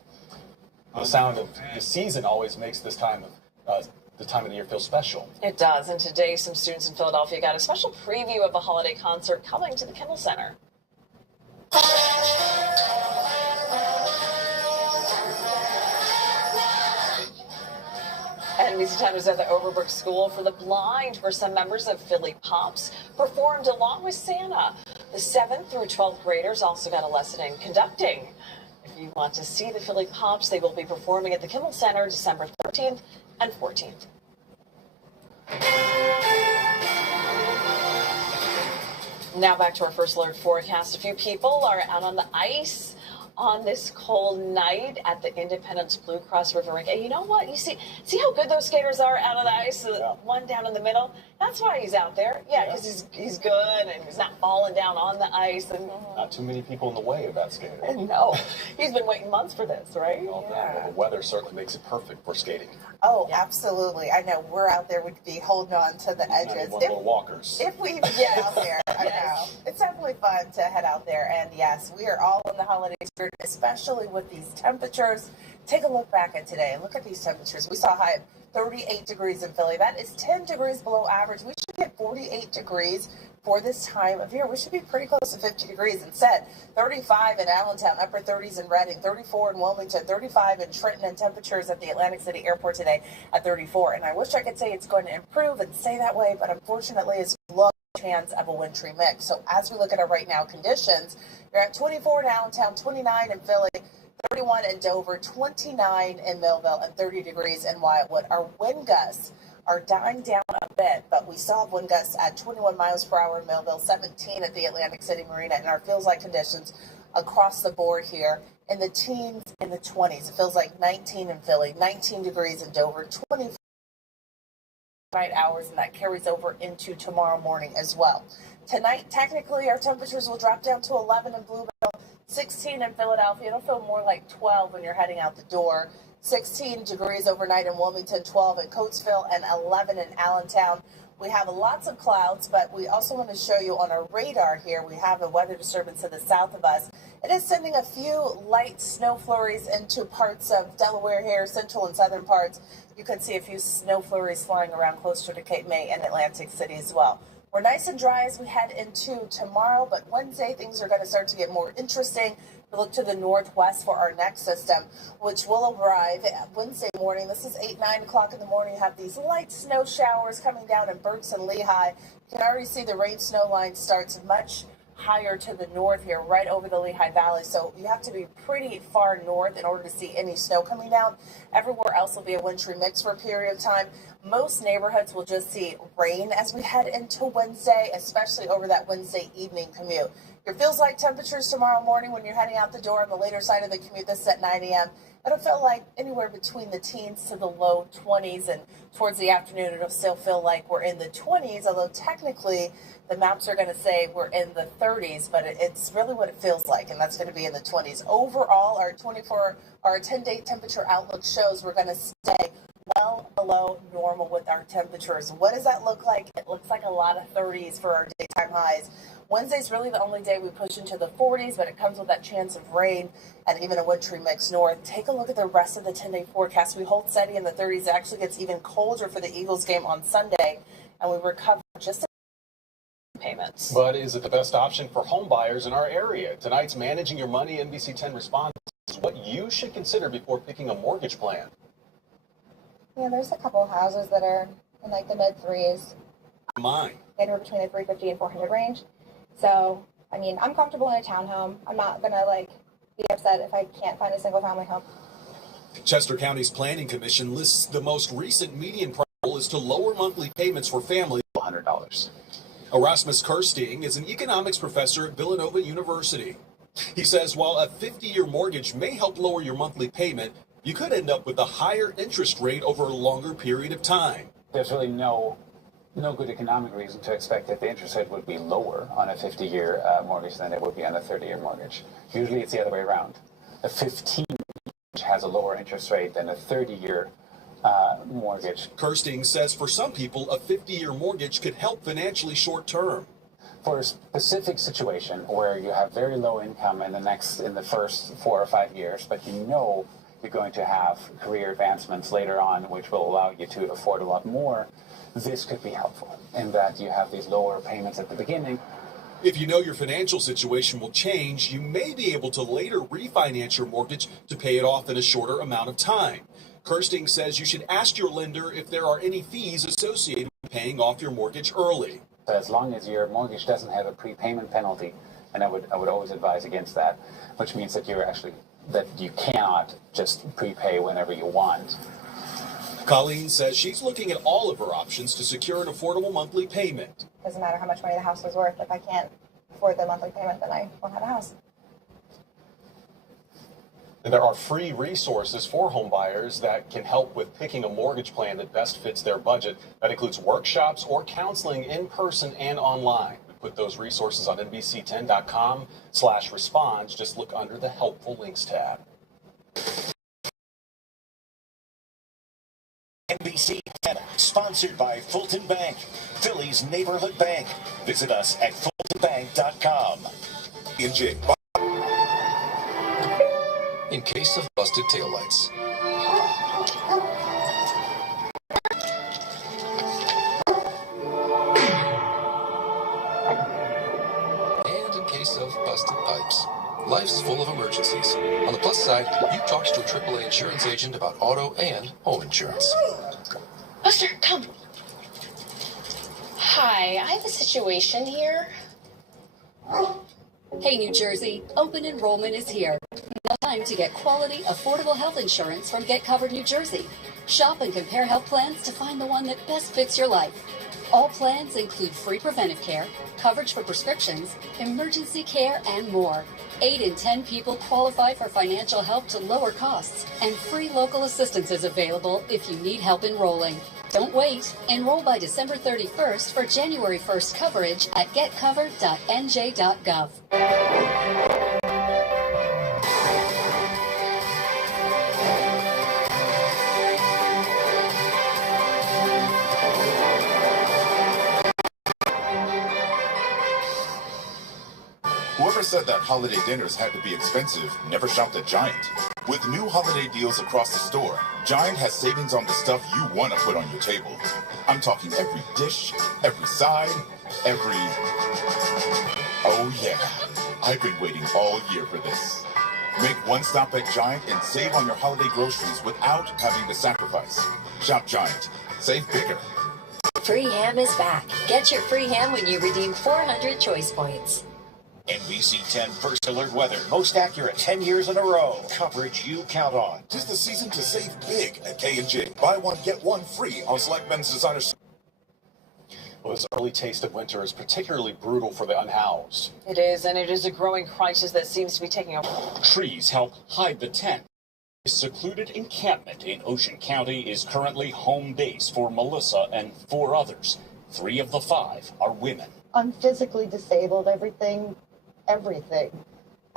The sound of the season always makes this time of the year feel special. It does, and today some students in Philadelphia got a special preview of a holiday concert coming to the Kimmel Center. And NBC 10 was at the Overbrook School for the Blind, where some members of Philly Pops performed along with Santa. The 7th through 12th graders also got a lesson in conducting. If you want to see the Philly Pops, they will be performing at the Kimmel Center December 13th and 14th. Now back to our first alert forecast. A few people are out on the ice on this cold night at the Independence Blue Cross River Rink. And you know what? You see how good those skaters are out on the ice? Yeah. One down in the middle. That's why he's out there. Yeah, because he's good and he's not falling down on the ice. And not too many people in the way of that skating. No. He's been waiting months for this, right? Well, the weather certainly makes it perfect for skating. Oh, absolutely. I know we're out there, we'd be holding on to the edges. Little walkers. If we get out there, I know. It's definitely fun to head out there. And yes, we are all in the holiday spirit, especially with these temperatures. Take a look back at today. Look at these temperatures. We saw a high of 38 degrees in Philly. That is 10 degrees below average. We should get 48 degrees for this time of year. We should be pretty close to 50 degrees instead. 35 in Allentown, upper 30s in Reading, 34 in Wilmington, 35 in Trenton, and temperatures at the Atlantic City Airport today at 34. And I wish I could say it's going to improve and stay that way, but unfortunately it's low chance of a wintry mix. So as we look at our right now conditions, you're at 24 in Allentown, 29 in Philly, 31 in Dover, 29 in Millville, and 30 degrees in Wyattwood. Our wind gusts are dying down a bit, but we still have wind gusts at 21 miles per hour in Millville, 17 at the Atlantic City Marina, and our feels like conditions across the board here in the teens, in the 20s. It feels like 19 in Philly, 19 degrees in Dover, 24 night hours, and that carries over into tomorrow morning as well. Tonight, technically, our temperatures will drop down to 11 in Bluebell, 16 in Philadelphia. It'll feel more like 12 when you're heading out the door. 16 degrees overnight in Wilmington, 12 in Coatesville, and 11 in Allentown. We have lots of clouds, but we also want to show you on our radar here, we have a weather disturbance to the south of us. It is sending a few light snow flurries into parts of Delaware here, central and southern parts. You can see a few snow flurries flying around closer to Cape May and Atlantic City as well. We're nice and dry as we head into tomorrow, but Wednesday things are going to start to get more interesting. We look to the northwest for our next system, which will arrive Wednesday morning. This is 8, 9 o'clock in the morning. You have these light snow showers coming down in Berks and Lehigh. You can already see the rain snow line starts much higher to the north here, right over the Lehigh Valley. So you have to be pretty far north in order to see any snow coming down. Everywhere else will be a wintry mix for a period of time. Most neighborhoods will just see rain as we head into Wednesday, especially over that Wednesday evening commute. Your feels like temperatures tomorrow morning when you're heading out the door on the later side of the commute. This is at 9 a.m. It'll feel like anywhere between the teens to the low 20s, and towards the afternoon it'll still feel like we're in the 20s, although technically the maps are going to say we're in the 30s, but it's really what it feels like, and that's going to be in the 20s. Overall, our 10-day temperature outlook shows we're going to stay well well below normal with our temperatures. What does that look like? It looks like a lot of 30s for our daytime highs. Wednesday's really the only day we push into the 40s, but it comes with that chance of rain and even a wintry mix north. Take a look at the rest of the 10-day forecast. We hold steady in the 30s. It actually gets even colder for the Eagles game on Sunday, and we recover just payments. But is it the best option for home buyers in our area? Tonight's Managing Your Money NBC 10 response is what you should consider before picking a mortgage plan. Yeah, there's a couple of houses that are in like the mid threes. Mine. Anywhere between the 350 and 400 range. So, I mean, I'm comfortable in a townhome. I'm not gonna be upset if I can't find a single family home. Chester County's Planning Commission lists the most recent median price is to lower monthly payments for families $100. Erasmus Kirsting is an economics professor at Villanova University. He says while a 50-year mortgage may help lower your monthly payment, you could end up with a higher interest rate over a longer period of time. There's really no good economic reason to expect that the interest rate would be lower on a 50-year mortgage than it would be on a 30-year mortgage. Usually it's the other way around. A 15-year mortgage has a lower interest rate than a 30-year mortgage. Kirsting says for some people, a 50-year mortgage could help financially short term. For a specific situation where you have very low income in the first 4 or 5 years, but you know you're going to have career advancements later on, which will allow you to afford a lot more, this could be helpful in that you have these lower payments at the beginning. If you know your financial situation will change, you may be able to later refinance your mortgage to pay it off in a shorter amount of time. Kirsting says you should ask your lender if there are any fees associated with paying off your mortgage early. As long as your mortgage doesn't have a prepayment penalty, and I would always advise against that, which means that you cannot just prepay whenever you want. Colleen says she's looking at all of her options to secure an affordable monthly payment. Doesn't matter how much money the house is worth. If I can't afford the monthly payment, then I won't have a house. And there are free resources for home buyers that can help with picking a mortgage plan that best fits their budget. That includes workshops or counseling in person and online. We put those resources on NBC10.com/response. Just look under the helpful links tab. NBC 10, sponsored by Fulton Bank, Philly's neighborhood bank. Visit us at fultonbank.com. And Jake. In case of busted taillights. And in case of busted pipes. Life's full of emergencies. On the plus side, you talked to a AAA insurance agent about auto and home insurance. Buster, come. Hi, I have a situation here. Hey, New Jersey, open enrollment is here. Now time to get quality, affordable health insurance from Get Covered New Jersey. Shop and compare health plans to find the one that best fits your life. All plans include free preventive care, coverage for prescriptions, emergency care, and more. 8 in 10 people qualify for financial help to lower costs, and free local assistance is available if you need help enrolling. Don't wait. Enroll by December 31st for January 1st coverage at getcovered.nj.gov. Whoever said that holiday dinners had to be expensive never shopped at Giant. With new holiday deals across the store, Giant has savings on the stuff you want to put on your table. I'm talking every dish, every side, every... Oh yeah, I've been waiting all year for this. Make one stop at Giant and save on your holiday groceries without having to sacrifice. Shop Giant. Save bigger. Free ham is back. Get your free ham when you redeem 400 choice points. NBC 10 First Alert Weather. Most accurate 10 years in a row. Coverage you count on. 'Tis the season to save big at K&J. Buy one, get one free on select men's designer. Well, this early taste of winter is particularly brutal for the unhoused. It is, and it is a growing crisis that seems to be taking over. Trees help hide the tent. A secluded encampment in Ocean County is currently home base for Melissa and 4 others. 3 of the 5 are women. I'm physically disabled. Everything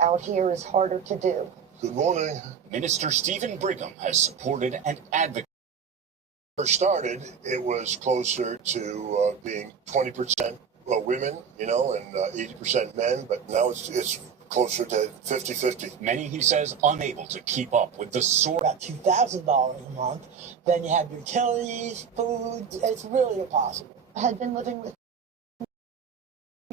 out here is harder to do. Good morning. Minister Stephen Brigham has supported and advocated first started, it was closer to being 20% women, and 80% men, but now it's closer to 50-50. Many, he says, unable to keep up with the soar. About $2,000 a month. Then you have utilities, food. It's really impossible. I had been living with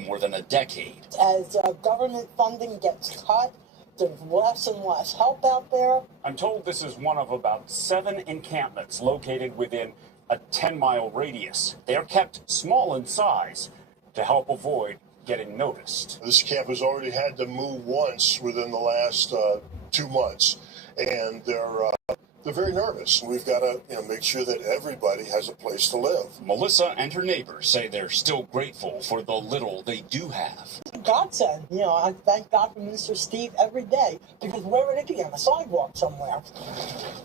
More than a decade. As government funding gets cut, there's less and less help out there. I'm told this is one of about 7 encampments located within a 10-mile radius. They are kept small in size to help avoid getting noticed. This camp has already had to move once within the last 2 months, and they're very nervous. We've got to make sure that everybody has a place to live. Melissa and her neighbors say they're still grateful for the little they do have. Godsend. I thank God for Mr. Steve every day, because where would it be? On a sidewalk somewhere.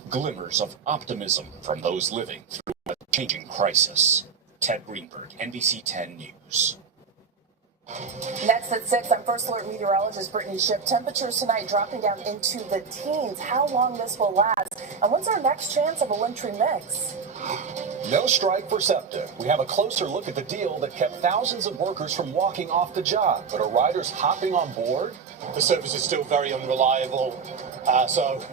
Glimmers of optimism from those living through a changing crisis. Ted Greenberg, NBC 10 News. Next at 6, I'm First Alert meteorologist Brittany Ship. Temperatures tonight dropping down into the teens. How long this will last? And what's our next chance of a wintry mix? No strike for SEPTA. We have a closer look at the deal that kept thousands of workers from walking off the job. But are riders hopping on board? The service is still very unreliable, so,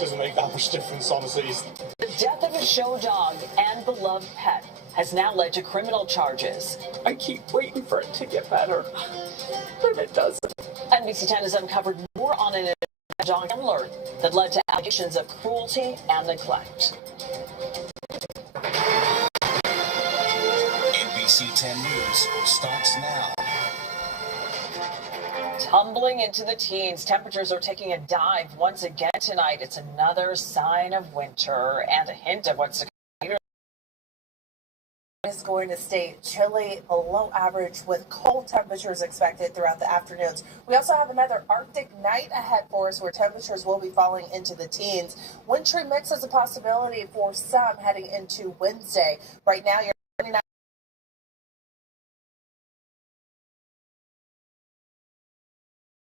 doesn't make that much difference, honestly. The death of a show dog and beloved pet has now led to criminal charges. I keep waiting for it to get better, but it doesn't. NBC 10 has uncovered more on an dog alert that led to allegations of cruelty and neglect. NBC 10 News starts now. Tumbling into the teens, temperatures are taking a dive once again tonight. It's another sign of winter and a hint of what's to come. Is going to stay chilly, below average, with cold temperatures expected throughout the afternoons. We also have another Arctic night ahead for us where temperatures will be falling into the teens. Wintry mix is a possibility for some heading into Wednesday. Right now, you're 29.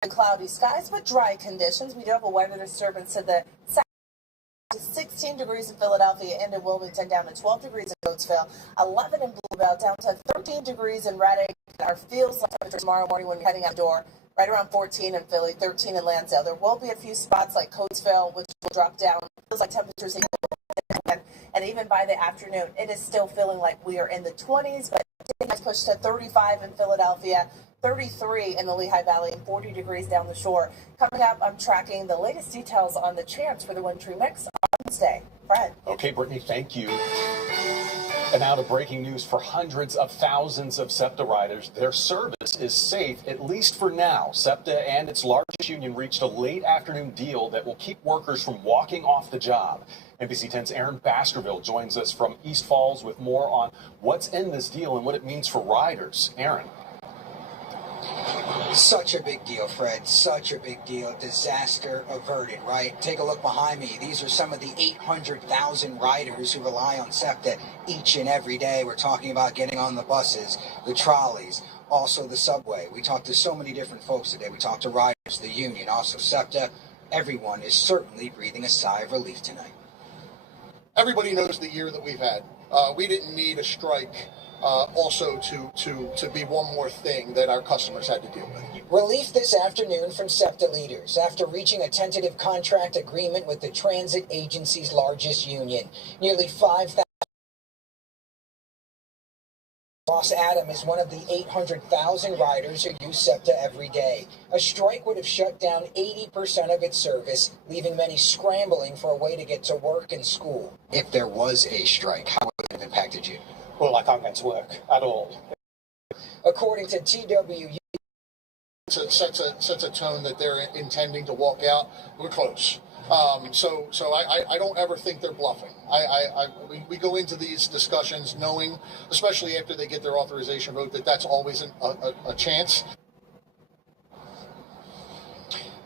Cloudy skies, but dry conditions. We do have a weather disturbance to the south. 16 degrees in Philadelphia and in Wilmington, down to 12 degrees in Coatesville, 11 in Bluebell, down to 13 degrees in Reading. Our feels like temperature tomorrow morning when you're heading out the door, right around 14 in Philly, 13 in Lansdale. There will be a few spots like Coatesville, which will drop down. It feels like temperatures, and even by the afternoon, it is still feeling like we are in the 20s, but it has pushed to 35 in Philadelphia, 33 in the Lehigh Valley, and 40 degrees down the shore. Coming up, I'm tracking the latest details on the chance for the wintry mix on Wednesday. Fred. Okay, Brittany, thank you. And now to breaking news for hundreds of thousands of SEPTA riders. Their service is safe, at least for now. SEPTA and its largest union reached a late afternoon deal that will keep workers from walking off the job. NBC 10's Aaron Baskerville joins us from East Falls with more on what's in this deal and what it means for riders. Aaron. Such a big deal, Fred. Such a big deal. Disaster averted, right? Take a look behind me. These are some of the 800,000 riders who rely on SEPTA each and every day. We're talking about getting on the buses, the trolleys, also the subway. We talked to so many different folks today. We talked to riders, the union, also SEPTA. Everyone is certainly breathing a sigh of relief tonight. Everybody knows the year that we've had. We didn't need a strike also to be one more thing that our customers had to deal with. Relief this afternoon from SEPTA leaders after reaching a tentative contract agreement with the transit agency's largest union. Nearly 5,000. Ross Adam is one of the 800,000 riders who use SEPTA every day. A strike would have shut down 80% of its service, leaving many scrambling for a way to get to work and school. If there was a strike, how would it have impacted you? Well, I can't get to work at all. According to TWU, sets a tone that they're intending to walk out. We're close. So I don't ever think they're bluffing. We go into these discussions knowing, especially after they get their authorization vote, that that's always a chance.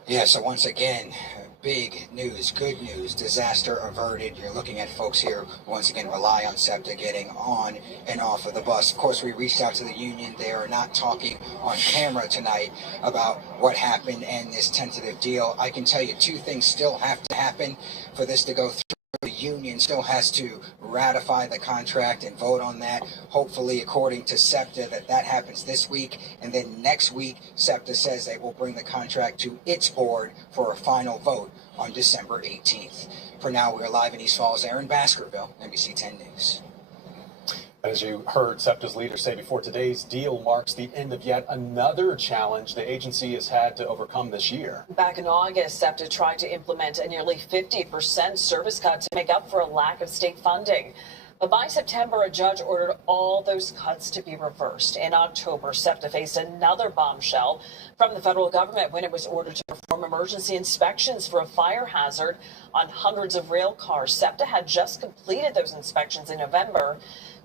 Yeah, so once again, big news, good news, disaster averted. You're looking at folks here who once again rely on SEPTA getting on and off of the bus. Of course, we reached out to the union. They are not talking on camera tonight about what happened and this tentative deal. I can tell you two things still have to happen for this to go through. The union still has to ratify the contract and vote on that. Hopefully, according to SEPTA, that happens this week. And then next week, SEPTA says they will bring the contract to its board for a final vote on December 18th. For now, we're live in East Falls. Aaron Baskerville, NBC 10 News. As you heard SEPTA's leader say before, today's deal marks the end of yet another challenge the agency has had to overcome this year. Back in August, SEPTA tried to implement a nearly 50% service cut to make up for a lack of state funding. But by September, a judge ordered all those cuts to be reversed. In October, SEPTA faced another bombshell from the federal government when it was ordered to perform emergency inspections for a fire hazard on hundreds of rail cars. SEPTA had just completed those inspections in November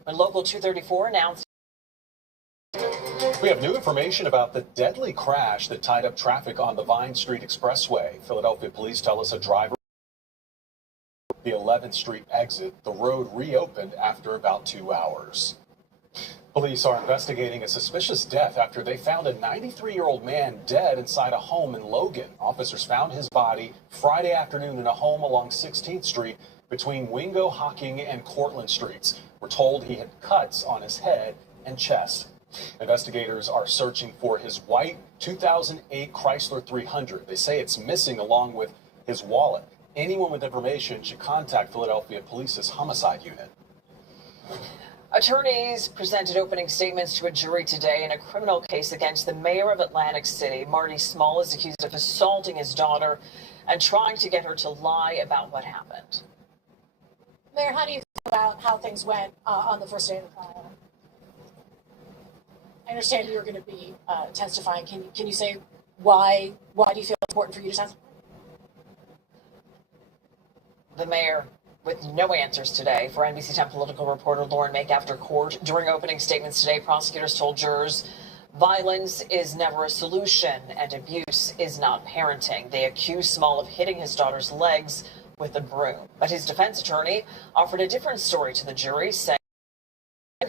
when Local 234 announced. We have new information about the deadly crash that tied up traffic on the Vine Street Expressway. Philadelphia police tell us a driver the 11th Street exit. The road reopened after about 2 hours. Police are investigating a suspicious death after they found a 93-year-old man dead inside a home in Logan. Officers found his body Friday afternoon in a home along 16th Street between Wingo, Hocking, and Cortlandt Streets. We're told he had cuts on his head and chest. Investigators are searching for his white 2008 Chrysler 300. They say it's missing along with his wallet. Anyone with information should contact Philadelphia Police's homicide unit. Attorneys presented opening statements to a jury today in a criminal case against the mayor of Atlantic City. Marty Small is accused of assaulting his daughter and trying to get her to lie about what happened. Mayor, how do you feel about how things went on the first day of the trial? I understand you're going to be testifying. Can you say why do you feel it's important for you to testify? The mayor with no answers today. For NBC 10 political reporter Lauren Make after court. During opening statements today, prosecutors told jurors violence is never a solution and abuse is not parenting. They accused Small of hitting his daughter's legs with a broom. But his defense attorney offered a different story to the jury, saying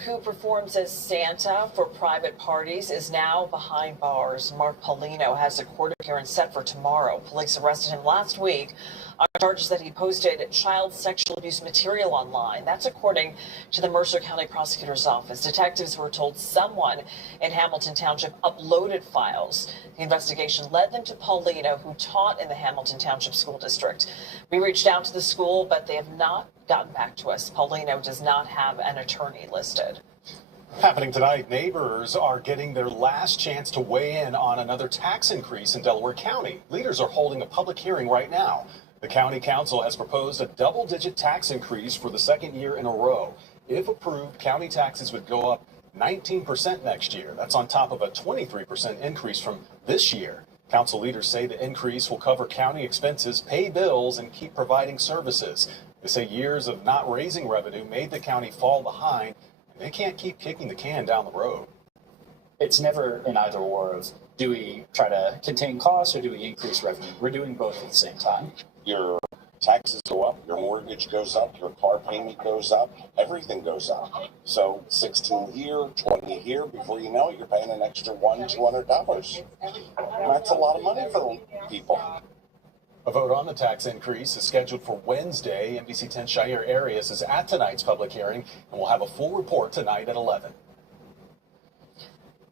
who performs as Santa for private parties is now behind bars. Mark Paulino has a court appearance set for tomorrow. Police arrested him last week on charges that he posted child sexual abuse material online. That's according to the Mercer County Prosecutor's Office. Detectives were told someone in Hamilton Township uploaded files. The investigation led them to Paulino, who taught in the Hamilton Township School District. We reached out to the school, but they have not gotten back to us. Paulino does not have an attorney listed. Happening tonight, neighbors are getting their last chance to weigh in on another tax increase in Delaware County. Leaders are holding a public hearing right now. The county council has proposed a double-digit tax increase for the second year in a row. If approved, county taxes would go up 19% next year. That's on top of a 23% increase from this year. Council leaders say the increase will cover county expenses, pay bills, and keep providing services. They say years of not raising revenue made the county fall behind, and they can't keep kicking the can down the road. It's never an either or of do we try to contain costs or do we increase revenue? We're doing both at the same time. Your taxes go up, your mortgage goes up, your car payment goes up, everything goes up. So 16 here, 20 here, before you know it, you're paying an extra $200. That's a lot of money for people. A vote on the tax increase is scheduled for Wednesday. NBC 10 Shire Arias is at tonight's public hearing, and we'll have a full report tonight at 11.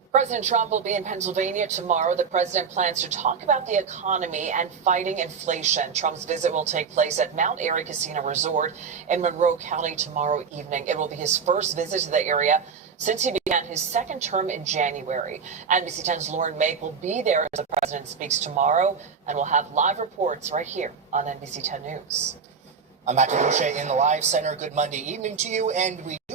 President Trump will be in Pennsylvania tomorrow. The president plans to talk about the economy and fighting inflation. Trump's visit will take place at Mount Airy Casino Resort in Monroe County tomorrow evening. It will be his first visit to the area since he began his second term in January. NBC 10's Lauren Make will be there as the president speaks tomorrow, and we'll have live reports right here on NBC 10 News. I'm Matt DeLucia in the Live Center. Good Monday evening to you, and we do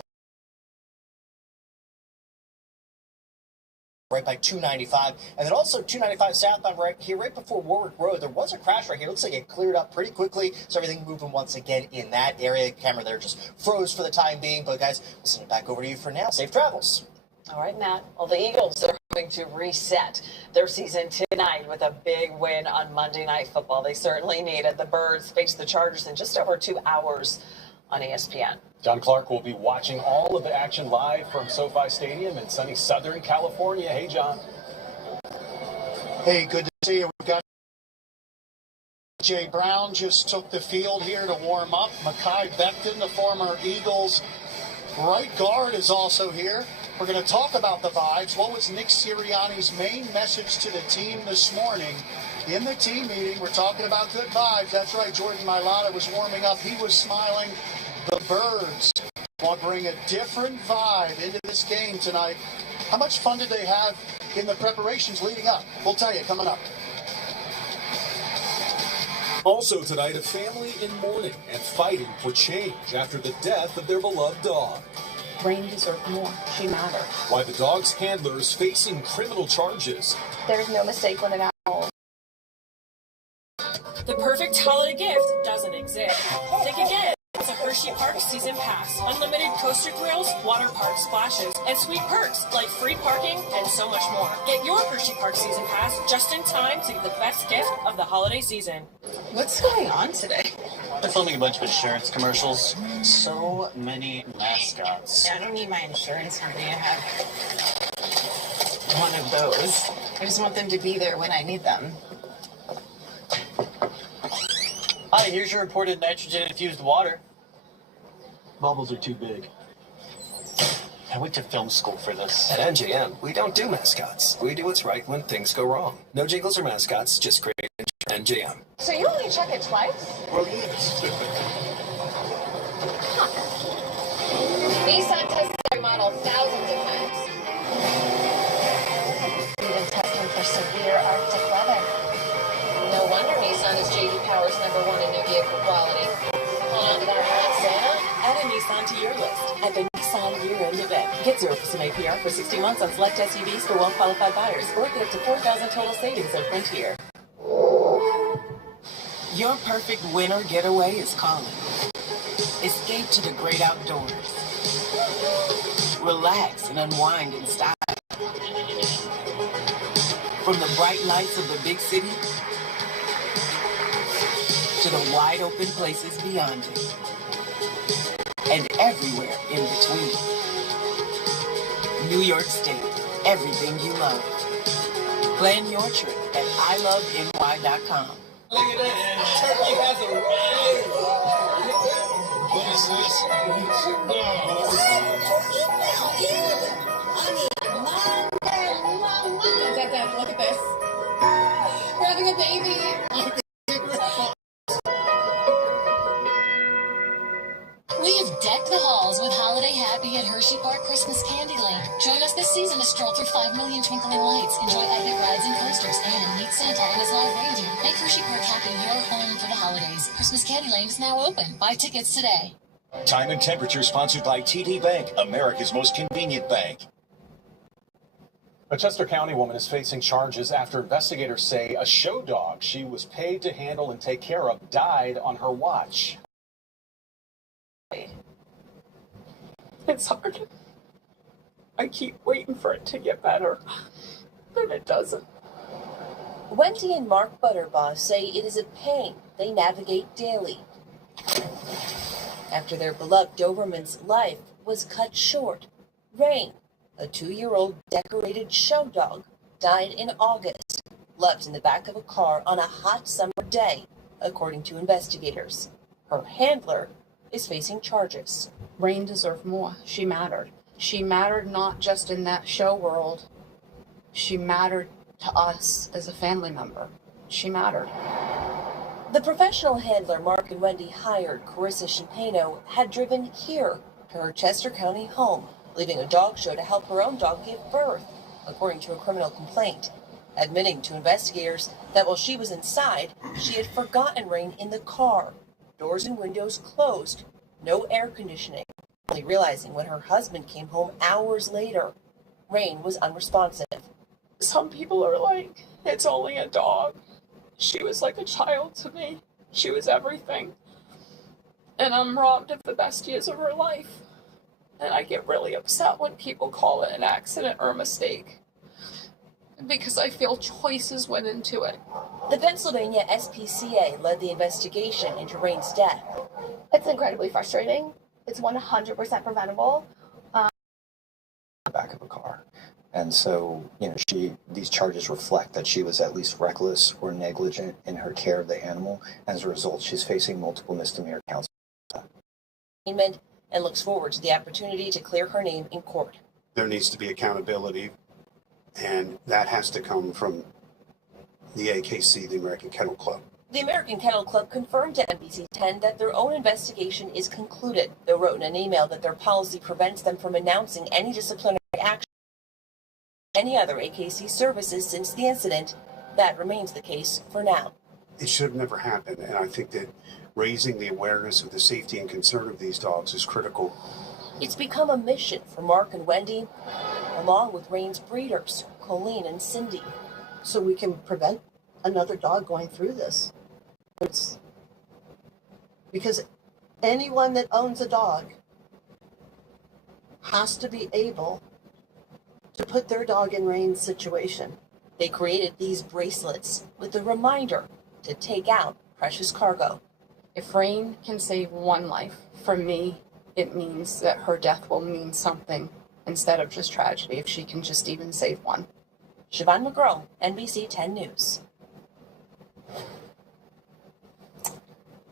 right by 295, and then also 295 southbound right here, right before Warwick Road. There was a crash right here. Looks like it cleared up pretty quickly, so everything moving once again in that area. The camera there just froze for the time being, but guys, we'll send it back over to you for now. Safe travels. All right, Matt. Well, the Eagles are going to reset their season tonight with a big win on Monday Night Football. They certainly need it. The Birds face the Chargers in just over 2 hours on ESPN. John Clark will be watching all of the action live from SoFi Stadium in sunny Southern California. Hey, John. Hey, good to see you. We've got Jay Brown just took the field here to warm up. Mekhi Becton, the former Eagles right guard, is also here. We're going to talk about the vibes. What was Nick Sirianni's main message to the team this morning? In the team meeting, we're talking about good vibes. That's right, Jordan Mailata was warming up. He was smiling. The Birds will bring a different vibe into this game tonight. How much fun did they have in the preparations leading up? We'll tell you coming up. Also tonight, a family in mourning and fighting for change after the death of their beloved dog. Rain deserved more. She mattered. Why the dog's handler is facing criminal charges. There's no mistake when an owl. The perfect holiday gift doesn't exist. Think again. It's a Hershey Park Season Pass. Unlimited coaster thrills, water park splashes, and sweet perks like free parking and so much more. Get your Hershey Park Season Pass just in time to get the best gift of the holiday season. What's going on today? They're filming a bunch of insurance commercials. So many mascots. Yeah, I don't need my insurance company to have one of those. I just want them to be there when I need them. Hi, here's your reported nitrogen-infused water. Bubbles are too big. I went to film school for this. At NJM, we don't do mascots. We do what's right when things go wrong. No jingles or mascots, just create NJM. So you only check it twice? Well, yes. Nissan tests their model thousands of times. Even testing for severe Arctic weather. No wonder Nissan is J.D. Power's #1 in new vehicle quality. Hold on to that hat, Santa. Add a Nissan to your list at the Nissan year-end event. Get 0% APR for 60 months on select SUVs for well-qualified buyers, or get up to $4,000 total savings at Frontier. Your perfect winter getaway is calling. Escape to the great outdoors. Relax and unwind in style. From the bright lights of the big city to the wide open places beyond it. And everywhere in between. New York State, everything you love. Plan your trip at iloveny.com. Look at this. Turkey has arrived. What is this? Dad, look at this. We're having a baby. We have decked the halls with Holiday Happy at Hershey Park Christmas Candyland. Join us this season to stroll through 5 million twinkling lights, enjoy epic rides and coasters, and meet Santa and his live reindeer. Make Hershey Park Happy your home for the holidays. Christmas Candyland is now open. Buy tickets today. Time and temperature sponsored by TD Bank, America's most convenient bank. A Chester County woman is facing charges after investigators say a show dog she was paid to handle and take care of died on her watch. It's hard. I keep waiting for it to get better, but it doesn't. Wendy and Mark Butterbaugh say it is a pain they navigate daily after their beloved Doberman's life was cut short. Rain, a 2-year-old decorated show dog, died in August, left in the back of a car on a hot summer day, according to investigators. Her handler is facing charges. Rain deserved more. She mattered. She mattered not just in that show world. She mattered to us as a family member. She mattered. The professional handler Mark and Wendy hired, Carissa Champano, had driven here to her Chester County home, leaving a dog show to help her own dog give birth, according to a criminal complaint, admitting to investigators that while she was inside, she had forgotten Rain in the car, doors and windows closed, no air conditioning, only realizing when her husband came home hours later, Rain was unresponsive. Some people are like, it's only a dog. She was like a child to me. She was everything. And I'm robbed of the best years of her life. And I get really upset when people call it an accident or a mistake, because I feel choices went into it. The Pennsylvania SPCA led the investigation into Rain's death. It's incredibly frustrating. It's 100% preventable. The back of a car. And so, these charges reflect that she was at least reckless or negligent in her care of the animal. As a result, she's facing multiple misdemeanor counts. And looks forward to the opportunity to clear her name in court. There needs to be accountability, and that has to come from the AKC, the American Kennel Club. The American Kennel Club confirmed to NBC 10 that their own investigation is concluded. They wrote in an email that their policy prevents them from announcing any disciplinary action or any other AKC services since the incident. That remains the case for now. It should have never happened, and I think that raising the awareness of the safety and concern of these dogs is critical. It's become a mission for Mark and Wendy, along with Rain's breeders, Colleen and Cindy. So we can prevent another dog going through this. It's because anyone that owns a dog has to be able to put their dog in Rain's situation. They created these bracelets with a reminder to take out precious cargo. If Rain can save one life, for me, it means that her death will mean something instead of just tragedy, if she can just even save one. Siobhan McGraw, NBC 10 News.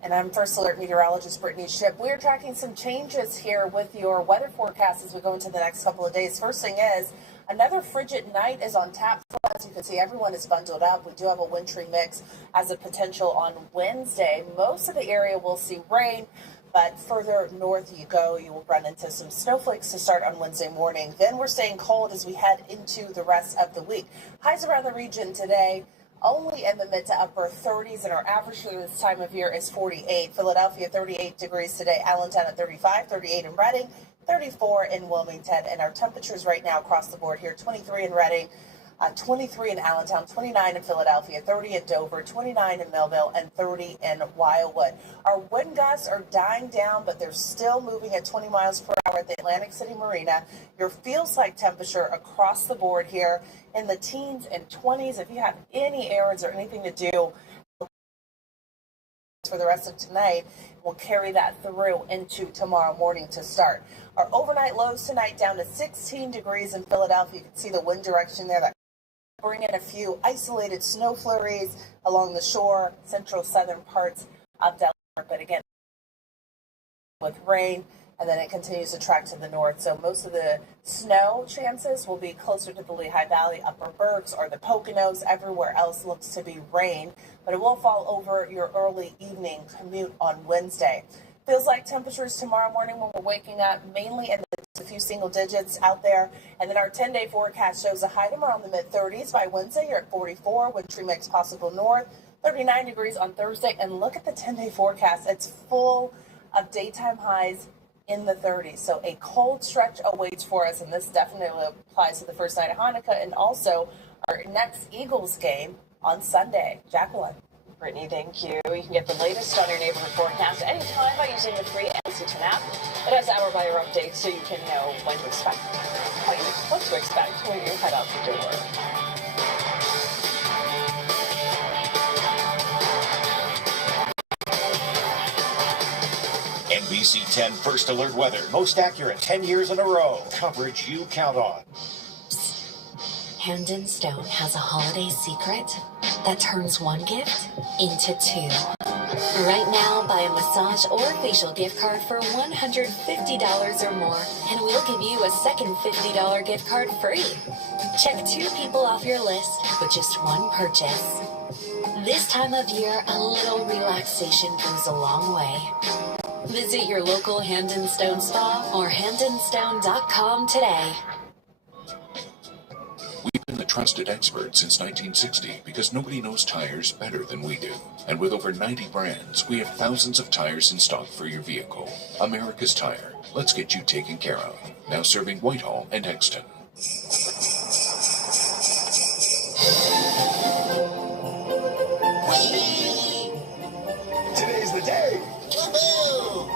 And I'm First Alert meteorologist Brittany Shipp. We're tracking some changes here with your weather forecast as we go into the next couple of days. First thing is, another frigid night is on tap for us. You can see everyone is bundled up. We do have a wintry mix as a potential on Wednesday. Most of the area will see rain, but further north you go, you will run into some snowflakes to start on Wednesday morning. Then we're staying cold as we head into the rest of the week. Highs around the region today, only in the mid to upper 30s, and our average for this time of year is 48. Philadelphia, 38 degrees today. Allentown at 35, 38 in Reading, 34 in Wilmington. And our temperatures right now across the board here, 23 in Reading, 23 in Allentown, 29 in Philadelphia, 30 in Dover, 29 in Millville, and 30 in Wildwood. Our wind gusts are dying down, but they're still moving at 20 miles per hour at the Atlantic City Marina. Your feels like temperature across the board here in the teens and 20s. If you have any errands or anything to do for the rest of tonight, we'll carry that through into tomorrow morning to start. Our overnight lows tonight down to 16 degrees in Philadelphia. You can see the wind direction there. That bring in a few isolated snow flurries along the shore, central southern parts of Delaware. But again, with rain, and then it continues to track to the north. So most of the snow chances will be closer to the Lehigh Valley, Upper Berks, or the Poconos. Everywhere else looks to be rain, but it will fall over your early evening commute on Wednesday. Feels like temperatures tomorrow morning when we're waking up, mainly in a few single digits out there. And then our 10-day forecast shows a high tomorrow in the mid-30s. By Wednesday, you're at 44, wintry mix possible north, 39 degrees on Thursday. And look at the 10-day forecast. It's full of daytime highs in the 30s. So a cold stretch awaits for us, and this definitely applies to the first night of Hanukkah and also our next Eagles game on Sunday. Jacqueline. Brittany, thank you. You can get the latest on your neighborhood forecast anytime by using the free NC10 app. It has hour-by-hour updates so you can know what to expect when you head out the door. NBC 10 First Alert Weather. Most accurate 10 years in a row. Coverage you count on. Hand & Stone has a holiday secret that turns one gift into two. Right now, buy a massage or facial gift card for $150 or more, and we'll give you a second $50 gift card free. Check 2 people off your list with just one purchase. This time of year, a little relaxation goes a long way. Visit your local Hand & Stone spa or handandstone.com today. We've been the trusted expert since 1960 because nobody knows tires better than we do. And with over 90 brands, we have thousands of tires in stock for your vehicle. America's Tire. Let's get you taken care of. Now serving Whitehall and Exton. Today's the day. Woohoo!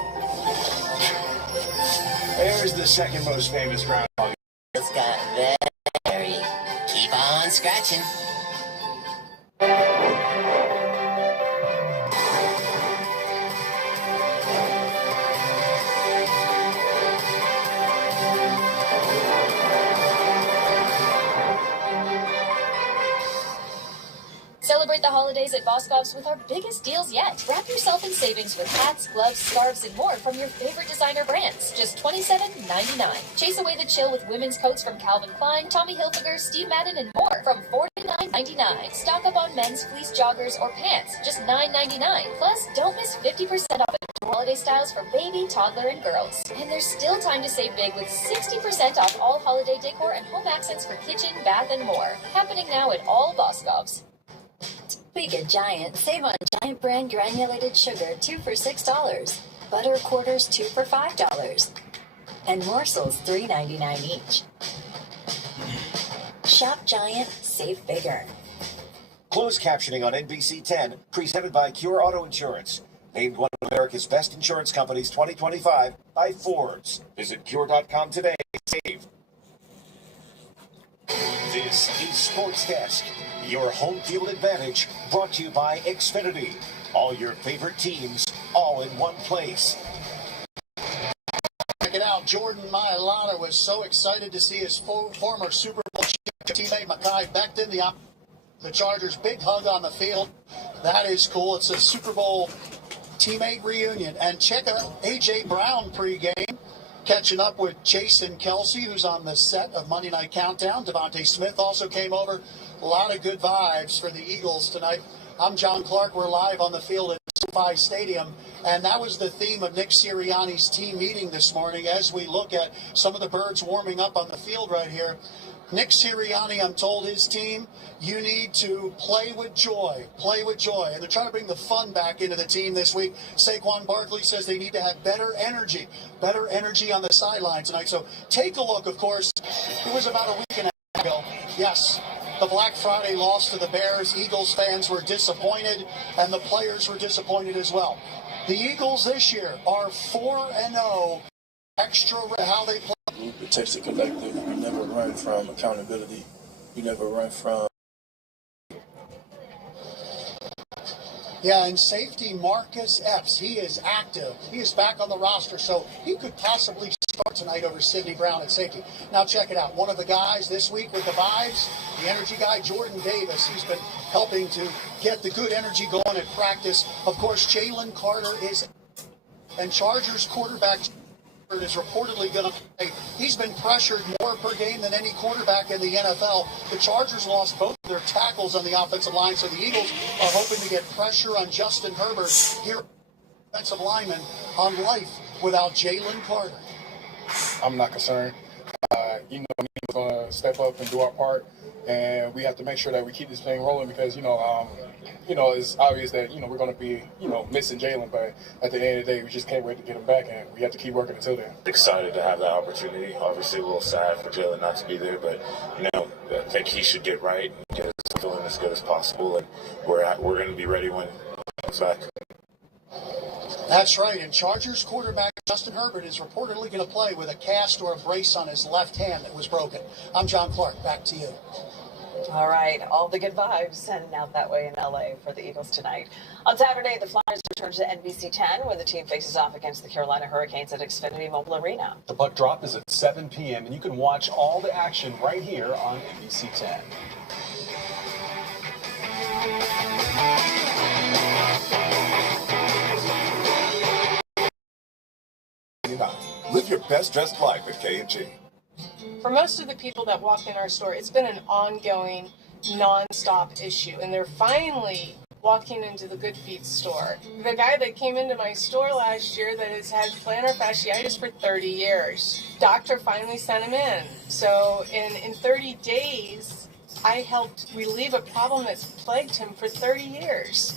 There's the second most famous groundhog. It's got very. Keep on scratching. Celebrate the holidays at Boscov's with our biggest deals yet. Wrap yourself in savings with hats, gloves, scarves, and more from your favorite designer brands. Just $27.99. Chase away the chill with women's coats from Calvin Klein, Tommy Hilfiger, Steve Madden, and more from $49.99. Stock up on men's fleece joggers or pants, just $9.99. Plus, don't miss 50% off holiday styles for baby, toddler, and girls. And there's still time to save big with 60% off all holiday decor and home accents for kitchen, bath, and more. Happening now at all Boscov's. Speak of Giant, save on Giant brand granulated sugar, 2 for $6. Butter quarters, 2 for $5. And morsels, $3.99 each. Shop Giant, save bigger. Closed captioning on NBC 10, presented by Cure Auto Insurance. Named one of America's best insurance companies 2025 by Forbes. Visit Cure.com today to save. This is Sports Desk, your home field advantage, brought to you by Xfinity. All your favorite teams, all in one place. Check it out. Jordan Mailata was so excited to see his former Super Bowl teammate Mekhi Becton, the Chargers' big hug on the field. That is cool. It's a Super Bowl teammate reunion. And check out A.J. Brown pregame, catching up with Jason Kelsey, who's on the set of Monday Night Countdown. Devontae Smith also came over. A lot of good vibes for the Eagles tonight. I'm John Clark. We're live on the field at SoFi Stadium, and that was the theme of Nick Sirianni's team meeting this morning as we look at some of the birds warming up on the field right here. Nick Sirianni, I'm told his team, you need to play with joy, and they're trying to bring the fun back into the team this week. Saquon Barkley says they need to have better energy on the sideline tonight. So take a look, of course, it was about a week and a half ago. Yes, the Black Friday loss to the Bears. Eagles fans were disappointed, and the players were disappointed as well. The Eagles this year are 4-0, extra how they play. It takes a collective. You never run from accountability. You never run from... Yeah, and safety Marcus Epps, he is active. He is back on the roster, so he could possibly start tonight over Sidney Brown at safety. Now check it out. One of the guys this week with the vibes, the energy guy, Jordan Davis. He's been helping to get the good energy going at practice. Of course, Jalen Carter is... And Chargers quarterback is reportedly going to play. He's been pressured more per game than any quarterback in the NFL. The Chargers lost both of their tackles on the offensive line, so the Eagles are hoping to get pressure on Justin Herbert here, offensive lineman, on life without Jalen Carter. I'm not concerned. We're going to step up and do our part, and we have to make sure that we keep this thing rolling because, it's obvious that, we're going to be, missing Jalen, but at the end of the day, we just can't wait to get him back, and we have to keep working until then. Excited to have that opportunity. Obviously, a little sad for Jalen not to be there, but, I think he should get right and get his feeling as good as possible, and we're going to be ready when he comes back. That's right, and Chargers quarterback Justin Herbert is reportedly going to play with a cast or a brace on his left hand that was broken. I'm John Clark. Back to you. All right, all the good vibes heading out that way in LA for the Eagles tonight. On Saturday, the Flyers return to NBC 10 when the team faces off against the Carolina Hurricanes at Xfinity Mobile Arena. The puck drop is at 7 p.m., and you can watch all the action right here on NBC 10. Live your best dressed life at K&G. For most of the people that walk in our store, it's been an ongoing, non-stop issue, and they're finally walking into the Good Feet store. The guy that came into my store last year that has had plantar fasciitis for 30 years, doctor finally sent him in. So in 30 days, I helped relieve a problem that's plagued him for 30 years.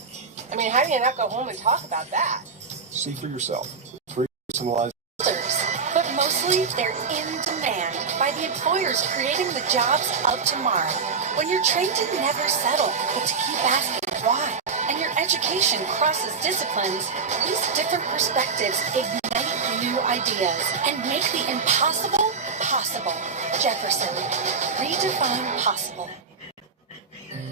I mean, how do you not go home and talk about that? See for yourself. 3 personalized. But mostly they're in demand by the employers creating the jobs of tomorrow. When you're trained to never settle, but to keep asking why, and your education crosses disciplines, these different perspectives ignite new ideas and make the impossible possible. Jefferson, redefine possible.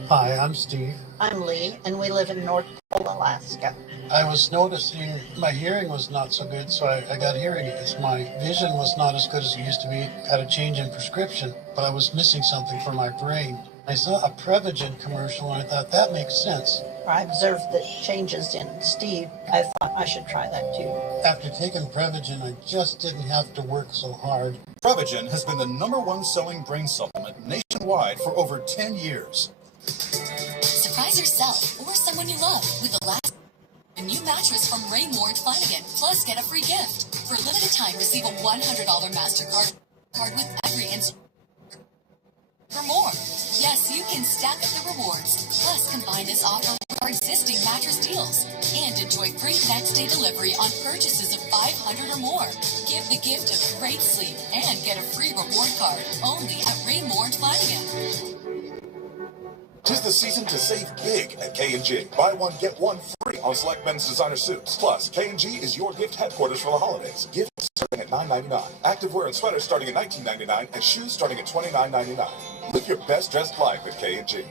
Hi, I'm Steve. I'm Lee, and we live in North Pole, Alaska. I was noticing my hearing was not so good, so I got hearing aids. My vision was not as good as it used to be. Had a change in prescription, but I was missing something for my brain. I saw a Prevagen commercial and I thought that makes sense. I observed the changes in Steve. I thought I should try that too. After taking Prevagen, I just didn't have to work so hard. Prevagen has been the #1 selling brain supplement nationwide for over 10 years. Surprise yourself or someone you love with the last new mattress from Raymore Flanagan. Plus, get a free gift. For a limited time, receive a $100 MasterCard card with every instant. For more. Yes, you can stack up the rewards. Plus, combine this offer with our existing mattress deals. And enjoy free next-day delivery on purchases of $500 or more. Give the gift of great sleep and get a free reward card only at Raymore Flanagan. 'Tis the season to save big at K&G. Buy one, get one free on select men's designer suits. Plus, K&G is your gift headquarters for the holidays. Gifts starting at $9.99. Activewear and sweaters starting at $19.99. And shoes starting at $29.99. Live your best dressed life at K&G.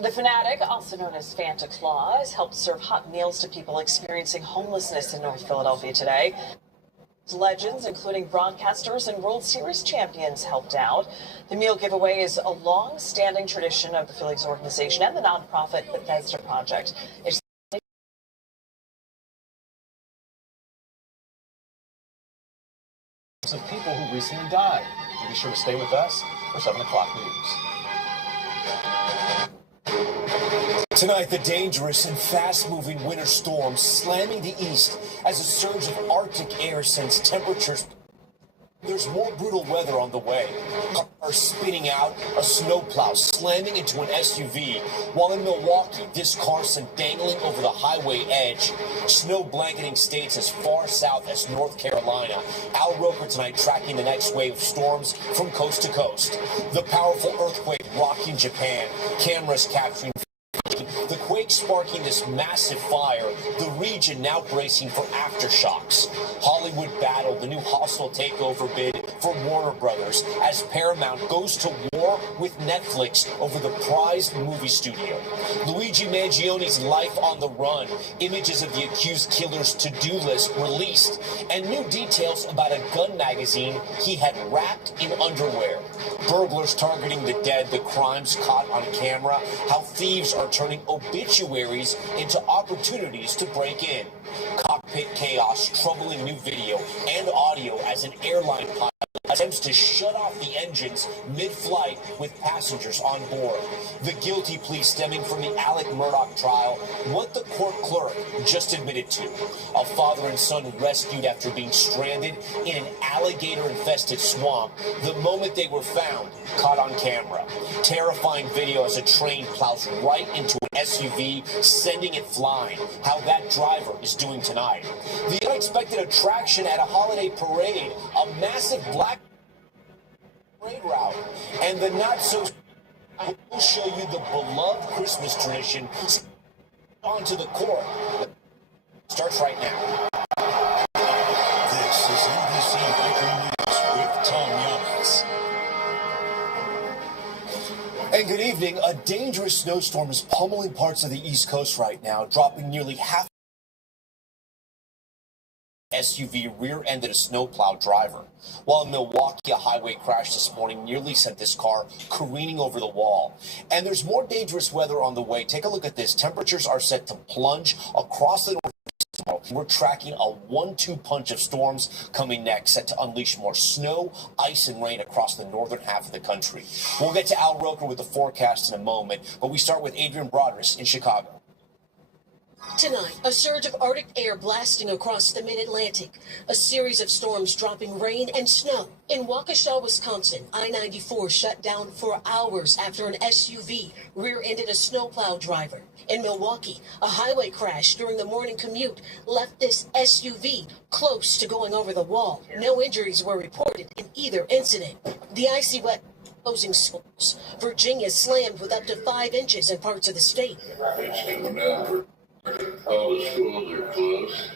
The Fanatic, also known as Santa Claus, helped serve hot meals to people experiencing homelessness in North Philadelphia today. Legends, including broadcasters and World Series champions, helped out. The meal giveaway is a long-standing tradition of the Phillies organization and the nonprofit Bethesda Project. It's of people who recently died. And be sure to stay with us for 7 o'clock news. Tonight, the dangerous and fast-moving winter storm slamming the east as a surge of Arctic air sends temperatures. There's more brutal weather on the way. Cars spinning out, a snowplow slamming into an SUV, while in Milwaukee, this car sent dangling over the highway edge. Snow blanketing states as far south as North Carolina. Al Roker tonight tracking the next wave of storms from coast to coast. The powerful earthquake rocking Japan. Cameras capturing the quake sparking this massive fire, the region now bracing for aftershocks. Hollywood battled the new hostile takeover bid for Warner Brothers as Paramount goes to war with Netflix over the prized movie studio. Luigi Mangione's life on the run, images of the accused killer's to-do list released, and new details about a gun magazine he had wrapped in underwear. Burglars targeting the dead, the crimes caught on camera, how thieves are turning obituaries into opportunities to break in. Cockpit chaos, troubling new video and audio as an airline pilot attempts to shut off the engines mid-flight with passengers on board. The guilty plea stemming from the Alec Murdaugh trial, what the court clerk just admitted to. A father and son rescued after being stranded in an alligator-infested swamp. The moment they were found, caught on camera. Terrifying video as a train plows right into an SUV, sending it flying. How that driver is doing tonight. The unexpected attraction at a holiday parade, a massive black parade route, and the not-so. We'll show you the beloved Christmas tradition onto the court. Starts right now. This is NBC Breaking News with Tom Yamas. And good evening. A dangerous snowstorm is pummeling parts of the East Coast right now, dropping nearly half. SUV rear-ended a snowplow driver. While in Milwaukee, a highway crash this morning nearly sent this car careening over the wall. And there's more dangerous weather on the way. Take a look at this. Temperatures are set to plunge across the Northeast tomorrow. We're tracking a 1-2 punch of storms coming next, set to unleash more snow, ice, and rain across the northern half of the country. We'll get to Al Roker with the forecast in a moment, but we start with Adrian Broderick in Chicago. Tonight, a surge of Arctic air blasting across the mid-Atlantic. A series of storms dropping rain and snow. In Waukesha, Wisconsin, I-94 shut down for hours after an SUV rear-ended a snowplow driver. In Milwaukee, a highway crash during the morning commute left this SUV close to going over the wall. No injuries were reported in either incident. The icy wet closing schools. Virginia slammed with up to 5 inches in parts of the state. All the schools are closed.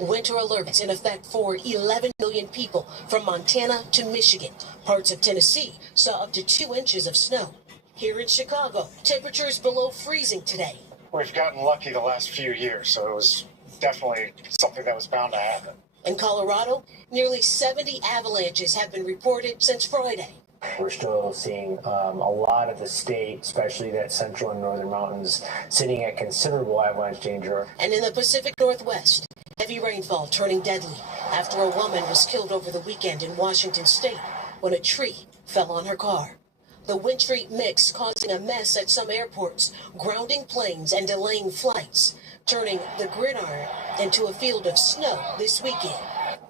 Winter alerts in effect for 11 million people from Montana to Michigan. Parts of Tennessee saw up to 2 inches of snow. Here in Chicago, temperatures below freezing today. We've gotten lucky the last few years, so it was definitely something that was bound to happen. In Colorado, nearly 70 avalanches have been reported since Friday. We're still seeing a lot of the state, especially that central and northern mountains, sitting at considerable avalanche danger. And in the Pacific Northwest, heavy rainfall turning deadly after a woman was killed over the weekend in Washington state when a tree fell on her car. The wintry mix causing a mess at some airports, grounding planes and delaying flights, turning the gridiron into a field of snow this weekend.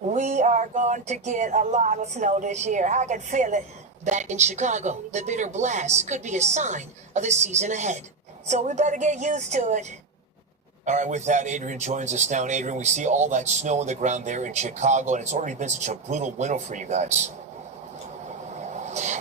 We are going to get a lot of snow this year. I can feel it. Back in Chicago, the bitter blast could be a sign of the season ahead. So we better get used to it. All right, with that, Adrian joins us now. And Adrian, we see all that snow on the ground there in Chicago, and it's already been such a brutal winter for you guys.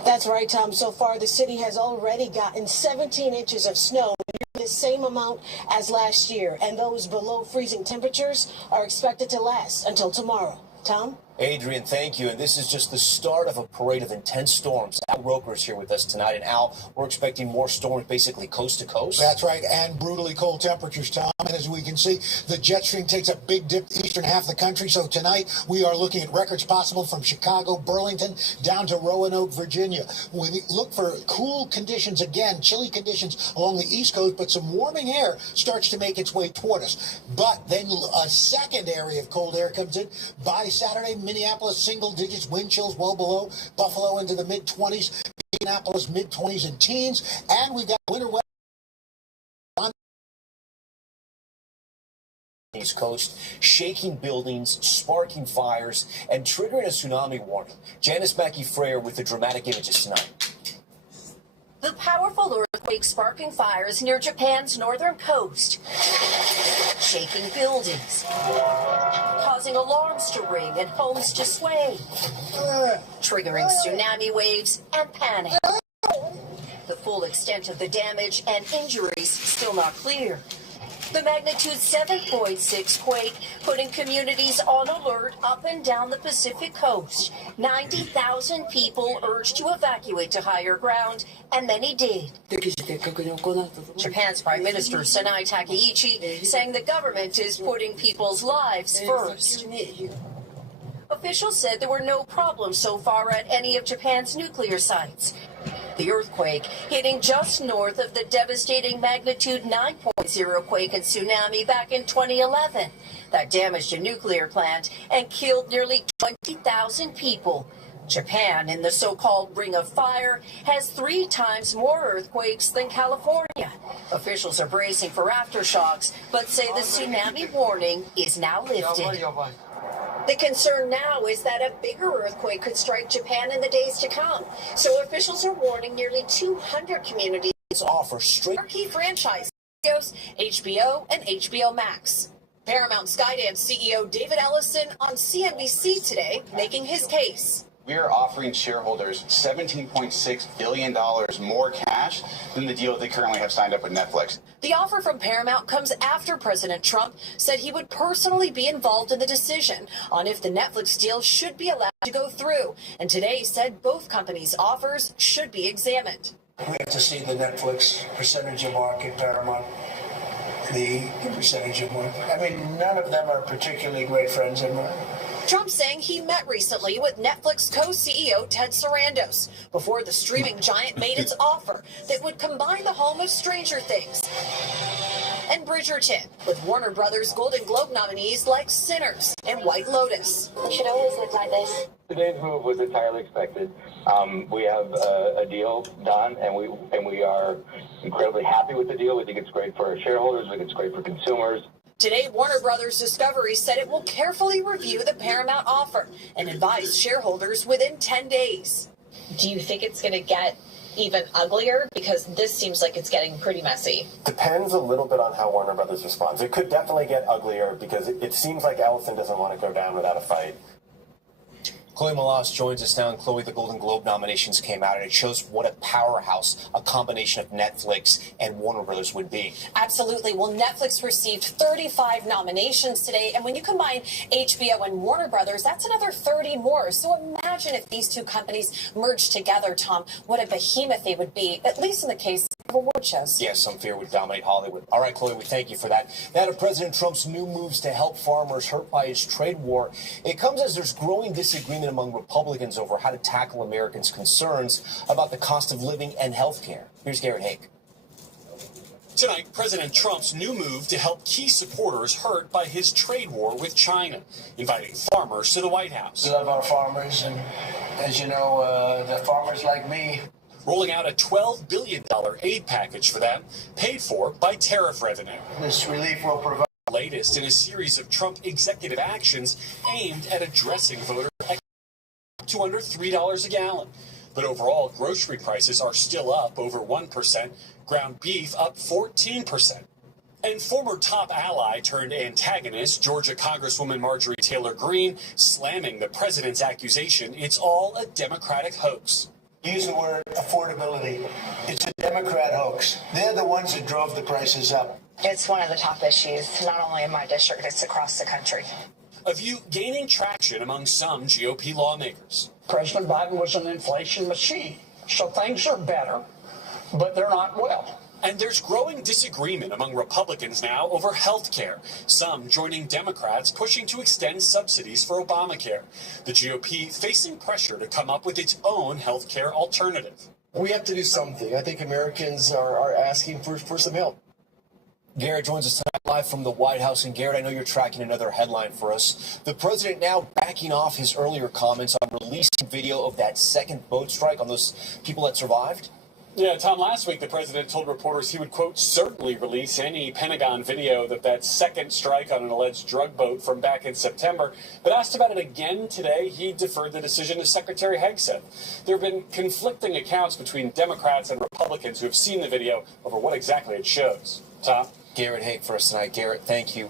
That's right, Tom. So far, the city has already gotten 17 inches of snow, the same amount as last year, and those below freezing temperatures are expected to last until tomorrow. Tom? Adrian, thank you. And this is just the start of a parade of intense storms. Al Roker's here with us tonight. And Al, we're expecting more storms basically coast to coast. That's right, and brutally cold temperatures, Tom. And as we can see, the jet stream takes a big dip eastern half of the country. So tonight we are looking at records possible from Chicago, Burlington, down to Roanoke, Virginia. We look for cool conditions again, chilly conditions along the East Coast, but some warming air starts to make its way toward us. But then a second area of cold air comes in by Saturday. Minneapolis, single digits, wind chills well below. Buffalo into the mid-20s. Indianapolis, mid-20s and teens. And we've got winter weather on the East Coast, shaking buildings, sparking fires, and triggering a tsunami warning. Janice Mackey-Freyer with the dramatic images tonight. The powerful earthquake sparking fires near Japan's northern coast, shaking buildings, causing alarms to ring and homes to sway, triggering tsunami waves and panic. The full extent of the damage and injuries still not clear. The magnitude 7.6 quake putting communities on alert up and down the Pacific coast. 90,000 people urged to evacuate to higher ground, and many did. Japan's Prime Minister Sanai Takaichi saying the government is putting people's lives first. Officials said there were no problems so far at any of Japan's nuclear sites. The earthquake hitting just north of the devastating magnitude 9.0 quake and tsunami back in 2011 that damaged a nuclear plant and killed nearly 20,000 people. Japan, in the so-called Ring of Fire, has 3 times more earthquakes than California. Officials are bracing for aftershocks, but say the tsunami warning is now lifted. The concern now is that a bigger earthquake could strike Japan in the days to come. So officials are warning nearly 200 communities offer straight marquee franchise HBO and HBO Max. Paramount Skydance CEO David Ellison on CNBC today making his case. We are offering shareholders $17.6 billion more cash than the deal they currently have signed up with Netflix. The offer from Paramount comes after President Trump said he would personally be involved in the decision on if the Netflix deal should be allowed to go through, and today said both companies' offers should be examined. We have to see the Netflix percentage of market, Paramount, the percentage of market. I mean, none of them are particularly great friends of mine. Trump saying he met recently with Netflix co-CEO Ted Sarandos before the streaming giant made its offer that would combine the home of Stranger Things and Bridgerton with Warner Brothers Golden Globe nominees like Sinners and White Lotus. It should always look like this. Today's move was entirely expected. We have a deal done, and we are incredibly happy with the deal. We think it's great for our shareholders. We think it's great for consumers. Today, Warner Brothers Discovery said it will carefully review the Paramount offer and advise shareholders within 10 days. Do you think it's going to get even uglier? Because this seems like it's getting pretty messy. Depends a little bit on how Warner Brothers responds. It could definitely get uglier because it seems like Ellison doesn't want to go down without a fight. Chloe Malas joins us now, and Chloe, the Golden Globe nominations came out, and it shows what a powerhouse a combination of Netflix and Warner Brothers would be. Absolutely. Well, Netflix received 35 nominations today, and when you combine HBO and Warner Brothers, that's another 30 more. So imagine if these two companies merged together, Tom, what a behemoth they would be, at least in the case Yes, some fear would dominate Hollywood. All right, Chloe, we thank you for that. Now to President Trump's new moves to help farmers hurt by his trade war. It comes as there's growing disagreement among Republicans over how to tackle Americans' concerns about the cost of living and health care. Here's Garrett Hake. Tonight, President Trump's new move to help key supporters hurt by his trade war with China, inviting farmers to the White House. We love our farmers, and as you know, the farmers like me. Rolling out a $12 billion aid package for them, paid for by tariff revenue. This relief will provide Latest in a series of Trump executive actions aimed at addressing voter to under $3 a gallon. But overall, grocery prices are still up over 1%, ground beef up 14%. And former top ally turned antagonist, Georgia Congresswoman Marjorie Taylor Greene, slamming the president's accusation it's all a Democratic hoax. use the word affordability. It's a Democrat hoax. They're the ones that drove the prices up. It's one of the top issues, not only in my district, it's across the country. A view gaining traction among some GOP lawmakers. President Biden was an inflation machine, so things are better, but they're not well. And there's growing disagreement among Republicans now over health care, some joining Democrats pushing to extend subsidies for Obamacare. The GOP facing pressure to come up with its own health care alternative. We have to do something. I think Americans are asking for some help. Garrett joins us tonight live from the White House. And Garrett, I know you're tracking another headline for us. The president now backing off his earlier comments on releasing video of that second boat strike on those people that survived. Yeah, Tom, last week the president told reporters he would, quote, certainly release any Pentagon video of that second strike on an alleged drug boat from back in September. But asked about it again today, he deferred the decision to Secretary Hegseth. There have been conflicting accounts between Democrats and Republicans who have seen the video over what exactly it shows. Tom? Garrett Hake for us tonight. Garrett, thank you.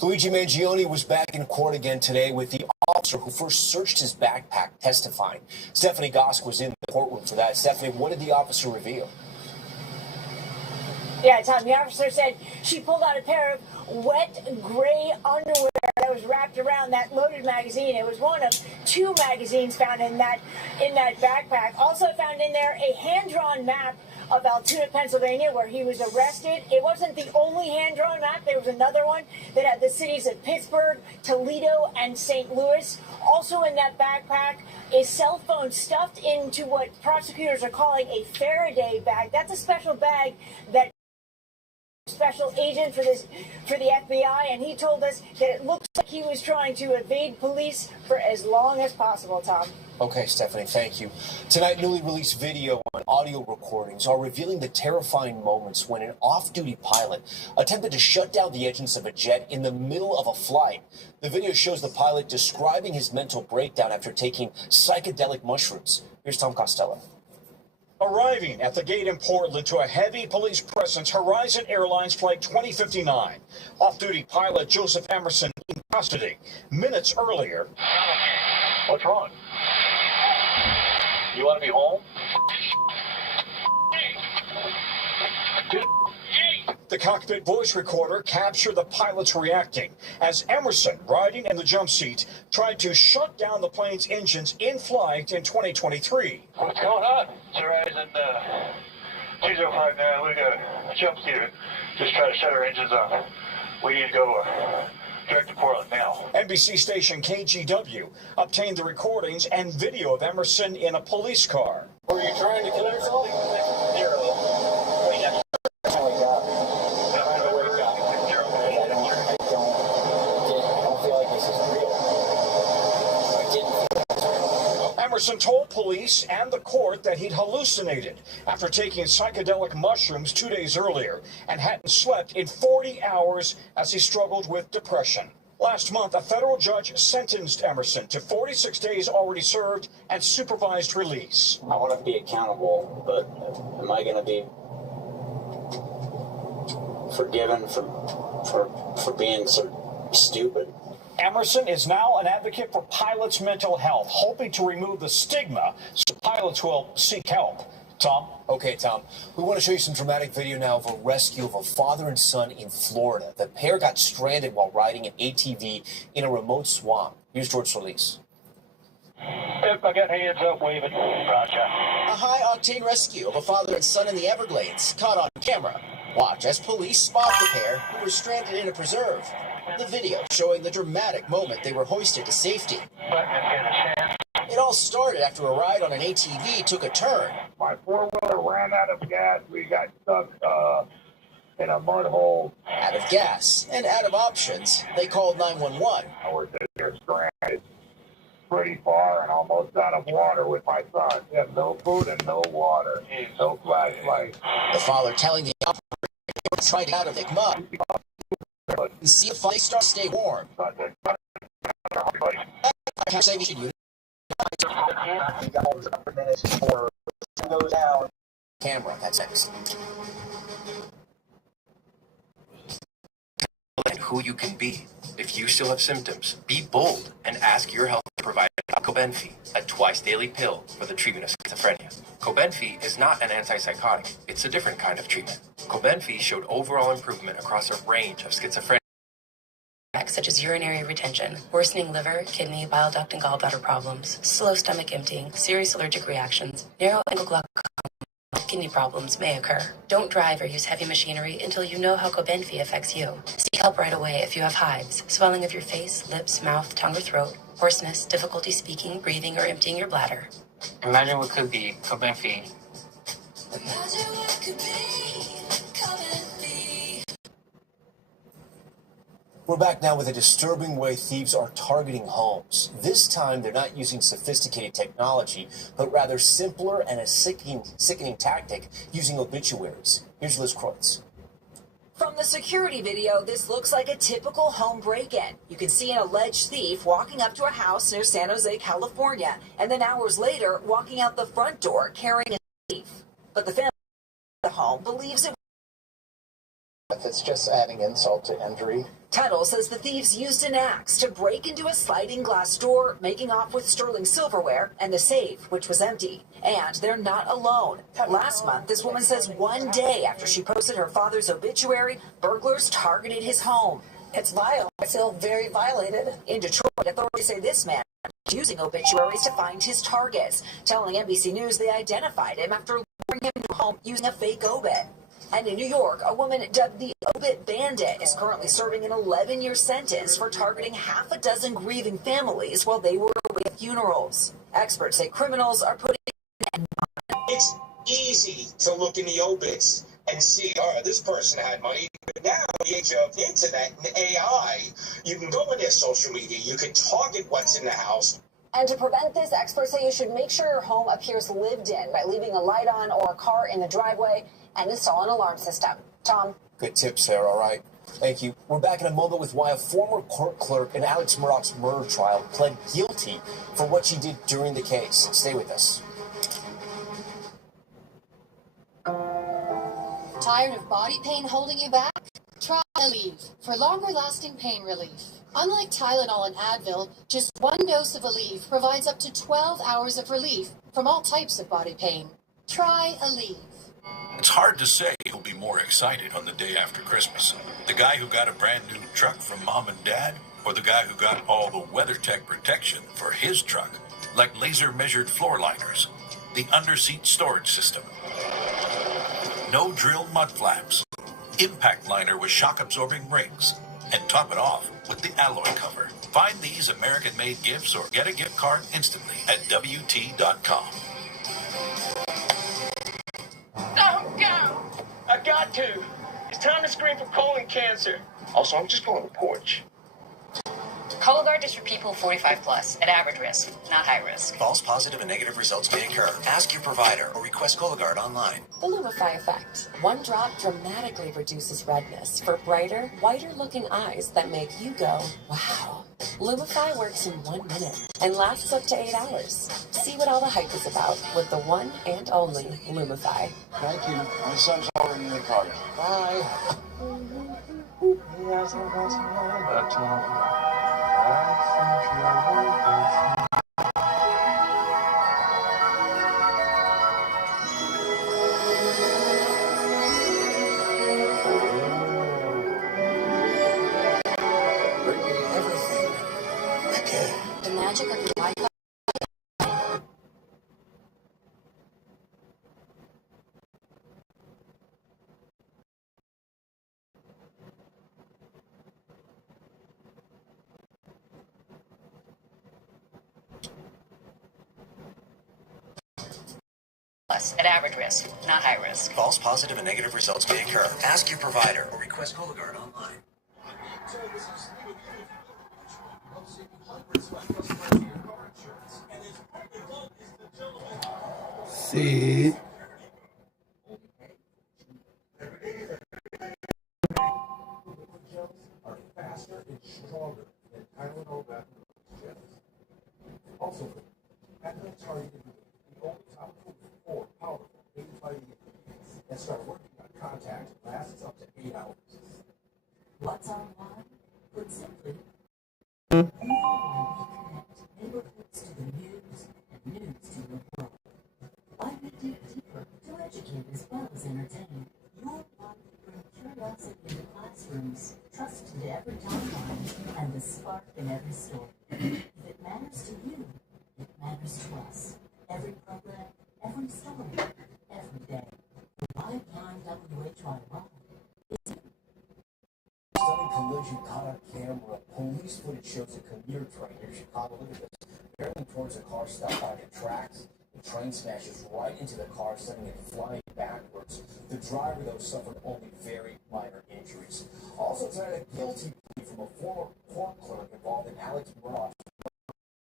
Luigi Mangione was back in court again today with the officer who first searched his backpack testifying. Stephanie Gosk was in the courtroom for that. Stephanie, what did the officer reveal? Yeah, Tom, the officer said she pulled out a pair of wet gray underwear that was wrapped around that loaded magazine. It was one of two magazines found in that backpack. Also found in there a hand-drawn map of Altoona, Pennsylvania, where he was arrested. It wasn't the only hand-drawn map. There was another one that had the cities of Pittsburgh, Toledo, and St. Louis. Also in that backpack, a cell phone stuffed into what prosecutors are calling a Faraday bag. That's a special bag that special agent for the FBI, and he told us that it looks like he was trying to evade police for as long as possible, Tom. Okay, Stephanie, thank you. Tonight, newly released video and audio recordings are revealing the terrifying moments when an off-duty pilot attempted to shut down the engines of a jet in the middle of a flight. The video shows the pilot describing his mental breakdown after taking psychedelic mushrooms. Here's Tom Costello. Arriving at the gate in Portland to a heavy police presence, Horizon Airlines Flight 2059. Off-duty pilot Joseph Emerson in custody. Minutes earlier. What's wrong? You want to be home? The cockpit voice recorder captured the pilots reacting as Emerson, riding in the jump seat, tried to shut down the plane's engines in flight in 2023. What's going on? It's Horizon 2059. We got a jump seat. Just try to shut our engines off. We need to go direct to Portland now. NBC station KGW obtained the recordings and video of Emerson in a police car. Were you trying to kill yourself? Emerson told police and the court that he'd hallucinated after taking psychedelic mushrooms 2 days earlier and hadn't slept in 40 hours as he struggled with depression. Last month, a federal judge sentenced Emerson to 46 days already served and supervised release. I want to be accountable, but am I going to be forgiven for being so stupid? Emerson is now an advocate for pilots' mental health, hoping to remove the stigma so pilots will seek help. Tom? Okay, Tom. We want to show you some dramatic video now of a rescue of a father and son in Florida. The pair got stranded while riding an ATV in a remote swamp. Here's George Solis. Yep, I got hands up waving. Roger. high-octane rescue of a father and son in the Everglades, caught on camera. Watch as police spot the pair who were stranded in a preserve. The video showing the dramatic moment they were hoisted to safety. It all started after a ride on an ATV took a turn. My four-wheeler ran out of gas. We got stuck in a mud hole. Out of gas and out of options, they called 911. We're sitting here stranded pretty far and almost out of water with my son. We have no food and no water, no flashlight. The father telling the operator they were trying to get out of the mud. And see if they start to stay warm. Camera, that's next. And who you can be. If you still have symptoms, be bold and ask your health provider about Cobenfy, a twice-daily pill for the treatment of schizophrenia. Cobenfy is not an antipsychotic. It's a different kind of treatment. Cobenfy showed overall improvement across a range of schizophrenia, such as urinary retention, worsening liver, kidney, bile duct, and gallbladder problems, slow stomach emptying, serious allergic reactions, narrow ankle glaucoma, kidney problems may occur. Don't drive or use heavy machinery until you know how Cobenfy affects you. Seek help right away if you have hives, swelling of your face, lips, mouth, tongue, or throat, hoarseness, difficulty speaking, breathing, or emptying your bladder. Imagine what could be Cobenfy. Imagine what could be Cobenfy. We're back now with a disturbing way thieves are targeting homes. This time, they're not using sophisticated technology, but rather simpler and a sickening tactic using obituaries. Here's Liz Kreutz. From the security video, this looks like a typical home break-in. You can see an alleged thief walking up to a house near San Jose, California, and then hours later, walking out the front door carrying a thief. But the family of the home believes it's just adding insult to injury. Tuttle says the thieves used an axe to break into a sliding glass door, making off with sterling silverware and the safe, which was empty. And they're not alone. Last month, this woman says one day after she posted her father's obituary, burglars targeted his home. It's vile. I feel very violated. In Detroit, authorities say this man is using obituaries to find his targets, telling NBC News they identified him after luring him to home using a fake obit. And in New York, a woman dubbed the Obit Bandit is currently serving an 11-year sentence for targeting half a dozen grieving families while they were away at funerals. Experts say criminals are putting It's easy to look in the obits and see, oh, this person had money. But now, in the age of internet and AI, you can go in their social media, you can target what's in the house. And to prevent this, experts say you should make sure your home appears lived in by leaving a light on or a car in the driveway and install an alarm system. Tom? Good tip, Sarah. All right. Thank you. We're back in a moment with why a former court clerk in Alex Murdaugh's murder trial pled guilty for what she did during the case. Stay with us. Tired of body pain holding you back? Try Aleve for longer-lasting pain relief. Unlike Tylenol and Advil, just one dose of Aleve provides up to 12 hours of relief from all types of body pain. Try Aleve. It's hard to say who'll be more excited on the day after Christmas. The guy who got a brand new truck from mom and dad, or the guy who got all the WeatherTech protection for his truck, like laser measured floor liners, the underseat storage system, no drill mud flaps, impact liner with shock absorbing rings, and top it off with the alloy cover. Find these American made gifts or get a gift card instantly at WT.com. Don't go! I got to. It's time to screen for colon cancer. Also, I'm just going to the porch. Cologuard is for people 45 plus, at average risk, not high risk. False positive and negative results may occur. Ask your provider or request Cologuard online. The Lumify effect. One drop dramatically reduces redness for brighter, whiter-looking eyes that make you go, wow. Lumify works in 1 minute and lasts up to 8 hours. See what all the hype is about with the one and only Lumify. Thank you. My son's already in the car. Bye. The magic of your Wi-Fi. plus at average risk, not high risk. False positive and negative results may occur. Ask your provider or request Cologuard online. See. Are faster and stronger than Tylenol also, Advil targeted the only topical for powerful anti-fighting ingredients that start working on contact lasts up to 8 hours. What's online? Put simply, we connect neighborhoods to the news and news to the world. Why we dig deeper to educate as well as entertain? Your life bring curiosity into classrooms, trust into every timeline, and the spark in every story. If it matters to you, it matters to us. Every program, every story, every day. Lifeline WHYY is you. Stunning collision caught on camera. Police footage shows a commuter train near Chicago. Look at this. Barreling towards a car stopped by the tracks. The train smashes right into the car, sending it flying backwards. The driver, though, suffered only very minor injuries. Also tonight, a guilty plea from a former court clerk involved in Alex Murdoch's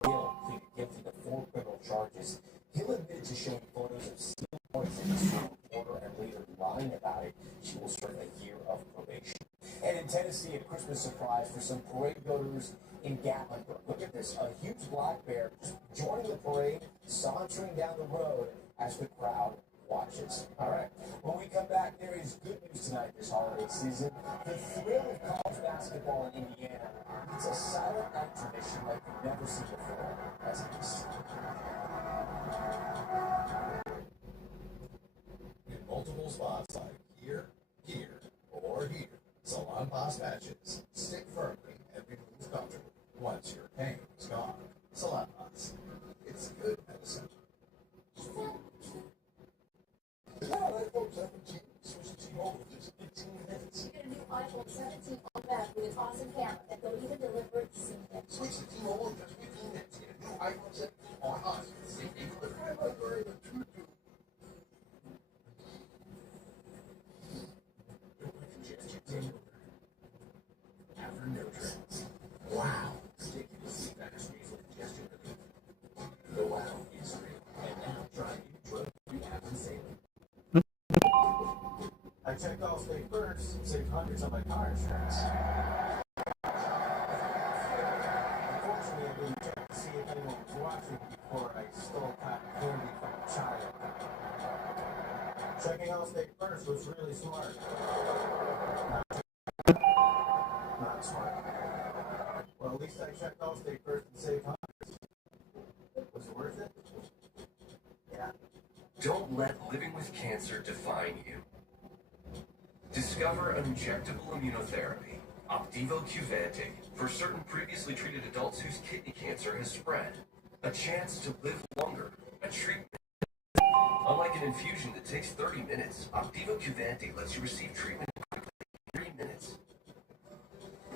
Hill pleaded guilty to 4 criminal charges. Hill admitted to showing photos of steel poisons to a reporter and later lying about it. She will serve a year of probation. And in Tennessee, a Christmas surprise for some parade goers in Gatlinburg. Look at this, a huge black bear just joining the parade, sauntering down the road as the crowd watches. All right, when we come back, there is good news tonight this holiday season. The thrill of college basketball in Indiana needs a silent night tradition like you've never seen before, as it is. In multiple spots like here, here, or here, Salon Pass patches stick firmly and remove comfortably once your pain is gone. Salon Pass. It's good medicine. iPhone 17 switch to T-Mobile in just 15 minutes. You get a new iPhone 17 on back with its awesome camera that they'll even deliver it the same day. Switch to T-Mobile in just 15 minutes. Get a new iPhone 17 on us. Same day delivery. After no trends. Wow. Stick in the seat back nasal congestion relief. The wow is real. And now try new drug-free after sailing. I checked Allstate first and saved hundreds on my car insurance. Unfortunately, I didn't check to see if anyone was watching before I stole cotton candy from a child. Checking Allstate first was really smart. Not smart. Well, at least I checked Allstate first and saved hundreds. Was it worth it? Yeah. Don't let living with cancer define you. Discover an injectable immunotherapy, Opdivo Qvantig, for certain previously treated adults whose kidney cancer has spread. A chance to live longer, a treatment. Unlike an infusion that takes 30 minutes, Opdivo Qvantig lets you receive treatment in 3 minutes.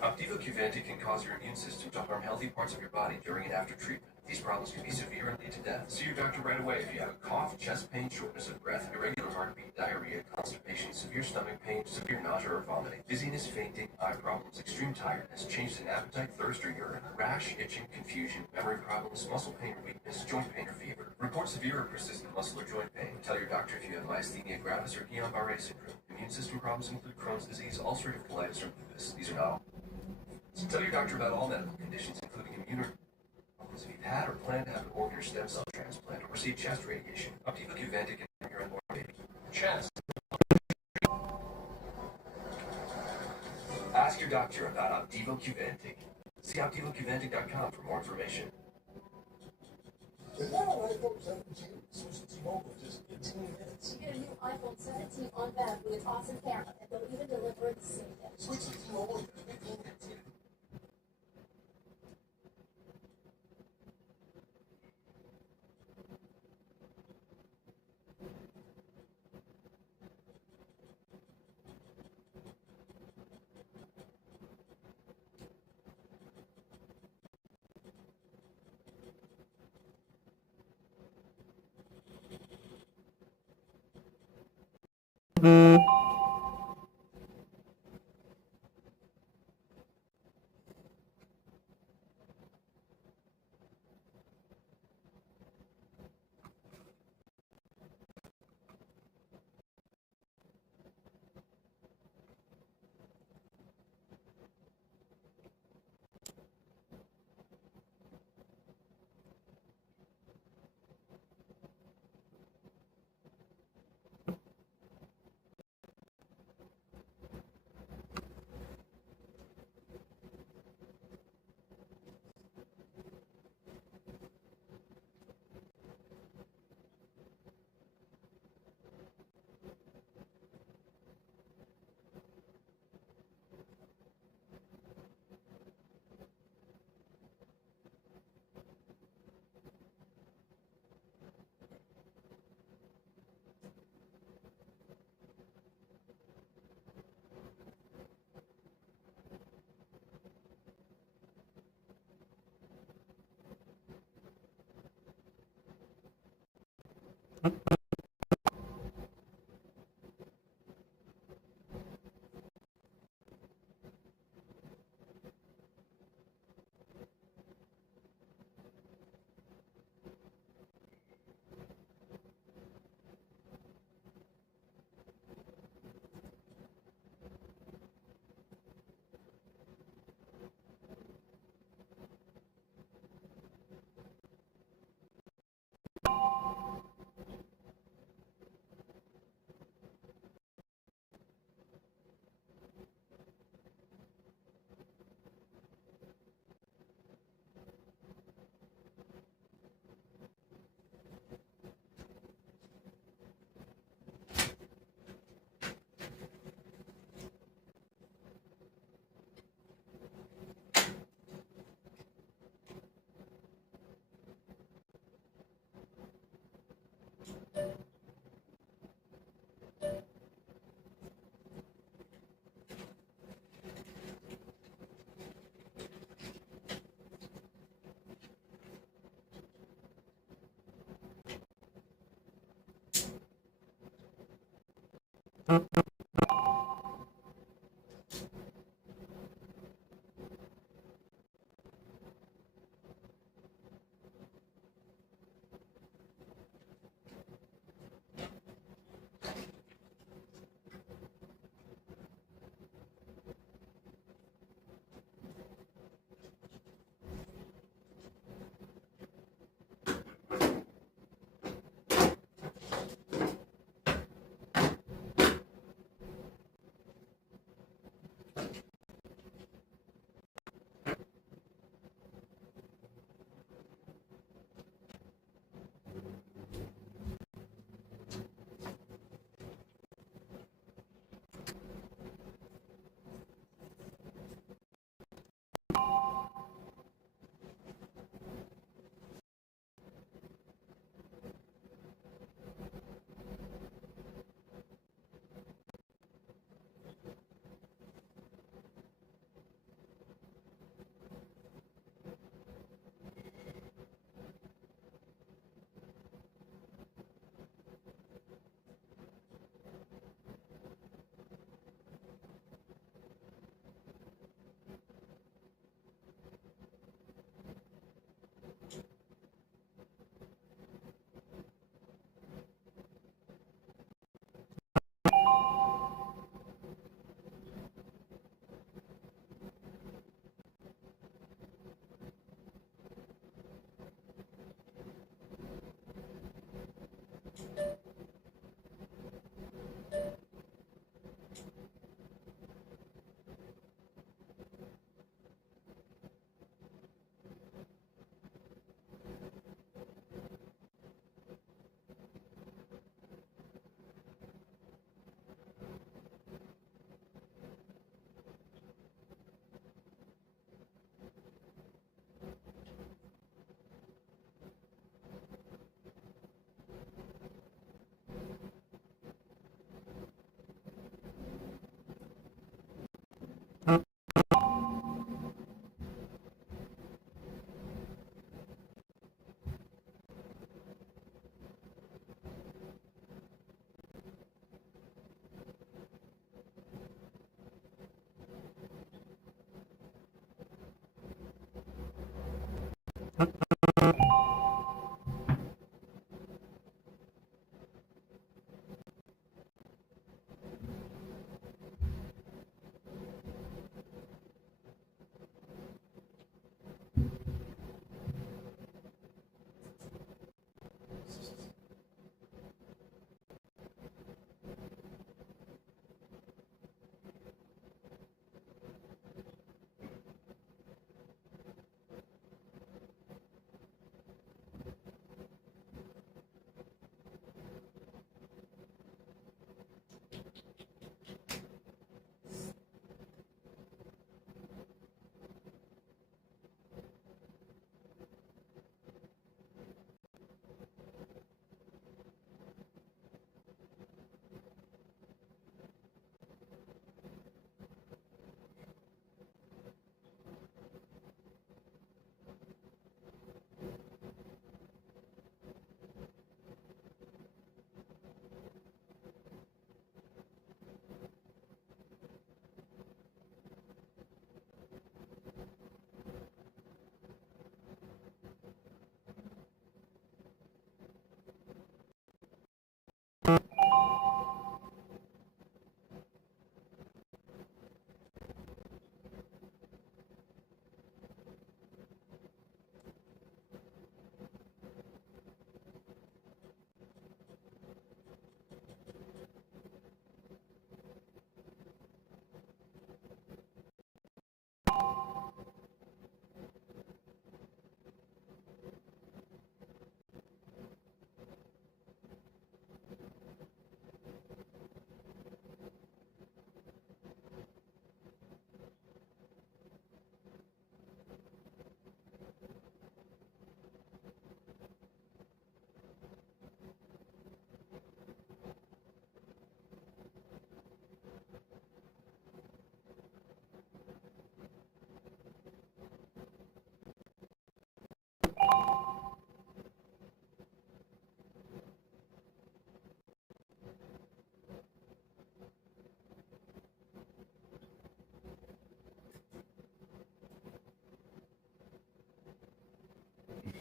Opdivo Qvantig can cause your immune system to harm healthy parts of your body during and after treatment. These problems can be severe and lead to death. See your doctor right away if you have a cough, chest pain, shortness of breath, irregular heartbeat, diarrhea, constipation, severe stomach pain, severe nausea or vomiting, dizziness, fainting, eye problems, extreme tiredness, changes in appetite, thirst or urine, rash, itching, confusion, memory problems, muscle pain or weakness, joint pain or fever. Report severe or persistent muscle or joint pain. Tell your doctor if you have myasthenia gravis or Guillain-Barré syndrome. Immune system problems include Crohn's disease, ulcerative colitis, or lupus. These are not all. So tell your doctor about all medical conditions, including immune problems if you've had or plan to have an organ or stem cell transplant or receive chest radiation. Opdivo Qvantig can harm your unborn baby. Chest. Ask your doctor about Opdivo Qvantig. See OpdivoQvantig.com for more information. Is that an iPhone 17? Switch to T-Mobile in just 15 minutes. You get a new iPhone 17 on back with its awesome camera that they'll even deliver it the same day. Switch to T-Mobile in just 15 minutes.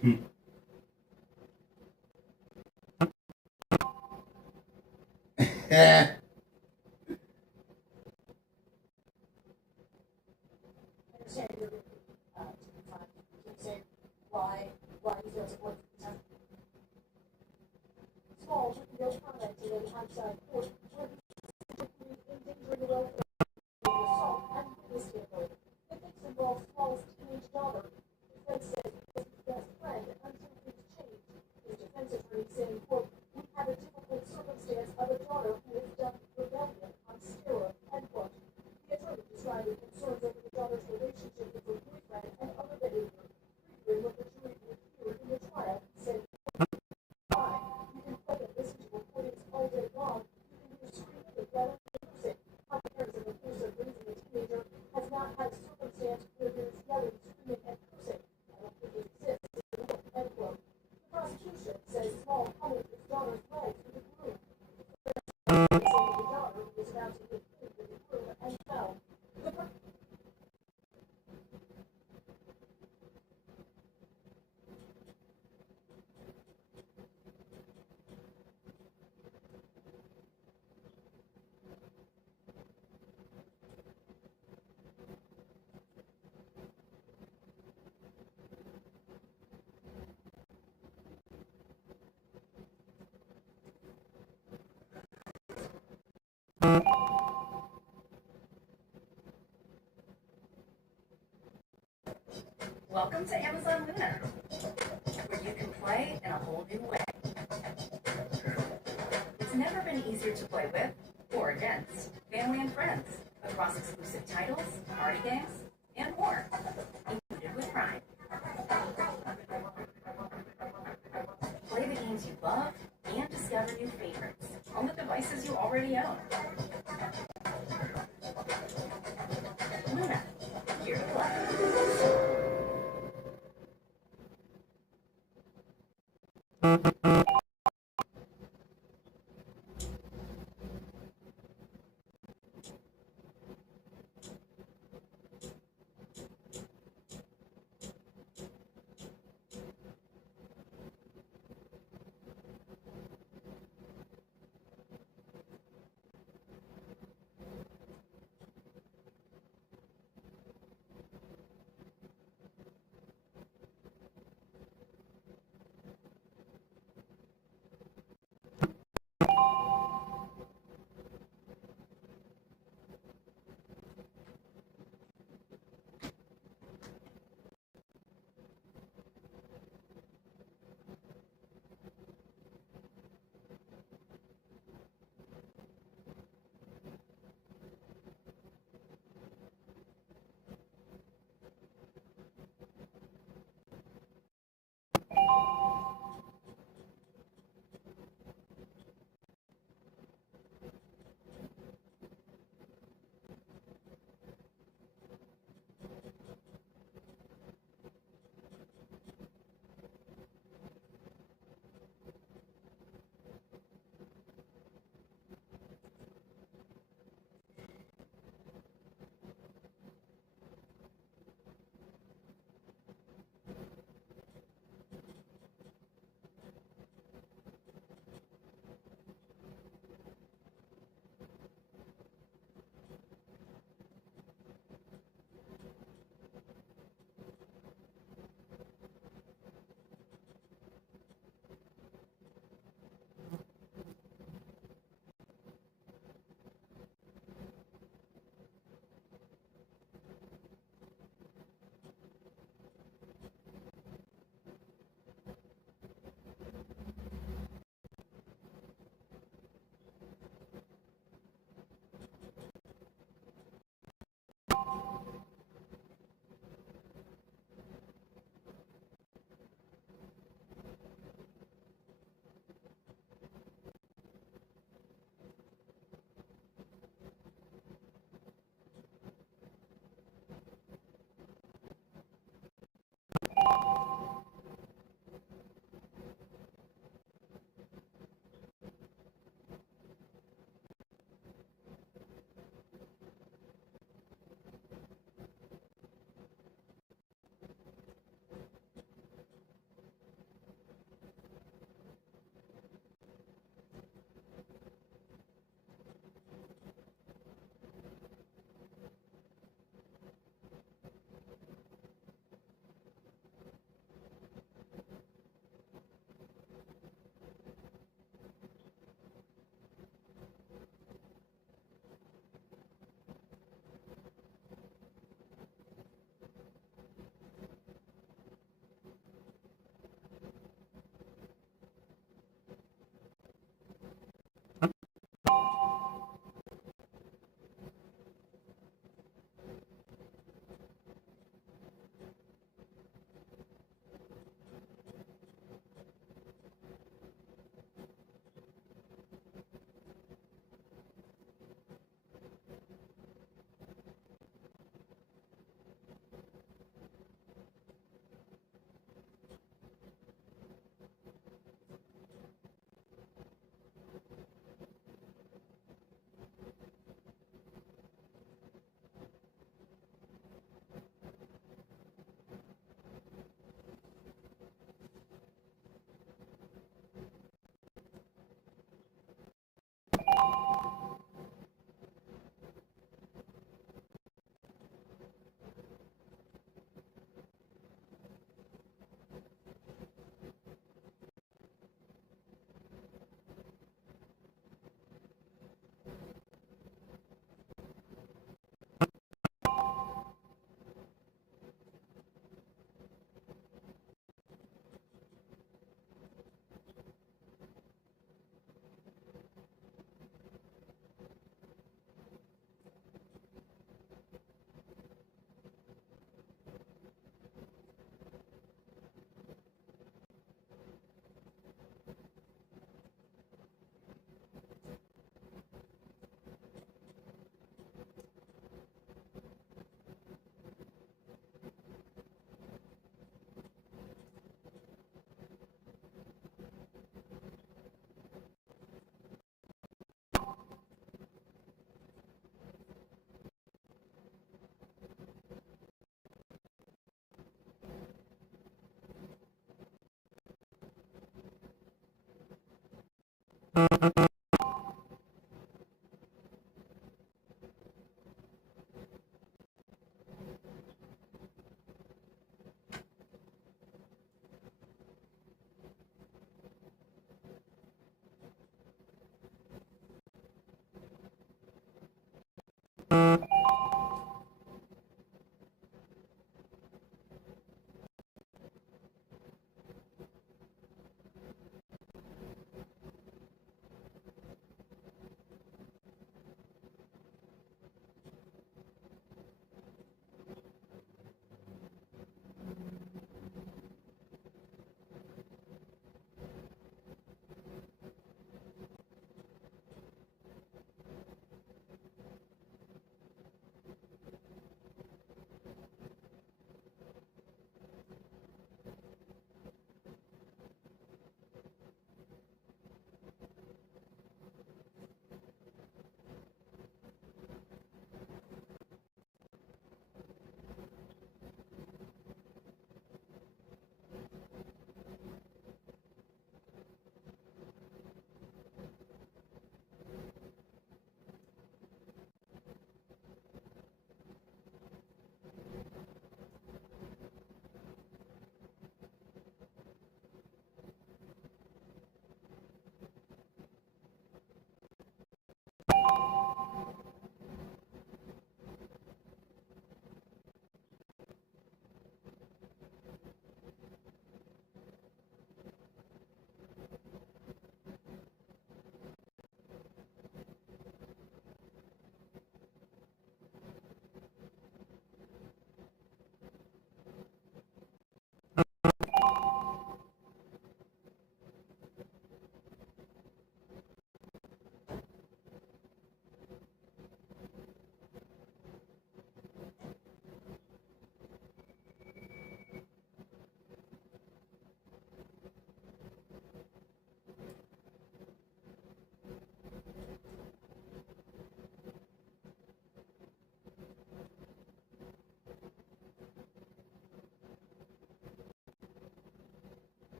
Yeah. Small Turkey commented in outside court endangering the welfare of assault and witness tampering. The case involves Small's teenage daughter. Defense says he was his best friend until things changed. His defense attorney saying, quote, "We had a difficult circumstance of a daughter who is dubbed rebellion on steroids," end quote. The attorney described concerns over the daughter's relationship with her boyfriend and other behavior. Previewing what the jury would hear in the trial, he said, "You can play and listen to recordings all day long. You can hear screaming and yelling and cursing. My parents of the course of raising a teenager has not had a circumstance where there is yelling, screaming, and cursing. I don't think it exists in the world," end quote. The prosecution says Small pummeled his daughter's legs with a broom. The daughter was about to hit him with a broom and fell. Welcome to Amazon Luna, where you can play in a whole new way. It's never been easier to play with or against family and friends across exclusive titles, party games, and more, included with Prime. Play the games you love and discover new favorites on the devices you already own. Luna, here to play.